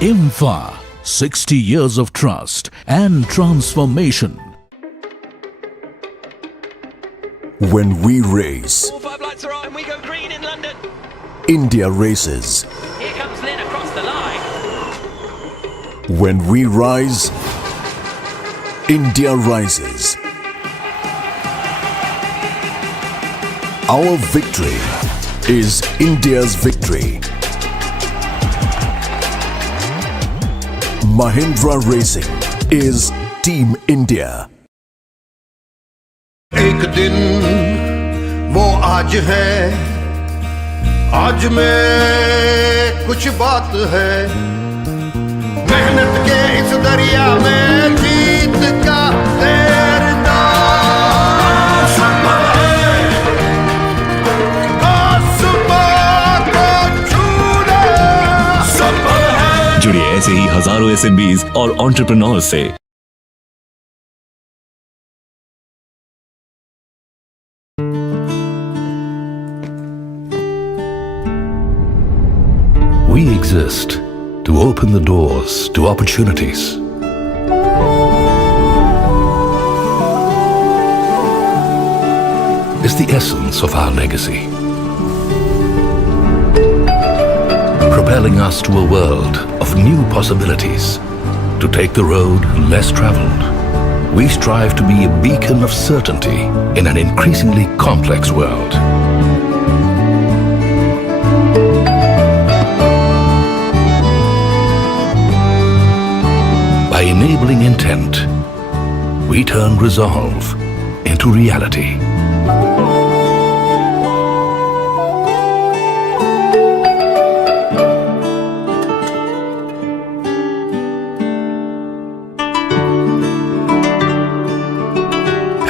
IMFA, 60 years of trust and transformation. When we race, All 5 lights are on and we go green in London. India races. Here comes Lynn across the line. When we rise, India rises. Our victory is India's victory. Mahindra Racing is Team India. एक दिन वो आज है, आज में कुछ बात है, मेहनत के इस दरिया में जीत का तैरना संभव है, आसमां को छूना संभव है। जुड़िए ऐसे ही हजारों SMBs और एंटरप्रेन्योर्स से। We exist to open the doors to opportunities. It's the essence of our legacy. Propelling us to a world of new possibilities. To take the road less traveled, we strive to be a beacon of certainty in an increasingly complex world. By enabling intent, we turn resolve into reality.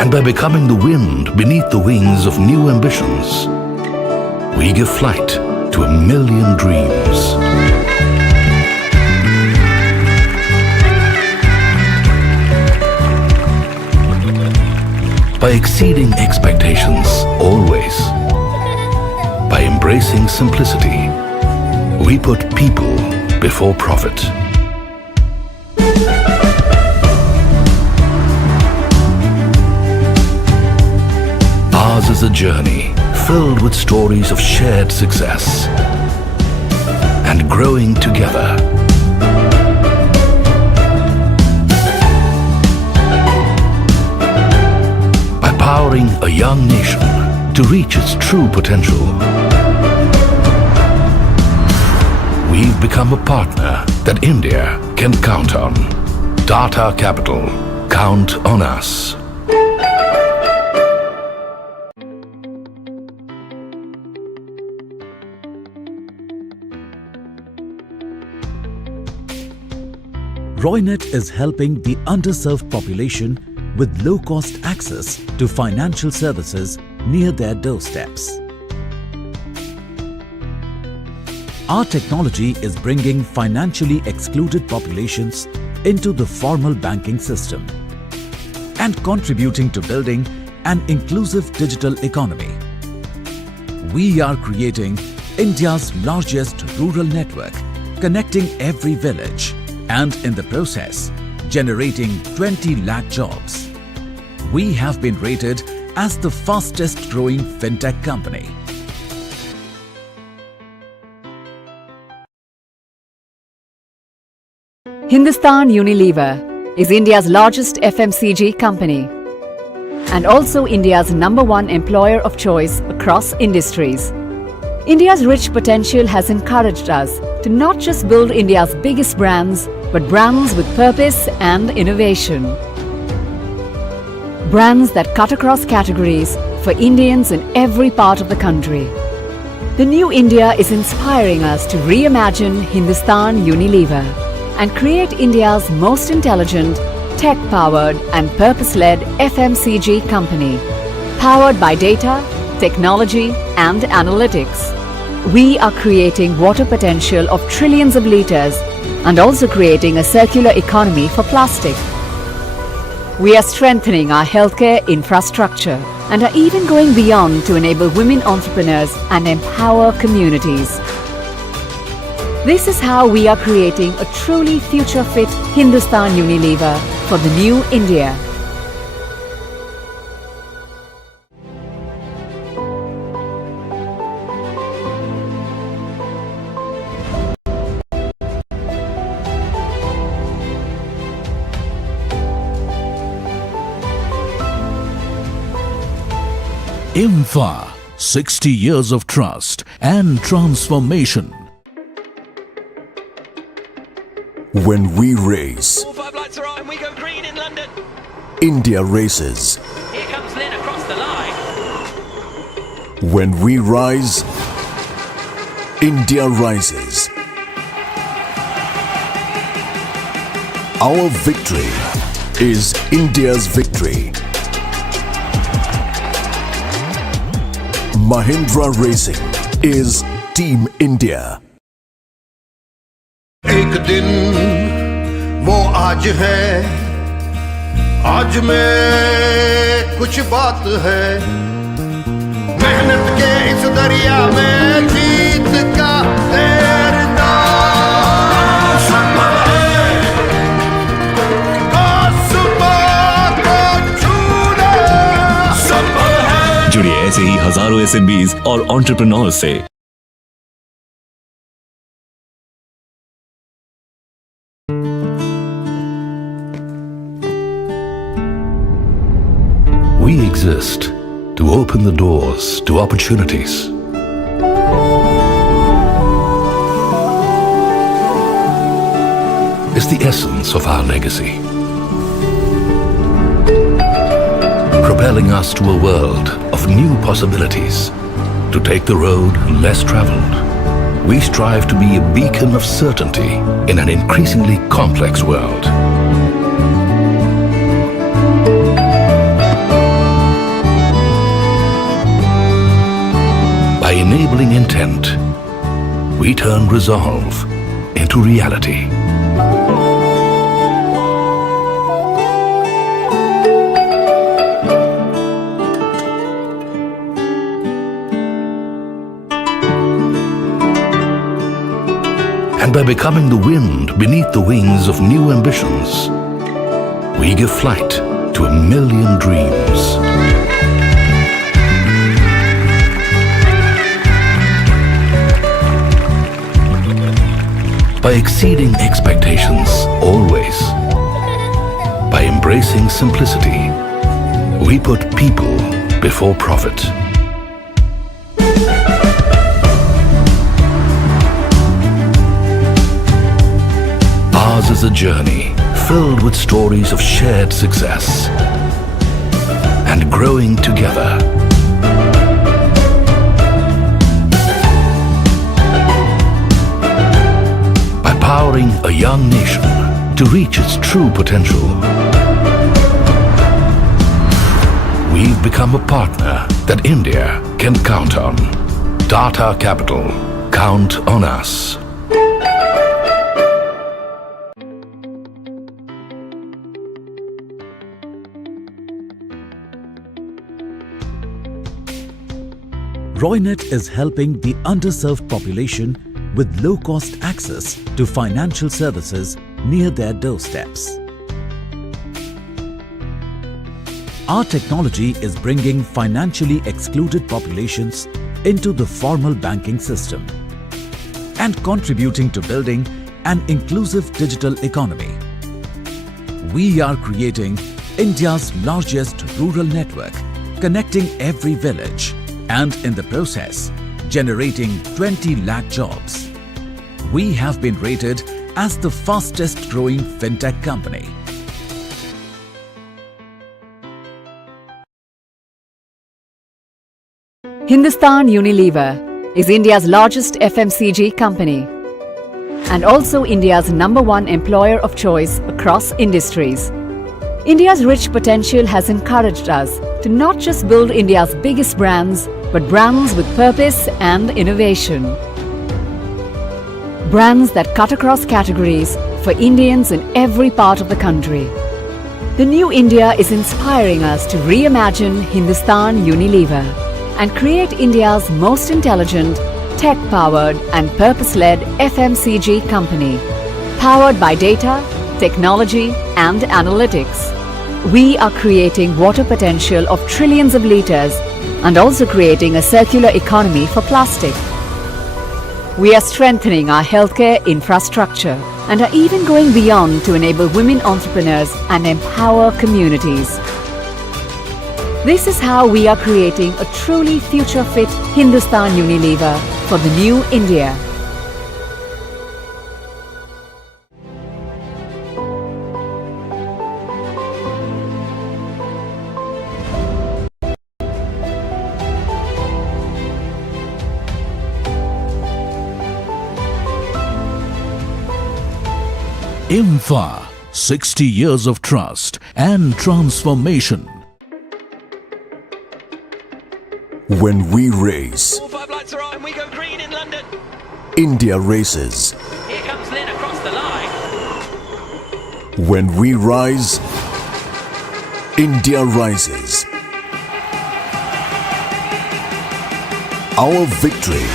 And by becoming the wind beneath the wings of new ambitions, we give flight to a million dreams. By exceeding expectations always, by embracing simplicity, we put people before profit. Ours is a journey filled with stories of shared success and growing together. Empowering a young nation to reach its true potential. We've become a partner that India can count on. Tata Capital, count on us. Roynet is helping the underserved population with low-cost access to financial services near their doorsteps. Our technology is bringing financially excluded populations into the formal banking system and contributing to building an inclusive digital economy. We are creating India's largest rural network, connecting every village and in the process, generating 20 lakh jobs. We have been rated as the fastest growing fintech company. Hindustan Unilever is India's largest FMCG company and also India's #1 employer of choice across industries. India's rich potential has encouraged us to not just build India's biggest brands, but brands with purpose and innovation. Brands that cut across categories for Indians in every part of the country. The new India is inspiring us to reimagine Hindustan Unilever and create India's most intelligent, tech-powered and purpose-led FMCG company, powered by data, technology and analytics. We are creating water potential of trillions of litres and also creating a circular economy for plastic. We are strengthening our healthcare infrastructure and are even going beyond to enable women entrepreneurs and empower communities. This is how we are creating a truly future-fit Hindustan Unilever for the new India. IMFA, 60 years of trust and transformation. When we race, 5 lights are on and we go green in London. India races. Here comes Lynn across the line. When we rise, India rises. Our victory is India's victory. Mahindra Racing is Team India. एक दिन वो आज है, आज में कुछ बात है, मेहनत के इस दरिया में जीत का तैरना संभव है, आसमां को छूना संभव है। जुड़िए ऐसे ही हजारों SMBs और एंटरप्रेन्योर्स से। We exist to open the doors to opportunities. It's the essence of our legacy. Propelling us to a world of new possibilities. To take the road less traveled, we strive to be a beacon of certainty in an increasingly complex world. By enabling intent, we turn resolve into reality. And by becoming the wind beneath the wings of new ambitions, we give flight to a million dreams. By exceeding expectations always, by embracing simplicity, we put people before profit. Ours is a journey filled with stories of shared success and growing together. Empowering a young nation to reach its true potential. We've become a partner that India can count on. Tata Capital, count on us. Roynet is helping the underserved population with low-cost access to financial services near their doorsteps. Our technology is bringing financially excluded populations into the formal banking system and contributing to building an inclusive digital economy. We are creating India's largest rural network, connecting every village and in the process, generating 20 lakh jobs. We have been rated as the fastest growing fintech company. Hindustan Unilever is India's largest FMCG company and also India's #1 employer of choice across industries. India's rich potential has encouraged us to not just build India's biggest brands, but brands with purpose and innovation. Brands that cut across categories for Indians in every part of the country. The new India is inspiring us to reimagine Hindustan Unilever and create India's most intelligent, tech-powered and purpose-led FMCG company, powered by data, technology and analytics. We are creating water potential of trillions of litres and also creating a circular economy for plastic. We are strengthening our healthcare infrastructure and are even going beyond to enable women entrepreneurs and empower communities. This is how we are creating a truly future-fit Hindustan Unilever for the new India. IMFA, 60 years of trust and transformation. When we race, 5 lights are on and we go green in London. India races. Here comes Lynn across the line. When we rise, India rises. Our victory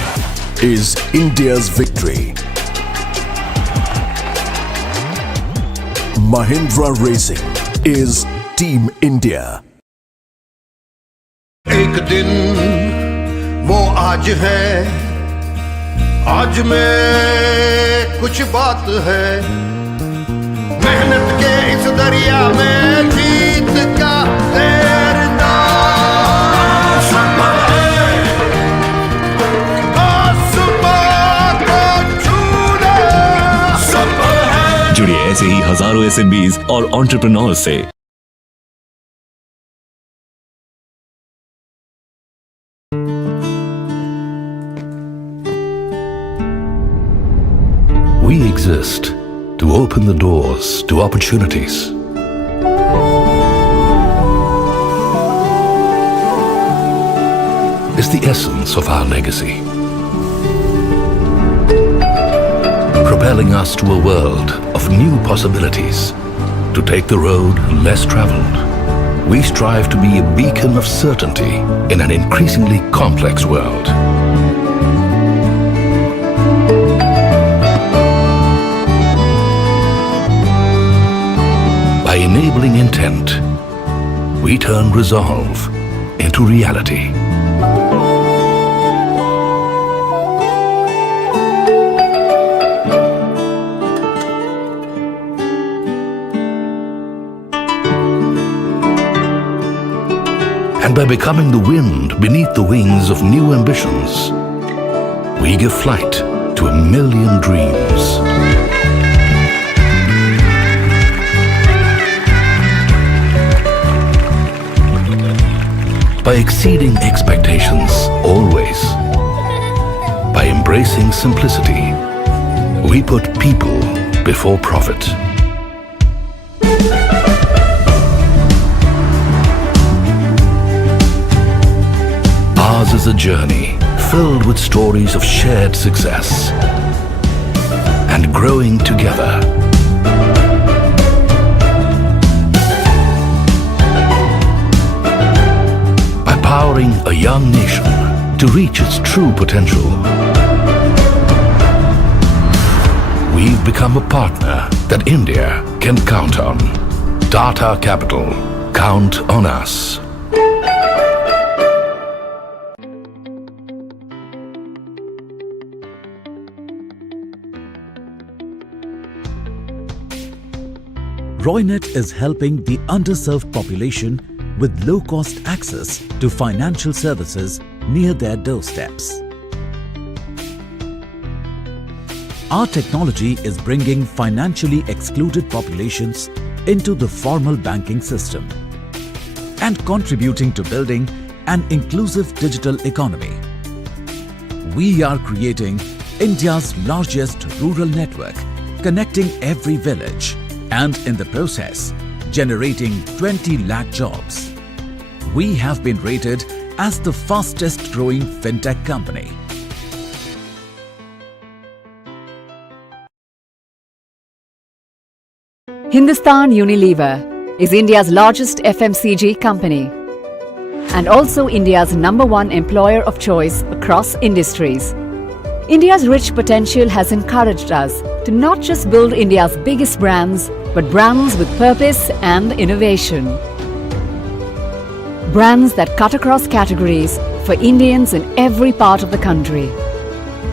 is India's victory. Mahindra Racing is Team India. एक दिन वो आज है, आज में कुछ बात है, मेहनत के इस दरिया में जीत का तैरना संभव है, आसमां को छूना संभव है। जुड़िए ऐसे ही हजारों SMBs और एंटरप्रेन्योर्स से। We exist to open the doors to opportunities. It's the essence of our legacy. Propelling us to a world of new possibilities. To take the road less traveled, we strive to be a beacon of certainty in an increasingly complex world. By enabling intent, we turn resolve into reality. And by becoming the wind beneath the wings of new ambitions, we give flight to a million dreams. By exceeding expectations always, by embracing simplicity, we put people before profit. Ours is a journey filled with stories of shared success and growing together. Empowering a young nation to reach its true potential. We've become a partner that India can count on. Tata Capital, count on us. Roynet is helping the underserved population with low-cost access to financial services near their doorsteps. Our technology is bringing financially excluded populations into the formal banking system and contributing to building an inclusive digital economy. We are creating India's largest rural network, connecting every village and in the process, generating 20 lakh jobs. We have been rated as the fastest growing fintech company. Hindustan Unilever is India's largest FMCG company and also India's #1 employer of choice across industries. India's rich potential has encouraged us to not just build India's biggest brands, but brands with purpose and innovation. Brands that cut across categories for Indians in every part of the country.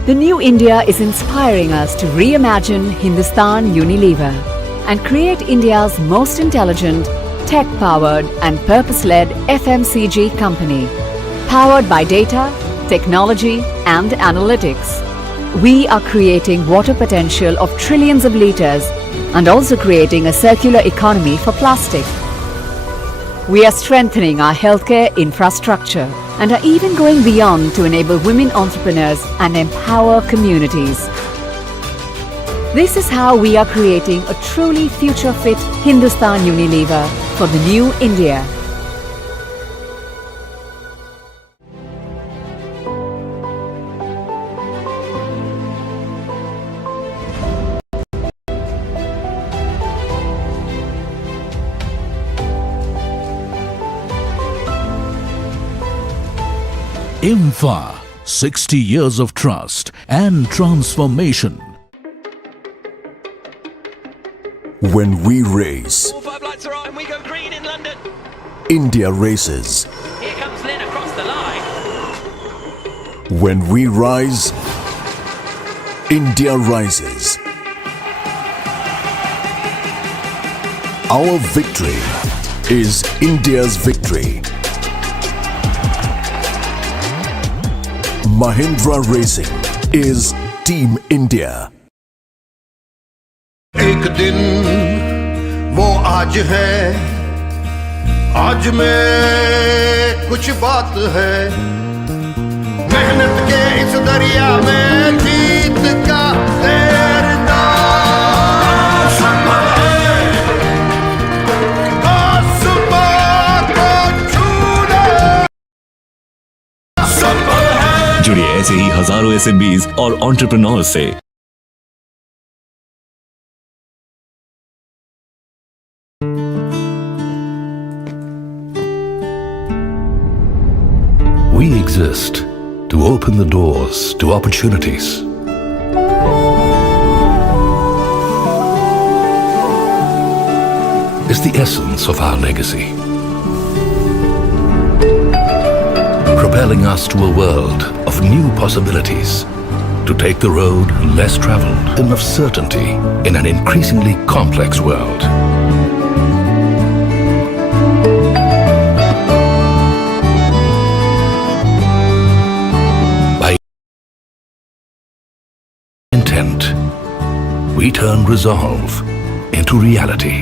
The new India is inspiring us to reimagine Hindustan Unilever and create India's most intelligent, tech-powered and purpose-led FMCG company, powered by data, technology and analytics. We are creating water potential of trillions of litres and also creating a circular economy for plastic. We are strengthening our healthcare infrastructure and are even going beyond to enable women entrepreneurs and empower communities. This is how we are creating a truly future-fit Hindustan Unilever for the new India. IMFA, 60 years of trust and transformation. When we race, All 5 lights are on and we go green in London. India races. Here comes Lynn across the line. When we rise, India rises. Our victory is India's victory. Mahindra Racing is Team India. एक दिन वो आज है, आज में कुछ बात है, मेहनत के इस दरिया में जीत का तैरना संभव है, आसमां को छूना संभव है। जुड़िए ऐसे ही हजारों SMBs और एंटरप्रेन्योर्स से। We exist to open the doors to opportunities. It's the essence of our legacy. Propelling us to a world of new possibilities, to take the road less traveled and of certainty in an increasingly complex world. We turn resolve into reality.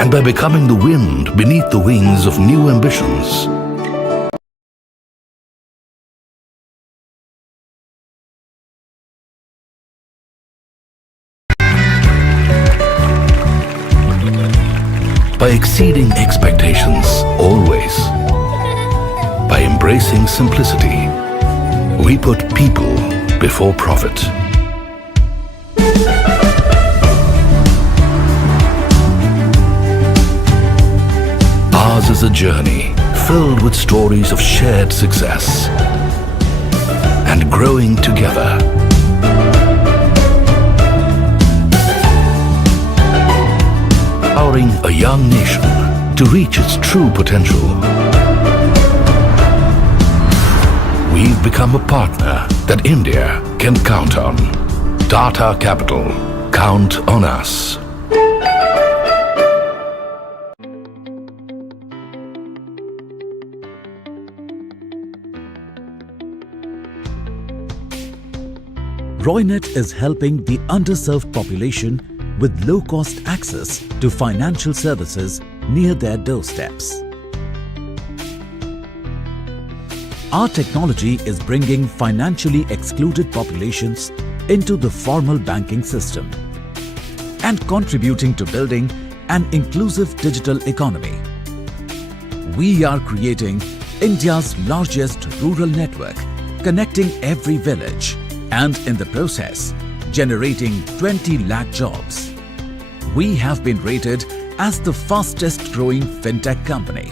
And by becoming the wind beneath the wings of new ambitions, by exceeding expectations always, by embracing simplicity, we put people before profit. Ours is a journey filled with stories of shared success and growing together. Empowering a young nation to reach its true potential. We've become a partner that India can count on. Tata Capital, count on us. Roynet is helping the underserved population with low-cost access to financial services near their doorsteps. Our technology is bringing financially excluded populations into the formal banking system and contributing to building an inclusive digital economy. We are creating India's largest rural network, connecting every village and in the process, generating 20 lakh jobs. We have been rated as the fastest growing fintech company.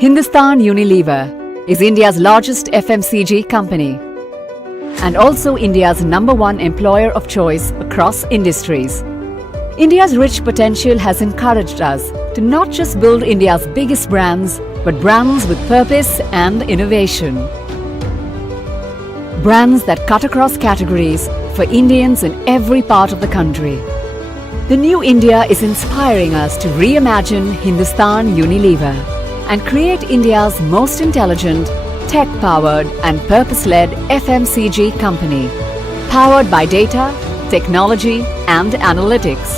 Hindustan Unilever is India's largest FMCG company and also India's #1 employer of choice across industries. India's rich potential has encouraged us to not just build India's biggest brands, but brands with purpose and innovation. Brands that cut across categories for Indians in every part of the country. The new India is inspiring us to reimagine Hindustan Unilever and create India's most intelligent, tech-powered and purpose-led FMCG company, powered by data, technology and analytics.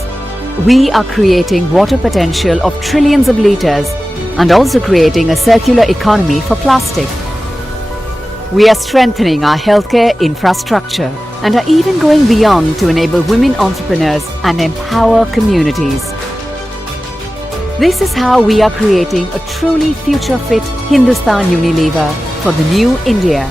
We are creating water potential of trillions of litres and also creating a circular economy for plastic. We are strengthening our healthcare infrastructure and are even going beyond to enable women entrepreneurs and empower communities. This is how we are creating a truly future-fit Hindustan Unilever for the new India.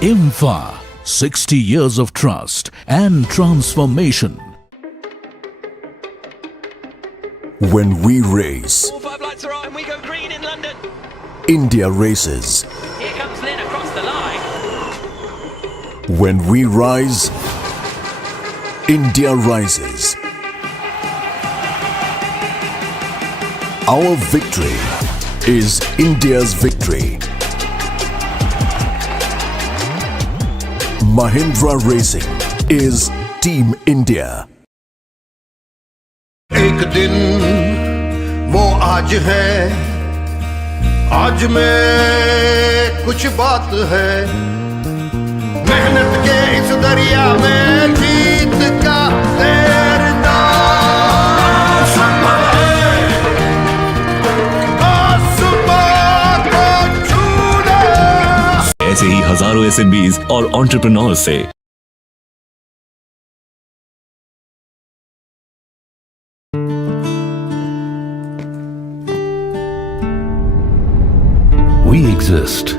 IMFA, 60 years of trust and transformation. When we race, All 5 lights are on and we go green in London. India races. Here comes Lynn across the line. When we rise, India rises. Our victory is India's victory. Mahindra Racing is Team India. एक दिन वो आज है, आज में कुछ बात है, मेहनत के इस दरिया में जीत का तैरना आसमां को छूना। ऐसे ही हजारों SMBs और एंटरप्रेन्योर्स से We exist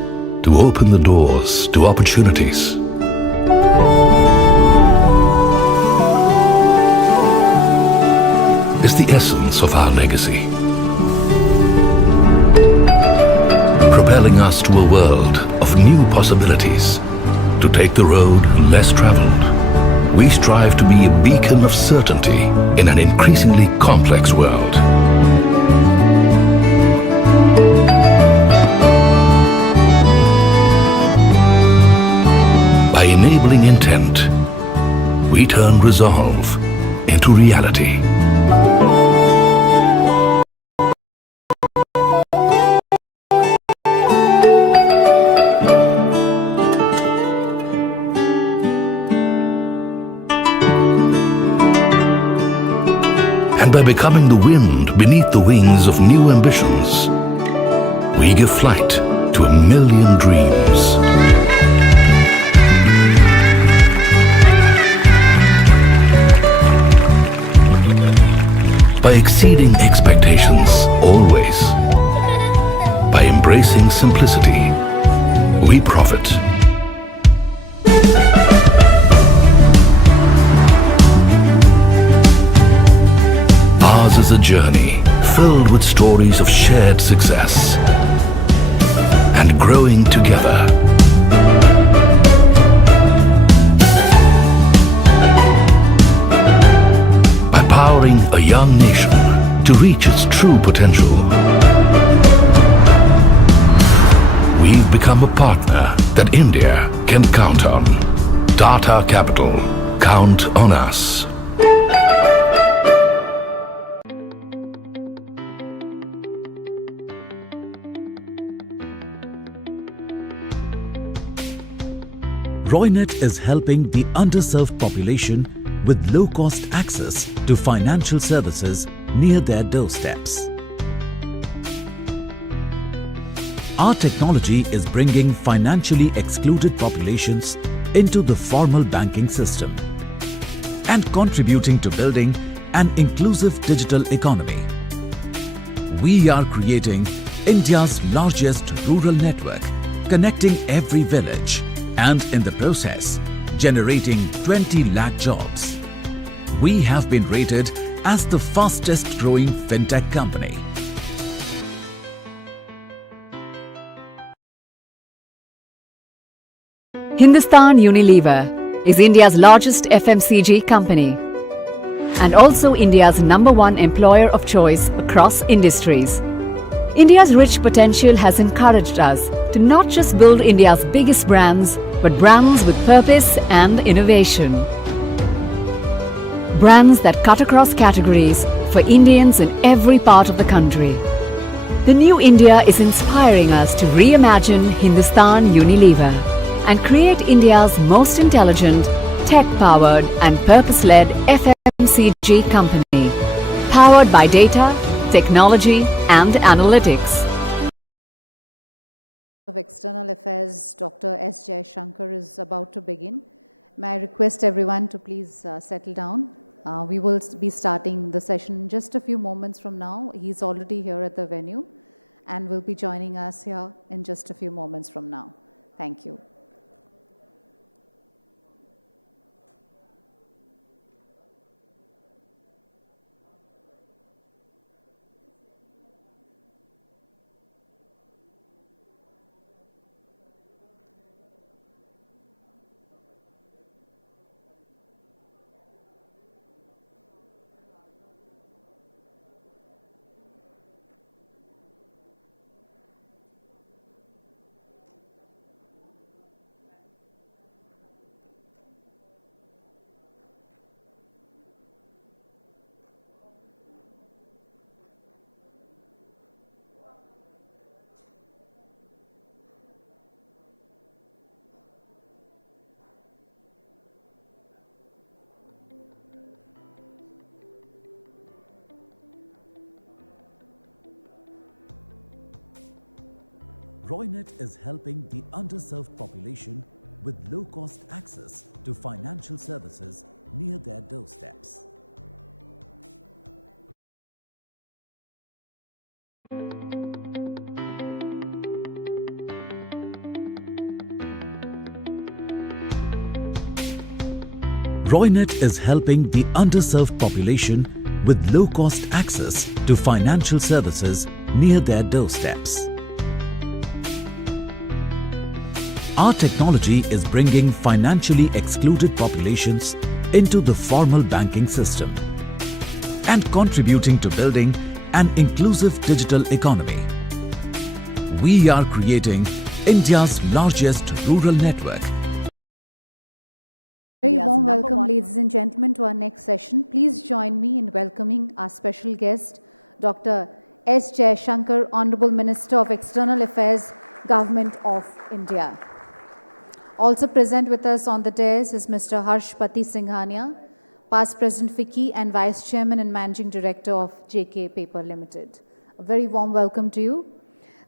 to open the doors to opportunities. It's the essence of our legacy. Propelling us to a world of new possibilities. To take the road less traveled, we strive to be a beacon of certainty in an increasingly complex world. By enabling intent, we turn resolve into reality. And by becoming the wind beneath the wings of new ambitions, we give flight to 1,000,000 dreams. By exceeding expectations always. By embracing simplicity, we profit. Ours is a journey filled with stories of shared success and growing together. Empowering a young nation to reach its true potential. We've become a partner that India can count on. Tata Capital, count on us. Roynet is helping the underserved population with low-cost access to financial services near their doorsteps. Our technology is bringing financially excluded populations into the formal banking system and contributing to building an inclusive digital economy. We are creating India's largest rural network, connecting every village and in the process, generating 20 lakh jobs. We have been rated as the fastest growing fintech company. Hindustan Unilever is India's largest FMCG company and also India's #1 employer of choice across industries. India's rich potential has encouraged us to not just build India's biggest brands, but brands with purpose and innovation. Brands that cut across categories for Indians in every part of the country. The new India is inspiring us to reimagine Hindustan Unilever and create India's most intelligent, tech-powered and purpose-led FMCG company, powered by data, technology and analytics. Of External Affairs, Dr. S. Jaishankar is about to begin. May I request everyone to please settle down. We will be starting the session just a few moments from now. He's already here at the venue and will be joining us here in just a few moments from now. Thank you. Roynet is helping the underserved population with low-cost access to financial services near their doorsteps. Roynet is helping the underserved population with low-cost access to financial services near their doorsteps. Our technology is bringing financially excluded populations into the formal banking system and contributing to building an inclusive digital economy. We are creating India's largest rural network. Very warm welcome, ladies and gentlemen, to our next session. Please join me in welcoming our special guest, Dr. S. Jaishankar, Honorable Minister of External Affairs, Government of India. Also present with us on the dais is Mr. Harshpati Singhania, Past President FICCI and Vice Chairman and Managing Director of JK Paper Limited. A very warm welcome to you.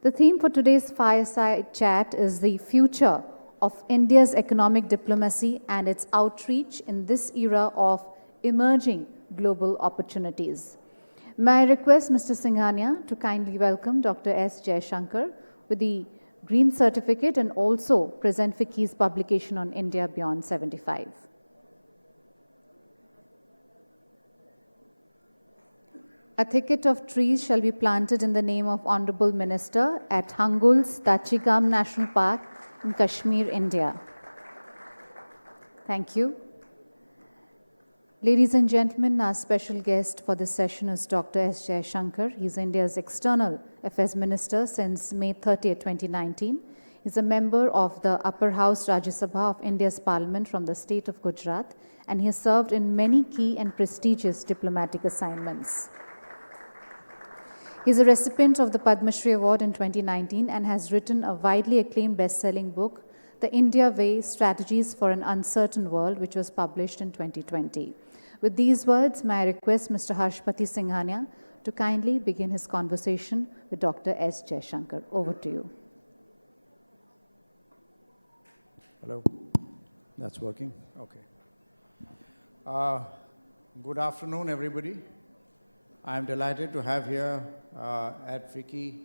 The theme for today's fireside chat is the future of India's economic diplomacy and its outreach in this era of emerging global opportunities. May I request Mr. Singhania to kindly welcome Dr. S. Jaishankar with the Green Certificate and also present FICCI's publication on India Beyond 75. A thicket of trees shall be planted in the name of Honorable Minister at Hangul's Dachigam National Park in Kashmir, India. Thank you. Ladies and gentlemen, our special guest for this session is Dr. S. Jaishankar. He is India's External Affairs Minister since May 30, 2019. He is a member of the Upper House Rajya Sabha of India's Parliament from the state of Gujarat, and he has served in many key and prestigious diplomatic assignments. He is a recipient of the Padma Shri Award in 2019 and has written a widely acclaimed best-selling book, The India Way, Strategies for an Uncertain World, which was published in 2020. With these words, may I request Mr. Harshpati Singhania to kindly begin his conversation with Dr. S. Jaishankar. Over to you. Hello, that's working? Okay. Good afternoon, everybody. I'm delighted to have here at FICCI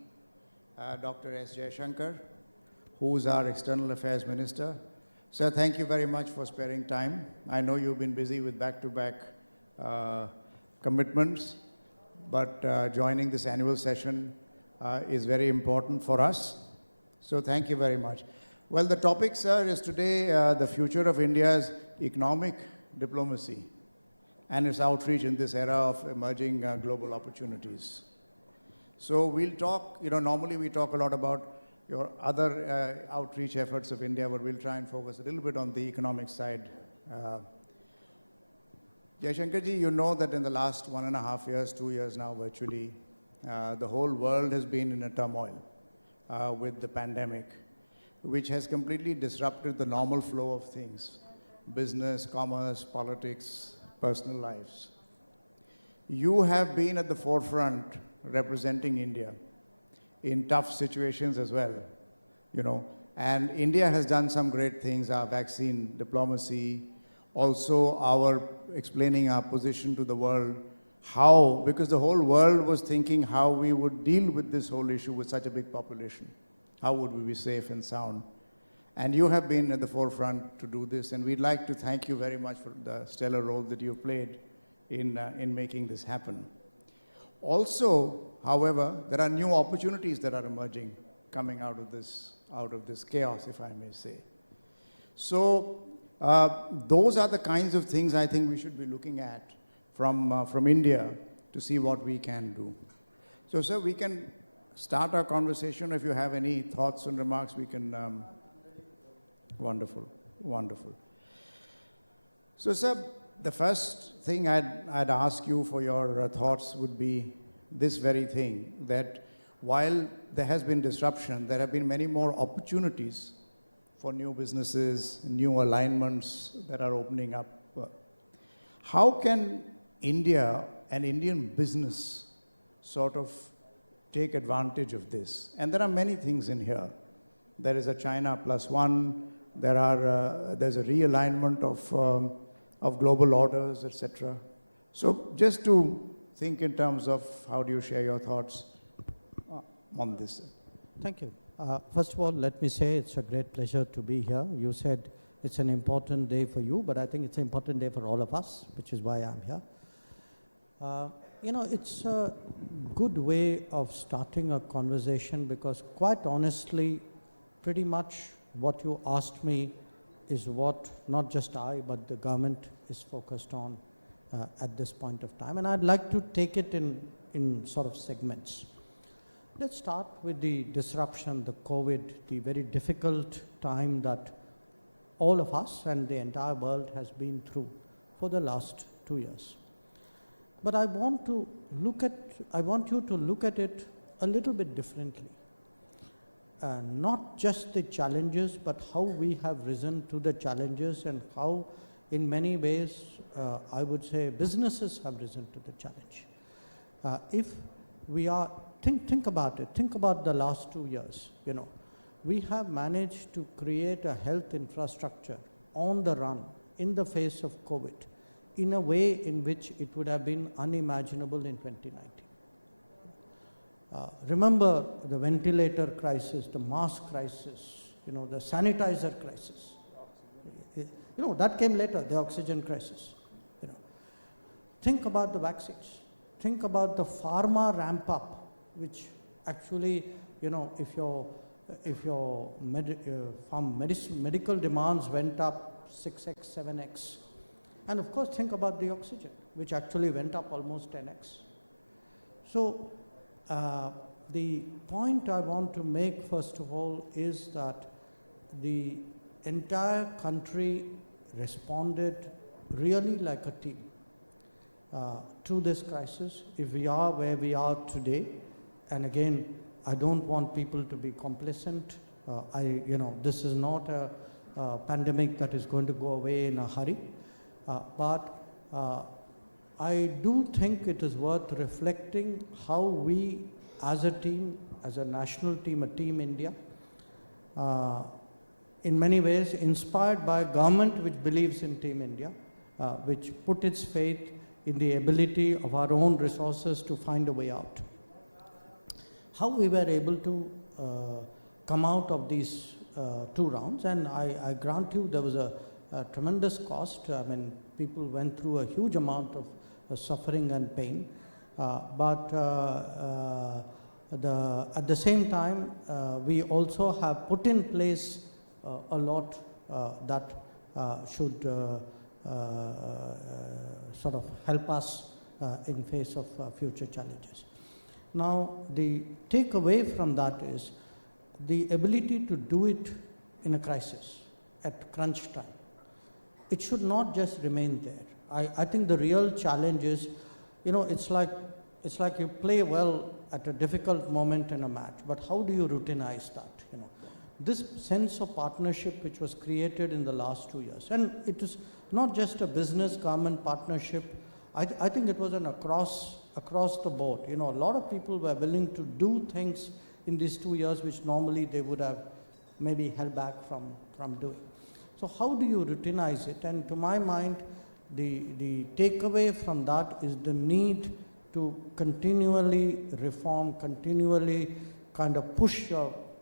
Dr. S. Jaishankar, who is our External Affairs Minister. Sir, thank you very much for sparing time. I know you've been busy with back-to-back commitments, but joining this annual session is very important for us. So thank you very much. Well, the topic, sir, is today the future of India's economic diplomacy and its outreach in this era of emerging global opportunities. So we'll talk, normally we talk a lot about your other outreach efforts of India, but we'll try and focus a little bit on the economic side. Jaishankarji, you know that in the last 1.5 years, 2 years now virtually, the whole world has been in a turmoil with the pandemic, which has completely disrupted the normal flow of things, business, commerce, politics, personal lives. You have been at the forefront representing India in tough situations as well, and India has done some great things, our vaccine diplomacy, also our explaining our position to the world, because the whole world was thinking how we would deal with this whole issue with such a big population. How would we be safe and sound? And you have been at the forefront to do this, and we'd like to thank you very much for the stellar role that you've played in making this happen. Also, however, there are new opportunities that are emerging coming out of this chaos, if I may say. So those are the kinds of things I think we should be looking at from India to see what we can do. So, sir, we can start our conversation. If you have any thoughts and remarks, we can. Wonderful, wonderful. So, sir, the first thing I'd ask you for your thoughts would be this very thing, that while there has been disruption, there have been many more opportunities for new businesses, new alignments that are opening up. How can India and Indian business sort of take advantage of this? And there are many things in here. There is a China plus one. There's a realignment of global orders, etc. So just to think in terms of how do you share your thoughts on this? Thank you. First of all, let me say it's a great pleasure to be here. You said it's an important day for you, but I think it's an important day for all of us, which is why I'm here. It's a good way of starting a conversation because quite honestly, pretty much what you asked me is what not just I, but the government is focused on at this point of time. And I'd like to take it in sort of segments. Let's start with the disruption, the COVID, the very difficult time that all of us and the entire world has been through for the last 2 years. But I want you to look at it a little bit differently. Not just the challenges, but how we have risen to the challenges and how, in many ways, I would say businesses have risen to the challenge. If we are, think about it, think about the last 2 years, we have managed to create a health infrastructure on the run in the face of COVID in a way in which it would have been unimaginable in 2019. Remember the ventilator crisis, the mask crisis, the sanitizer crisis. That came later, the oxygen crisis. Think about the vaccines. Think about the pharma ramp up, which actually, if your medical demands went up 6x, 7x. And of course, think about the oxygen, which actually went up almost 10x. So, the point I want to make, first of all, is that the entire country responded really like a team to this crisis. If we are where we are today, and again, I don't want people to be complacent, This is not a pandemic that is going to go away in a hurry, but I do think it is worth reflecting how we as a team, as a national team, a Team India, in many ways inspired by a government which believes in Team India, which put its faith in the ability of our own resources to find a way out. How we were able to come out of these 2 rounds, and I grant you there was a tremendous cost. I mean, people went through a huge amount of suffering and pain, but at the same time, we also have put in place a lot that should sort of help us in face of future challenges. Now, the takeaway from that is the ability to do it in a crisis, at crunch time. It should not just remain there. I think the real challenge is, it's like you play well at a difficult moment in a match, but how do you routinize that? This sense of partnership which was created in the last 2 years, and it is not just a business-government partnership. I think it was an across the board. A lot of people were willing to do things in these 2 years which normally they would have maybe held back from doing. So how do you routinize it? And to my mind, the takeaway from that is the need to continually reform, continually kind of push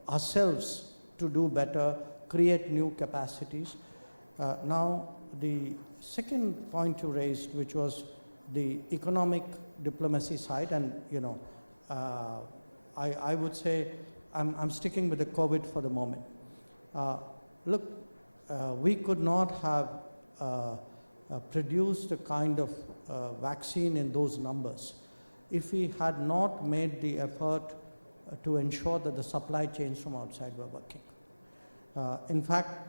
ourselves to do better, create new capacities. Now, the second point you raised, which was the economic diplomacy side, and I would say I'm sticking with the COVID for the moment. Look, we could not have produced the kind of vaccine in those numbers if we had not made the effort to ensure that the supply chains from outside were working. In fact,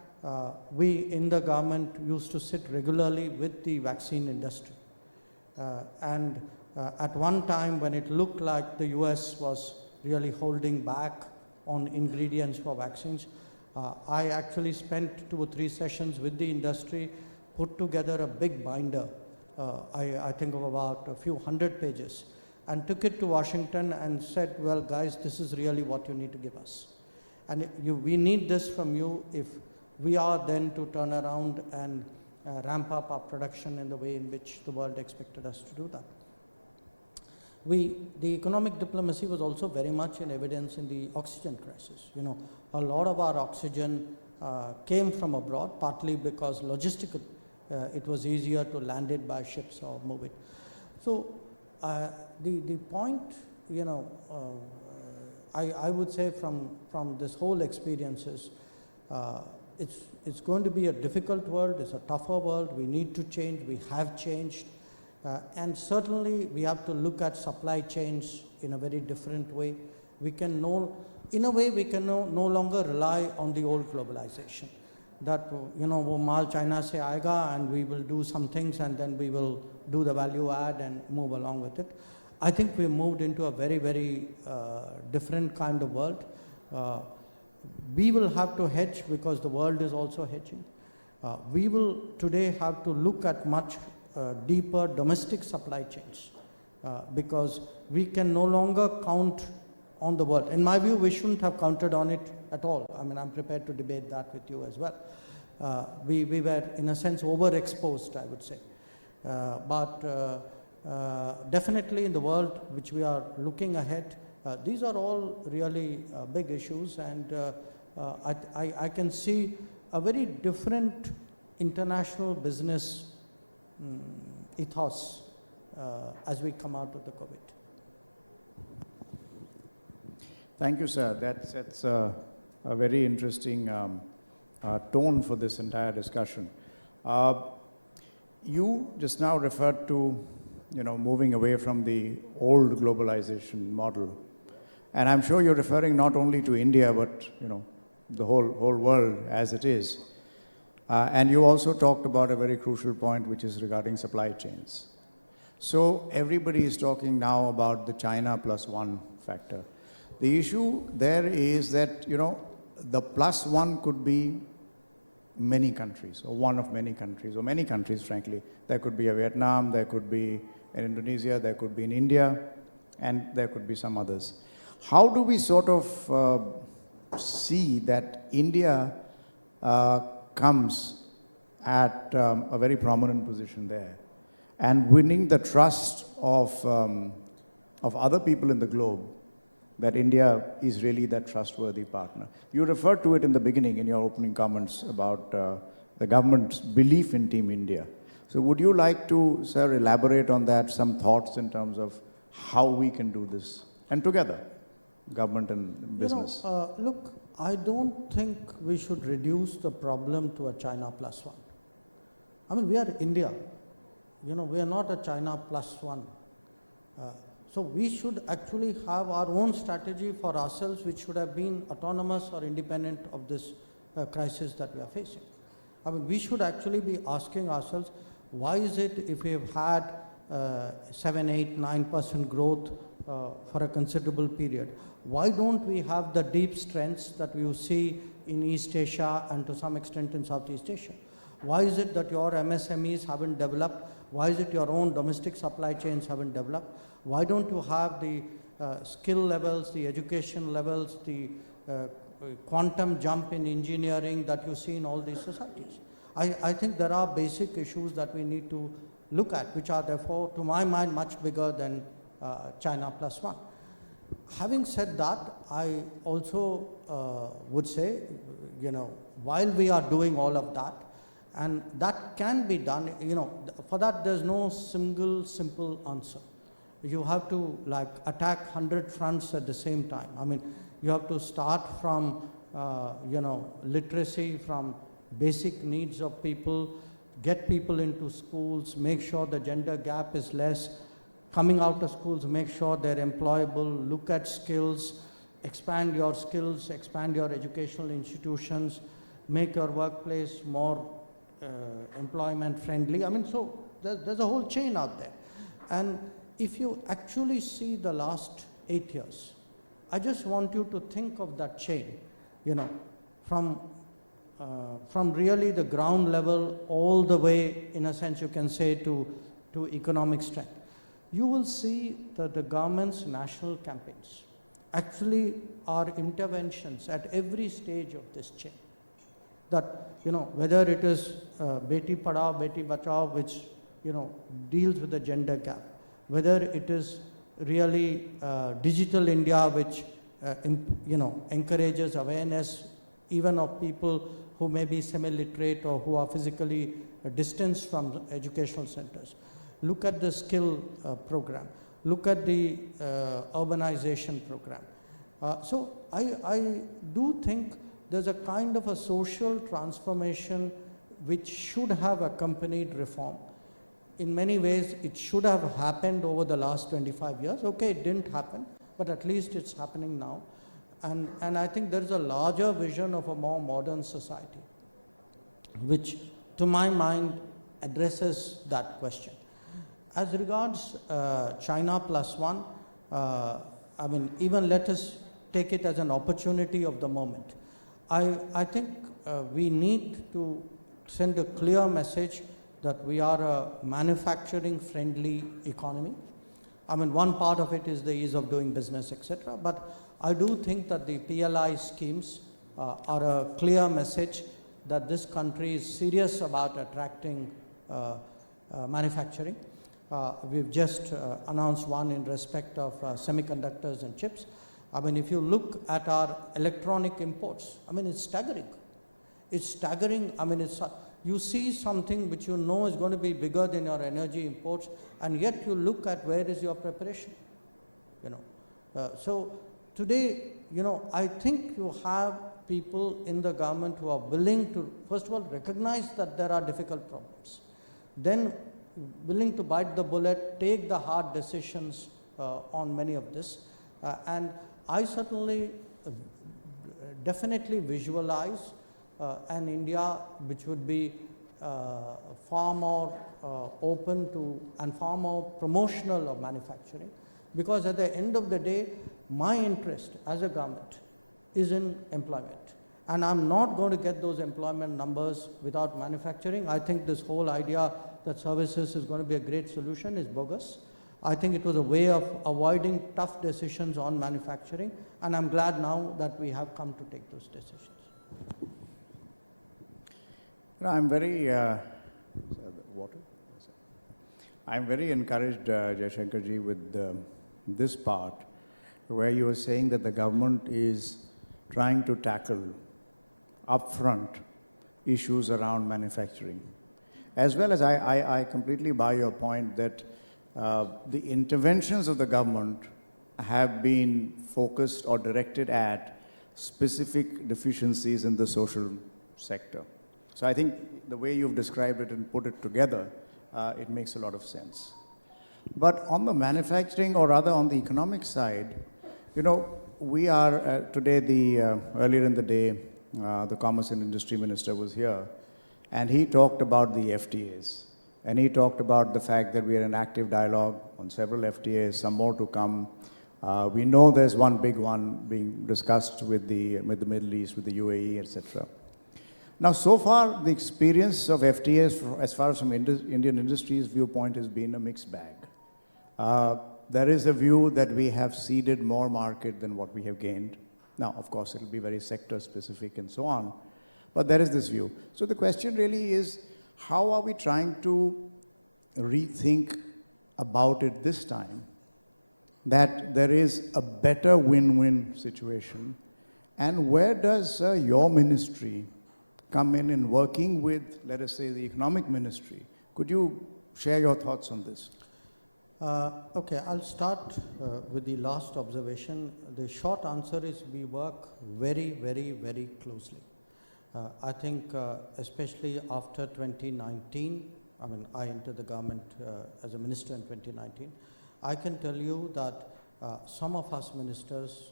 we in the government used to sit regularly with the vaccine industry. And at one time when it looked like the US was really holding back on ingredients for vaccines, I actually spent 2 or 3 sessions with the industry, put together a big binder, I think of about a few 100 pages, and took it to Washington and said, well, guys, this is really what you need to give us. And we need this from you if we are then to turn around and ramp up our production in the way in which the world expected us to do that. The economic diplomacy was also very much in evidence in the oxygen crisis. A lot of our oxygen came from abroad, partly because logistically it was easier to land it by ships or move it. So the point, I would say from this whole experience is it's going to be a difficult world, it's a tougher world, we need to change, we have changed, and certainly we have to look at supply chains in a very different way. In a way we can no longer rely on the old globalization, that wo maal China se aayega and we will do some things and then we will do the value add and move along with it. I think we moved into a very, very different kind of world. We will have to hedge because the world is also hedging. We will today have to look at much deeper domestic supply chains because we can no longer count on the world. In my view, we shouldn't have counted on it at all. I mean, I'm prepared to debate that with you as well. We were, in a sense, overexposed, I would say. But definitely in the world which we are looking ahead, these are all really big issues, and I can see a very different international business ethos as we come out of the COVID. Thank you, sir. That's a very interesting tone for this entire discussion. You just now referred to, moving away from the old globalization model. And I'm sure you're referring not only to India, but, the whole world as it is. And you also talked about a very crucial point, which is regarding supply chains. So everybody is talking now about the China plus one factor. The issue there is that, the plus one could be many countries, or one of many countries, or many countries, frankly. There could be a Vietnam, there could be in Indonesia, there could be in India, and there could be some others. How do we sort of see that India comes at a very prominent position there and winning the trust of other people in the globe, that India is really that trustworthy partner? You referred to it in the beginning in your opening comments about the government's belief in Team India. So would you like to, sir, elaborate on that, some thoughts in terms of how we can do this, and together, government and business? Look, I don't think we should reduce the problem to a China plus one. I mean, we are India. We are not a China plus one. So we should actually have our own strategy for ourselves, which should have been autonomous or independent of this crisis that we are facing. I mean, we should actually be asking ourselves, why is it if we have had 7, 8, 9% growth for a considerable period, why don't we have the deep strengths that you see in East Asia and to some extent in Southeast Asia? Why is it that your MSMEs haven't developed? Why is it your own domestic supply chains haven't developed? Why don't you have the skill levels, the education levels, the quantum jump in engineering that you see in all these societies? I think there are basic issues that we need to look at, which are therefore, to my mind, much bigger than China plus one. Having said that, I also would say, while we are doing all of that, and that can be done, for that there's no single simple answer. You have to attack 100 fronts at the same time. I mean, you have to start from, literacy, from basic needs of people, get people into schools, make sure the gender gap is less, coming out of schools, make sure they're employable, look at skills, expand your skills, expand your educational institutions, make your workplace more employment friendly. I mean, so there's a whole chain out there. And if you actually see the last 8 years, I just want you to think of that chain, from really the ground level all the way, in a sense you can say, to economic strength. You will see that the government's national campaigns actually are interventions at every stage of this chain. That, whether it is Beti Padhao, Beti Bachao, which, deals with the gender gap, whether it is really Digital India, which, encourages awareness even of people who may be semi-literate or who are physically distanced from educational centers. Look at the skill program. Look at the urbanization program. So I do think there's a kind of a social transformation which should have accompanied reform. In many ways, it should have happened over the last 25 years. Okay, it didn't happen, but at least it's happening now. And I think there's a larger vision of a more modern society, which, to my mind, addresses that question. As regards China plus one, I mean, even let us take it as an opportunity of the moment. I think we need to send a clear message that we are a manufacturing-friendly economy. I mean, one part of it is the ease of doing business, etc. But I do think that the PLI schemes are a clear message that this country is serious about attracting manufacturing. We've just announced one in respect of semiconductors and chips. I mean, if you look at our electronic imports, I mean, it's staggering. It's staggering. I mean, you see something which you know is going to be bigger than your energy imports, and yet you look at where is your preparation, So today, I think you have people in the government who are willing to, first of all, recognize that there are difficult problems, then willing to bite the bullet, take the hard decisions on many of this. And I certainly definitely visualize an India which would be far more open to and far more promotional of manufacturing, because at the end of the day, my interest as a government is in employment. And I'm not going to get those employment numbers without manufacturing. I think this whole idea that services is going to be a great solution is bogus. I think it was a way of avoiding tough decisions on manufacturing, and I'm glad now that we have come to take those decisions. I'm very I'm very encouraged, Jaishankarji, with this part, where you were saying that the government is trying to tackle upfront issues around manufacturing. As well as I completely buy your point that the interventions of the government have been focused or directed at specific deficiencies in the social sector. So I think the way you've described it and put it together, it makes a lot of sense. But on the manufacturing, or rather on the economic side, you know, we are today, earlier in the day, the Commerce and Industry Minister was here, and he talked about the FTAs. And he talked about the fact that we are in active dialogue on several FTAs, some more to come. We know there's one big one being discussed with the Middle East, with the UAE, etc. Now, so far, the experience of FTAs, as far as from Indian industry's viewpoint, has been a mixed bag. There is a view that we have ceded more market than what we have gained. Now, of course, it'll be very sector-specific and so on, but there is this view. So the question really is, how are we trying to rethink about it this time, that there is a better win-win situation, and where does your ministry come in working with, let us say, the economic ministry? Could you share your thoughts on this? Okay, I'll start with the last observation. The short answer is we work very, very, very closely. I think especially after 2019, I mean, I entered the government as a minister in 2019. I can tell you that some of us ministers,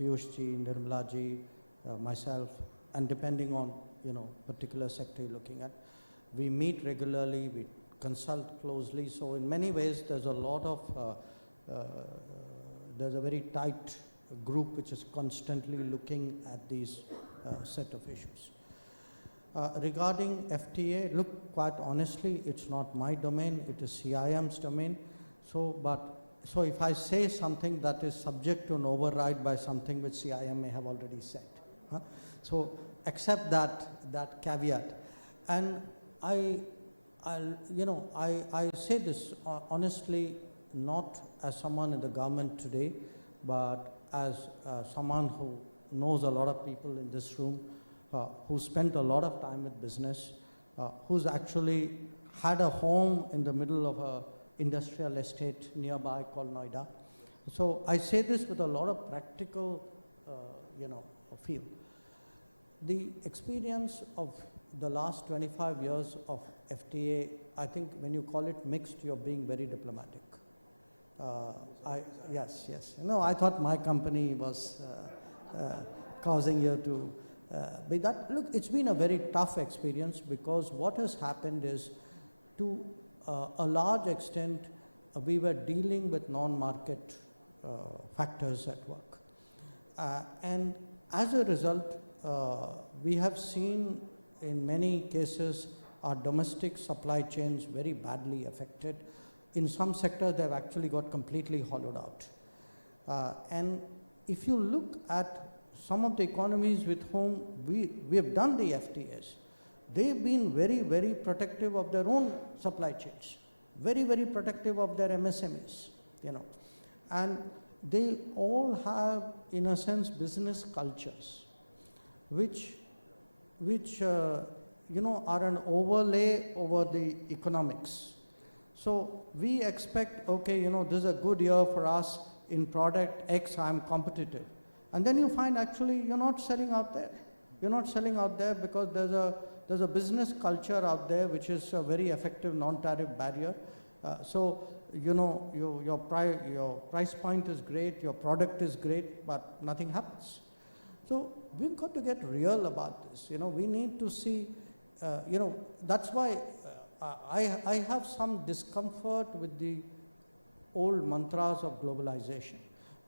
Piyush ji, Nirmala ji, myself, and depending on, you know, particular sector you're looking at, we meet regularly, we consult closely. So in many ways, there's a lot of, there's a very tight group which is constantly looking at these set of issues. Regarding FTA, look, quite honestly, it's not my domain, it is CIM's domain. So if I say something that is subject to an override by something which CIM may have already said. So accept that caveat. And I say this honestly, not as someone in the government today, but as someone who knows a lot of people in this room, who spent a lot of time with business, who's actually had a home in the middle of a industrial estate nearby called Noida. So I say this with a lot of practical, feel. The experience of the last 25 years of FTA, I think when you call it mixed, you're being very diplomatic. Yes. No, I thought my company was causing you to be that. Look, it's been a very tough experience because what has happened is, to a large extent, we were dealing with non-market factors at work. And as a result, we have seen in many cases our domestic supply chains very badly affected. In some sectors, they've actually got completely hollowed out. And if you look at some of the economies with whom we have done the FTAs, they've been very, very protective of their own supply chains, very, very protective of their MSMEs, and they all have, in a sense, business cultures, which are an overlay over the economics. So we expect, okay, this is a good year for us in product X, I'm competitive. And then you find actually you're not selling out there. You're not selling out there because there's a business culture out there which is a very effective non-tariff barrier. Your price point is great, your product is great, but nothing happens. So we've got to get real about this. We need to see, that's why I have some discomfort with the old mantras of globalization,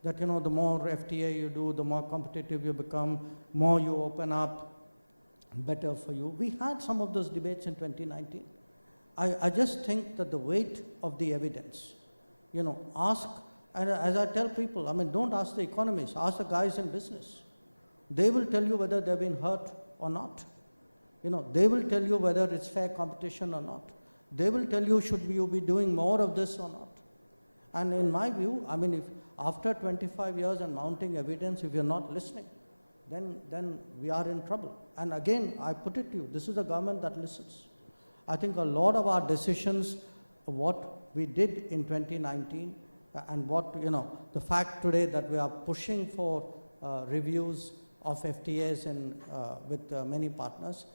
that, the more FTA you do, the more competitive you become, more you open up, better for you. We had some of those debates in 2019. I just think that the weight of the evidence, ask, and as I tell people, don't ask the economists, ask the guys in business. They will tell you whether they've been hurt or not. They will tell you whether it's fair competition or not. They will tell you should you be doing more of this or not. And in my view, if after 25 years and mounting evidence, if you're not listening, then we are in trouble. And again, I put it to you, this is a government that listens. I think a lot of our decisions, what we did in 2019, and what, the fact today that we are pushing for reviews of FTAs with many partners,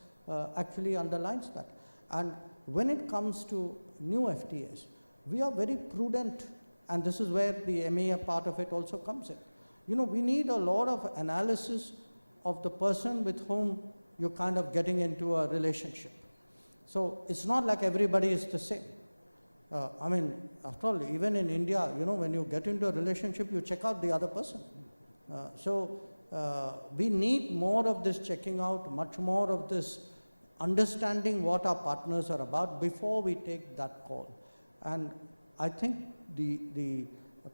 actually underlines that. And when it comes to new FTAs, we are very prudent, and this is where the MEA part of it also comes in. We need a lot of analysis of the person with whom you're kind of getting into a relationship. So it's not like everybody is the same. After all, even in India, when you get into a relationship, you check out the other person. We need more of this checking out, much more of this understanding what our partners are about before we take that call. And I think the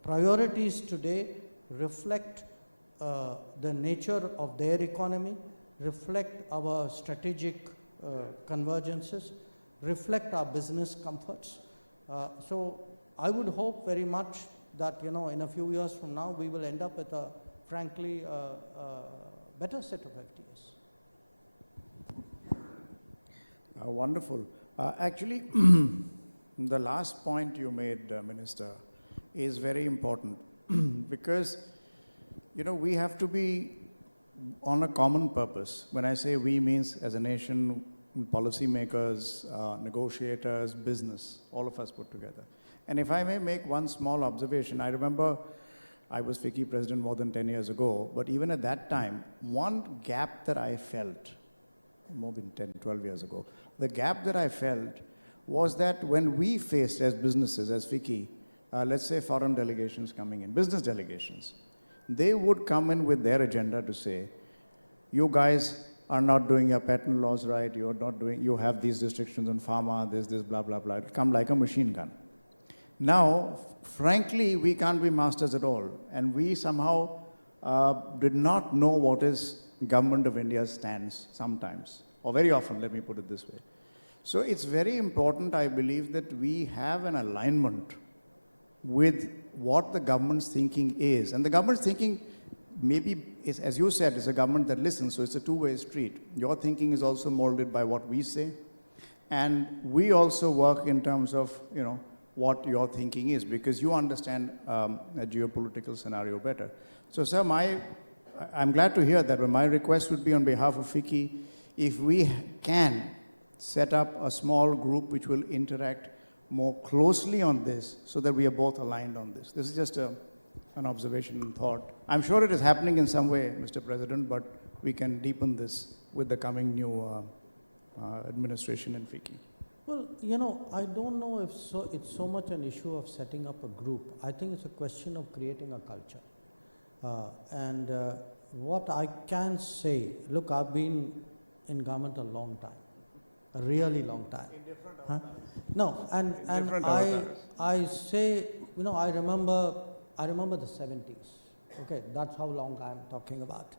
priorities today reflect the nature of their economy, reflect our strategic convergences, reflect our business comforts. So I would hope very much that, in a few years from now, we will end up with a, frankly, better set of FTAs. Wonderful. Actually, the last point you made, Minister, is very important because, we have to be on a common purpose. When I say we, means as a nation, policymakers, negotiators, business, all of us put together. And if I may make one small observation, I remember I was FICCI president more than 10 years ago, but even at that time, one gap that I felt, more than 10, 12 years ago, the gap that I felt was that when we faced as businesses, as FICCI, let's say foreign delegations coming in, business delegations, they would come in with their agenda to say, you guys are not doing your patent laws right, you're not doing, you have these restrictions on pharma, this, blah, blah, blah. It come like a machine gun. Now, frankly, we can't be masters at all. And we somehow did not know what is Government of India's stance sometimes, or very often, let me put it this way. So it's very important, I believe, that we have an alignment with what the government's thinking is. And the government's thinking maybe is, as you said, is a government that listens, so it's a two-way street. Your thinking is also molded by what we say. And we also work in terms of, what your thinking is, because you understand a geopolitical scenario better. So, sir, I'm glad to hear that, but my request would be on behalf of FICCI, if we can set up a small group which will interact more closely on this so that we are both aligned on this. This is just an observation and thought. I'm sure it is happening in some way, Mr. President, but we can deepen this with the coming new administration in FICCI. Well, I don't know if it's so much an issue of setting up a group. I think it's a question of creating a culture. What I can say, look, I've been in government a long time, a really long time. In different avatars. No, and I say, I remember the 70s. Okay, that's how long I'm talking about.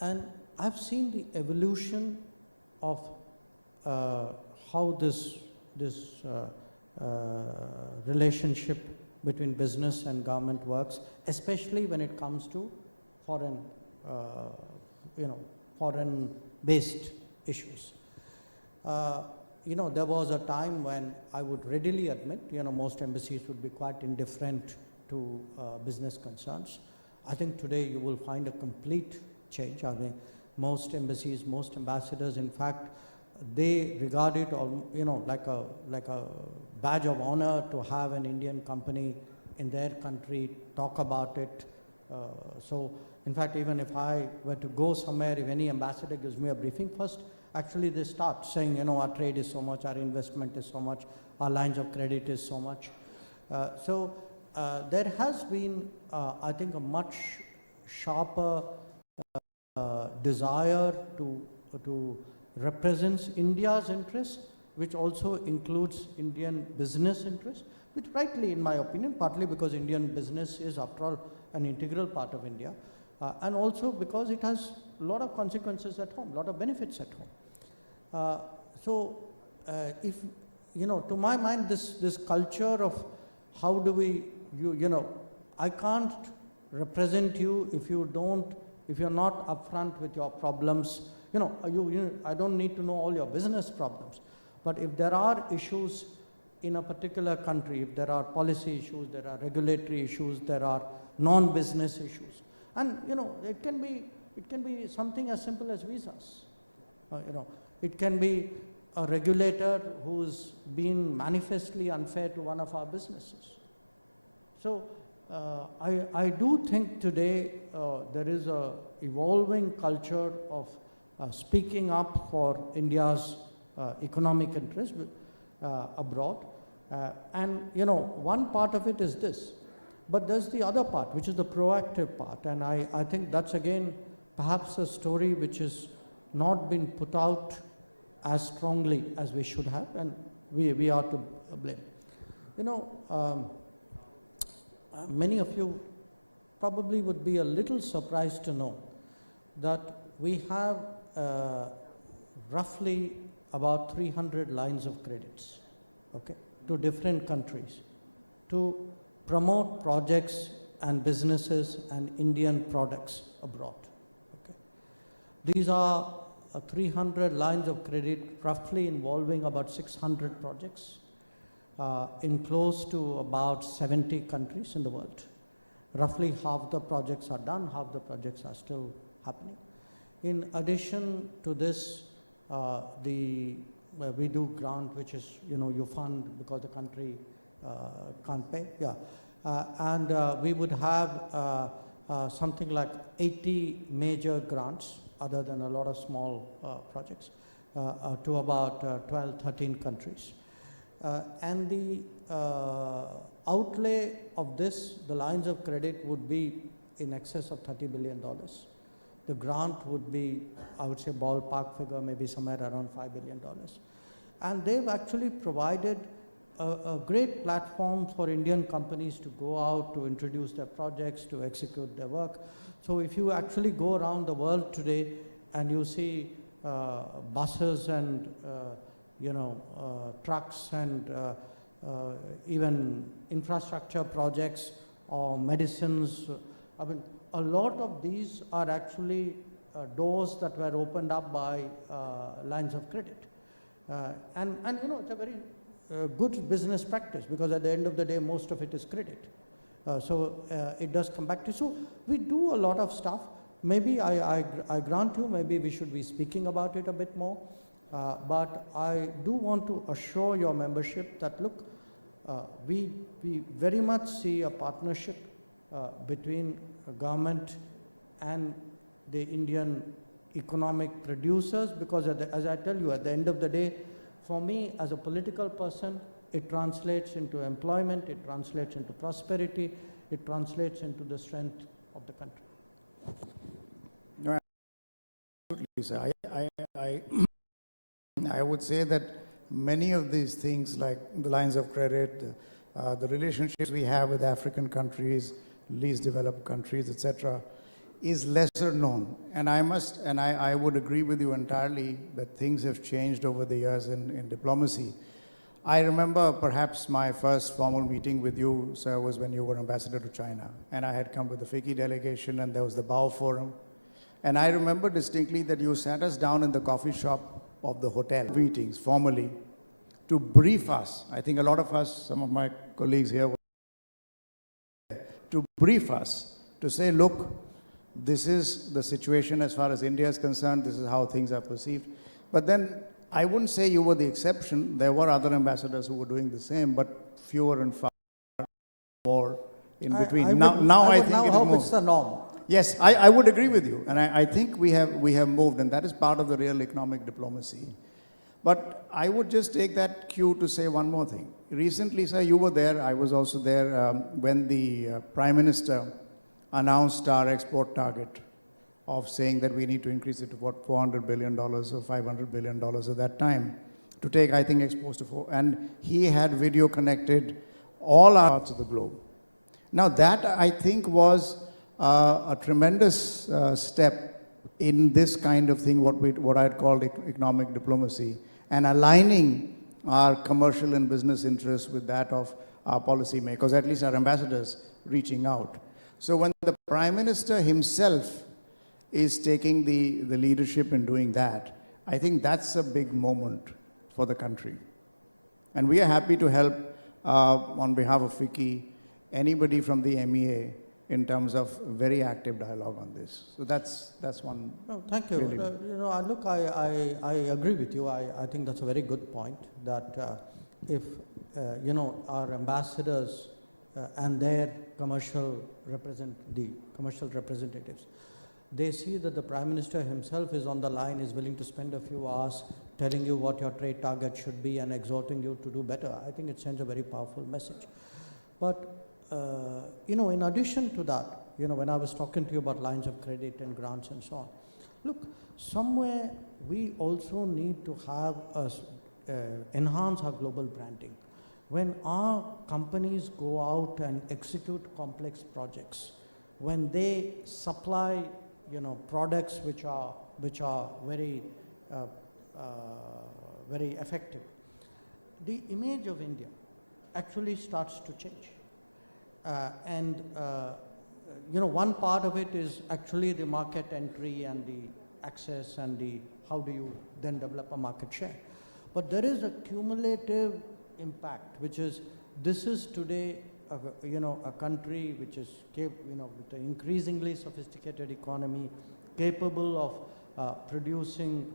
And I've seen the evolution of how this relationship between business and government works, especially when it comes to foreign-based issues. There was a time when I would readily admit, most embassies would be quite indifferent to business concerns. I think today you will find a complete change. I mean, most embassies, most ambassadors, in fact, they regard it, like a badge of honor to have an Indian company in their country talk about it. So, in fact, even if I were to go somewhere, if any ambassador gives me a briefing first, actually they start saying, our trade is so much, our investment is so much, our lines of credit is so much. So there has been, I think, a much sharper desire to represent India's interests, which also includes Indian business interests, which rightly, in my opinion, partly because Indian business is, after all, an integral part of India, and also because it has a lot of consequences at home, a lot of benefits at home. If, to my mind, this culture of how do we, I can't represent you if you're not upfront with your problems. I don't need to know all your business problems. But if there are issues in a particular country, if there are policy issues, there are regulatory issues, there are non-business issues, and it can be something as simple as visas. It can be a regulator who's been manifestly unfair to one of our businesses. So I do think today there is a evolving culture of speaking up for India's economic interests abroad. And one part of it is this. But there's the other part, which is the proactive part. And I think that's, again, perhaps a story which has not been put out as strongly as we should have, and we are to blame. Many of you probably would be a little surprised to know that we have roughly about 300 lines of credits, okay, to different countries to promote projects and businesses and Indian products abroad. Okay. These are 300 lines of credit, roughly involving about 600 projects in close to about 70 countries in the world. Roughly half the projects are done, half the projects are still happening. In addition to this, we do grant, which is, you fund because the country can't pay. Yeah. And we would have something like 80 major grants, other than a lot of small projects, to about 12, 13 countries. And the outlay of this, the lines of credit, would be in excess of $30 billion. The grant would be, I would say, ballpark figure, maybe somewhere around $5 billion. And they've actually provided a great platform for Indian companies to go out, to introduce their projects, to execute their work. So if you actually go around the world today and you see buses and trucks and even infrastructure projects or medicines, I mean, a lot of these are actually doors that were opened up by lines of credit. And it's a very good business practice, because at the end of the day, most of it is credit. So it does come back to, so we do a lot of stuff. Maybe I grant you, maybe we should be speaking about it a bit more. But I do want to assure your membership that, look, we very much see a partnership between government and the Indian economic producers, because as I tell you, at the end of the day, for me as a political person, it translates into employment, it translates into prosperity, it translates into the strength of the country. No, absolutely, sir. I would say that many of these things, like the lines of credit, the relationships we have with African countries, least developed countries, etc., is lesser known. And I would agree with you entirely that things have changed over the years in diplomacy. I remember perhaps my first formal meeting with you, sir, was when you were ambassador to China. And I had come with the FICCI delegation, and there was the Bao Forum. And I remember distinctly that you sat us down in the coffee shop of the hotel meetings formally to brief us. I think a lot of us, some of my colleagues here, to brief us, to say, look, this is the situation as far as India is concerned, this is how things are perceived. But then I wouldn't say you were the exception. There were other ambassadors who were doing the same, but fewer and far more in between. I think it is more. It's the norm. Yes, I would agree with you, and I think we have moved, and that is part of the real economic diplomacy. But I would just take that cue to say one more thing. Recently, sir, you were there, I was also there when the Prime Minister announced our export target of saying that we need to increase it to what, $400 billion or $500 billion at that time to take, I think, exports to 4. And he had video connected all parts of the globe. Now that, I think, was a tremendous step in this kind of thing, what I'd called economic diplomacy, and aligning our commercial and business interests with that of our policymakers, at least our ambassadors reaching out. So when the Prime Minister himself is taking the leadership in doing that, I think that's a big moment for the country. And we are happy to help on behalf of FICCI, anybody from the MEA in terms of very active dialogue on this. So that's one. No, thank you. Really Look, I agree with you. I think that's a very good point, that if, our ambassadors and their commercial representatives, they see that the Prime Minister himself is on the line, is willing to spend a few hours telling you what your trade target should be and exhorting you to do better. I think it sends a very powerful message. But, in addition to that, when I was talking to you about lines of credit and grants and so on, look, somewhere we also need to have enhance our global branding. When our companies go out and execute complex projects, when they supply products which are very very effective, the image of India actually starts to change. One part of it is actually the market entry and the access and the how do you then develop a market share. But there is a cumulative impact, which is this is today a country which is with an increasingly sophisticated economy, capable of producing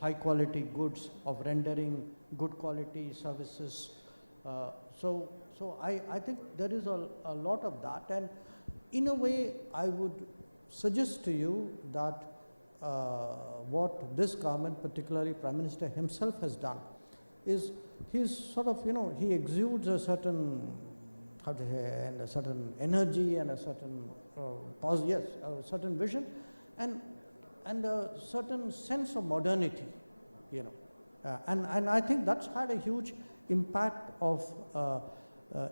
high quality goods, of rendering good quality services. So I think there is a lot of that, and in a way I would suggest to you that what this government, particularly Prime Minister himself, has done is he's sort of he exudes a certain and a certain energy and a certain a certain vision and a certain sense of modernity, and I think that's had a huge impact of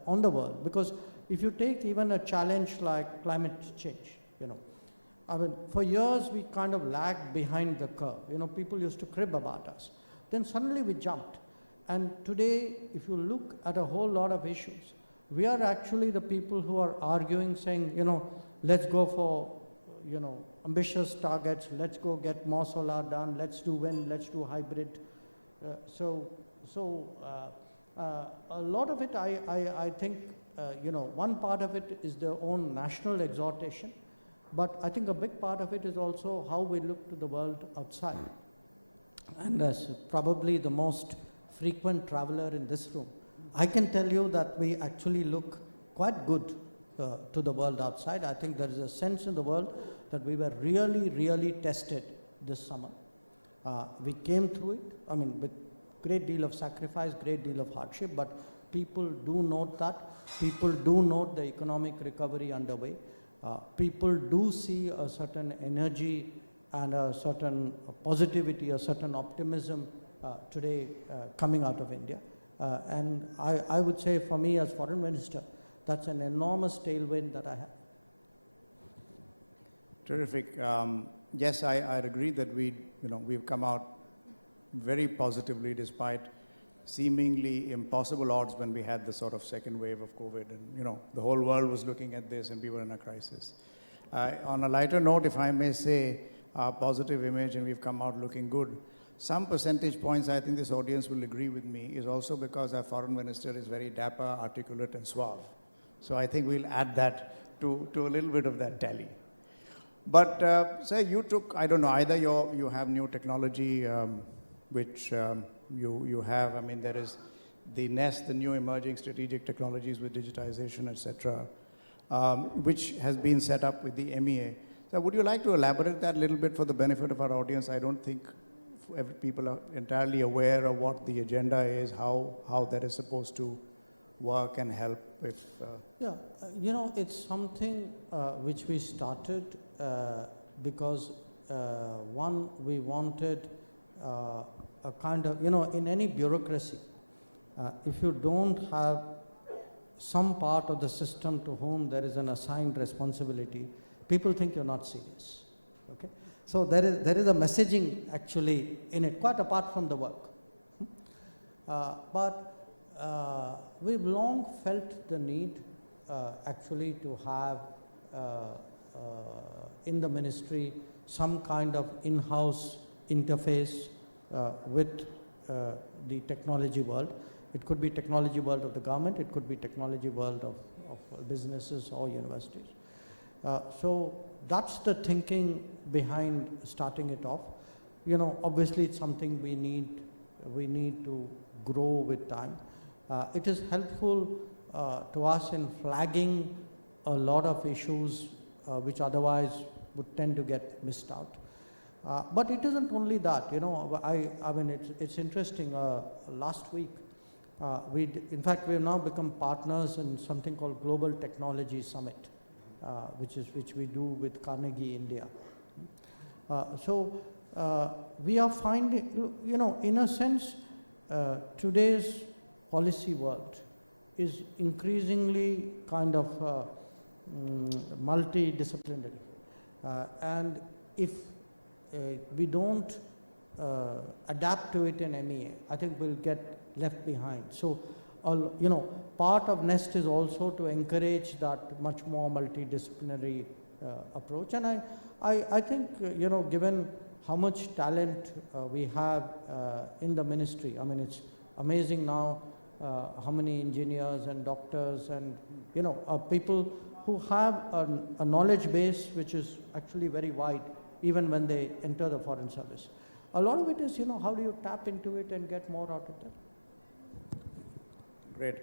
on the world, because if you take even a challenge like climate change, I mean, for years we kind of lagged behind the curve. People used to crib about us. Then suddenly we jumped. And today, if you look at a whole lot of issues, we are actually the people who are arguing, saying, let's go for, ambitious targets, let's go get more solar done, let's do wind, let's do hybrid. So a lot of it, I think, one part of it is their own national exhortation, but I think a big part of it is also how we look to the world outside. And as probably the most frequent traveler in this room, I can tell you that we actually look quite good to the world outside. I think there is a sense in the world that we were really, really tested this summer. We came through it, I mean, with great deal of sacrifice, great deal of hardship, but people do note that. People do note the economic recovery underway. People do see a certain energy and a certain positivity, a certain optimism today coming out of India. And I would say for me as Foreign Minister, that's an enormous tailwind that I have. Terrific. Yes, I agree that we've come out very positively despite seemingly impossible odds when we had the sort of second wave of COVID, and the whole world was looking at this and we were in a crisis. On a lighter note, if I may say, our positive image and we've come out looking good, some percentage points, I think this audience will agree with me, is also because our Foreign Minister is very dapper, articulate and suave. So I think we'll add that to a little bit of that tally. But sir, you took, I don't know, either you have new technology, which you have, I mean, there is the NEST, the new emerging strategic technologies with digitization, etc., which has been set up with the MEA. So would you like to elaborate that a little bit for the benefit of our audience? I don't think people are entirely aware of what the agenda is, how that is supposed to work and help if... it's something which we started because one, we wanted a kind of, in any bureaucracy, if you don't have some part of the system to whom there is an assigned responsibility, people think you're not serious. Okay? So there is a messaging actually in it, quite apart from the work. But we've long felt the need actually to have in the ministry some kind of in-house interface with the technology world. It could be technology world of the government, it could be technology world of businesses or universities. So that's the thinking behind starting it off. Obviously it's something we need to grow with time. It is helpful to us in flagging a lot of issues which otherwise would tend to get missed out. But it isn't only that, I mean, it's interesting. Last week, in fact, we have now become partners in something called Global Technology Summit, which we do with Carnegie India. So we are finding, in a sense, today's policy world is increasingly kind of multidisciplinary. And if we don't adapt to it in MEA, I think we'll get left behind. So, part of NEST is also to encourage that much more multidisciplinary approach. And I think, given how much talent we have in the ministry, I mean, it's amazing now how many engineers and doctors and, people who have a knowledge base which is actually very wide, even when they enter the foreign service. A lot of it is, how do you tap into it and get more out of that? Great.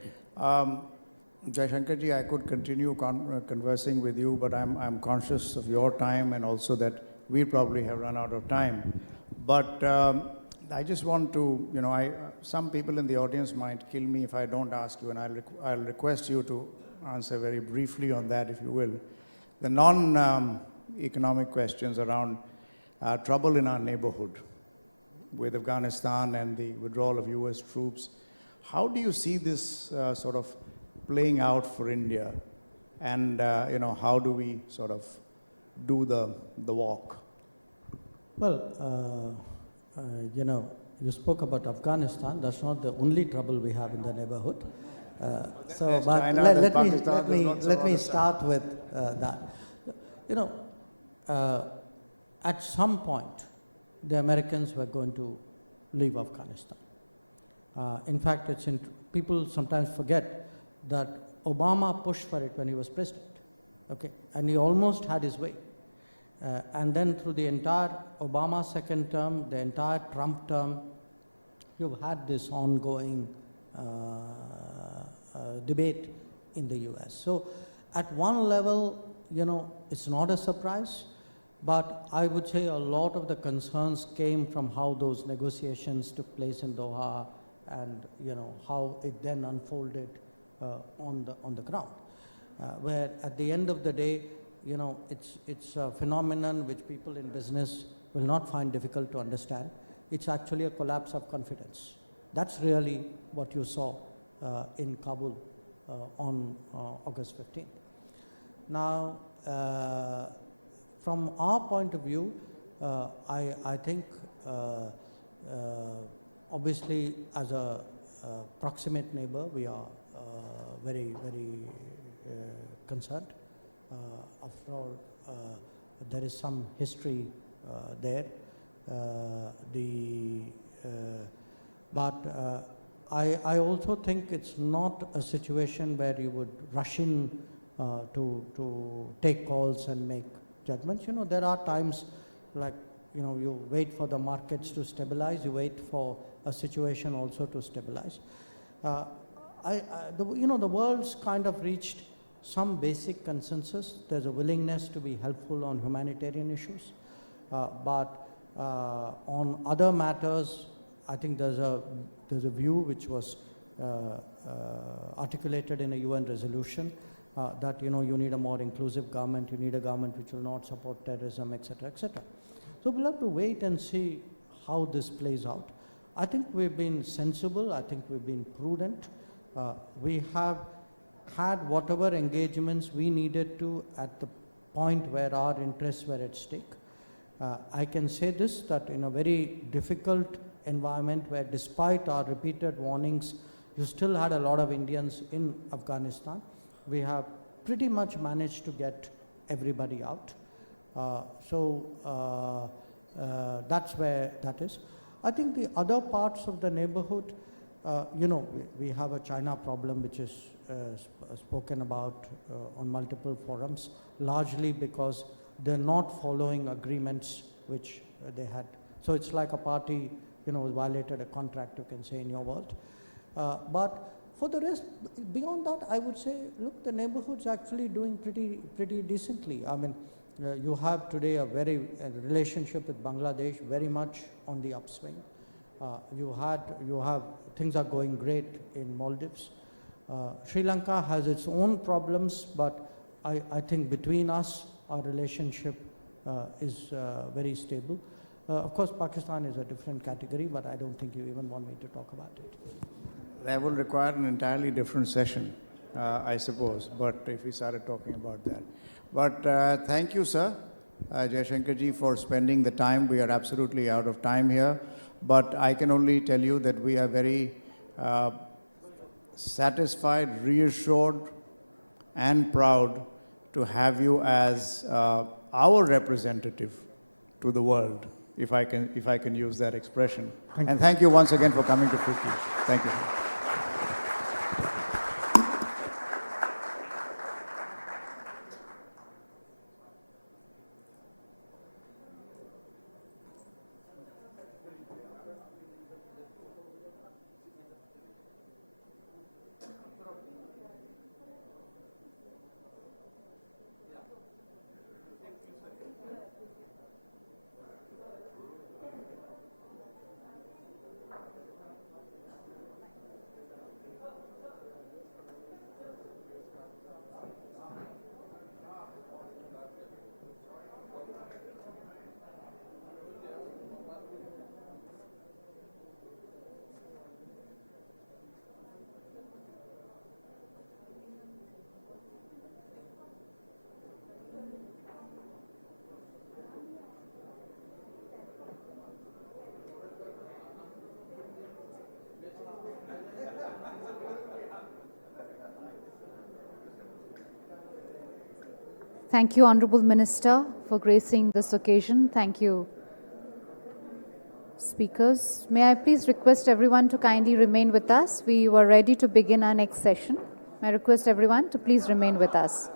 Jaishankarji, I could continue conversing with you, but I'm conscious of your time and also that we probably have run out of time. But I just want to, some people in the audience might kill me if I don't ask you, and I'll request you to answer very briefly on that, if you will. The non-economic questions around trouble in our neighborhood with Afghanistan and the withdrawal of US troops. How do you see this sort of playing out for India? And, how do we sort of do the walk? Well, you spoke about Afghanistan. That's not the only trouble we have in the neighborhood. But let me start with that. At some point, the Americans were going to leave Afghanistan. In fact, people sometimes forget that Obama pushed for it when he was president, okay, and he almost had his way. And then through the entire Obama second term, the entire Trump term, you've had this ongoing debate in the US. So at one level, it's not a surprise, but I would say a lot of the concerns came from how those negotiations took place in Doha and, how it then unfolded on the ground. Where at the end of the day, it's a phenomenon which people in business will not find difficult to understand. It's actually a collapse of confidence. That's really what you saw in Kabul on August 15th. Now, from our point of view, I think obviously as a proximate neighbor, we are very, very concerned. After all, there is some history there. But I also think it's not a situation where you would rush in to take calls and make judgments. There are times like, you wait for the markets to stabilize, you wait for a situation also to stabilize. The world's kind of reached some basic consensus. There's a willingness to be helpful on humanitarian issues, but On other matters, I think there's a view which was articulated in a UN resolution that you need a more inclusive government, you need a government which will not support terrorism, etc., etc. So we'll have to wait and see how this plays out. I think we've been sensible. I think we've been prudent. We have had whatever engagements we needed to at the point where our interests were at stake. I can say this, that in a very difficult environment where despite our repeated warnings, you still had a lot of Indians in Afghanistan, we have pretty much managed to get everybody out. That's where that is. I think the other parts of the neighborhood, we have a China problem which is spoken about on multiple forums, largely because they're not following agreements which they had. So it's like a party, violated a contract, you can say, in your world. But for the rest, beyond that, I would say, look, the neighborhood's actually doing pretty decently. I mean, you have today a relationship with Bangladesh very much on the upswing. You have things are going great in Maldives. Sri Lanka has its own problems, but I think between us, our relationship is very stable. Of course, Pakistan is a different category, but I don't think you even want me to talk about it. That will require an entirely different session, I suppose, but if we started talking about that. But thank you, sir, Jaishankarji, for spending the time. We are absolutely out of time here, but I can only tell you that we are very satisfied, reassured, and proud to have you as our representative to the world, if I can use that expression. And thank you once again for coming to FICCI. Thank you. Thank you, Honorable Minister, for gracing this occasion. Thank you, speakers. May I please request everyone to kindly remain with us. We were ready to begin our next session. May I request everyone to please remain with us.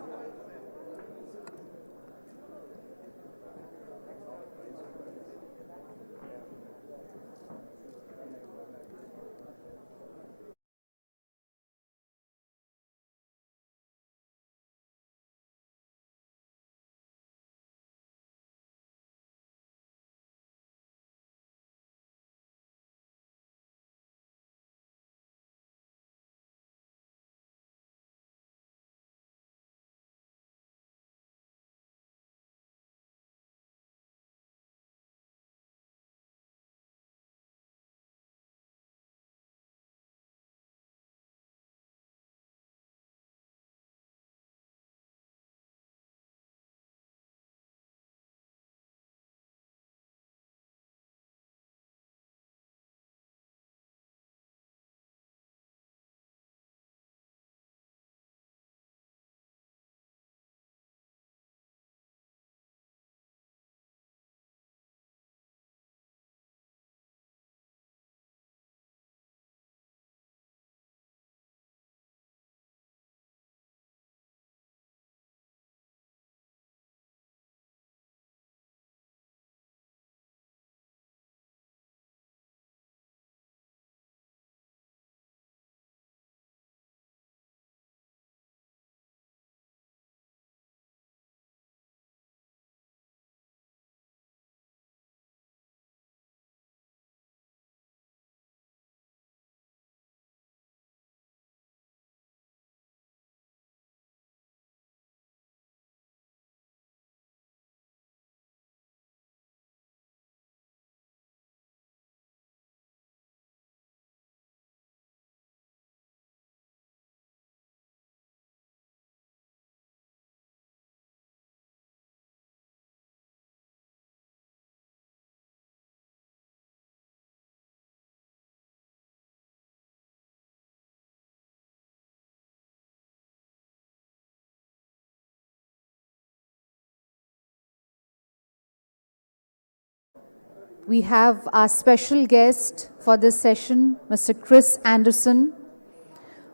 We have our special guest for this session, Mr. Chris Anderson,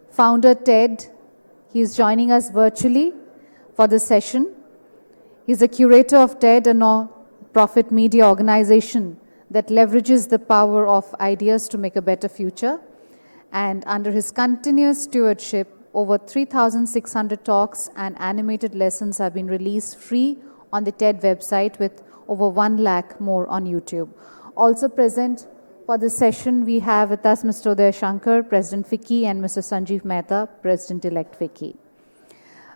founder TED. He is joining us virtually for this session. He's a curator of TED, a non-profit media organization that leverages the power of ideas to make a better future. And under his continuous stewardship, over 3,600 talks and animated lessons have been released free on the TED website, with over 1 lakh more on YouTube. Also present for this session, we have with us Mr. Uday Shankar, President FICCI, and Mr. Sanjeev Mehta, President-elect FICCI.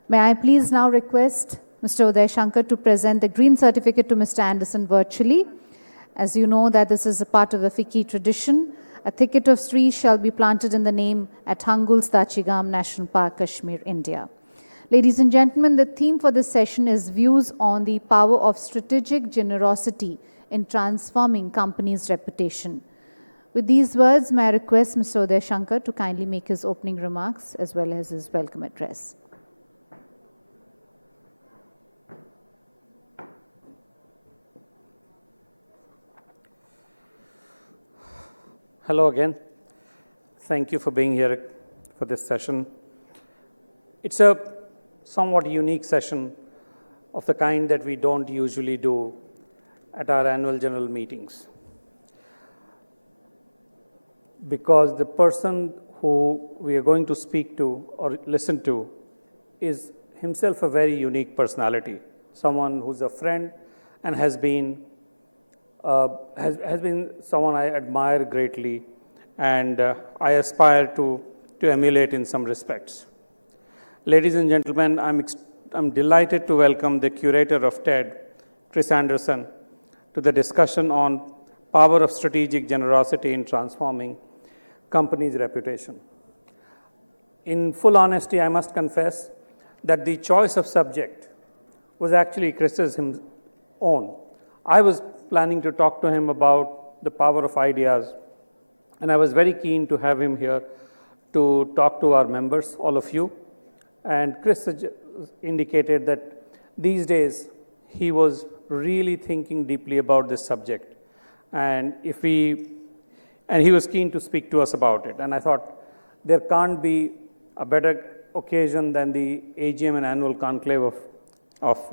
May I please now request Mr. Uday Shankar to present the green certificate to Mr. Anderson virtually. As you know that this is a part of the FICCI tradition, a thicket of trees shall be planted in the name at Hangul's Tachigam National Park, Kashmir, India. Ladies and gentlemen, the theme for this session is views on the power of strategic generosity in transforming companies' reputation. With these words, may I request Mr. Uday Shankar to kindly make his opening remarks as well as his welcome address. Hello again. Thank you for being here for this session. It's a somewhat unique session of the kind that we don't usually do at our annual general meetings, because the person who we are going to speak to or listen to is himself a very unique personality, someone who's a friend and has been someone I admire greatly, and I aspire to emulate in some respects. Ladies and gentlemen, I'm delighted to welcome the curator of TED, Chris Anderson, to the discussion on power of strategic generosity in transforming companies' reputation. In full honesty, I must confess that the choice of subject was actually Chris's own. I was planning to talk to him about the power of ideas, and I was very keen to have him here to talk to our members, all of you. And Chris indicated that these days he was really thinking deeply about this subject, and he was keen to speak to us about it. And I thought there can't be a better occasion than the AGM and annual conclave of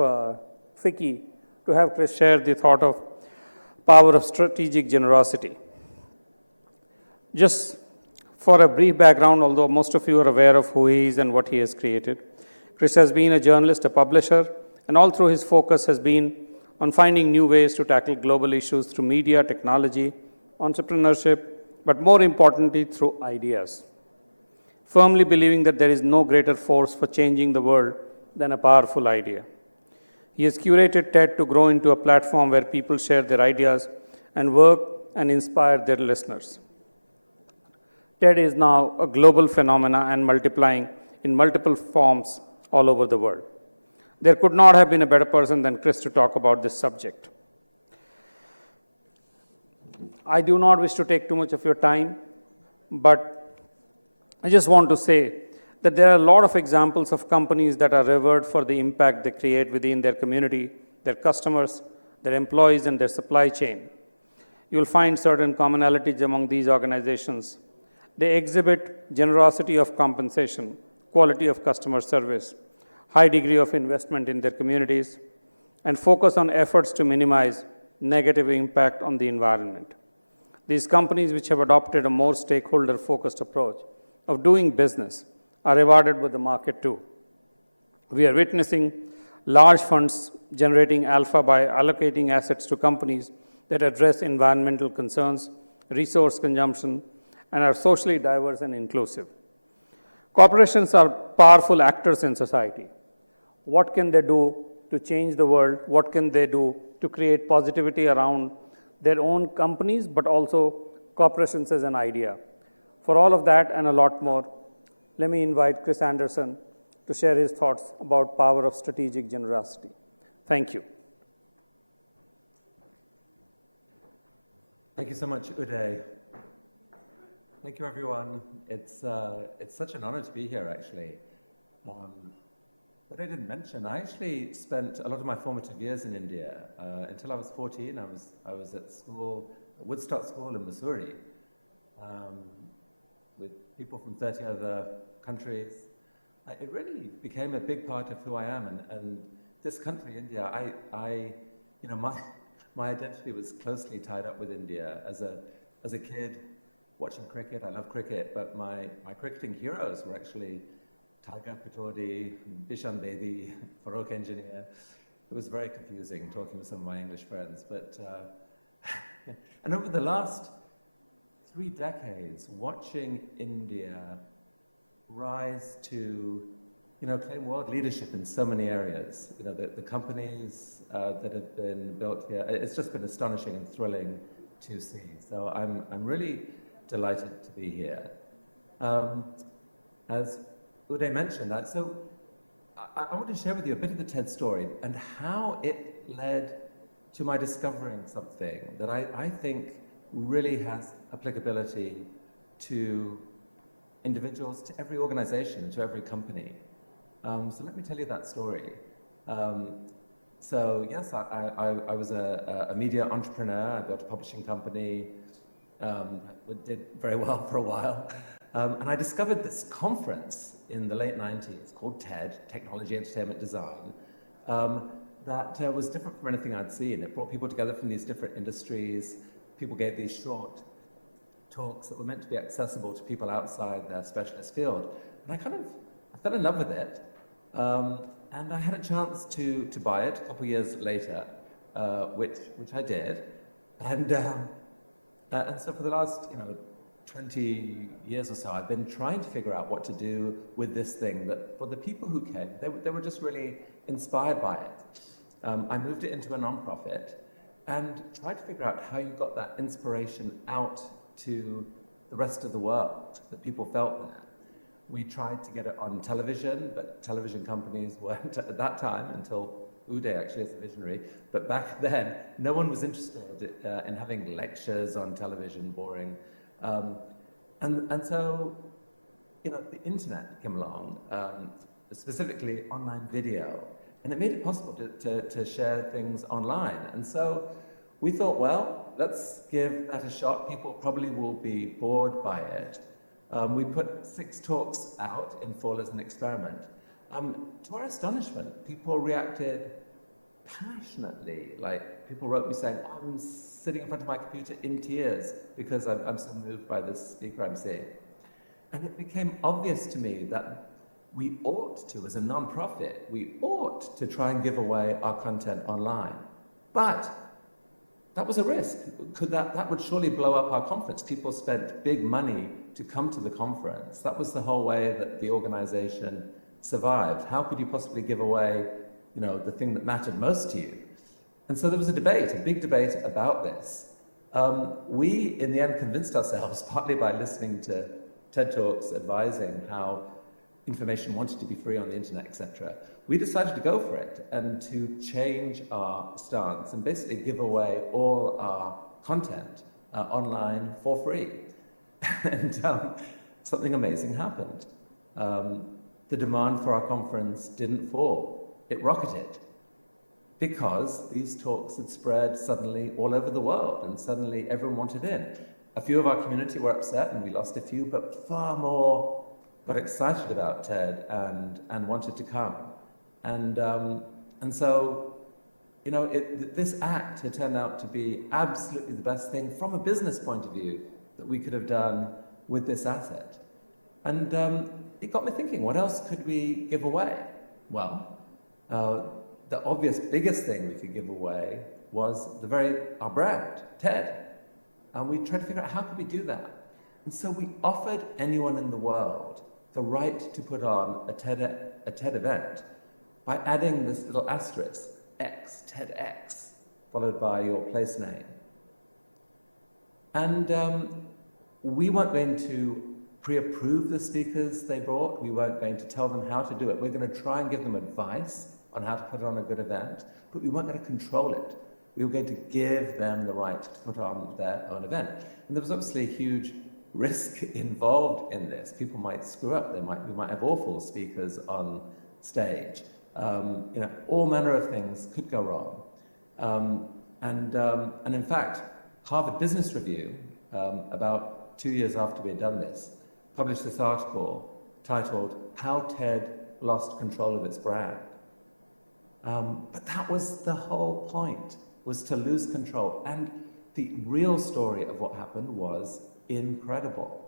FICCI to have Chris share the thought of power of strategic generosity. Just for a brief background, although most of you are aware of who he is and what he has created, Chris has been a journalist, a publisher, and all through his focus has been on finding new ways to tackle global issues through media, technology, entrepreneurship, but more importantly, through ideas. Firmly believing that there is no greater force for changing the world than a powerful idea. He has curated TED to grow into a platform where people share their ideas and work and inspire their listeners. TED is now a global phenomenon and multiplying in multiple forms all over the world. There could not have been a better person than Chris to talk about this subject. I do not wish to take too much of your time, but I just want to say that there are a lot of examples of companies that are revered for the impact they create within their community, their customers, their employees, and their supply chain. You will find certain commonalities among these organizations. They exhibit generosity of compensation, quality of customer service, high degree of investment in their communities, and focus on efforts to minimize negative impact on the environment. These companies, which have adopted a more stakeholder-focused approach of doing business, are rewarded with the market too. We are witnessing large funds generating alpha by allocating assets to companies that address environmental concerns, resource consumption, and are socially diverse and inclusive. Corporations are powerful actors in society. What can they do to change the world? What can they do to create positivity around their own companies, but also corporations as an idea? For all of that and a lot more, let me invite Chris Anderson to share his thoughts about power of strategic generosity. Thank you. Thank you so much, Uday. Thank you, everyone. It's such an honor to be here, actually. What I didn't mention, I actually spent a lot of my formative years in India. Until I was 14, I was at school, Woodstock School in Missouri, with people from 30 other countries. It really became a big part of who I am, and this country, India, you know, my identity was closely tied up with India. As a kid, watching cricket, I love cricket, but my cricketing heroes were actually Tiger Pataudi, Bishan Bedi, Farokh Engineer. It was very confusing talking with some of my English friends, but and over the last 3 decades, watching India rise to, you know, claim world leadership in so many areas. You know, the companies that have been built here, it's just been astonishing and thrilling to see. So I'm really delighted to be here. As Uday mentioned, so I want to share with you a bit of the TED story and how it led to my discovering something that I think really has applicability to individuals, to every organization, to every company. So let me tell you that story. So yes, I was a media entrepreneur. I built a publishing company, did very well for a while. And I discovered this conference in the late 90s called TED, Technology, Entertainment, Design, that was different from anything I'd seen. It brought people together from these different industries. People gave these short talks that were meant to be accessible to people outside their specialist field. And I fell in love with it. And I had a chance to buy it a couple of years later, which I did. And so for the last, 20 years or so, I've been trying to figure out what to do with this thing that for the people who came, they were just really inspired by it. I moved it into a nonprofit and tried to figure out how you got that inspiration out to the rest of the world, that people felt that. We tried to get it on television, but television companies weren't at that time, until Uday actually is a visionary. But back then, no one was interested in having lectures on television, boring. And so, the internet came along, specifically online video, and it made it possible to share things online. And so we thought, well, let's give that a shot. People probably will be bored by it. We put 6 talks out in fall as an experiment. To our astonishment, people reacted passionately. Like, people wrote me saying, I'm sitting in front of my computer in tears because I'm so moved by this speaker I'm seeing. And it became obvious to me that we ought to, as a non-profit, we ought to try and give away our content online. But that was a risk. That would surely blow up our conference. People spent big money to come to the conference. That was the whole way that the organization survived. How could you possibly give away, the thing that mattered most to you? And so there was a big debate about this. We, in the end, convinced ourselves, partly by listening to TED Talks advising how information wanted to be free on the internet, etc. We decided to go for it and to change our stance and basically give away all our content online for free. And something amazing happened. The demand for our conference didn't fall. It rocketed, because these talks had spread suddenly all over the world, and suddenly everyone wanted in. A few of our community were upset, and we lost a few, but far more got excited about TED and wanted to come. And so, this act had turned out to be absolutely the best thing from a business point of view that we could have done with this asset. And it got me thinking, what else could we give away? Well, the obvious biggest thing we could give away was our brand, TED. And we tried to figure out how could we do that. And so we offered anyone in the world the right to put on a TED event by adding this little asterisk, X, TEDx, followed by your place name. And we weren't going to pre-approve the speakers they brought. We weren't going to tell them how to do it. We're going to try and give them advice on how to put on a good event, but we weren't going to control it. We were going to give them the right to put on their own event. And there was obviously a huge risk involved in this. People might screw up. We might have awful speakers on stage. All manner of things could go wrong. And in fact, Harvard Business Review, about 2 years after we had done this, published this article titled, "How TED Lost Control of Its Brand." But that was the whole point, was to lose control. And the real story of what happened was incredible.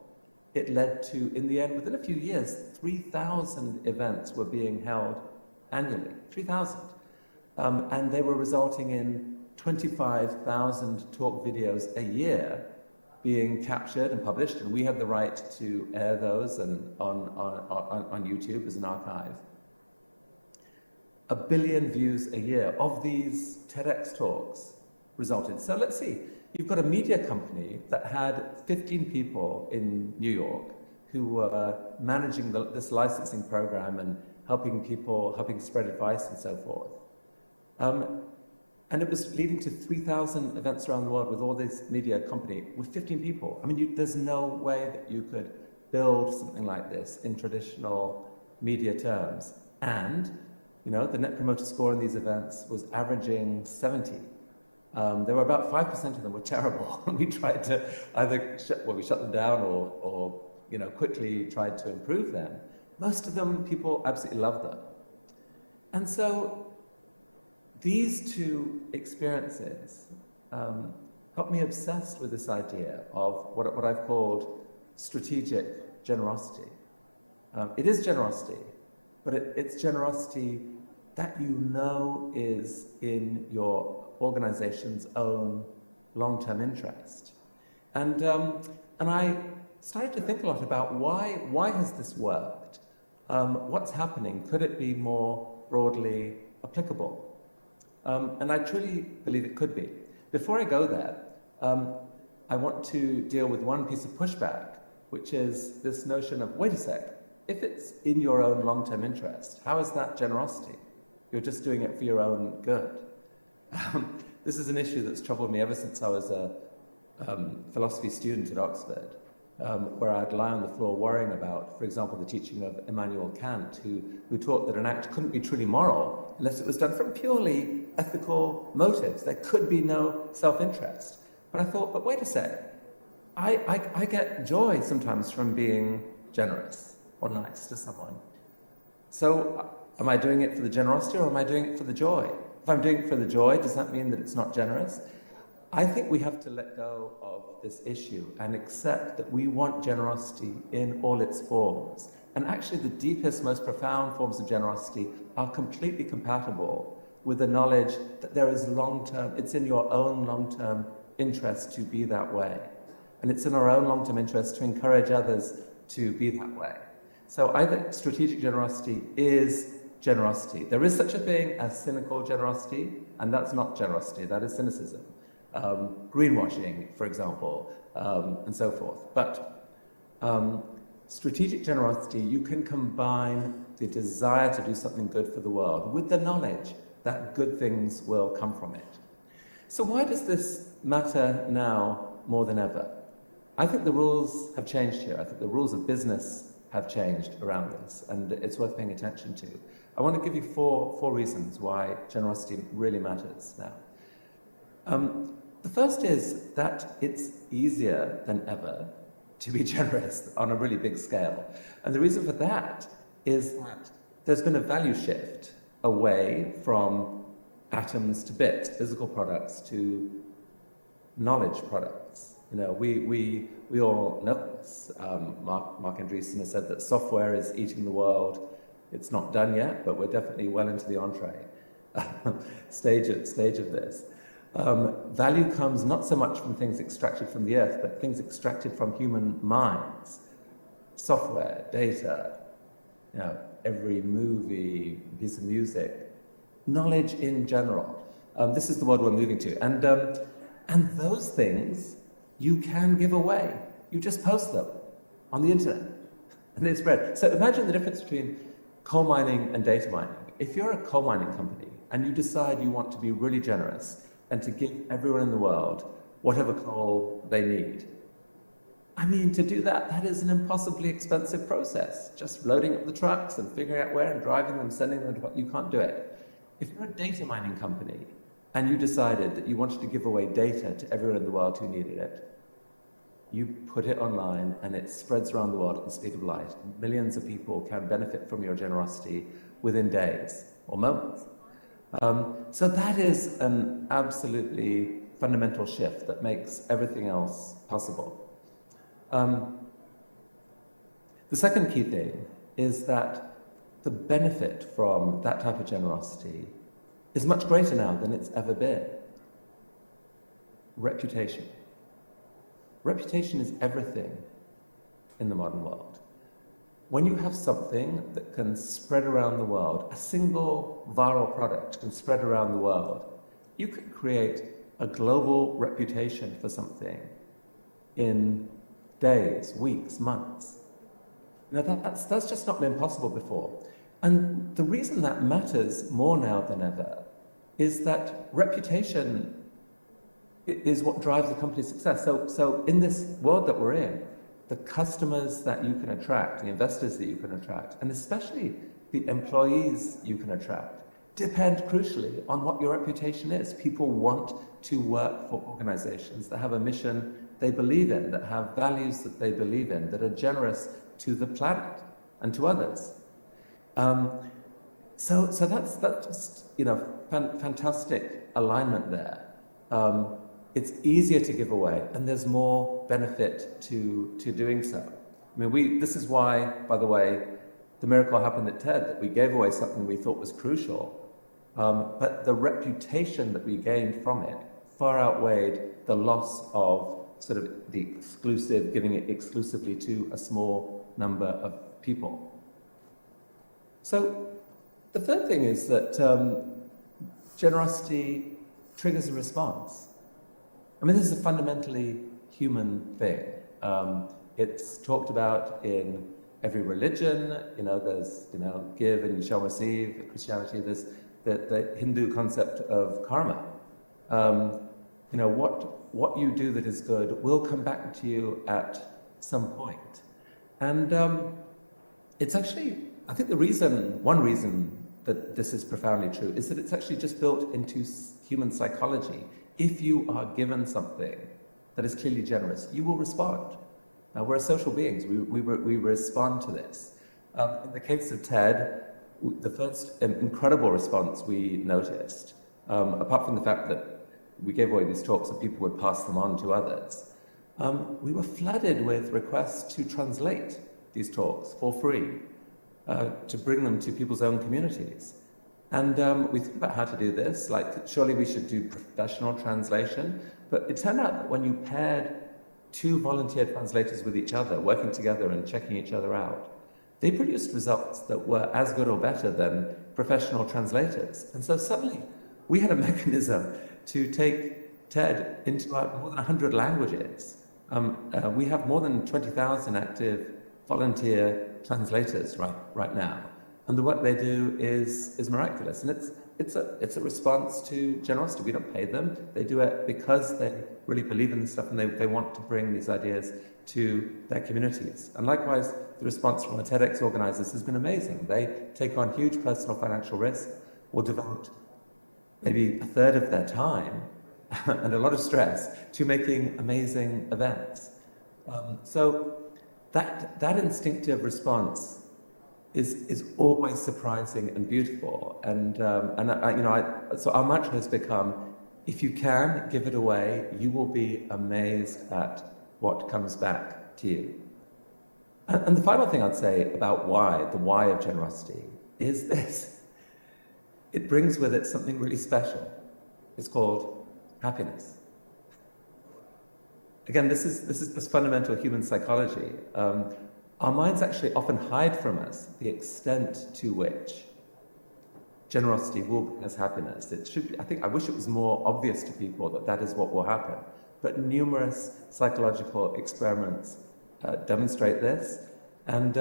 It led to, in the end, within a few years, 3,000 events were being held annually, 3,000. And they were resulting in 25,000 talk videos a year being captured and published, and we had the right to air those on YouTube as an archive. 1 billion views a year of these TEDx talks resulted. So let's see, you've got a media company that had 15 people in New York who were managing this licensing program and helping spread advice and so forth. And it was leading to 3,000 events around the world with all this media company with 15 people. I mean, there's no way that you could build something like this in traditional media terms. And, the Net Promoter Score in these events was averaging 70. There were about 5% of them were terrible. We tried to either we shut them down or quickly tried to improve them. Most of them, people absolutely loved them. And so these two experiences got me obsessed with this idea of what I've called strategic generosity. It is generosity, but it's generosity that is in your organization's own long-term interest. And I started to think a lot about why has this worked? What's happening? Could it be more broadly applicable? And I truly believe it could be. Before I go there, I want to deal with one piece of pushback, which is this notion of, wait a sec, if it's in your own long-term interest, how is that generosity? You're just doing it for your own good. This is an issue that's troubled me ever since I was a philosophy student at Oxford, where I'd lie on the floor worrying about, for example, the teaching of Immanuel Kant, who taught that an act couldn't be truly moral unless it was done from purely ethical motives. There could be no self-interest. But I thought, but wait a sec, I get joy sometimes from being generous or nice to someone. So am I doing it for the generosity or am I doing it for the joy? If I'm doing it for the joy, does that mean that it's not generous? I think we have to let go of this issue and accept that we want generosity in all its forms. And actually the deepest, most profound forms of generosity are completely compatible with the knowledge that there is long-term, it's in your own long-term interest to be that way. And it's in our own long-term interest to encourage others to be that way. So I think strategic generosity is generosity. There is such a thing as cynical generosity, and that's not generosity, that is cynicism. Greenwashing, for example, and so forth. But strategic generosity, you can combine the desire to do something good for the world with the knowledge that good things will come from it. So why does this matter now more than ever? I think the rules have changed here. I think the rules of business have changed around this, and it's worth paying attention to. I want to give you four reasons why generosity really matters now. The first is that it's easier than ever to be generous on a really big scale. And the reason for that is that there's been a value shift away from atoms to bits, physical products, to knowledge products. We all know this. Mark Andreessen has said that software is eating the world. It's not done yet, but we're definitely well into the entree stage of this. Value comes not so much from things extracted from the earth, but things extracted from human minds. Software, data, every movie, piece of music, knowledge in general. This is the world we're moving to. And those things you can give away. You just post them on the internet and they spread. So imagine the difference between coal mining and data mining. If you're a coal mining company and you decide you want to be really generous and to give everyone in the world whatever coal they need, I mean, to do that, that is an impossibly expensive process. Just loading up the trucks and figuring out where and driving them, sending them, you can't do it. If you're a data mining company and you decided that you wanted to give away data to everyone in the world who needed it, you put it online and it spreads around the world at the speed of light. Millions of people can benefit from your generosity within days or moments. So that is an absolutely fundamental shift that makes everything else possible. The second key thing is that the benefit from that type of generosity is much greater now than it's ever been. Reputation. Reputation is everything in the modern world. When you have something that can spread around the world, a single viral product can spread around the world, you can create a global reputation for something in days, weeks, months. Now that's just not been possible before. And the reason that matters more now than ever is that reputation is what drives a company's success. So in this world that we're in, the customers that you can attract, the investors that you can attract, and especially the employees you can attract, depend crucially on what your reputation is. People want to work for organizations that have a mission they believe in, that have values that they believe in, that are generous to the planet and to others. So that's just, fantastic alignment there. It's easier to give away, and there's more benefit to doing so. I mean, this is why, by the way, the miracle happened at TED, that we gave away something we thought was crucial, but the reputation that we gained from it far outweighed the loss of sort of the exclusive, giving it exclusively to a small number of people. So the third thing is that generosity triggers a response. I mean, this is a fundamentally human thing. It's talked about in every religion. There's, give and you shall receive. In Christianity, there's the Hindu concept of karma. What you do that is good will come back to you at some point. And it's actually, I think one reason that this is profoundly true is that it's actually just built into human psychology. If you are given something that is clearly generous, you will respond. Now, we're social beings. We respond to this. In the case of TED, the first incredible response we noticed, apart from the fact that we gave away these talks so people would pass them on to others, we were flooded with requests to translate these talks for free, to bring them to people's own communities. And we think about how to do this, like surely we should do professional translation, but it turned out that when you paired two volunteer translators with each other, working together and checking each other out, they produced results that were as good or better than professional translators. And so suddenly we had a mechanism to take TED into more than 100 languages. We have more than 20,000 active volunteer translators right now. And the work they do is miraculous. And it's a response to generosity. We don't pay them. They do it because they really believe in this stuff and they want to bring these ideas to their communities. And likewise, the response from the TEDx organizers has been amazing. They take on huge personal financial risk, will devote maybe a third of their time and a lot of stress to making amazing events. So that instinctive response is always surprising and beautiful. And so our mantra has become, if you can give it away, you will be amazed at what comes back to you. And the final thing I'd say about the why of generosity is this. It brings with it something really special. It's called happiness. Again, this is fundamental human psychology. Our minds actually often hide from us the extent to which generosity will bring us happiness. It should be, I wish it was more obvious to people that is what will happen. But numerous psychological experiments demonstrate this. And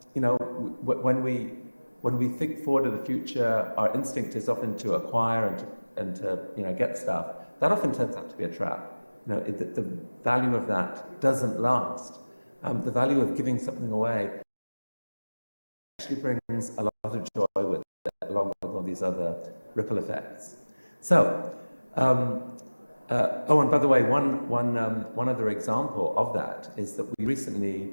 when we think forward to the future, our instinct is often to acquire and to get stuff. That often turns out to be a trap. the value of that doesn't last. The value of giving something away actually brings a lot of joy with it, along with all these other ripple effects. So, oh, and by the way, one other example of that is that we recently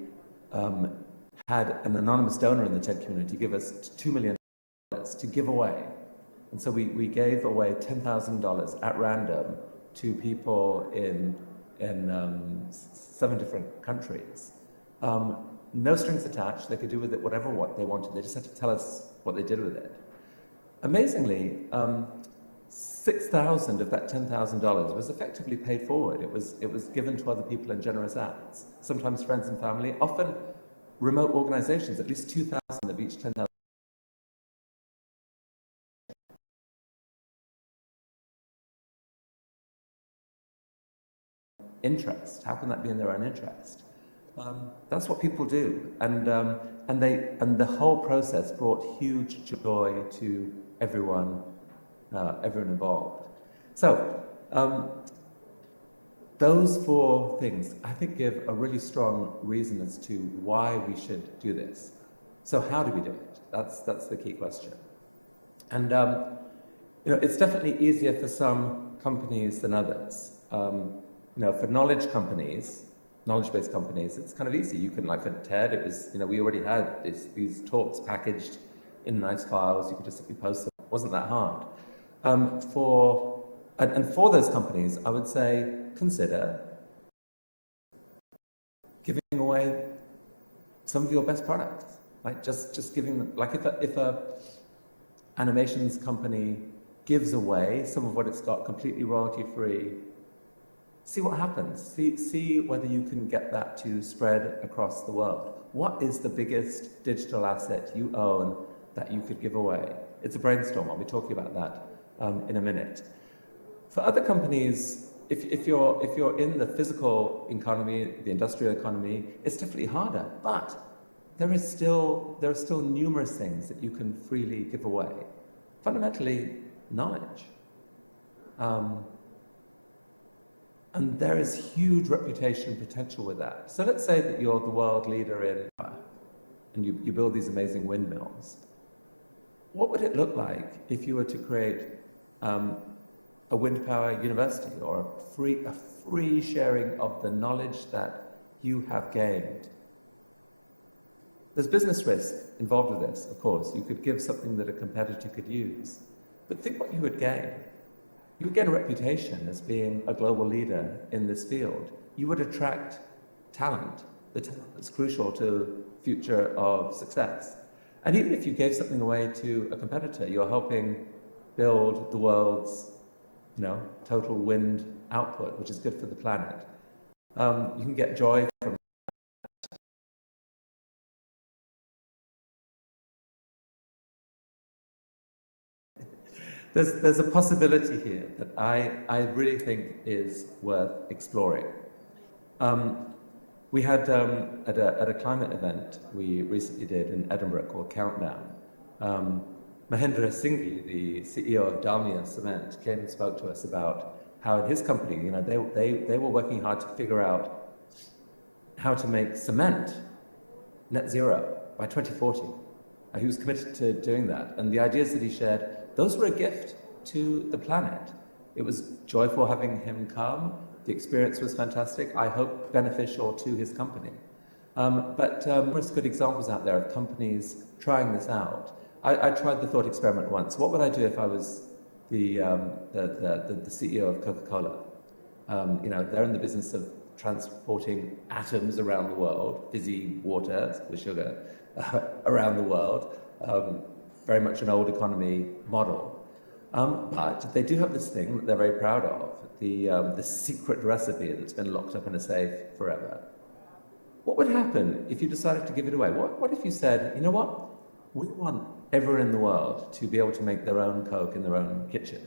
had an anonymous donor in the TED community give us $2 million to give away. And so we gave away $10,000 at random to people in 7 different countries. No strings attached. They could do with it whatever they wanted. They just had to tell us what they did with it. Amazingly, 6,000 of that $10,000 was effectively paid forward. It was given to other people in generous acts, sometimes friends and family, often remote organizations, at least 2,000 of each 10,000. Interest. How can that be in their own interest? That's what people do, and the whole process brought huge joy to everyone involved. So those 4 things, I think, give a really strong reason as to why we should do this. So how do we do it? That's the key question. And it's definitely easier for some companies than others. For knowledge companies, knowledge-based companies, it's kind of easy. You can, like for TED, it was, we already had these talks packaged in nice files. You could just simply post them. It wasn't that hard. For those companies, I would say consider giving away some of your best products. Like just giving them, like if a animations company gives away some of what it's got completely royalty-free, see what happens. See whether you can get that to spread across the world. What is the biggest digital asset you own that you could give away? It's a brainstorm. I'll be talking about that in a minute. For other companies, if you're in the physical economy, the industrial economy, it's definitely harder. But there are still numerous things that you can freely give away. Fundamentally, knowledge. And there is huge reputation potential with that. So let's say that you're the world leader in power, and you build these amazing windmills. What would it look like if you were to create a wind power university, or a free sharing of the knowledge that you have gained? There's business risk involved with this, of course. You could give something that a competitor could use. But think what you would gain. You would gain a reputation as being a global leader in this field. You would attract talent, the talent that's crucial to future of success. And even if you gave something away to a competitor, you're helping build the world's total wind output, which is good for the planet. You can get joy from There's a possibility here that I really think is worth exploring. We had at a climate event we recently did in Edinburgh called Countdown. Mahendra Singhi, the CEO of Dalmia Cement, came and spoke to us about how in his company, they were working hard to figure out how to make cement net zero by 2040. He was committed to doing that, and the ideas that he shared, those were a gift to the planet. It was joyful having him come. The experience was fantastic. I hope beneficial to his company. But there's good examples out there of companies trying this out. I tried the thought experiment once. What would I do if I was the CEO of Coca-Cola? They're in the business of transporting atoms around the world, fizzy water with sugar around the world. Very much an old economy model. But they do have this thing that they're very proud of, the secret recipe that's been locked up in a safe forever. What would happen if you decided to give it away? What if you said, you know what? We want everyone in the world to be able to make their own Coke in their own kitchen.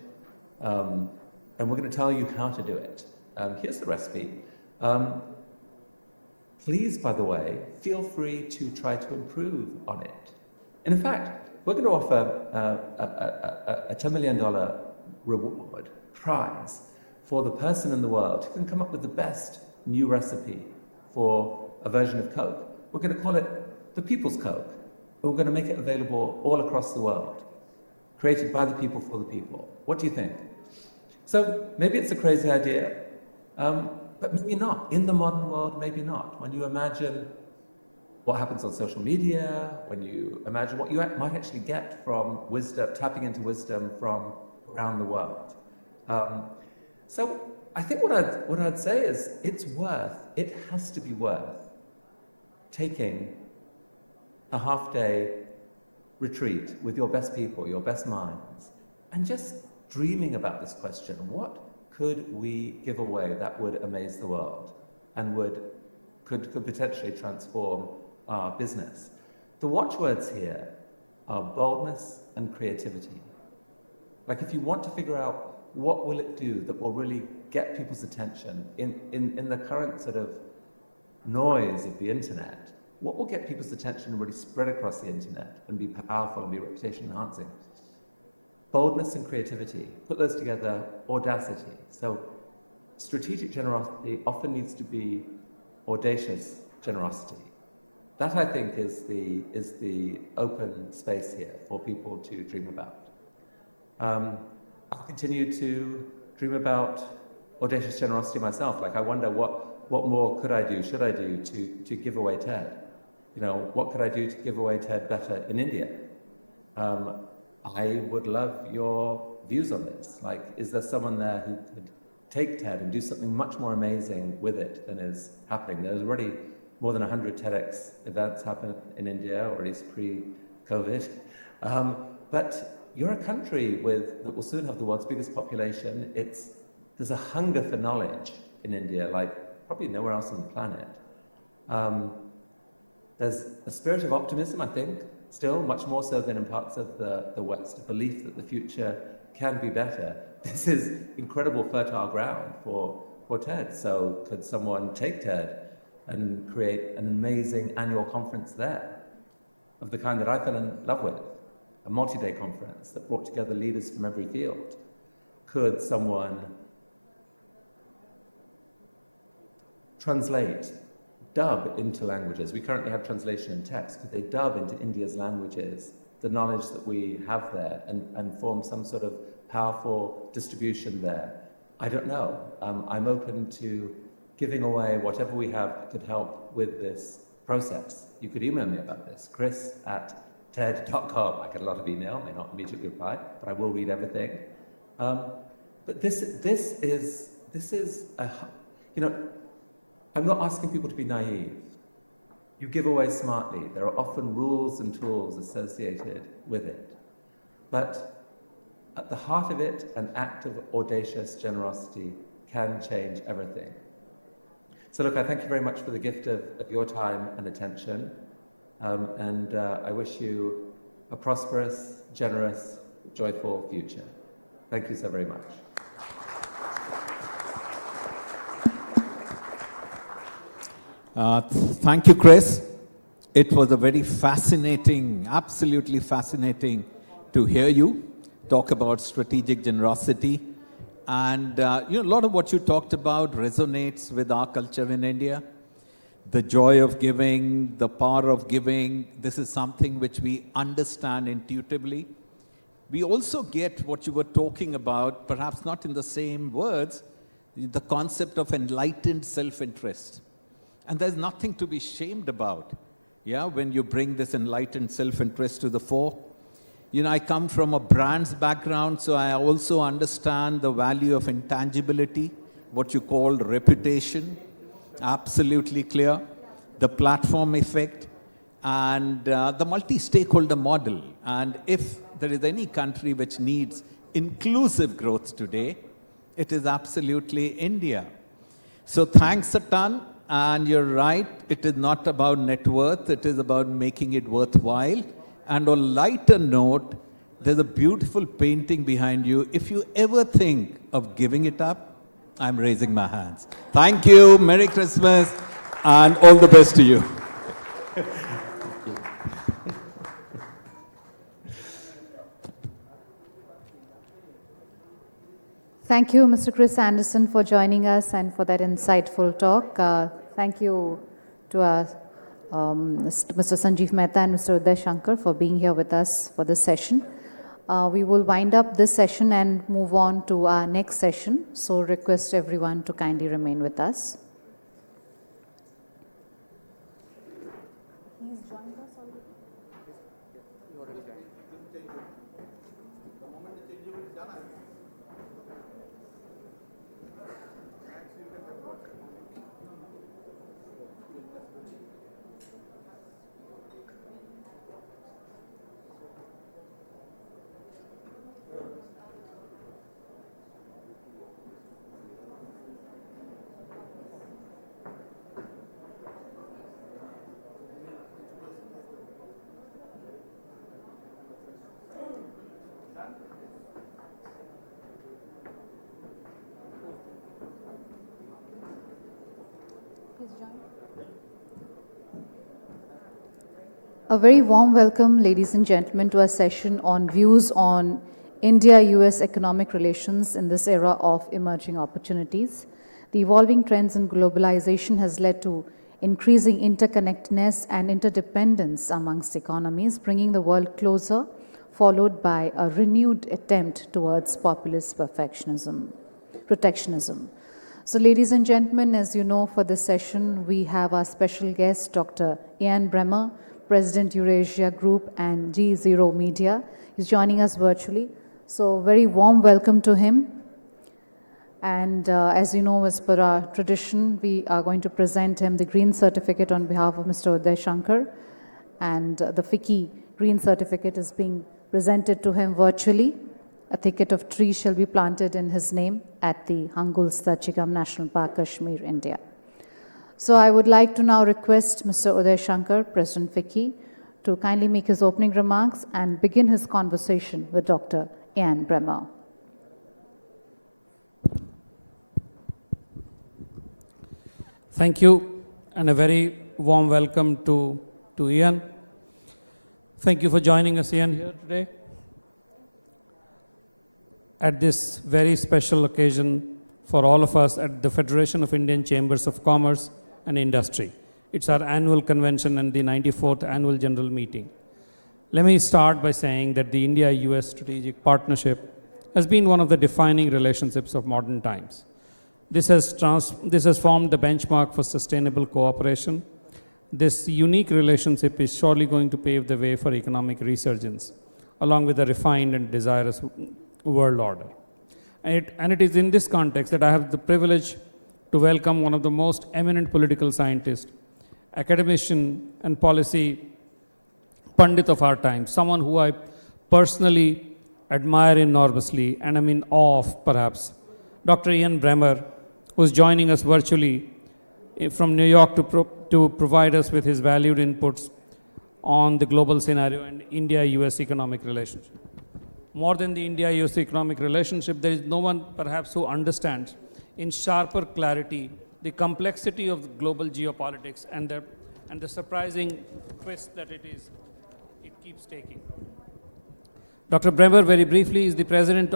And we're going to tell you how to do it. Here's the recipe. Please, by the way, feel free to try to improve on it. And in fact, we're going to offer a $10 million reward prize for the person in the world who can come up with the best new recipe for a version of Coke. We're going to call it the People's Coke. We're going to make it available all across the world, created by the people for the people. What do you think? So maybe it's a crazy idea, but maybe not. In the modern world, maybe not. When you imagine what happens on social media, when you imagine what you might actually get from wisdom, tapping into wisdom from around the world. So I think what I'd say is it has to be worth taking a half-day retreat with your best people, your best minds, and just dreaming about this question: what could we give away that would amaze the world and could potentially transform our business? The watchwords here are boldness and creativity. Like, if you want to figure out what will it do that will really get people's attention in the current sort of noise of the internet, what will get people's attention and really spread across the internet and be powerful and be reputation enhancing? Boldness and creativity. Put those together, audacity. So strategic generosity often needs to be audacious generosity. That, I think, is the open space here for people to dream about. I'll continue to dream about audacious generosity myself. Like, I wonder what more could I do, should I do to give away TED? You know, what could I do to give away TED better in India? I would love your views on this. Like, is there someone there who could take TED and do something much more amazing with it than is happening? There's already more than 100 TEDx events happen in India, or at least pre-COVID. But you're a country that will soon have the world's biggest population. There's a hunger for knowledge in India, like probably nowhere else on the planet. There's a spirit of optimism, I think, still, much more so than in parts of the West, a belief that the future can be better. This is incredible fertile ground for TED. So could someone take TED and create an amazing annual conference there of the kind that I fell in love with? A multi-day conference that brought together leaders from every field. Could someone translate, dub into languages? We currently have translation in text. Could they dub into India's languages the knowledge that we have there and form some sort of powerful distribution there? I don't know. I'm open to giving away whatever we have that could help with this process. You could email me about this, chris@ted.com. I get a lot of email, may not immediately reply, but I will read everything. But this is you know, I'm not asking people to be naive. You give away smartly. There are often rules and tools associated with it. But at the heart of it, an act of audacious generosity can change everything. So look, I thank you very much for the gift of your time and attention. And I wish you a prosperous, generous, joyful future. Thank you so very much. Thank you, Chris. It was a very fascinating, absolutely fascinating to hear you talk about strategic generosity. And a lot of what you talked about resonates with our culture in India. The joy of giving, the power of giving, this is something which we understand intuitively. We also get what you were talking about, perhaps not in the same words, the concept of enlightened self-interest. And there's nothing to be shamed about, when you bring this enlightened self-interest to the fore. I come from a brands background, so I also understand the value of intangibility, what you call reputation, absolutely clear, the platform effect, and the multi-stakeholder model. And if there is any country which needs inclusive growth today, it is absolutely India. So thanks a ton. And you're right, it is not about net worth, it is about making it worthwhile. And on a lighter note, there's a beautiful painting behind you. If you ever think of giving it up, I'm raising my hands. Thank you, Merry Christmas, and all the best to you. Thank you, Mr. Chris Anderson, for joining us and for that insightful talk. Thank you to Mr. Sanjeev Mehta and Mr. Uday Shankar for being here with us for this session. We will wind up this session and move on to our next session. So request everyone to kindly remain with us. He's joined us already? A very warm welcome, ladies and gentlemen, to our session on views on India-US economic relations in this era of emerging opportunities. The evolving trends in globalization has led to increasing interconnectedness and interdependence amongst economies, bringing the world closer, followed by a renewed attempt towards populist protectionism. So, ladies and gentlemen, as you know, for this session, we have our special guest, Dr. Ian Bremmer, President Eurasia Group and G0 Media. He's joining us virtually. So very warm welcome to him. And as you know, as per our tradition, we are going to present him the Green Certificate on behalf of Mr. Uday Shankar. And the FICCI Green Certificate is being presented to him virtually. A thicket of trees shall be planted in his name at the Hangulsta Chigam National Park, Kashmir, India. So I would like to now request Mr. Uday Shankar, President FICCI, to kindly make his opening remarks and begin his conversation with Dr. Ian Bremmer. Thank you, and a very warm welcome to Ian. Thank you for joining us, Ian, here today at this very special occasion for all of us at the Federation of Indian Chambers of Commerce and Industry. It's our annual convention and the 94th annual general meeting. Let me start by saying that the India-US strategic partnership has been one of the defining relationships of modern times. This has formed the benchmark for sustainable cooperation. This unique relationship is surely going to pave the way for economic resurgence, along with a refined and desirous world order. And it is in this context that I have the privilege to welcome one of the most eminent political scientists, academician, and policy pundit of our time, someone who I personally admire enormously and am in awe of, perhaps, Dr. Ian Bremmer, who is joining us virtually from New York to provide us with his valued inputs on the global scenario and India-US economic relationship. More than the India-US economic relationship, there is no one perhaps who understands in sharper clarity the complexity of global geopolitics and the surprising twist that it keeps taking. Dr. Bremmer, very briefly, is the president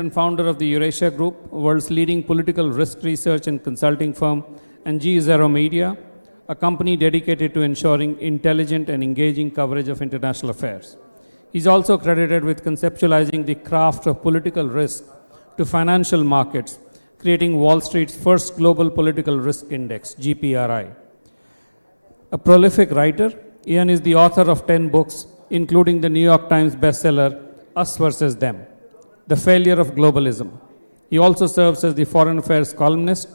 and founder of the Eurasia Group, world's leading political risk research and consulting firm, and G0 Media, a company dedicated to ensuring intelligent and engaging coverage of international affairs. He's also credited with conceptualizing the craft of political risk to financial markets, creating Wall Street's first global political risk index, GPRI. A prolific writer, Ian is the author of 10 books, including the New York Times bestseller, Us versus Them, The Failure of Globalism. He also serves as the foreign affairs columnist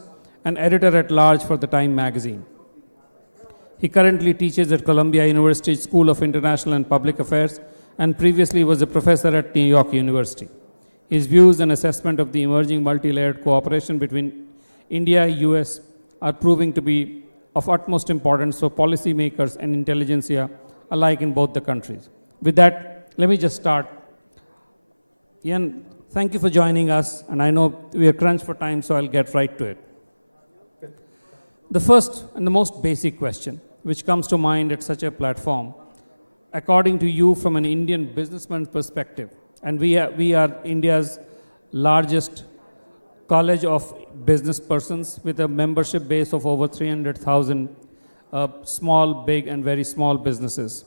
and editor-at-large for the Time magazine. He currently teaches at Columbia University School of International and Public Affairs and previously was a professor at New York University. His views and assessment of the emerging multi-layered cooperation between India and US are proving to be of utmost importance for policymakers and intelligentsia alike in both the countries. With that, let me just start. Ian, thank you for joining us, and I know we are crunched for time, so I'll get right to it. The first and the most basic question, which comes to mind at such a platform, according to you from an Indian businessman's perspective, and we are India's largest college of business persons with a membership base of over 300,000 small, big, and very small businesses.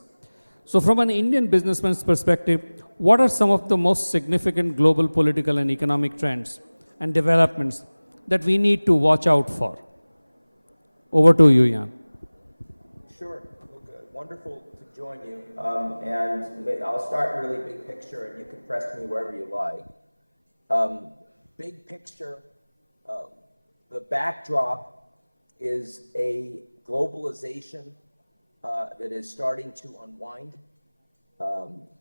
So from an Indian businessman's perspective, what are some of the most significant global political and economic trends and developments that we need to watch out for? Over to you, Jan. Sure. Wonderful to join you. And I'll start really big picture, and you can press me wherever you like. Big picture, the backdrop is a globalization that is starting to unwind.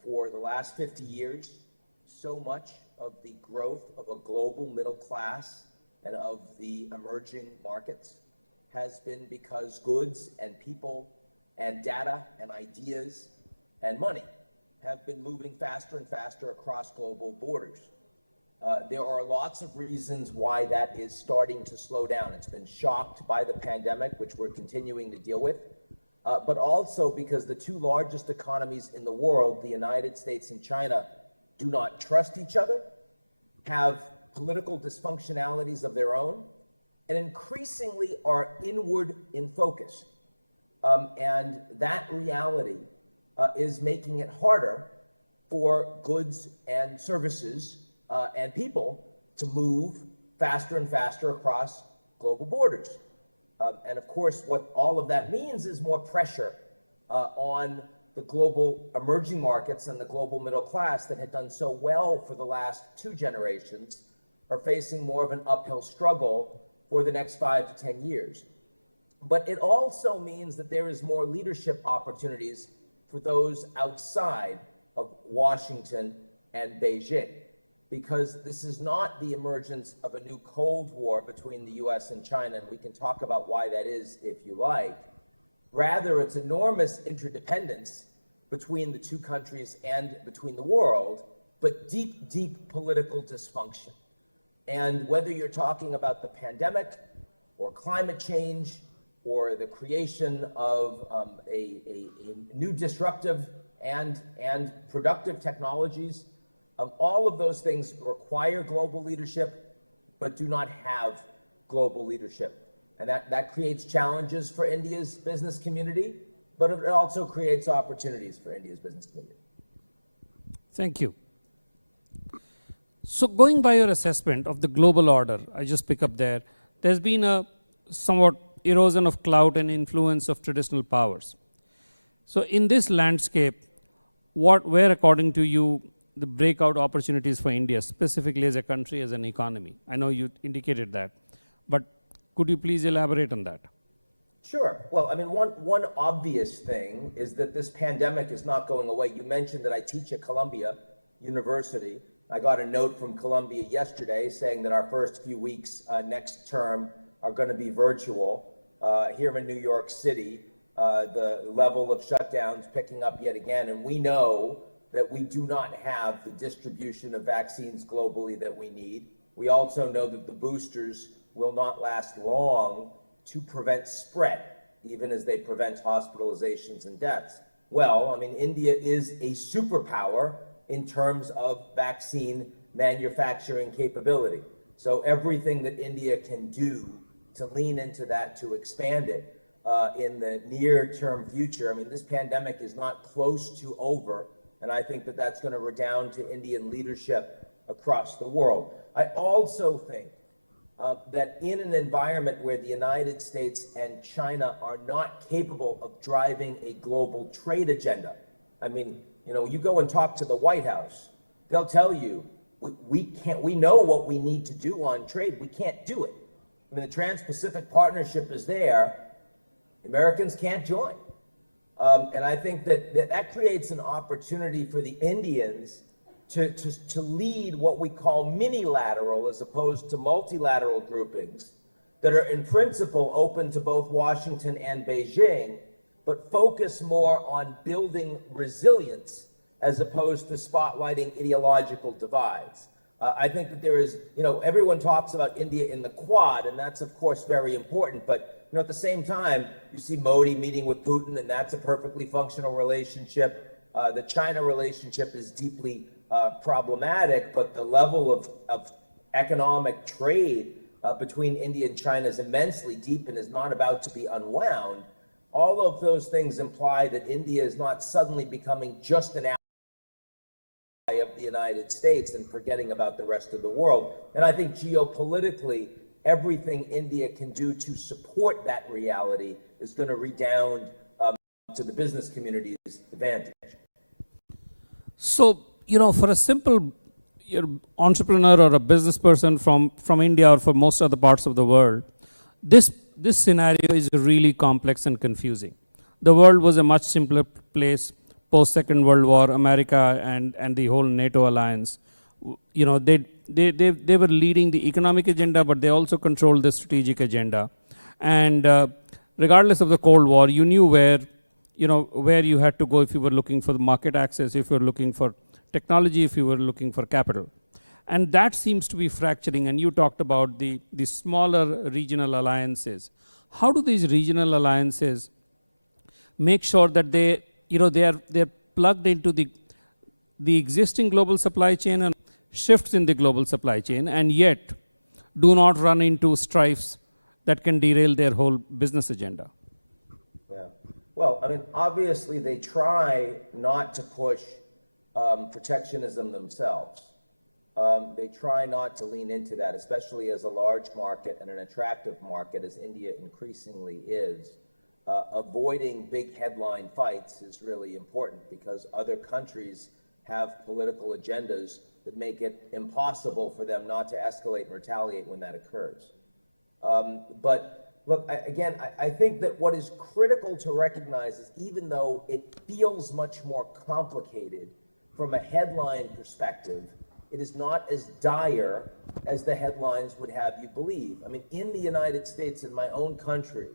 For the last 50 years, so much of the growth of a global middle class and of the emerging markets has been because goods and people and data and ideas and money have been moving faster and faster across global borders. There are lots of reasons why that is starting to slow down. It's been shocked by the pandemic, which we're continuing to deal with, but also because the two largest economies in the world, the United States and China, do not trust each other, have political dysfunctionalities of their own, and increasingly are inward in focus. And that reality is making it harder for goods and services and people to move faster and faster across global borders. And of course, what all of that means is more pressure on the global emerging markets and the global middle class that had done so well for the last 2 generations are facing more of an uphill struggle for the next 5 to 10 years. But it also means that there is more leadership opportunities for those outside of Washington and Beijing, because this is not the emergence of a new Cold War between the US and China, and we can talk about why that is if you like. Rather, it's enormous interdependence between the two countries and between the world, but deep, deep political dysfunction. And whether you're talking about the pandemic or climate change or the creation of a new disruptive and productive technologies, all of those things require global leadership, but do not have global leadership. And that creates challenges for India's business community, but it also creates opportunities for India's business community. Thank you. So going by your assessment of the global order, I just pick up there, there's been a somewhat erosion of clout and influence of traditional powers. So in this landscape, where according to you, the breakout opportunities for India, specifically as a country, as an economy? I know you indicated that, but could you please elaborate on that? Sure. Well, I mean, one obvious thing is that this pandemic is not going away. You mentioned that I teach at Columbia University. I got a note from Columbia yesterday saying that our first few weeks next term are going to be virtual. Here in New York City, the level of shutdowns picking up yet again, and we know that we do not have the distribution of vaccines globally that we need. We also know that the boosters will not last long to prevent spread, even as they prevent hospitalizations and deaths. Well, I mean, India is a superpower in terms of vaccine manufacturing capability. So everything that India can do to lean into that, to expand it in the near-term future. I mean, this pandemic is not close to over, and I think that that's going to redound to Indian leadership across the world. I also think that in an environment where the United States and China are not capable of driving a global trade agenda, I mean, you know, you go and talk to the White House, they'll tell you, we know what we need to do on trade, we can't do it. I mean, the Trans-Pacific Partnership is there, Americans can't join. And I think that creates an opportunity for the Indians to lead what we call minilateral as opposed to multilateral groupings that are in principle open to both Washington and Beijing, but focus more on building resilience as opposed to spotlighting ideological divides. I think that there is, you know, everyone talks about India in the Quad, and that's of course very important, but you know, at the same time, you see Modi meeting with Putin, and that's a perfectly functional relationship. The China relationship is deeply problematic, but the level of economic trade between India and China is immensely deep and is not about to be unwound. All of those things imply that India is not suddenly becoming just an ally of the United States and forgetting about the rest of the world. And I think geopolitically, everything India can do to support that reality is going to redound to the business community's advantage. So, for a simple entrepreneur or a business person from India or from most other parts of the world, this scenario is really complex and confusing. The world was a much simpler place post Second World War. America and the whole NATO alliance, they were leading the economic agenda, but they also controlled the strategic agenda. And regardless of the Cold War, you knew where you had to go if you were looking for the market access, if you were looking for technology, if you were looking for capital. And that seems to be fracturing, and you talked about the smaller regional alliances. How do these regional alliances make sure that they're plugged into the existing global supply chain and shifts in the global supply chain, and yet do not run into strifes that can derail their whole business agenda? Yeah. Well, I mean, obviously they try not to push protectionism themselves. They try not to lean into that, especially as a large market and an attractive market, as India increasingly is. Avoiding big headline fights is really important because other countries have political agendas that make it impossible for them not to escalate and retaliate when that occurs. But look, I think that what is critical to recognize is even though it feels much more complicated from a headline perspective, it is not as dire as the headlines would have you believe. I mean, in the United States, in my own country,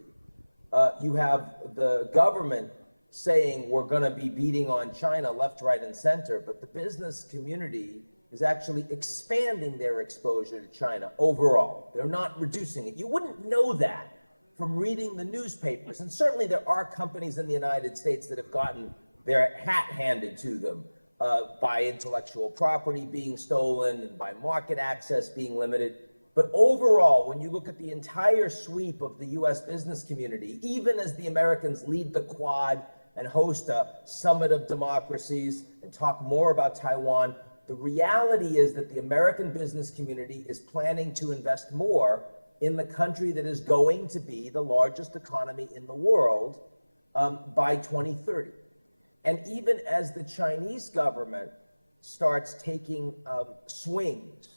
you have the government saying we're going to be beating on China left, right, and center, but the business community is actually expanding their exposure to China overall. They're not reducing it. You wouldn't know that from reading the newspapers. And certainly there are companies in the United States that have gotten their hat handed to them by intellectual property being stolen and by market access being limited. But overall, when you look at the entire sweep of the US business community, even as the Americans lead the Quad and host a summit of democracies and talk more about Taiwan, the reality is that the American business community is planning to invest more in the country that is going to be the largest economy in the world by 2030. And even as the Chinese government starts taking swings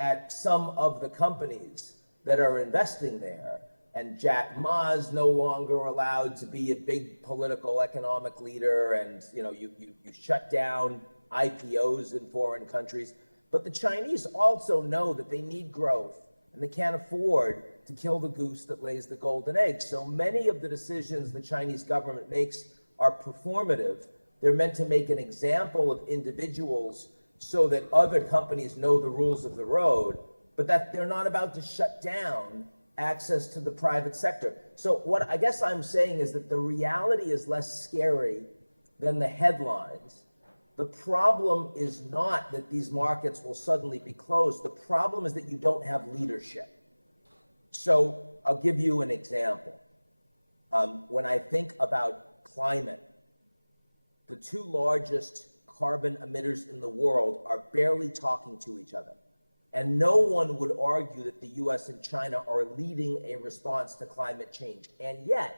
at some of the companies that are investing there, and Jack Ma's no longer allowed to be a big political economic leader, and you shut down IPOs in foreign countries. But the Chinese also know that they need growth, and they can't afford to kill the goose that lays the golden egg. So many of the decisions the Chinese government makes are performative. They're meant to make an example of individuals so that other companies know the rules of the road, but that they're not about to shut down access to the private sector. So what I guess I'm saying is that the reality is less scary than the headlines. The problem is not that these markets will suddenly be closed. The problem is that you don't have leadership. So I'll give you an example. When I think about climate, the two largest carbon emitters in the world are barely talking to each other. And no one would argue that the US and China are leading a response to climate change. And yet,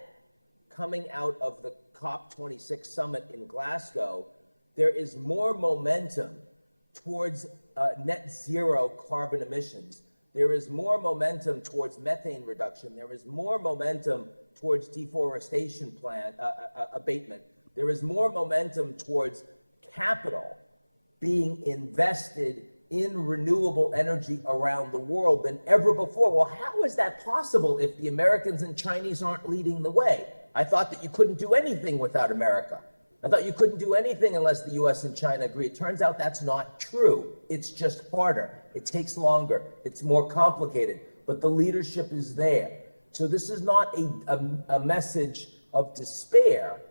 coming out of the COP26 summit in Glasgow, there is more momentum towards net zero carbon emissions. There is more momentum towards methane reduction. There is more momentum towards deforestation abatement. There is more momentum towards capital being invested in renewable energy around the world than ever before. Well, how is that possible if the Americans and Chinese aren't leading the way? I thought that you couldn't do anything without America. I thought you couldn't do anything unless the US and China agree. It turns out that's not true. It's just harder. It takes longer. It's more complicated, but the leadership is there. So this is not a message of despair.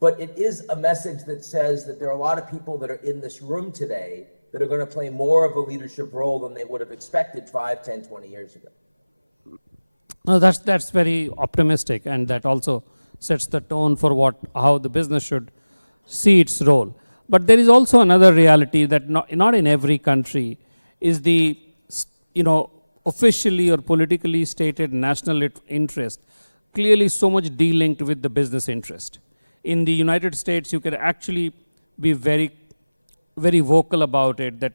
but it is a message that says that there are a lot of people that are in this room today that are going to play more of a leadership role than they would have expected 5, 10, 20 years ago. No, that's very optimistic, and that also sets the tone for how the business should see its role. But there is also another reality that not in every country is the officially or politically stated national interest clearly so much de-linked with the business interest. In the United States, you can actually be very, very vocal about it, that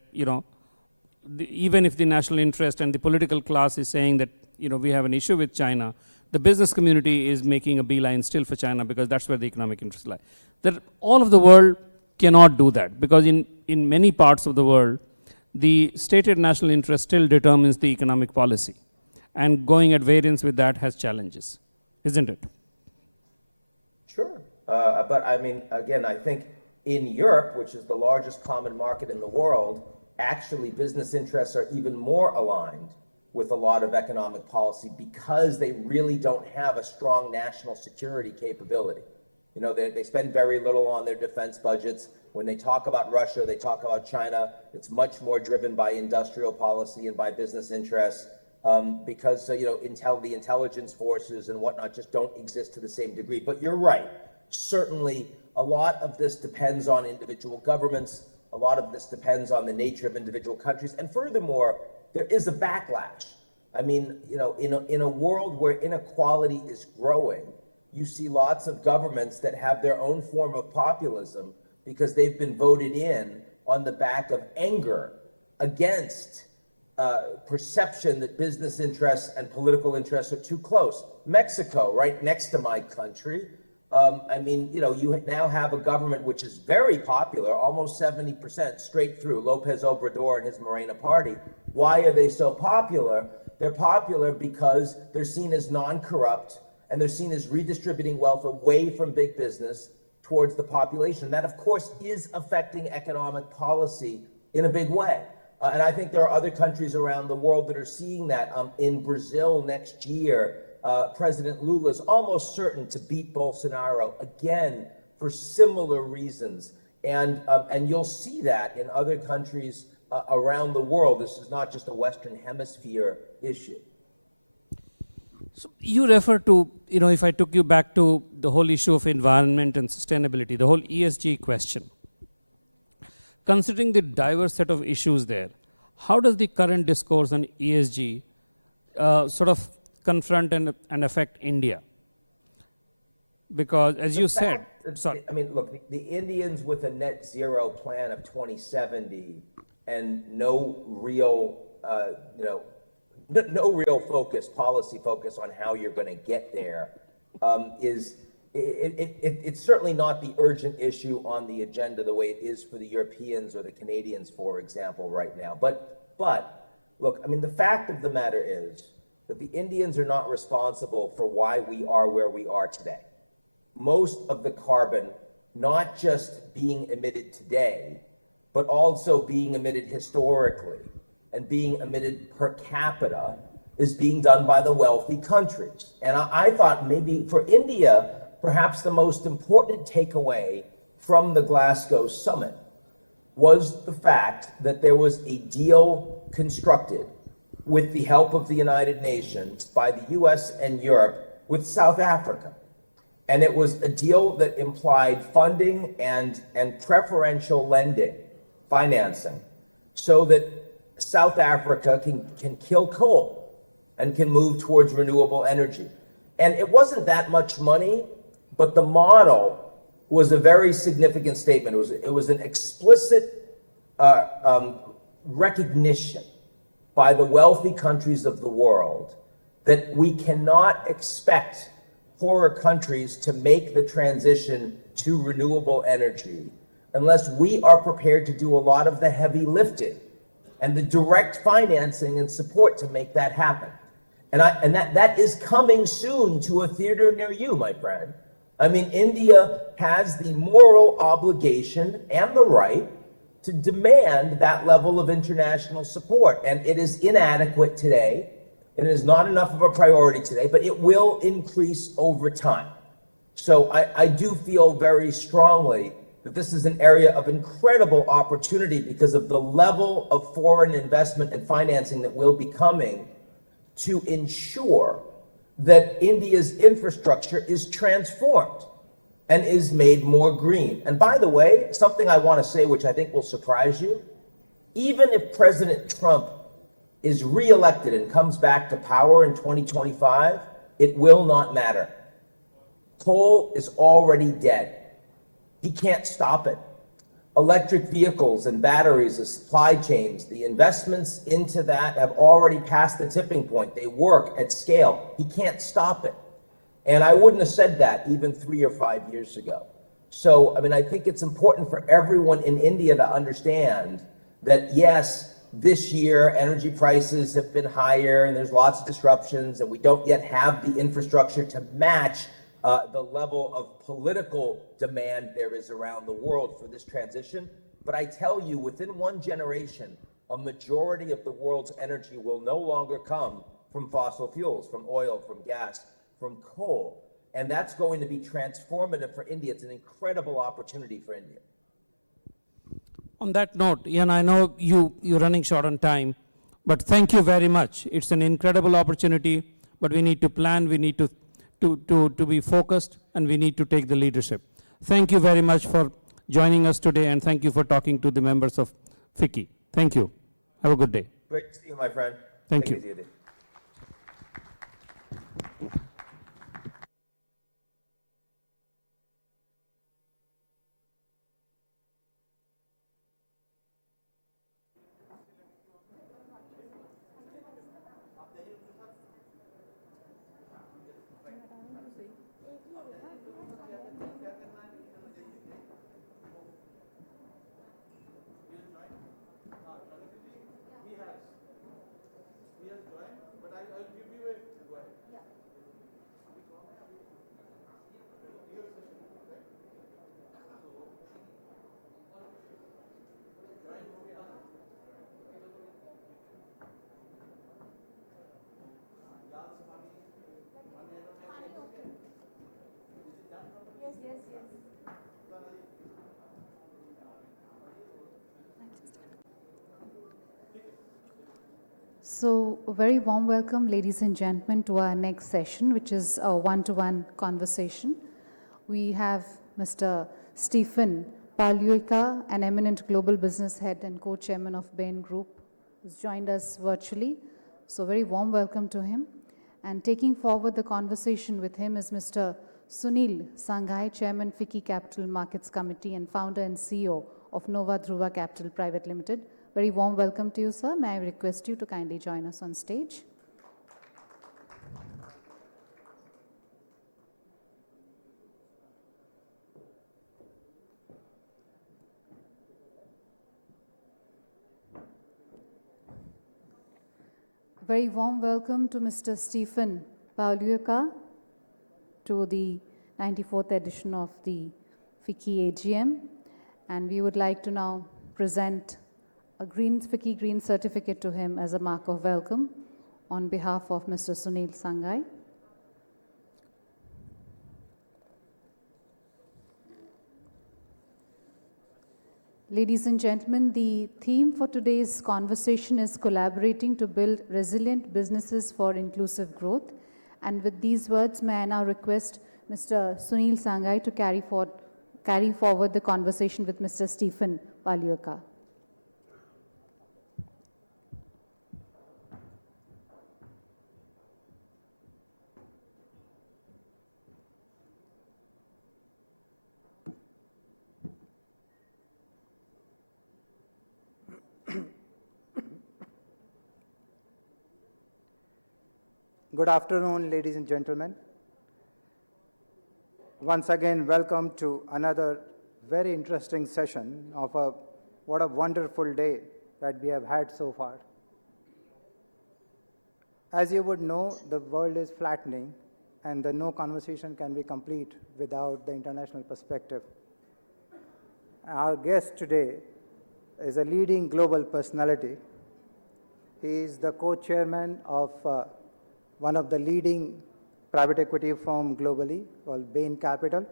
even if the national interest and the political class is saying that we have an issue with China, the business community is making a beeline still for China because that's where the economic interests lie. That all of the world cannot do that, because in many parts of the world, the stated national interest still determines the economic policy. And going at variance with that has challenges, isn't it? Sure. But I mean, again, I think in Europe, which is the largest common market in the world, actually business interests are even more aligned with a lot of economic policy because they really don't have a strong national security capability. They spend very little on their defense budgets. When they talk about Russia, they talk about China. It's much more driven by industrial policy and by business interests because the intelligence forces and whatnot just don't exist to the same degree. But you're right. Certainly, a lot of this depends on individual governments. A lot of this depends on the nature of individual countries. And furthermore, there is a backlash. I mean, in a world where inequality is growing, you see lots of governments that have their own form of populism because they've been voted in on the back of anger against perception that business interests and political interests are too close. Mexico, right next to my country, you now have a government which is very popular, almost 70% straight through, Lopez Obrador and his Morena party. Why are they so popular? They're popular because they're seen as non-corrupt and they're seen as redistributing wealth away from big business towards the population. That, of course, is affecting economic policy in a big way. And I think there are other countries around the world that are seeing that. In Brazil next year, President Lula is almost certain to beat Bolsonaro again for similar reasons. And you'll see that in other countries around the world. This is not just a Western Hemisphere issue. So you refer to, if I took you back to the whole issue of environment and sustainability, the whole ESG question. Considering the diverse set of issues there, how does the current discourse on ESG sort of confront and affect India? Because as you said, sorry. I mean, look, the Indians with a net zero plan of 2070 and no real, no real policy focus on how you're going to get there it's certainly not the urgent issue on the agenda the way it is for the Europeans or the Canadians, for example, right now. But look, I mean, the fact of the matter is that the Indians are not responsible for why we are where we are today. Most of the carbon, not just being emitted today, but also being emitted historically and being emitted per capita, is being done by the wealthy countries. And I thought maybe for India, perhaps the most important takeaway from the Glasgow summit was the fact that there was a deal constructed with the help of the United Nations by the US and Europe with South Africa. And it was a deal that implied funding and preferential lending, financing, so that South Africa can kill coal and can move towards renewable energy. And it wasn't that much money, but the model was a very significant statement. It was an explicit recognition by the wealthy countries of the world that we cannot expect poorer countries to make the transition to renewable energy unless we are prepared to do a lot of the heavy lifting and the direct financing and support to make that happen. And that is coming soon to a theater near you, my friend. I mean, India has the moral obligation and the right to demand that level of international support. And it is inadequate today. It is not enough of a priority today, but it will increase over time. So I do feel very strongly that this is an area of incredible opportunity because of the level of foreign investment and financing that will be coming to ensure that India's infrastructure is transformed and is made more green. And by the way, something I want to say, which I think will surprise you, even if President Trump is reelected and comes back to power in 2025, it will not matter. Coal is already dead. He can't stop it. Electric vehicles and batteries, the supply chains, the investments into that have already passed the tipping point. They work at scale. He can't stop it. And I wouldn't have said that even 3 or 5 years ago. So, I mean, I think it's important for everyone in India to understand that, yes, this year energy prices have been higher and there's lots of disruptions and we don't yet have the infrastructure to match the level of political demand there is around the world for this transition. But I tell you, within one generation, a majority of the world's energy will no longer come from fossil fuels, from oil, from gas, from coal. And that's going to be transformative for India. It's an incredible opportunity for India. On that note, Ian, I know you're running short on time, but thank you very much. It's an incredible opportunity, but we need to plan, we need to be focused, and we need to take the leadership. Thank you very much for joining us today, and thank you for talking to the members of FICCI. Thank you. Have a good day. Great to see you, my friend. Thank Take you. it easy, Adi. So, a very warm welcome, ladies and gentlemen, to our next session, which is a one-to-one conversation. We have Mr. Stephen Paluika, an eminent global business head and co-chairman of Bain Group, who's joined us virtually. So, very warm welcome to him. And taking forward the conversation with him is Mr. Sunil Sanghai, Chairman, FICCI Capital Markets Committee and founder and CEO of Nova Dhruva Capital Private Limited. Very warm welcome to you, sir. May I request you to kindly join us on stage? Very warm welcome to Mr. Stephen Paluika to the 94th edition of the FICCI AGM. And we would like to now present a FICCI Green certificate to him as a mark of welcome on behalf of Mr. Sunil Sanghai. Ladies and gentlemen, the theme for today's conversation is collaborating to build resilient businesses for inclusive growth. And with these words, may I now request Mr. Sunil Sanghai to carry forward the conversation with Mr. Stephen Paluika. Good afternoon, ladies and gentlemen. Once again, welcome to another very interesting session of what a wonderful day that we have had so far. As you would know, the world is flattening and no conversation can be complete without the international perspective. Our guest today is a leading global personality. He is the co-chairman of one of the leading private equity firm globally called Bain Capital.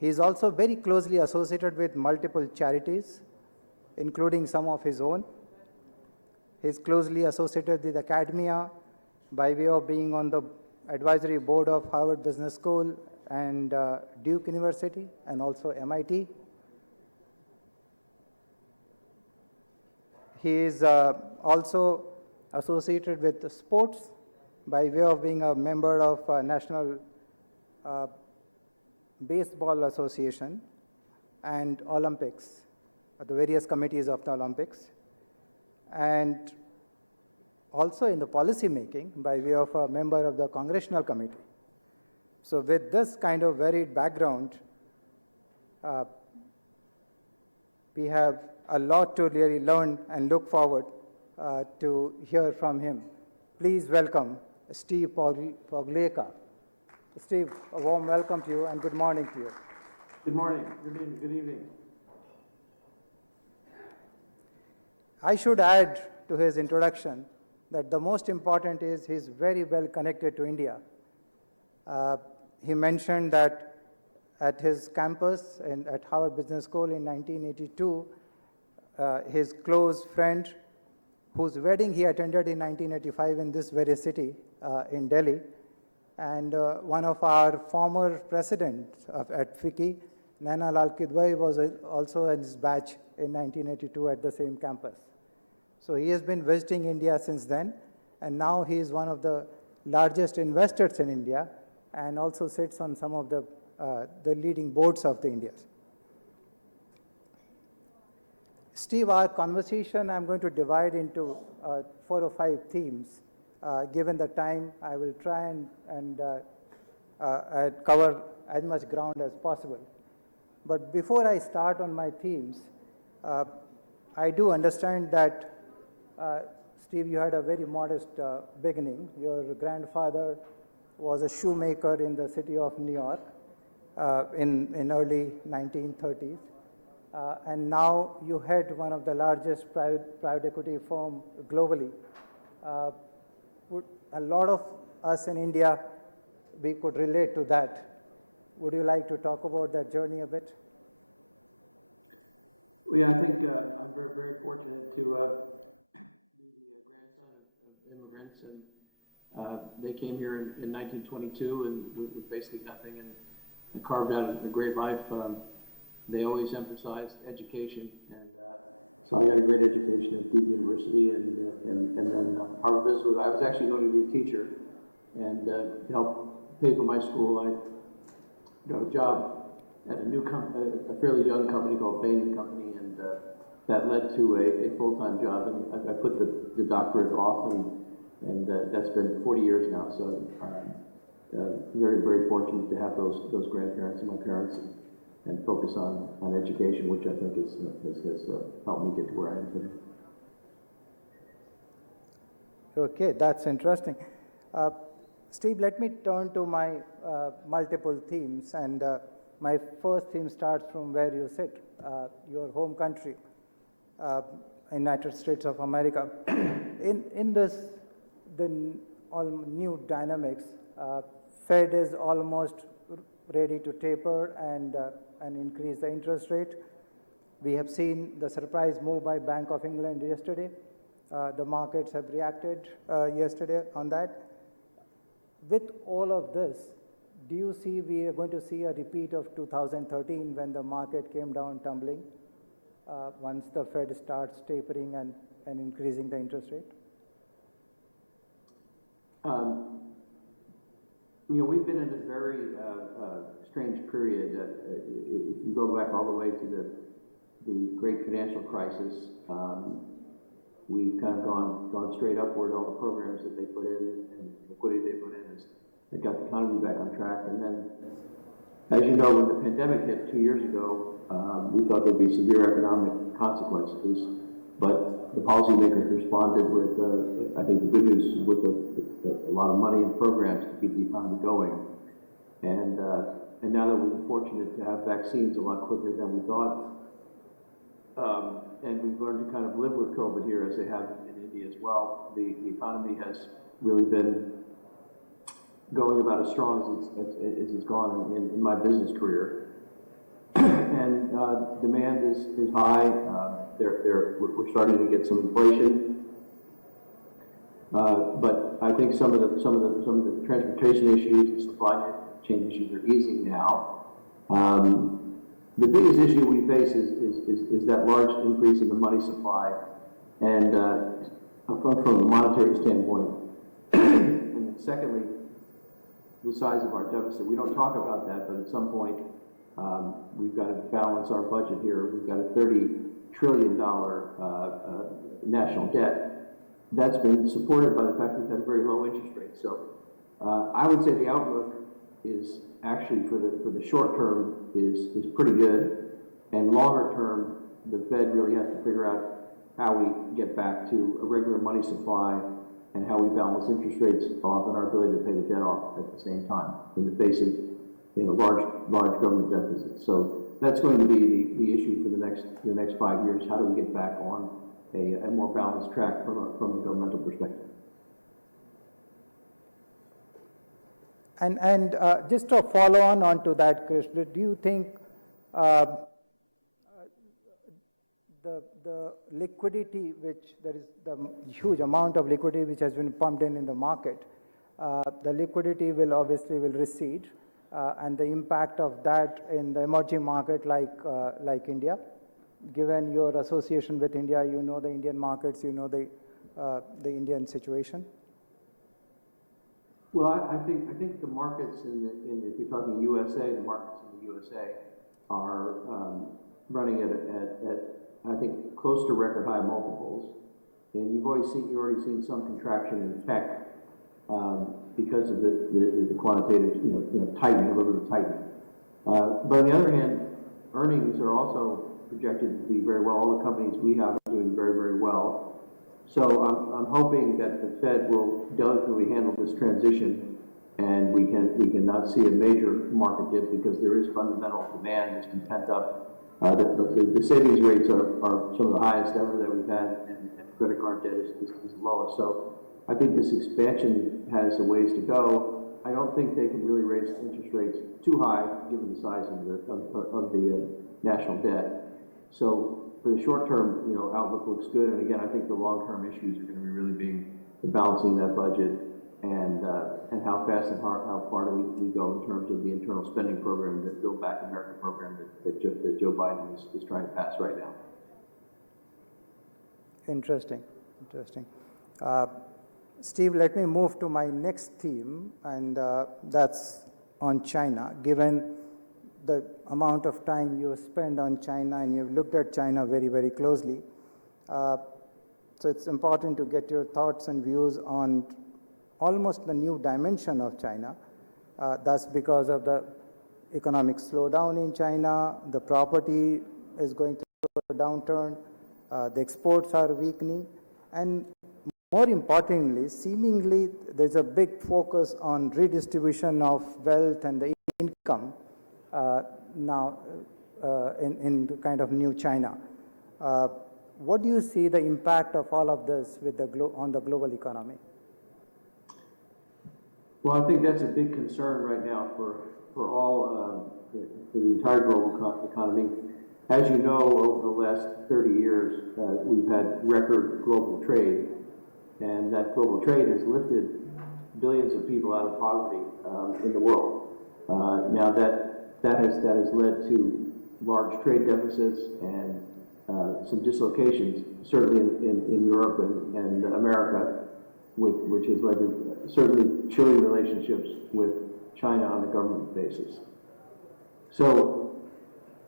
He is also very closely associated with multiple charities, including some of his own. He is closely associated with academia by way of being on the advisory board of Harvard Business School and Duke University and also MIT. He is also associated with sports by way of being a member of National Baseball Association and Olympics, the various committees of the Olympics, and also in the policy making by way of a member of the Congressional Committee. So with this kind of varied background, we have a lot to really learn and look forward to hear from him. Please welcome Steve Poglieka. Steve, a warm welcome to you and good morning to you. Good morning, good evening. I should add to his introduction that the most important is he's very well connected to India. He mentioned that at his campus at Harvard Business School in 1982, his close friend, whose wedding he attended in 1985 in this very city in Delhi, and one of our former presidents at FICCI, Naina Lal Kidwai, was also in his batch in 1982 at the same campus. So he has been visiting India since then, and now he is one of the largest investors in India and also sits on some of the leading boards of the Indias. Steve, our conversation I'm going to divide into 4 or 5 themes. Given the time, I will try and cover as much ground as possible. But before I start on my themes, I do understand that, Steve, you had a very modest beginning. Your grandfather was a shoemaker in the city of New York in early 1930s. And now you head one of the largest private equity firm globally. A lot of us in India, we could relate to that. Would you like to talk about that journey a bit? Well, yeah, I think I'm very, very fortunate to be the grandson of immigrants, and they came here in 1922 and with basically nothing and carved out a great life. They always emphasized education, and so I got a great education at Duke University and then Harvard Business School. I was actually going to be a teacher, and to help pay for my school, I got a job at a fairly young company called Bain Company, and that led to a full-time job. And I put the doctorate off, and that's been 40 years now. So very, very fortunate to have those grandparents and my parents. And focus on education, which I think has helped me get to where I am today. Okay, that's interesting. Steve, let me turn to my multiple themes. And my first theme starts from where you sit, your home country, United States of America. In this, all new dynamics, Fed is almost ready to taper and increase the interest rate. We have seen the surprise move by Bank of England yesterday. The markets have reacted yesterday on that. With all of this, do you see we are going to see a repeat of 2013 when the market came down tumbling once the Fed starts tapering and increasing the interest rate? We've been in a very strange period. If you go back all the way to the great financial crisis, we've kind of gone straight upward. All the programs that they put in and liquidity they put in has got the economy back on track. And then, as you know, when the pandemic hit 2 years ago, we thought there'd be severe economic consequences, but the policymakers responded with, I think the good news is with a lot of money and programs to keep the economy going. And now that we're fortunate to have vaccines a lot quicker than we thought, and we've learned to kind of live with COVID here as they have in India as well, the economy has really been going about as strong as it's gone in my business career. And demand is high. We're starting to get some inflation, but I think some of the transportation issues, the supply chain issues are easing now. The biggest issue we face is that large increase in the money supply, and from a monetary standpoint, and then secondly, the size of our deficit. We don't talk about that, but at some point, we've got to balance our budget here. We've got a $30 trillion national debt. That's been supported by the fact that we've had very low interest rates. So I would say the outlook is actually for the short term is pretty good, and longer term, the Fed really has to figure out how we get back to a regular money supply and how we balance interest rates off and our ability to pay the debt off at the same time in the face of large government deficits. So that's going to be the issue for the next 5 years. How do we get back on a more balanced track from a governmental perspective? And just to follow on to that, Chris, do you think the liquidity, which there is the huge amount of liquidity which has been pumped in the market, the liquidity will obviously recede, and the impact of that in the emerging market like India, given your association with India, you know the Indian markets, you know the Indian situation? Well, I think the markets if you're talking USA, the markets in the USA are running at I think close to record high multiples, and you've already seen some contraction in tech because of the quantitative tightening, a little bit of tightening. But on the other hand, earnings are also projected to be very well. All the companies we have are doing very, very well. So I'm hoping that the Fed will delicately handle this transition, and we can not see a major market dip because there is fundamental demand that's been pent up. The savings rates are some of the highest ever that we've had, and credit card debt is the lowest. So I think this expansion has a ways to go. I don't think they can really raise interest rates too high given the size of the national debt. So for the short term, outlook looks good. And again, I think the long term issues are going to be really being the balancing that budget and how fast and how far do we go in terms of the internal spending program, that Build Back America program that Joe Biden is trying to pass right now. Interesting. Steve, let me move to my next theme, and that's on China. Given the amount of time you spend on China and you've looked at China very, very closely, so it's important to get your thoughts and views on almost the new dimension of China. That's because of the economic slowdown in China, the property is going through a downturn, the exports are weakening, and more importantly, seemingly there's a big focus on redistribution of wealth and the income now in the kind of new China. What do you see the impact of all of this with on the global economy? Well, I think that's a big concern right now for all for the entire global economy. As you know, over the last 30 years, we've had record global trade, and that global trade has lifted billions of people out of poverty in the world. Now that has led to large trade deficits and some dislocations, certainly in Europe and America, which has led to certainly chilly relationships with China on a government basis. So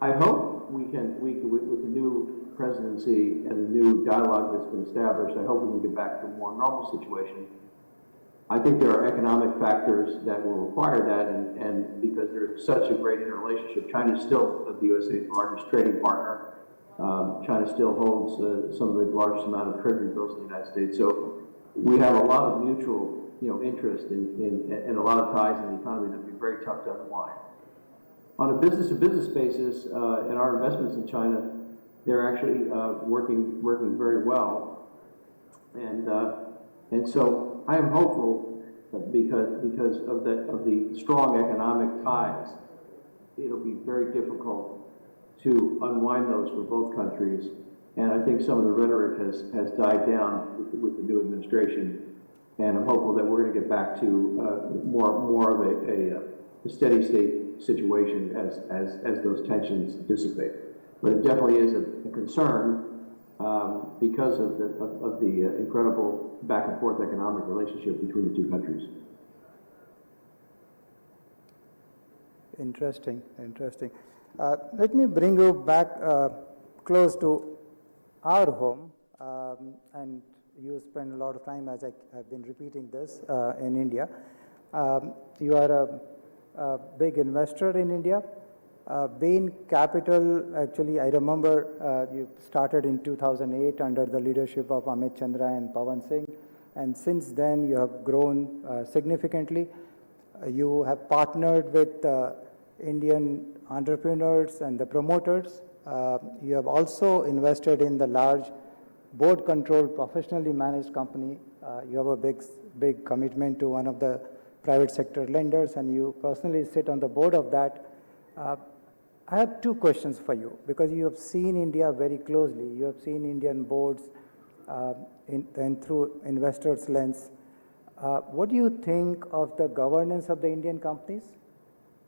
I hope we can with the new presidency and the new dialogue that's been established, I hope we can get back to a more normal situation. I think there are economic factors that will require that, and because there's such a great interrelationship, China is still the USA's largest trading partner. China still holds some of the largest amount of treasury bills in the United States. So we have a lot of mutual interest and a lot of ties in the economy that would be very tough to unwind. On a business-to-business basis, in our investments in China, they're actually working very well, and so I am hopeful because of the strong economic ties. It'll be very difficult to unwind those for both countries. And I think some of the rhetoric has died down with the new administration. And I'm hopeful that we're going to get back to more of a steady state situation as those tensions dissipate. But it definitely is a concern because of the incredible back and forth economic relationship between the two countries. Interesting, interesting. Let me bring you back close to our home, and you spend a lot of time, as I have been repeating this, in India. You are a big investor in India. Bain Capital, actually, I remember you started in 2008 under the leadership of Amit Chandra and Pawan Singh, and since then you have grown significantly. You have partnered with Indian entrepreneurs and the promoters. You have also invested in the large board-controlled, professionally managed company. You have a big commitment to one of the private sector lenders, and you personally sit on the board of that. I have two questions for you, because you have seen India very closely. You have seen Indian boards and through investors' lens. What do you think of the governance of the Indian companies?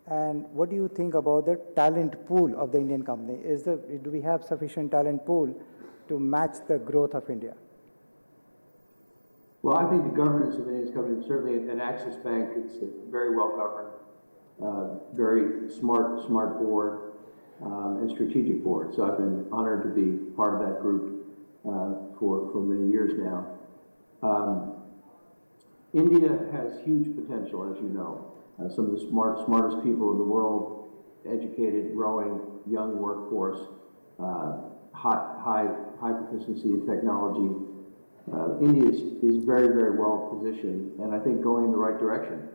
And what do you think about the talent pool of the Indian company? Do we have sufficient talent pool to match the growth of India? Well, I think the governance of India's company, certainly at Axis Bank, it's very well governed, very smart board, and strategic board. So I've been honored to be part of that group for many years now. India has huge potential, as you know. Some of the smartest people in the world, educated, growing, young workforce, high proficiency in technology. India is very, very well positioned, and I think going in the right direction.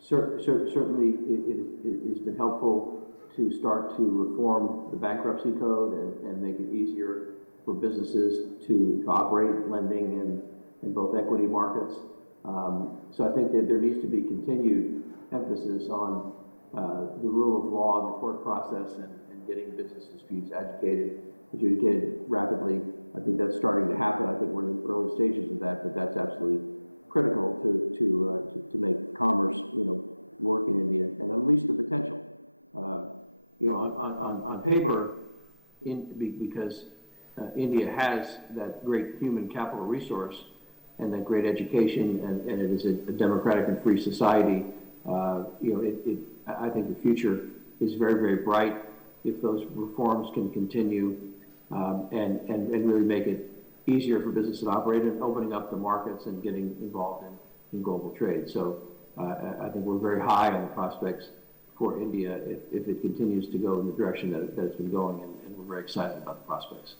Certainly, it has been helpful to start to reform the bankruptcy code and make it easier for businesses to operate lending in both equity markets. So I think that there needs to be continued emphasis on the rule of law and the court process and getting business disputes adjudicated rapidly. I think that's starting to happen. I think we're in the early stages of that, but that's absolutely critical to make commerce, work in India and unleash the potential. On paper, because India has that great human capital resource and that great education, and it is a democratic and free society. I think the future is very, very bright if those reforms can continue and really make it easier for business to operate and opening up the markets and getting involved in global trade. So I think we're very high on the prospects for India if it continues to go in the direction that it's been going, and we're very excited about the prospects.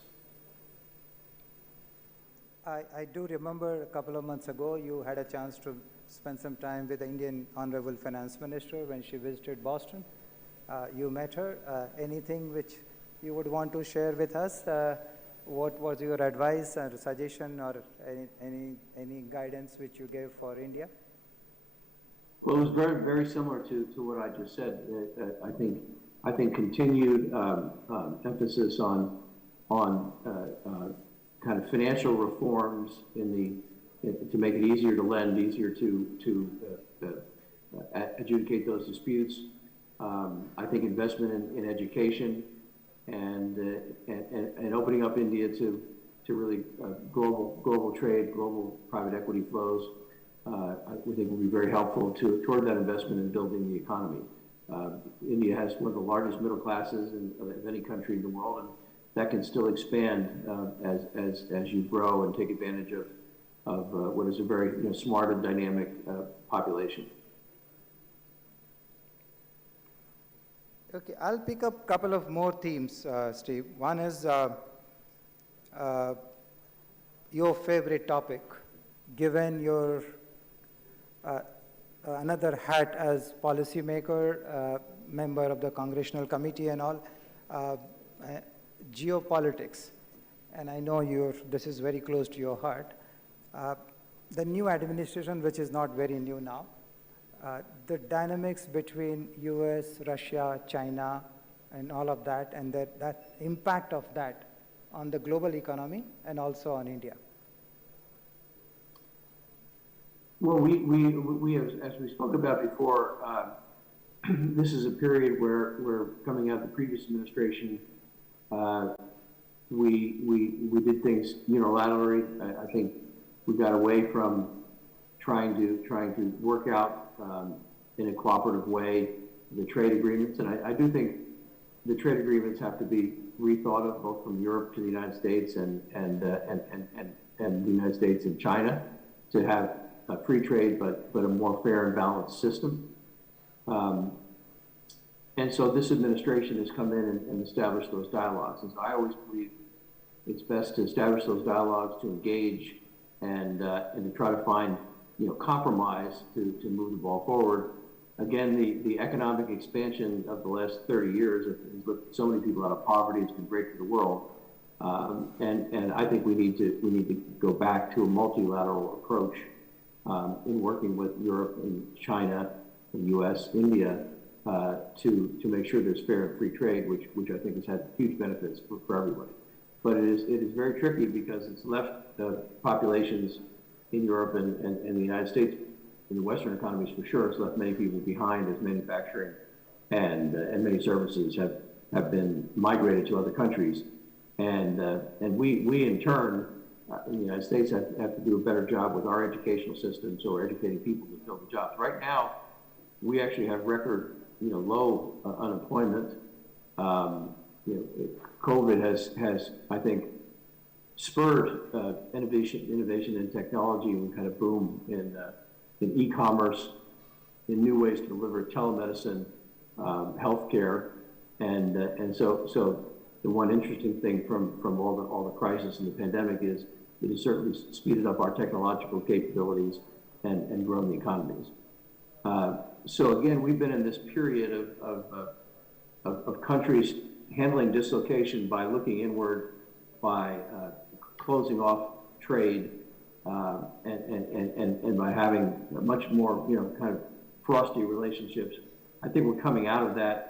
I do remember a couple of months ago you had a chance to spend some time with the Indian Honorable Finance Minister when she visited Boston. You met her. Anything which you would want to share with us? What was your advice or suggestion or any guidance which you gave for India? Well, it was very, very similar to what I just said. I think continued emphasis on kind of financial reforms to make it easier to lend, easier to adjudicate those disputes. I think investment in education and opening up India to really global trade, global private equity flows. We think will be very helpful toward that investment in building the economy. India has one of the largest middle classes of any country in the world, and that can still expand as you grow and take advantage of what is a very smart and dynamic population. Okay, I'll pick up a couple of more themes, Steve. One is your favorite topic, given your another hat as policymaker, member of the Congressional Committee and all, geopolitics. And I know this is very close to your heart. the new administration, which is not very new now, the dynamics between US, Russia, China, and all of that, and that impact of that on the global economy and also on India? Well, we as we spoke about before, this is a period where we're coming out of the previous administration. We did things unilaterally. I think we got away from trying to work out in a cooperative way the trade agreements, and I do think the trade agreements have to be rethought of, both from Europe to the United States and the United States and China, to have free trade, but a more fair and balanced system. And so this administration has come in and established those dialogues. And so I always believe it's best to establish those dialogues, to engage, and to try to find compromise to move the ball forward. Again, the economic expansion of the last 30 years has lifted so many people out of poverty. It's been great for the world. And I think we need to go back to a multilateral approach in working with Europe and China, the U.S., India, to make sure there's fair and free trade, which I think has had huge benefits for everybody. But it is very tricky because it's left populations in Europe and the United States, in the Western economies for sure, it's left many people behind as manufacturing and many services have been migrated to other countries. And we in turn, in the United States, have to do a better job with our educational system, so we're educating people to fill the jobs. Right now, we actually have record low unemployment. COVID has I think spurred innovation in technology, and kind of boom in e-commerce, in new ways to deliver telemedicine, healthcare, and so the one interesting thing from all the crisis and the pandemic is it has certainly speeded up our technological capabilities and grown the economies. So again, we've been in this period of countries handling dislocation by looking inward, by closing off trade, and by having much more kind of frosty relationships. I think we're coming out of that,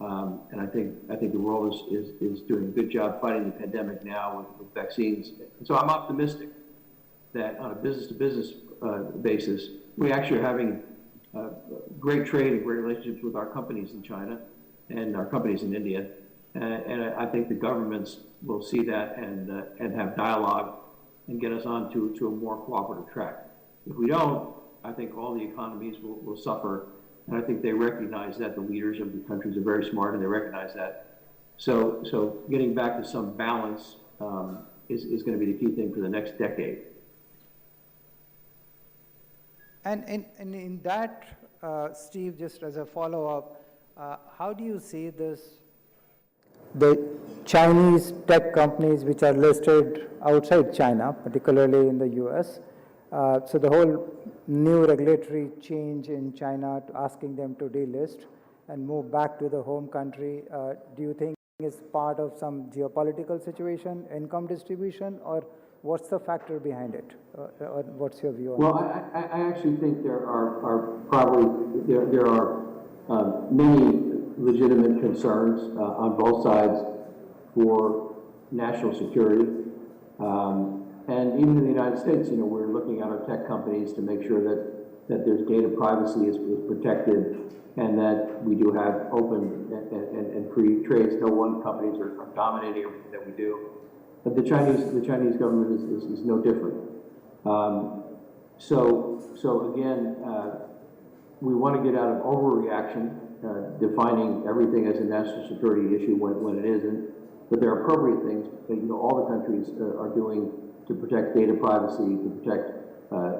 and I think the world is doing a good job fighting the pandemic now with vaccines. And so I'm optimistic that on a business-to-business basis, we actually are having great trade and great relationships with our companies in China and our companies in India. And I think the governments will see that and have dialogue and get us on to a more cooperative track. If we don't, I think all the economies will suffer. And I think they recognize that. The leaders of the countries are very smart, and they recognize that. So getting back to some balance is going to be the key thing for the next decade. And in that, Steve, just as a follow-up, how do you see this, the Chinese tech companies which are listed outside China, particularly in the US, so the whole new regulatory change in China asking them to delist and move back to the home country, do you think is part of some geopolitical situation, income distribution, or what's the factor behind it? Or what's your view on that? Well, I actually think there are many legitimate concerns on both sides for national security. And even in the United States, we're looking at our tech companies to make sure that there's data privacy is protected, and that we do have open and free trades. No one companies are dominating everything that we do. But the Chinese government is no different. So again, we want to get out of overreaction, defining everything as a national security issue when it isn't. But there are appropriate things that all the countries are doing to protect data privacy, to protect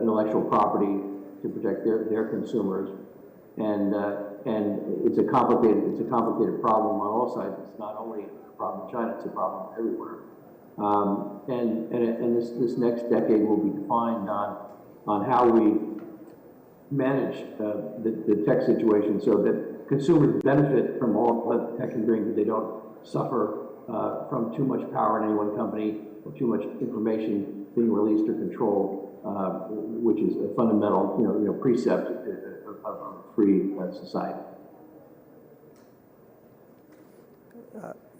intellectual property, to protect their consumers, and it's a complicated problem on all sides. It's not only a problem in China; it's a problem everywhere. And this next decade will be defined on how we manage the tech situation so that consumers benefit from all that tech can bring, but they don't suffer from too much power in any one company or too much information being released or controlled, which is a fundamental precept of a free society.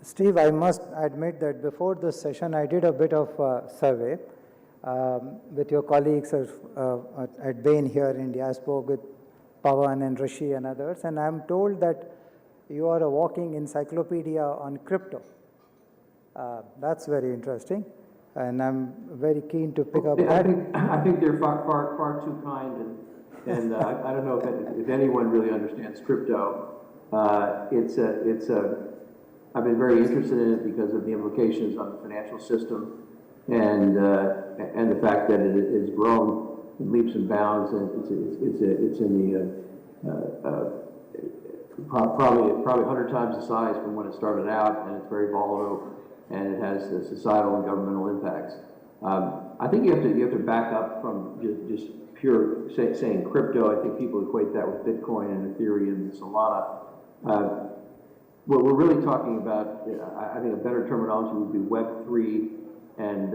Steve, I must admit that before this session, I did a bit of survey with your colleagues at Bain here in India. I spoke with Pawan and Rishi and others, and I'm told that you are a walking encyclopedia on crypto. That's very interesting, and I'm very keen to pick up that. I think they're far too kind, and I don't know if anyone really understands crypto. I've been very interested in it because of the implications on the financial system, and the fact that it has grown in leaps and bounds, and it's in the probably 100 times the size from when it started out, and it's very volatile, and it has societal and governmental impacts. I think you have to back up from just pure saying crypto. I think people equate that with Bitcoin and Ethereum and Solana. What we're really talking about, I think a better terminology would be Web3, and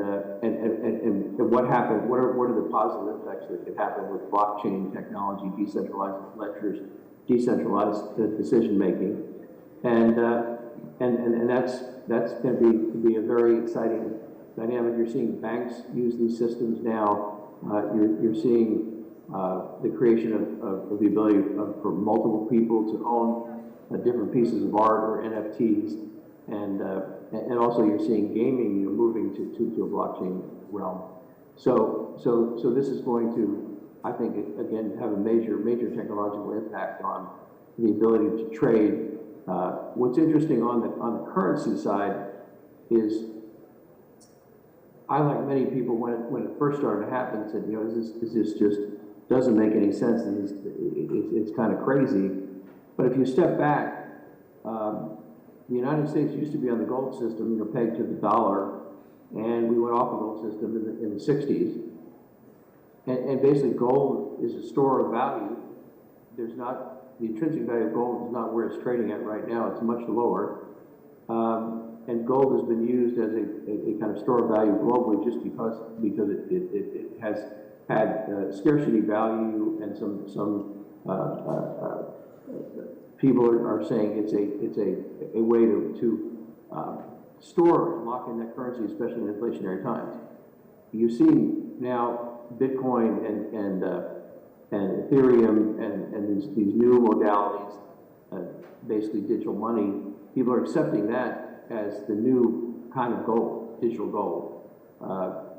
what happened. What are the positive effects that could happen with blockchain technology, decentralized ledgers, decentralized decision making, and that's going to be a very exciting dynamic. You're seeing banks use these systems now. You're seeing the creation of the ability for multiple people to own different pieces of art or NFTs, and also you're seeing gaming moving to a blockchain realm. So this is going to, I think, again, have a major technological impact on the ability to trade. What's interesting on the currency side is, I, like many people, when it first started to happen, said, is this just doesn't make any sense? It's kind of crazy. But if you step back, the United States used to be on the gold system, pegged to the dollar, and we went off the gold system in the 60s. And basically, gold is a store of value. The intrinsic value of gold is not where it's trading at right now. It's much lower. And gold has been used as a kind of store of value globally just because it has had scarcity value, and some people are saying it's a way to store and lock in that currency, especially in inflationary times. You see now Bitcoin and Ethereum and these new modalities, basically digital money. People are accepting that as the new kind of gold, digital gold.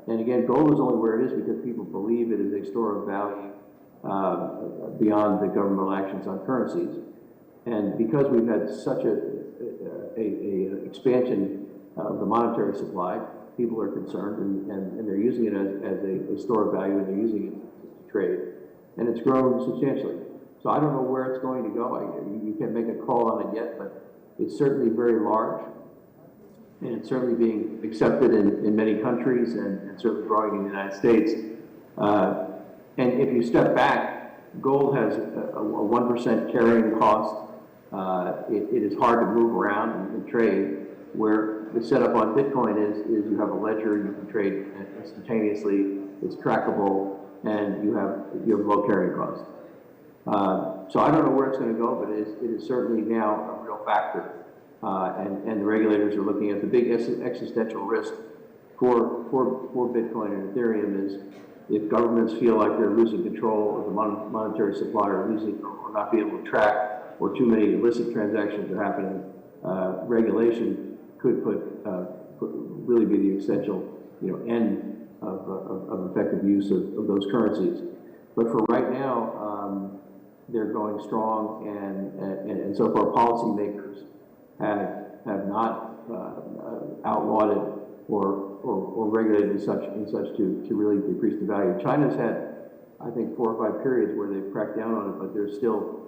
And again, gold is only where it is because people believe it is a store of value beyond the governmental actions on currencies. And because we've had such a expansion of the monetary supply, people are concerned, and they're using it as a store of value, and they're using it to trade. And it's grown substantially. So I don't know where it's going to go. You can't make a call on it yet, but it's certainly very large, and it's certainly being accepted in many countries, and certainly growing in the United States. And if you step back, gold has a 1% carrying cost. It is hard to move around and trade, where the setup on Bitcoin is you have a ledger, you can trade instantaneously, it's trackable, and you have low carrying costs. So I don't know where it's going to go, but it is certainly now a real factor. And the regulators are looking at the big existential risk for Bitcoin and Ethereum is if governments feel like they're losing control of the monetary supply, or not being able to track, or too many illicit transactions are happening, regulation could really be the essential end of effective use of those currencies. But for right now, they're going strong, and so far policymakers have not outlawed it or regulated in such to really decrease the value. China's had, I think, 4 or 5 periods where they've cracked down on it, but there's still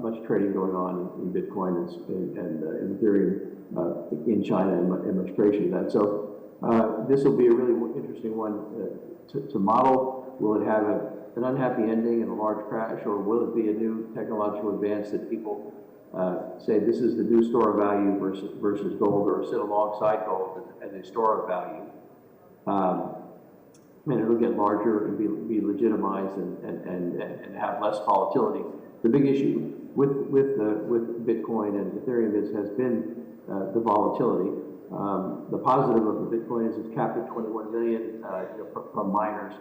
much trading going on in Bitcoin and Ethereum in China, and much creation of that. So this will be a really interesting one to model. Will it have an unhappy ending and a large crash, or will it be a new technological advance that people say this is the new store of value versus gold, or sit alongside gold as a store of value? and it'll get larger and be legitimized and have less volatility. The big issue with Bitcoin and Ethereum has been the volatility. The positive of the Bitcoin is it's capped at 21 million from miners,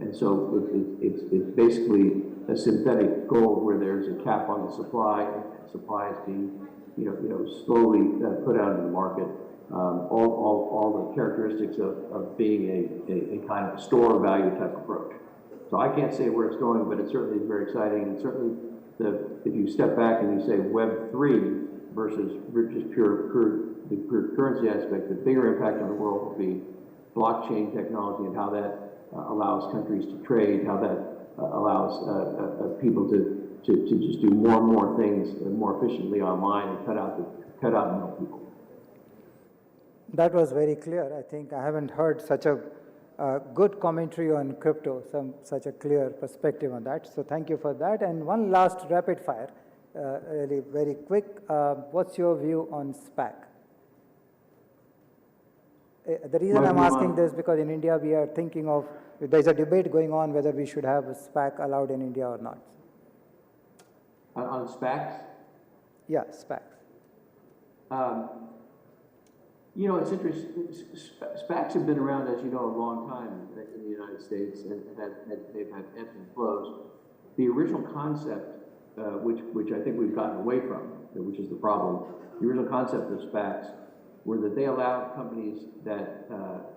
and so it's basically a synthetic gold where there's a cap on the supply, and supply is being slowly put out in the market. All the characteristics of being a kind of store value type approach. So I can't say where it's going, but it certainly is very exciting. And certainly, if you step back and you say Web 3 versus just the pure currency aspect, the bigger impact on the world will be blockchain technology and how that allows countries to trade, how that allows people to just do more and more things more efficiently online and cut out middle people. That was very clear. I think I haven't heard such a good commentary on crypto, such a clear perspective on that. So thank you for that. And one last rapid fire, really very quick. What's your view on SPAC? The reason I'm asking this because in India we are thinking of, there's a debate going on whether we should have a SPAC allowed in India or not. On SPACs? Yeah, SPACs. It's interesting. SPACs have been around, as you know, a long time in the United States, and they've had ebbs and flows. The original concept, which I think we've gotten away from, which is the problem, the original concept of SPACs were that they allowed companies that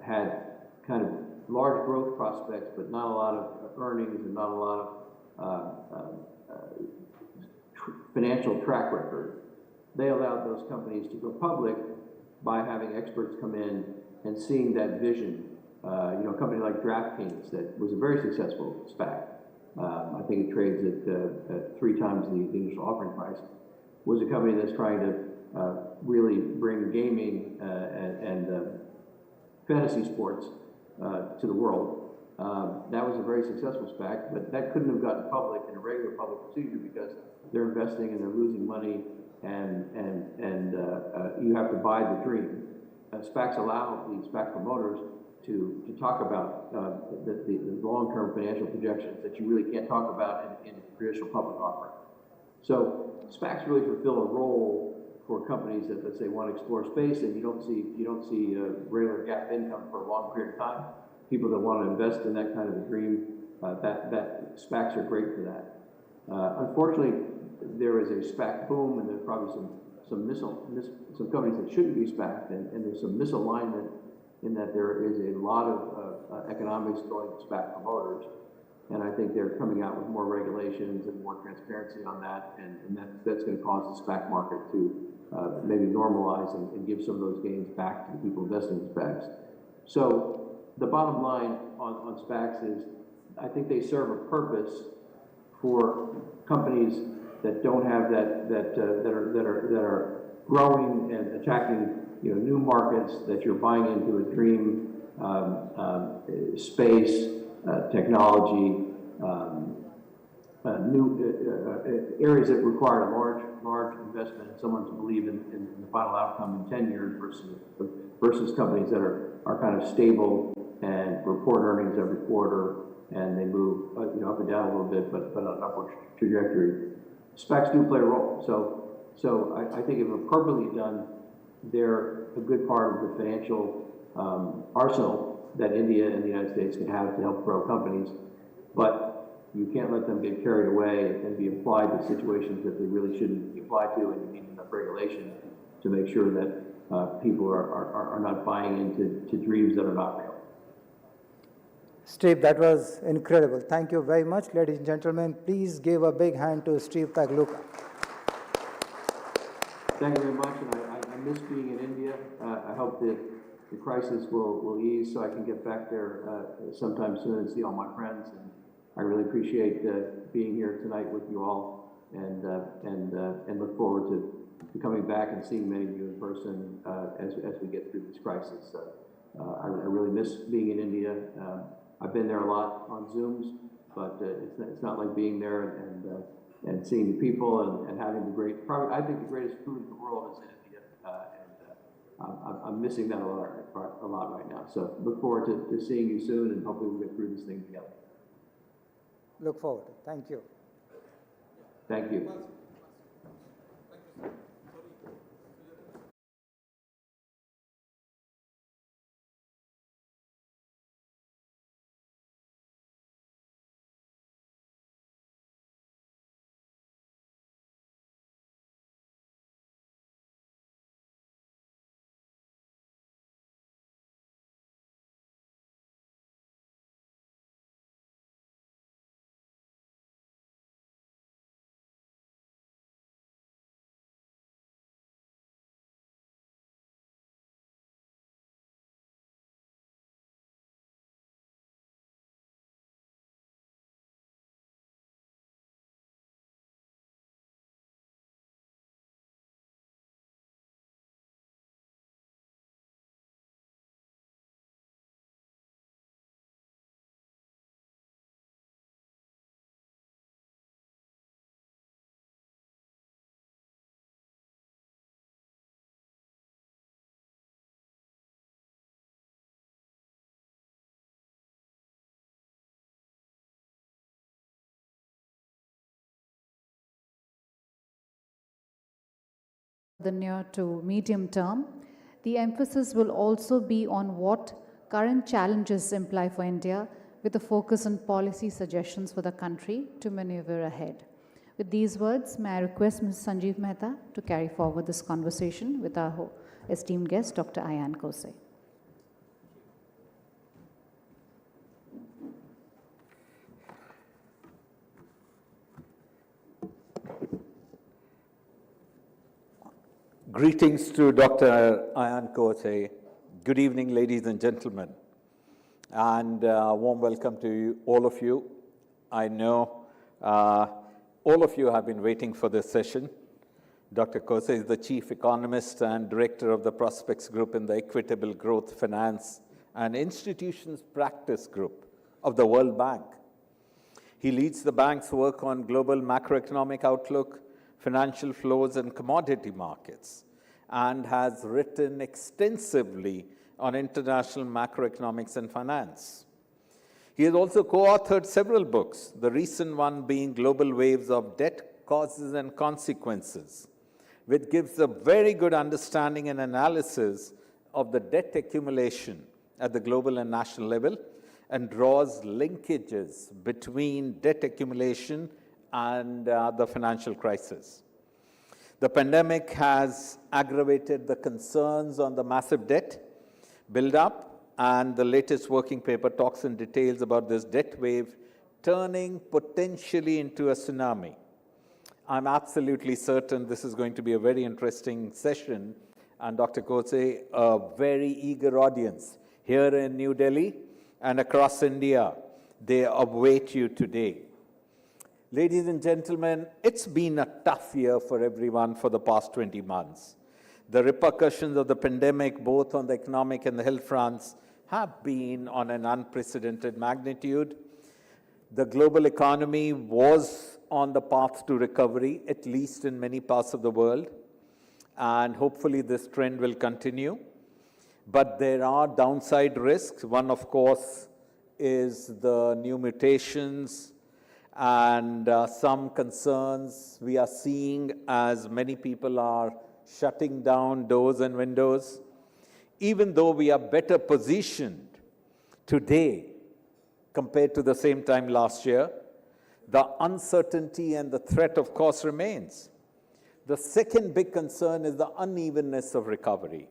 had kind of large growth prospects, but not a lot of earnings and not a lot of financial track record. They allowed those companies to go public by having experts come in and seeing that vision. A company like DraftKings that was a very successful SPAC. I think it trades at 3 times the initial offering price. Was a company that's trying to really bring gaming and fantasy sports to the world. That was a very successful SPAC, but that couldn't have gotten public in a regular public procedure because they're investing and they're losing money, and you have to buy the dream. SPACs allow the SPAC promoters to talk about the long-term financial projections that you really can't talk about in a traditional public offering. So SPACs really fulfill a role for companies that, let's say, want to explore space, and you don't see regular gap income for a long period of time. People that want to invest in that kind of a dream, that SPACs are great for that. Unfortunately, there is a SPAC boom, and there's probably some companies that shouldn't be SPAC'd, and there's some misalignment in that there is a lot of economics going to SPAC promoters, and I think they're coming out with more regulations and more transparency on that, and that's going to cause the SPAC market to maybe normalize and give some of those gains back to the people investing in SPACs. So the bottom line on SPACs is I think they serve a purpose for companies that don't have that are growing and attacking new markets, that you're buying into a dream space, technology, new areas that require a large investment and someone to believe in the final outcome in 10 years versus companies that are kind of stable and report earnings every quarter, and they move up and down a little bit, but on an upward trajectory. SPACs do play a role. So I think if appropriately done, they're a good part of the financial arsenal that India and the United States can have to help grow companies. But you can't let them get carried away and be applied to situations that they really shouldn't be applied to, and you need enough regulation to make sure that people are not buying into dreams that are not real. Steve, that was incredible. Thank you very much, ladies and gentlemen. Please give a big hand to Steve Pagluka. Thank you very much, and I miss being in India. I hope that the crisis will ease so I can get back there sometime soon and see all my friends. And I really appreciate being here tonight with you all, and look forward to coming back and seeing many of you in person as we get through this crisis. I really miss being in India. I've been there a lot on Zooms, but it's not like being there and seeing the people and having I think the greatest food in the world is in India, I'm missing that a lot right now. So look forward to seeing you soon, and hopefully we'll get through this thing together. Look forward. Thank you. Thank you. The near to medium term, the emphasis will also be on what current challenges imply for India, with a focus on policy suggestions for the country to maneuver ahead. With these words, may I request Ms. Sanjeev Mehta to carry forward this conversation with our esteemed guest, Dr. Ayan Kose. Greetings to Dr. Ayan Kose. Good evening, ladies and gentlemen, and a warm welcome to you, all of you. I know all of you have been waiting for this session. Dr. Kose is the Chief Economist and Director of the Prospects Group in the Equitable Growth Finance and Institutions Practice Group of the World Bank. He leads the bank's work on global macroeconomic outlook, financial flows, and commodity markets, and has written extensively on international macroeconomics and finance. He has also co-authored several books, the recent one being Global Waves of Debt, Causes and Consequences, which gives a very good understanding and analysis of the debt accumulation at the global and national level, and draws linkages between debt accumulation and the financial crisis. The pandemic has aggravated the concerns on the massive debt build-up, and the latest working paper talks in details about this debt wave turning potentially into a tsunami. I'm absolutely certain this is going to be a very interesting session, and Dr. Kose, a very eager audience here in New Delhi and across India. They await you today. Ladies and gentlemen, it's been a tough year for everyone for the past 20 months. The repercussions of the pandemic, both on the economic and the health fronts, have been on an unprecedented magnitude. The global economy was on the path to recovery, at least in many parts of the world, and hopefully this trend will continue. But there are downside risks. One, of course, is the new mutations and some concerns we are seeing as many people are shutting down doors and windows. Even though we are better positioned today compared to the same time last year, the uncertainty and the threat, of course, remains. The second big concern is the unevenness of recovery.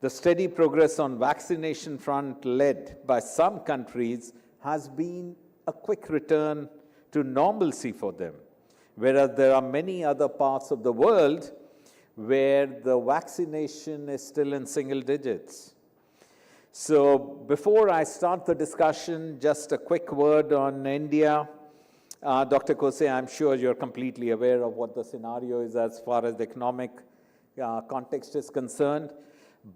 The steady progress on vaccination front led by some countries has been a quick return to normalcy for them, whereas there are many other parts of the world where the vaccination is still in single digits. So before I start the discussion, just a quick word on India. Dr. Kose, I'm sure you're completely aware of what the scenario is as far as the economic context is concerned.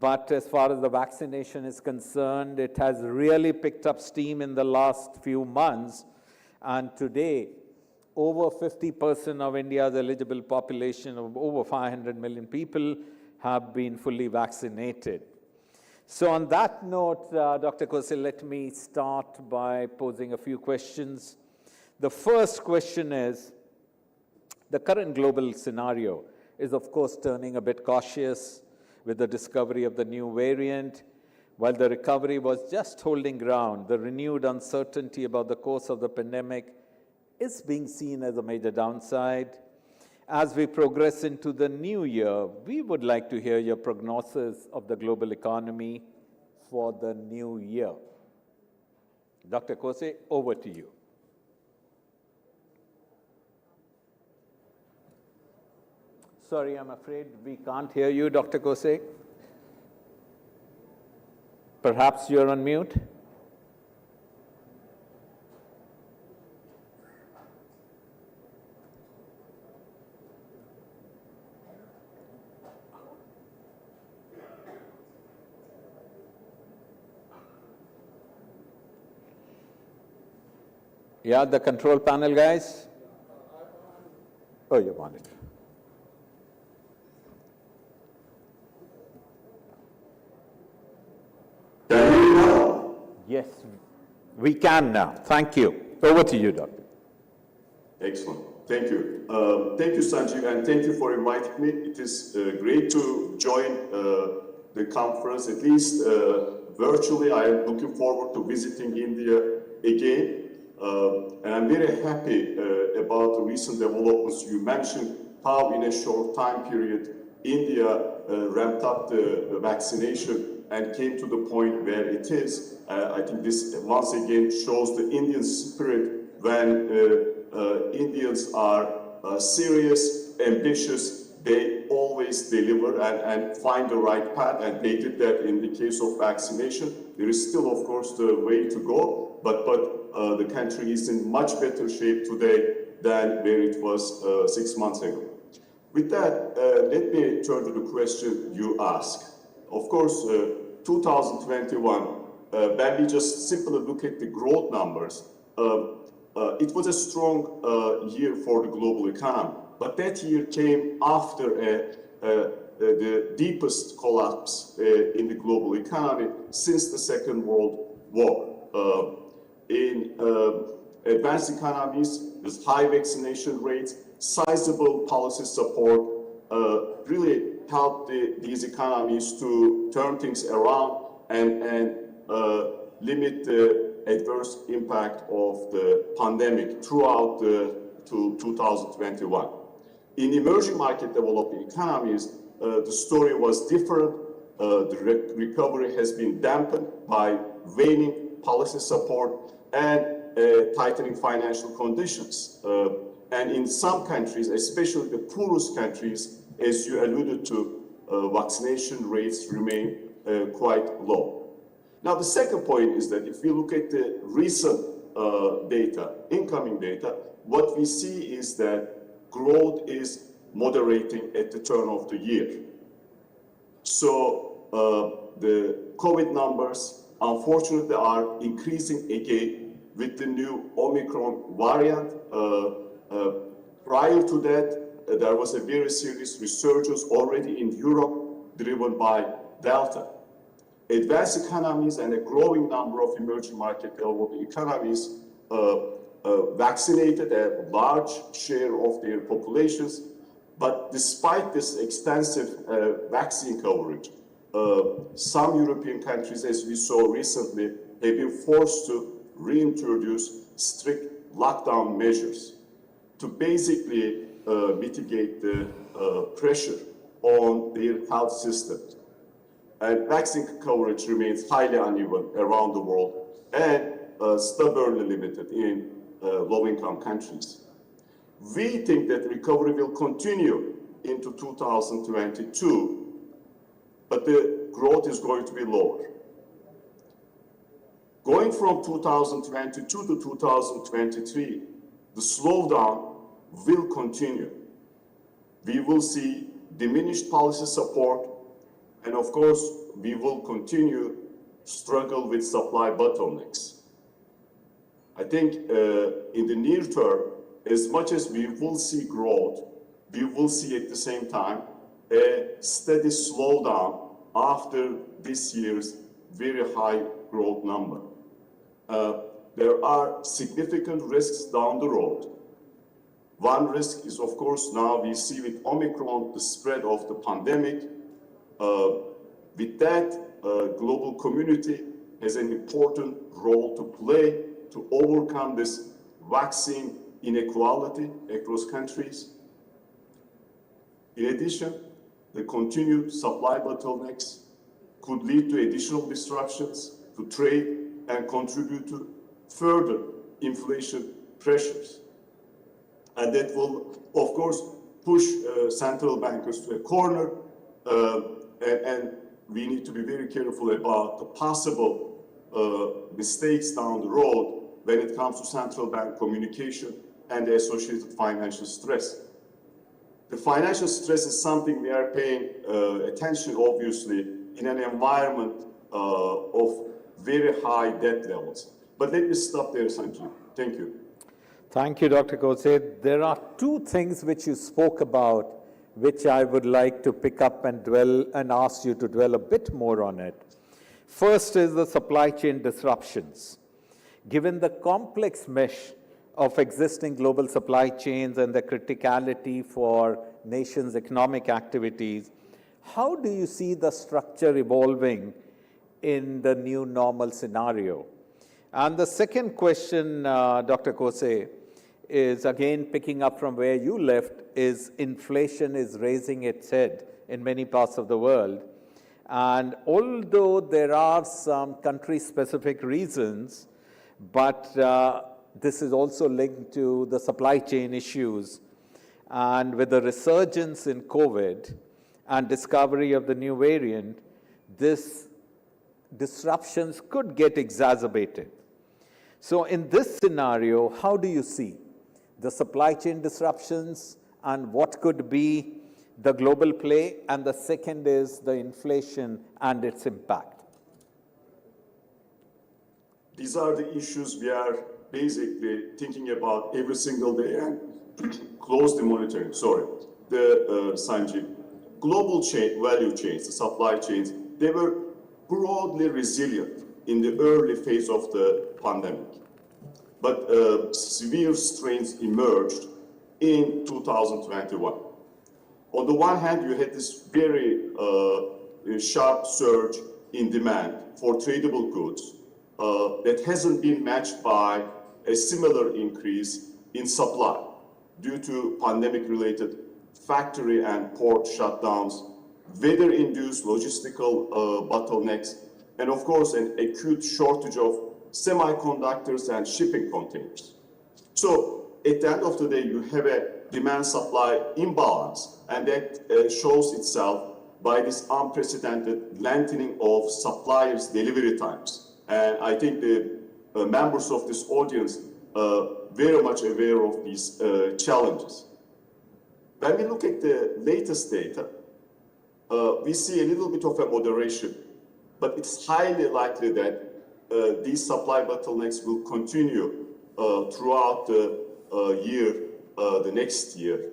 But as far as the vaccination is concerned, it has really picked up steam in the last few months. And today, over 50% of India's eligible population of over 500 million people have been fully vaccinated. So on that note, Dr. Kose, let me start by posing a few questions. The first question is, the current global scenario is of course turning a bit cautious with the discovery of the new variant. While the recovery was just holding ground, the renewed uncertainty about the course of the pandemic is being seen as a major downside. As we progress into the new year, we would like to hear your prognosis of the global economy for the new year. Dr. Kose, over to you. Sorry, I'm afraid we can't hear you, Dr. Kose. Perhaps you're on mute. Yeah, the control panel guys. Oh, you want it. Yes, we can now. Thank you. Over to you, Doctor. Excellent. Thank you. Thank you, Sanjeev, and thank you for inviting me. It is great to join the conference, at least virtually. I am looking forward to visiting India again. And I'm very happy about the recent developments. You mentioned how in a short time period, India ramped up the vaccination and came to the point where it is. I think this once again shows the Indian spirit when Indians are serious, ambitious, they always deliver and find the right path, and they did that in the case of vaccination. There is still, of course, the way to go, but the country is in much better shape today than where it was 6 months ago. With that, let me turn to the question you asked. Of course, 2021, when we just simply look at the growth numbers, it was a strong year for the global economy. But that year came after the deepest collapse in the global economy since the Second World War. In advanced economies, with high vaccination rates, sizable policy support really helped these economies to turn things around and limit the adverse impact of the pandemic throughout to 2021. In emerging market developing economies, the story was different. The recovery has been dampened by waning policy support and tightening financial conditions. And in some countries, especially the poorest countries, as you alluded to, vaccination rates remain quite low. Now, the second point is that if we look at the recent data, incoming data, what we see is that growth is moderating at the turn of the year. So the COVID numbers, unfortunately, are increasing again with the new Omicron variant. Prior to that, there was a very serious resurgence already in Europe driven by Delta. Advanced economies and a growing number of emerging market developing economies vaccinated a large share of their populations. But despite this extensive vaccine coverage, some European countries, as we saw recently, have been forced to reintroduce strict lockdown measures to basically mitigate the pressure on their health systems. And vaccine coverage remains highly uneven around the world and stubbornly limited in low-income countries. We think that recovery will continue into 2022, but the growth is going to be lower. Going from 2022 to 2023, the slowdown will continue. We will see diminished policy support, and of course, we will continue struggle with supply bottlenecks. I think in the near term, as much as we will see growth, we will see at the same time a steady slowdown after this year's very high growth number. There are significant risks down the road. One risk is, of course, now we see with Omicron the spread of the pandemic. With that, global community has an important role to play to overcome this vaccine inequality across countries. In addition, the continued supply bottlenecks could lead to additional disruptions to trade and contribute to further inflation pressures. And that will, of course, push central bankers to a corner, and we need to be very careful about the possible mistakes down the road when it comes to central bank communication and the associated financial stress. The financial stress is something we are paying attention, obviously, in an environment of very high debt levels. But let me stop there, Sanjeev. Thank you. Thank you, Dr. Kose. There are two things which you spoke about, which I would like to pick up and dwell and ask you to dwell a bit more on it. First is the supply chain disruptions. Given the complex mesh of existing global supply chains and the criticality for nations' economic activities, how do you see the structure evolving in the new normal scenario? And the second question, Dr. Kose, is again picking up from where you left, is inflation is raising its head in many parts of the world. And although there are some country-specific reasons, but this is also linked to the supply chain issues. And with the resurgence in COVID and discovery of the new variant, this disruptions could get exacerbated. So in this scenario, how do you see the supply chain disruptions and what could be the global play? And the second is the inflation and its impact. These are the issues we are basically thinking about every single day and closely monitoring. Sorry, Sanjeev. Global value chains, the supply chains, they were broadly resilient in the early phase of the pandemic. But severe strains emerged in 2021. On the one hand, you had this very sharp surge in demand for tradable goods that hasn't been matched by a similar increase in supply due to pandemic-related factory and port shutdowns, weather-induced logistical bottlenecks, and of course an acute shortage of semiconductors and shipping containers. So at the end of the day, you have a demand-supply imbalance, and that shows itself by this unprecedented lengthening of suppliers' delivery times. And I think the members of this audience are very much aware of these challenges. When we look at the latest data, we see a little bit of a moderation, but it's highly likely that these supply bottlenecks will continue throughout the year, the next year.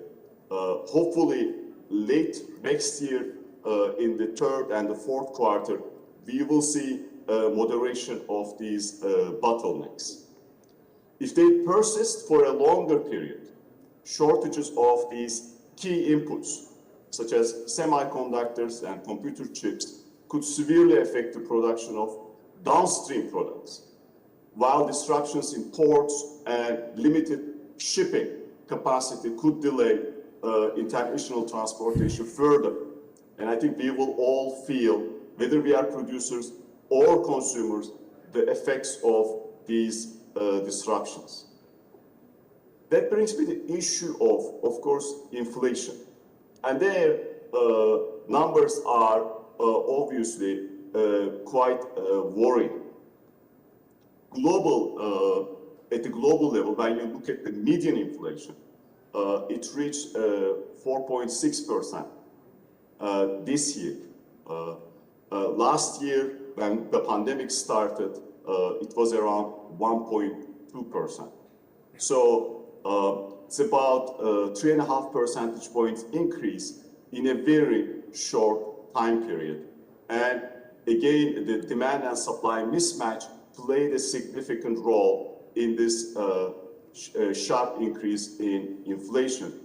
Hopefully, late next year, in the third and the fourth quarter, we will see moderation of these bottlenecks. If they persist for a longer period, shortages of these key inputs, such as semiconductors and computer chips, could severely affect the production of downstream products, while disruptions in ports and limited shipping capacity could delay international transportation further. And I think we will all feel, whether we are producers or consumers, the effects of these disruptions. That brings me to the issue of course, inflation. And there, numbers are obviously quite worrying. At the global level, when you look at the median inflation, it reached 4.6% this year. Last year, when the pandemic started, it was around 1.2%. So it's about 3.5 percentage points increase in a very short time period. And again, the demand and supply mismatch played a significant role in this sharp increase in inflation.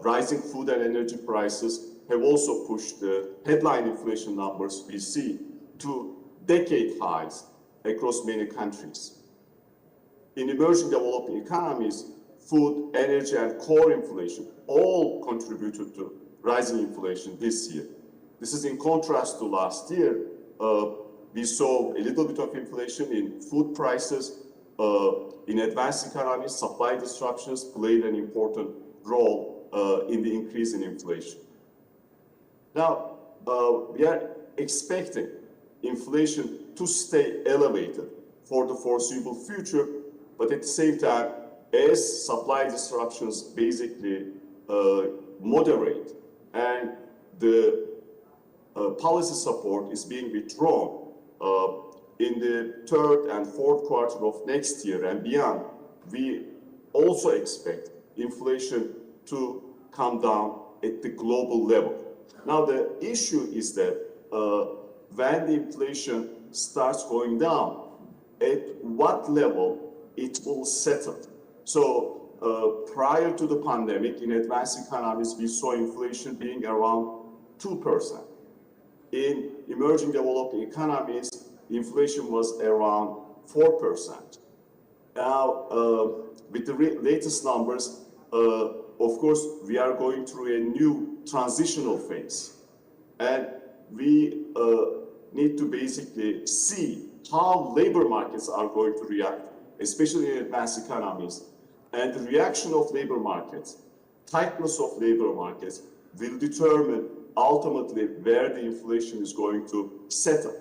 Rising food and energy prices have also pushed the headline inflation numbers we see to decade highs across many countries. In emerging developing economies, food, energy, and core inflation all contributed to rising inflation this year. This is in contrast to last year. We saw a little bit of inflation in food prices. In advanced economies, supply disruptions played an important role in the increase in inflation. Now, we are expecting inflation to stay elevated for the foreseeable future, but at the same time, as supply disruptions basically moderate and the policy support is being withdrawn in the third and fourth quarter of next year and beyond, we also expect inflation to come down at the global level. Now, the issue is that when the inflation starts going down, at what level it will settle. So prior to the pandemic, in advanced economies, we saw inflation being around 2%. In emerging developing economies, inflation was around 4%. Now, with the latest numbers, of course, we are going through a new transitional phase. And we need to basically see how labor markets are going to react, especially in advanced economies. And the reaction of labor markets, tightness of labor markets, will determine ultimately where the inflation is going to settle.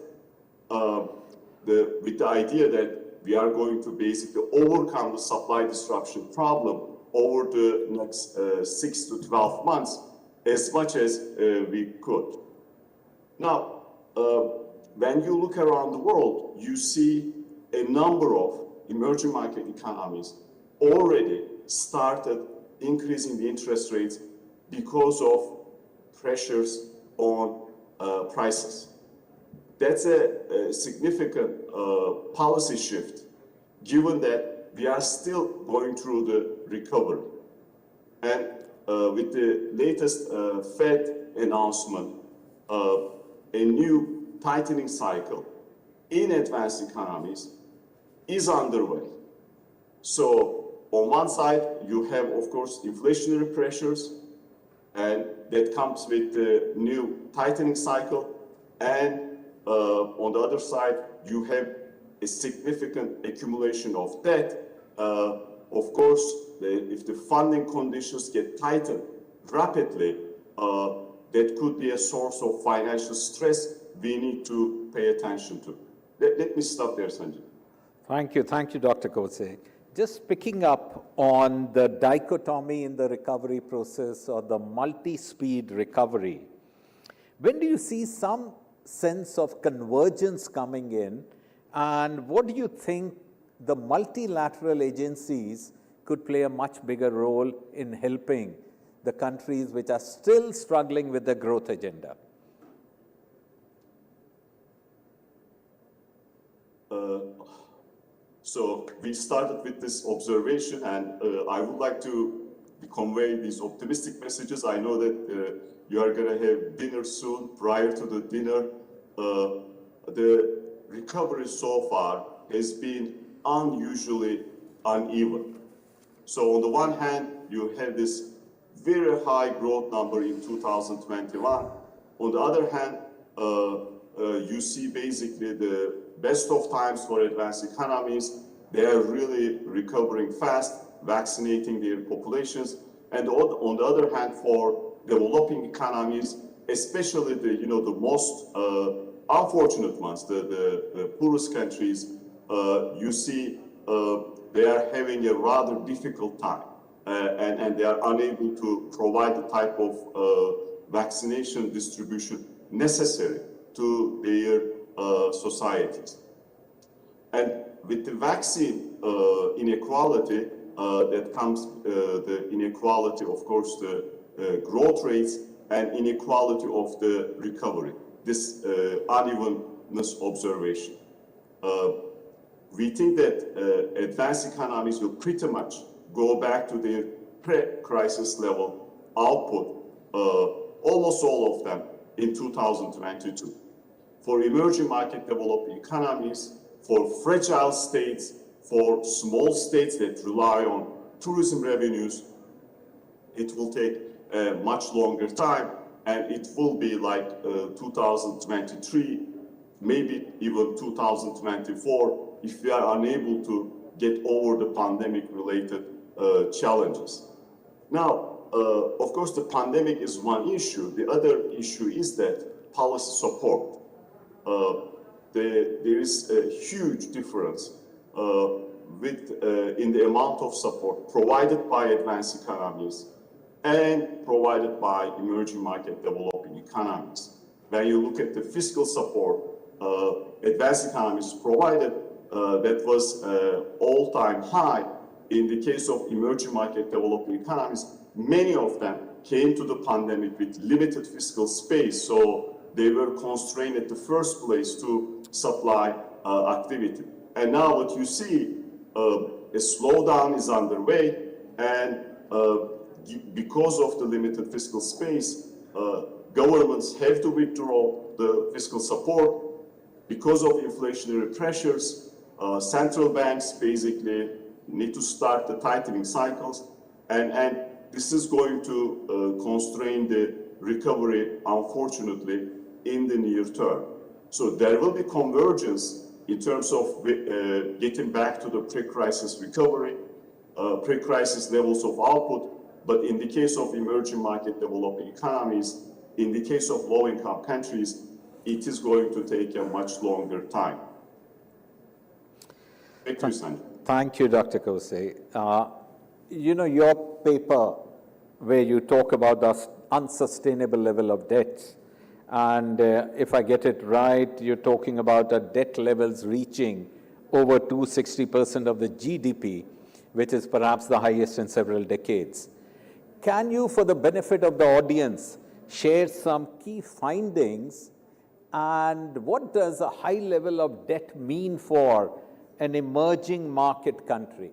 With the idea that we are going to basically overcome the supply disruption problem over the next 6 to 12 months as much as we could. Now, when you look around the world, you see a number of emerging market economies already started increasing the interest rates because of pressures on prices. That's a significant policy shift, given that we are still going through the recovery. And with the latest Fed announcement, a new tightening cycle in advanced economies is underway. So on one side, you have, of course, inflationary pressures, and that comes with the new tightening cycle. And on the other side, you have a significant accumulation of debt. Of course, if the funding conditions get tightened rapidly, that could be a source of financial stress we need to pay attention to. Let me stop there, Sanjay. Thank you, Dr. Kose. Just picking up on the dichotomy in the recovery process or the multi-speed recovery, when do you see some sense of convergence coming in, and what do you think the multilateral agencies could play a much bigger role in helping the countries which are still struggling with the growth agenda? So we started with this observation, and I would like to convey these optimistic messages. I know that you are going to have dinner soon. Prior to the dinner, the recovery so far has been unusually uneven. So on the one hand, you have this very high growth number in 2021. On the other hand, you see basically the best of times for advanced economies. They are really recovering fast, vaccinating their populations. And on the other hand, for developing economies, especially the most unfortunate ones, the poorest countries, you see they are having a rather difficult time, and they are unable to provide the type of vaccination distribution necessary to their societies. And with the vaccine inequality that comes, the inequality, of course, the growth rates and inequality of the recovery, this unevenness observation. We think that advanced economies will pretty much go back to their pre-crisis level output, almost all of them, in 2022. For emerging market developing economies, for fragile states, for small states that rely on tourism revenues, it will take a much longer time, and it will be like 2023, maybe even 2024, if we are unable to get over the pandemic-related challenges. Now, of course, the pandemic is one issue. The other issue is that policy support. There is a huge difference in the amount of support provided by advanced economies and provided by emerging market developing economies. When you look at the fiscal support advanced economies provided, that was all-time high. In the case of emerging market developing economies, many of them came to the pandemic with limited fiscal space, so they were constrained at the first place to supply activity. And now what you see, a slowdown is underway, and because of the limited fiscal space, governments have to withdraw the fiscal support. Because of inflationary pressures, central banks basically need to start the tightening cycles, and this is going to constrain the recovery, unfortunately, in the near term. So there will be convergence in terms of getting back to the pre-crisis recovery, pre-crisis levels of output, but in the case of emerging market developing economies, in the case of low-income countries, it is going to take a much longer time. Thank you, Sanjay. Thank you, Dr. Kose. You know, your paper where you talk about the unsustainable level of debt, and if I get it right, you're talking about the debt levels reaching over 260% of the GDP, which is perhaps the highest in several decades. Can you, for the benefit of the audience, share some key findings, and what does a high level of debt mean for an emerging market country?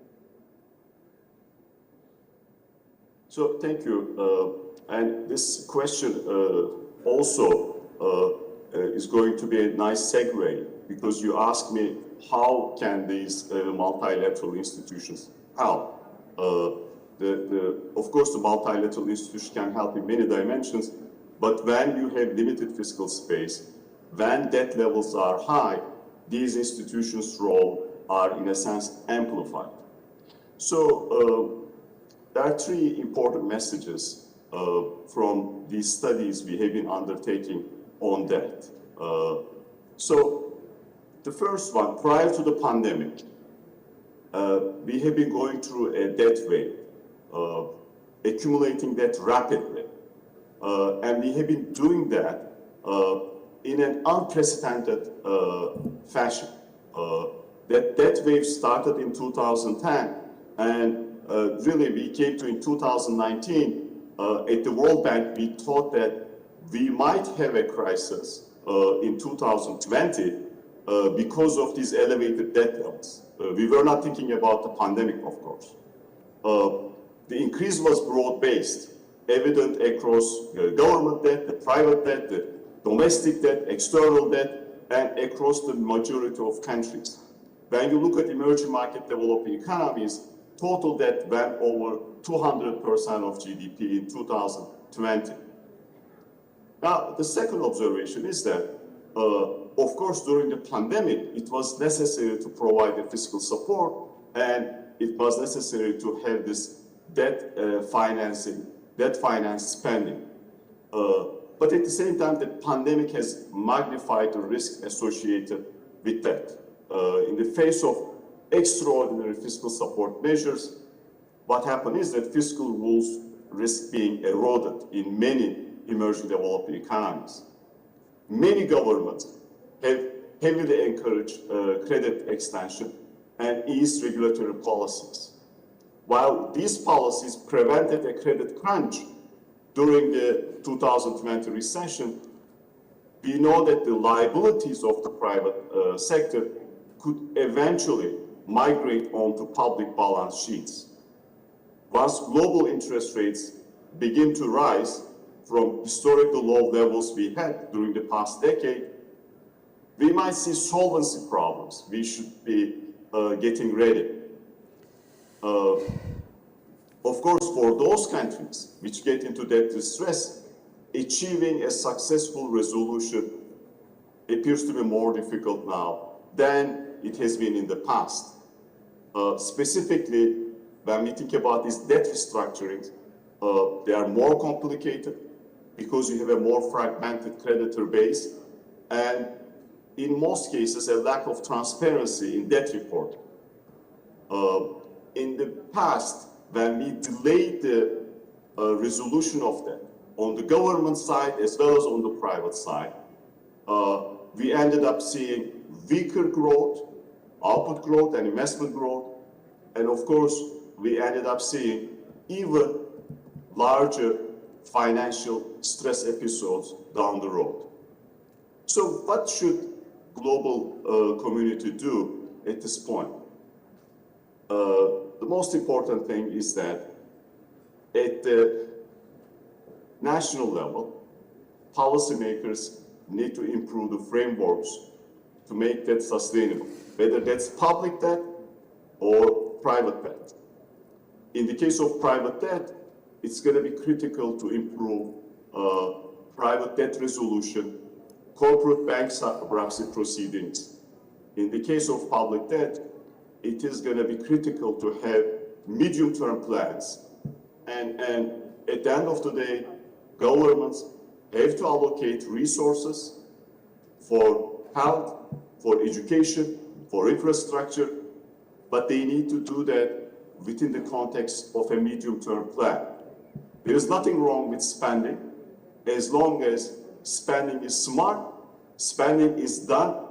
So thank you. And this question also is going to be a nice segue, because you asked me how can these multilateral institutions help. Of course, the multilateral institution can help in many dimensions, but when you have limited fiscal space, when debt levels are high, these institutions' role are, in a sense, amplified. So there are three important messages from these studies we have been undertaking on debt. So the first one, prior to the pandemic, we have been going through a debt wave, accumulating debt rapidly. And we have been doing that in an unprecedented fashion. That debt wave started in 2010, and really we came to in 2019. At the World Bank, we thought that we might have a crisis in 2020 because of these elevated debt levels. We were not thinking about the pandemic, of course. The increase was broad-based, evident across government debt, the private debt, the domestic debt, external debt, and across the majority of countries. When you look at emerging market developing economies, total debt went over 200% of GDP in 2020. Now, the second observation is that, of course, during the pandemic, it was necessary to provide the fiscal support, and it was necessary to have this debt finance spending. But at the same time, the pandemic has magnified the risk associated with debt. In the face of extraordinary fiscal support measures, what happened is that fiscal rules risk being eroded in many emerging developing economies. Many governments have heavily encouraged credit extension and eased regulatory policies. While these policies prevented a credit crunch, during the 2020 recession, we know that the liabilities of the private sector could eventually migrate onto public balance sheets. Once global interest rates begin to rise from historical low levels we had during the past decade, we might see solvency problems. We should be getting ready. Of course, for those countries which get into debt distress, achieving a successful resolution appears to be more difficult now than it has been in the past. Specifically, when we think about these debt restructurings, they are more complicated because you have a more fragmented creditor base, and in most cases, a lack of transparency in debt reporting. In the past, when we delayed the resolution of that, on the government side as well as on the private side, we ended up seeing weaker growth, output growth and investment growth, and of course, we ended up seeing even larger financial stress episodes down the road. So what should global community do at this point? The most important thing is that at the national level, policymakers need to improve the frameworks to make that sustainable, whether that's public debt or private debt. In the case of private debt, it's going to be critical to improve private debt resolution, corporate bankruptcy proceedings. In the case of public debt, it is going to be critical to have medium-term plans. And at the end of the day, governments have to allocate resources for health, for education, for infrastructure, but they need to do that within the context of a medium-term plan. There is nothing wrong with spending as long as spending is smart, spending is done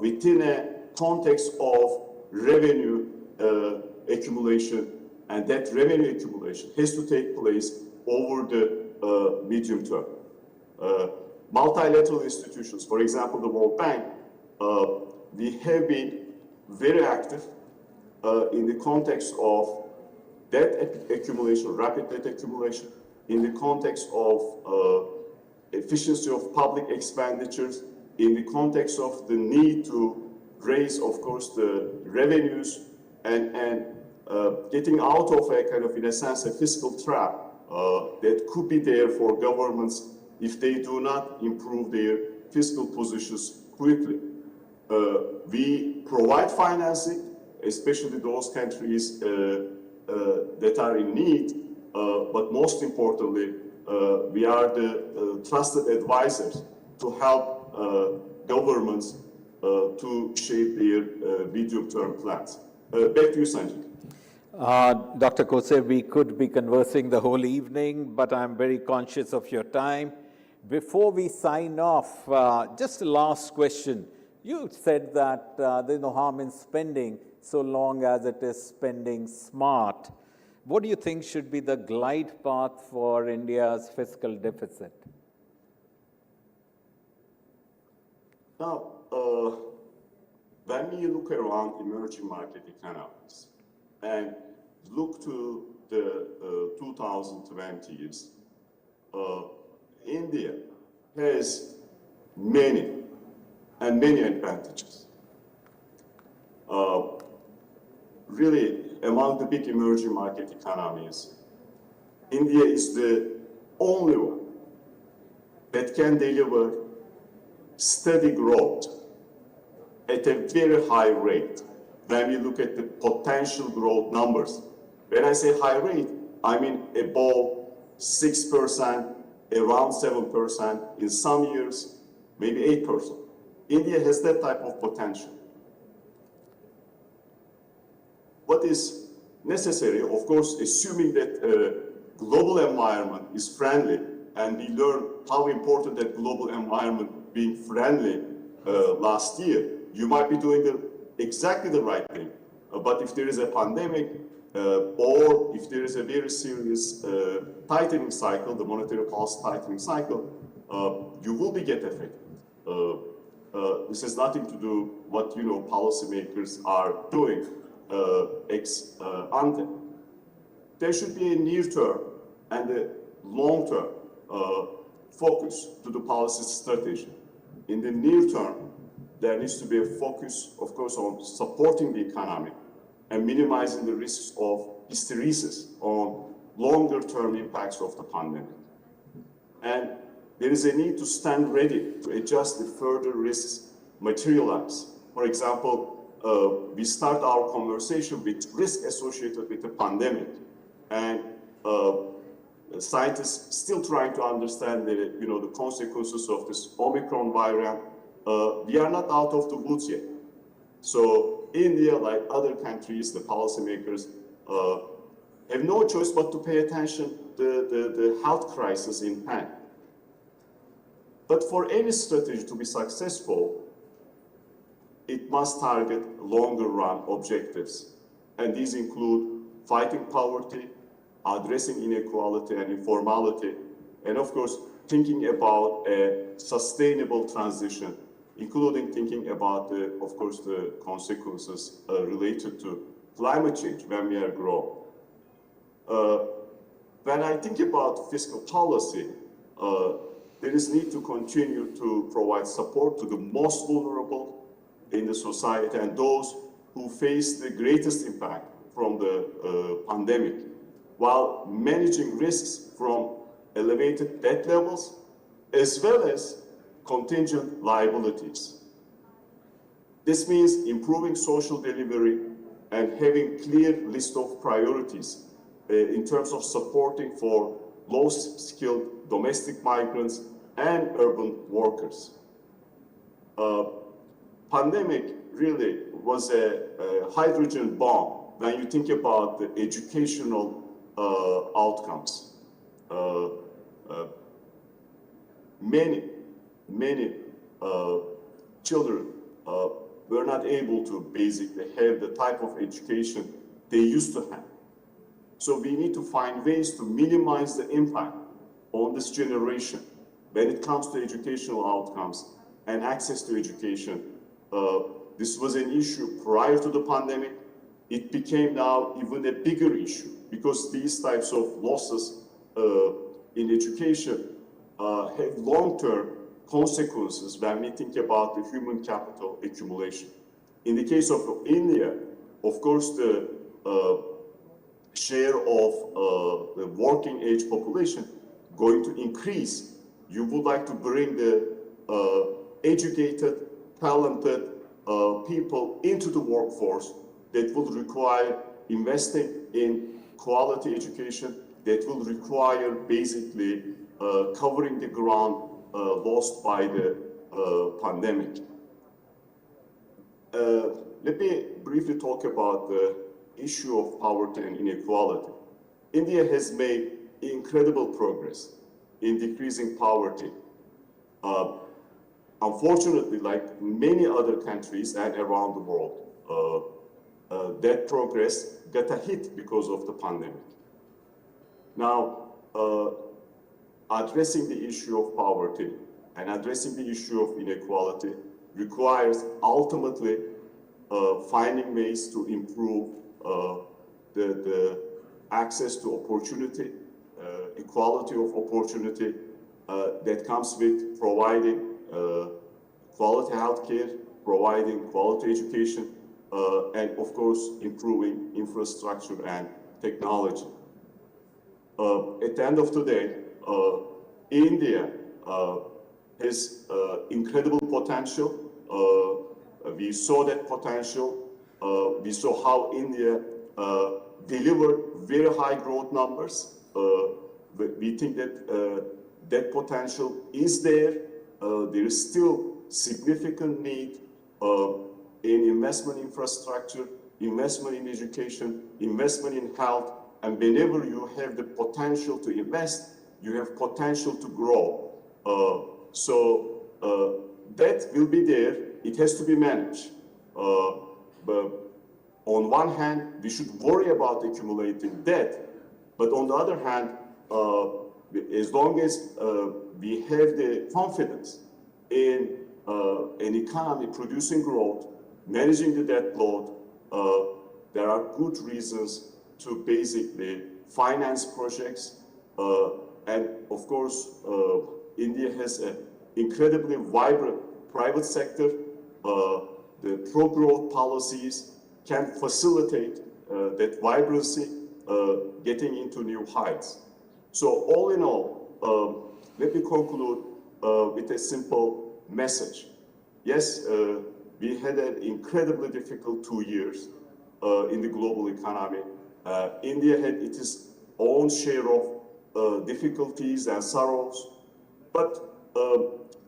within a context of revenue accumulation, and that revenue accumulation has to take place over the medium term. Multilateral institutions, for example, the World Bank, we have been very active in the context of debt accumulation, rapid debt accumulation, in the context of efficiency of public expenditures, in the context of the need to raise, of course, the revenues and getting out of a kind of, in a sense, a fiscal trap that could be there for governments if they do not improve their fiscal positions quickly. We provide financing, especially those countries that are in need, but most importantly, we are the trusted advisors to help governments to shape their medium-term plans. Back to you, Sanjay. Dr. Kose, we could be conversing the whole evening, but I'm very conscious of your time. Before we sign off, just a last question. You said that there's no harm in spending so long as it is spending smart. What do you think should be the glide path for India's fiscal deficit? Now, when we look around emerging market economies and look to the 2020s, India has many advantages. Really, among the big emerging market economies, India is the only one that can deliver steady growth at a very high rate when we look at the potential growth numbers. When I say high rate, I mean above 6%, around 7%, in some years, maybe 8%. India has that type of potential. What is necessary, of course, assuming that global environment is friendly, and we learned how important that global environment being friendly last year, you might be doing exactly the right thing But if there is a pandemic, or if there is a very serious tightening cycle, the monetary policy tightening cycle, you will get affected. This has nothing to do what policymakers are doing ex ante. There should be a near-term and a long-term focus to the policy strategy. In the near term, there needs to be a focus, of course, on supporting the economy and minimizing the risks of hysteresis on longer-term impacts of the pandemic. And there is a need to stand ready to adjust if further risks materialize. For example, we start our conversation with risk associated with the pandemic, and scientists still trying to understand the consequences of this Omicron variant. We are not out of the woods yet. So India, like other countries, the policymakers have no choice but to pay attention to the health crisis in hand. But for any strategy to be successful, it must target longer run objectives. And these include fighting poverty, addressing inequality and informality, and of course, thinking about a sustainable transition, including thinking about, of course, the consequences related to climate change when we are growing. When I think about fiscal policy, there is need to continue to provide support to the most vulnerable in the society and those who face the greatest impact from the pandemic, while managing risks from elevated debt levels as well as contingent liabilities. This means improving social delivery and having clear list of priorities in terms of supporting for low-skilled domestic migrants and urban workers. Pandemic really was a hydrogen bomb when you think about the educational outcomes. Many children were not able to basically have the type of education they used to have. So we need to find ways to minimize the impact on this generation when it comes to educational outcomes and access to education. This was an issue prior to the pandemic. It became now even a bigger issue because these types of losses in education have long-term consequences when we think about the human capital accumulation. In the case of India, of course, the share of the working age population going to increase. You would like to bring the educated, talented people into the workforce that will require investing in quality education, that will require basically covering the ground lost by the pandemic. Let me briefly talk about the issue of poverty and inequality. India has made incredible progress in decreasing poverty. Unfortunately, like many other countries and around the world, that progress got a hit because of the pandemic. Now, addressing the issue of poverty and addressing the issue of inequality requires ultimately finding ways to improve the access to opportunity, equality of opportunity that comes with providing quality healthcare, providing quality education, and of course, improving infrastructure and technology. At the end of the day, India has incredible potential. We saw that potential. We saw how India delivered very high growth numbers. But we think that that potential is there. There is still significant need in investment infrastructure, investment in education, investment in health, and whenever you have the potential to invest, you have potential to grow. So that will be there. It has to be managed. But on one hand, we should worry about accumulating debt, but on the other hand, as long as we have the confidence in an economy producing growth, managing the debt load, there are good reasons to basically finance projects. And of course, India has an incredibly vibrant private sector. The pro-growth policies can facilitate that vibrancy getting into new heights. So all in all, let me conclude with a simple message. Yes, we had an incredibly difficult 2 years in the global economy. India had its own share of difficulties and sorrows, but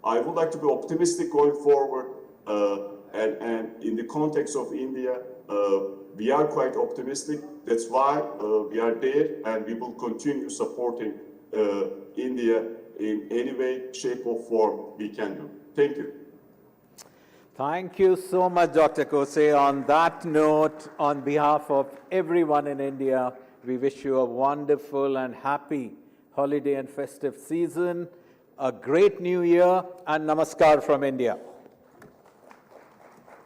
I would like to be optimistic going forward, and in the context of India, we are quite optimistic. That's why we are there, and we will continue supporting India in any way, shape or form we can do. Thank you. Thank you so much, Dr. Kose. On that note, on behalf of everyone in India, we wish you a wonderful and happy holiday and festive season, a great new year, and namaskar from India.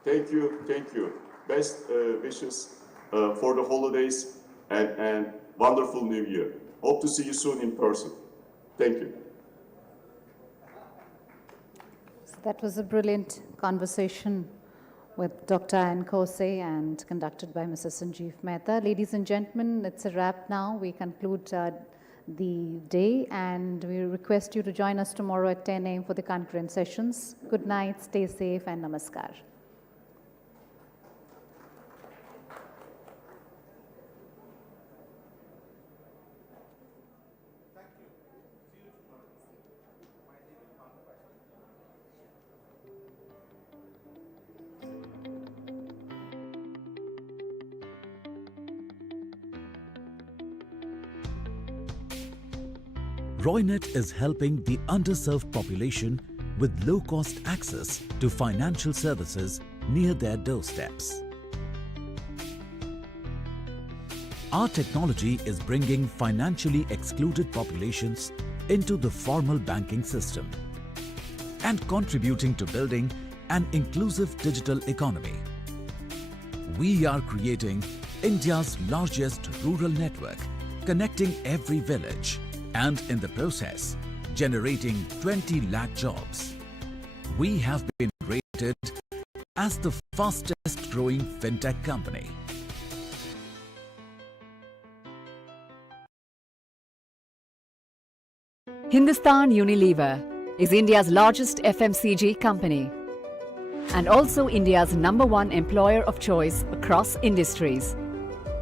Thank you, thank you. Best wishes for the holidays and wonderful new year. Hope to see you soon in person. Thank you. So that was a brilliant conversation with Dr. N. Kose and conducted by Mr. Sanjeev Mehta. Ladies and gentlemen, it's a wrap now. We conclude the day, and we request you to join us tomorrow at 10 a.m. for the concurrent sessions. Good night, stay safe, and namaskar. Roynet is helping the underserved population with low-cost access to financial services near their doorsteps. Our technology is bringing financially excluded populations into the formal banking system and contributing to building an inclusive digital economy. We are creating India's largest rural network, connecting every village, and in the process, generating 20 lakh jobs. We have been rated as the fastest growing fintech company. Hindustan Unilever is India's largest FMCG company and also India's #1 employer of choice across industries.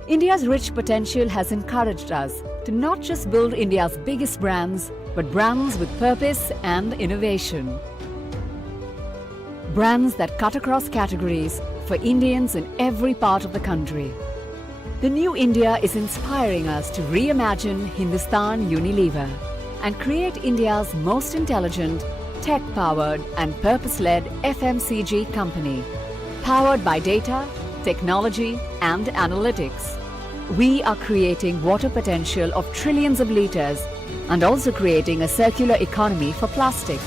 India's rich potential has encouraged us to not just build India's biggest brands, but brands with purpose and innovation. Brands that cut across categories for Indians in every part of the country. The new India is inspiring us to reimagine Hindustan Unilever and create India's most intelligent, tech-powered and purpose-led FMCG company, powered by data, technology and analytics. We are creating water potential of trillions of litres and also creating a circular economy for plastic.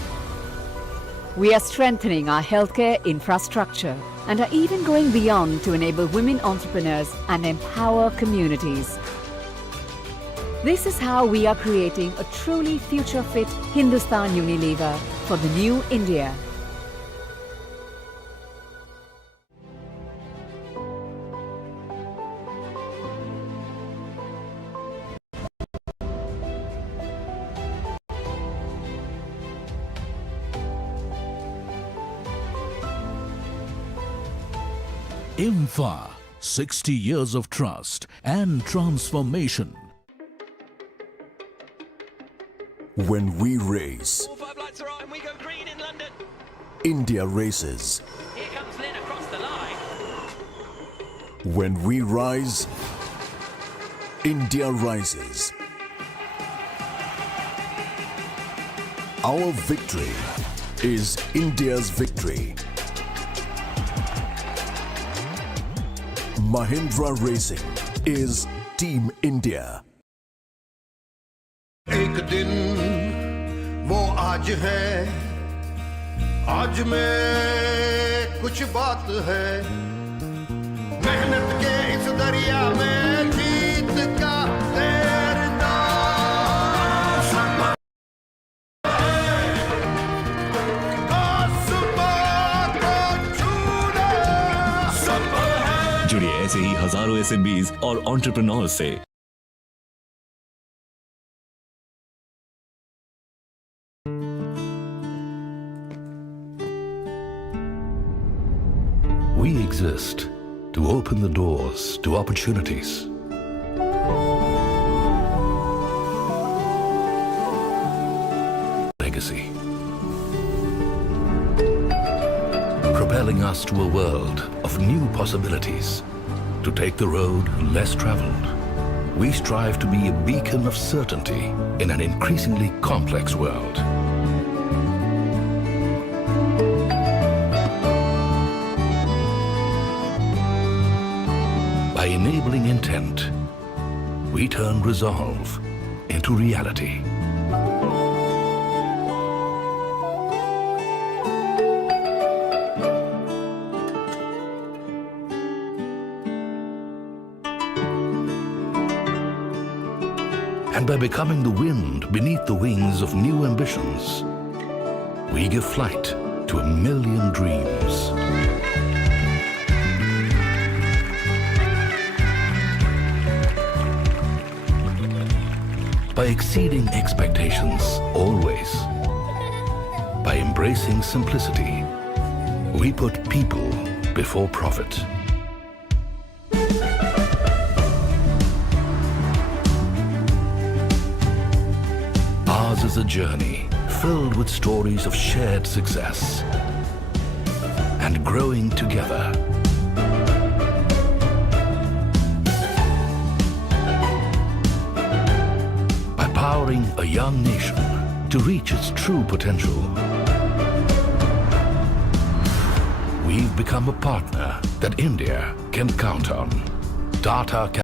We are strengthening our healthcare infrastructure and are even going beyond to enable women entrepreneurs and empower communities. This is how we are creating a truly future-fit Hindustan Unilever for the new India. IMFA, 60 years of trust and transformation. When we race, All 5 lights are on and we go green in London. India races. Here comes Lynn across the line. When we rise, India rises. Our victory is India's victory. Mahindra Racing is Team India. एक दिन वो आज है, आज में कुछ बात है, मेहनत के इस दरिया में जीत का तैरना आसमां को छूना संभव है। जुड़िए ऐसे ही हजारों SMBs और एंटरप्रेन्योर्स से। We exist to open the doors to opportunities. Legacy. Propelling us to a world of new possibilities. To take the road less traveled. We strive to be a beacon of certainty in an increasingly complex world. By enabling intent, we turn resolve into reality. And by becoming the wind beneath the wings of new ambitions, we give flight to a million dreams. By exceeding expectations always. By embracing simplicity, we put people before profit. Ours is a journey filled with stories of shared success and growing together. Empowering a young nation to reach its true potential. We've become a partner that India can count on. Tata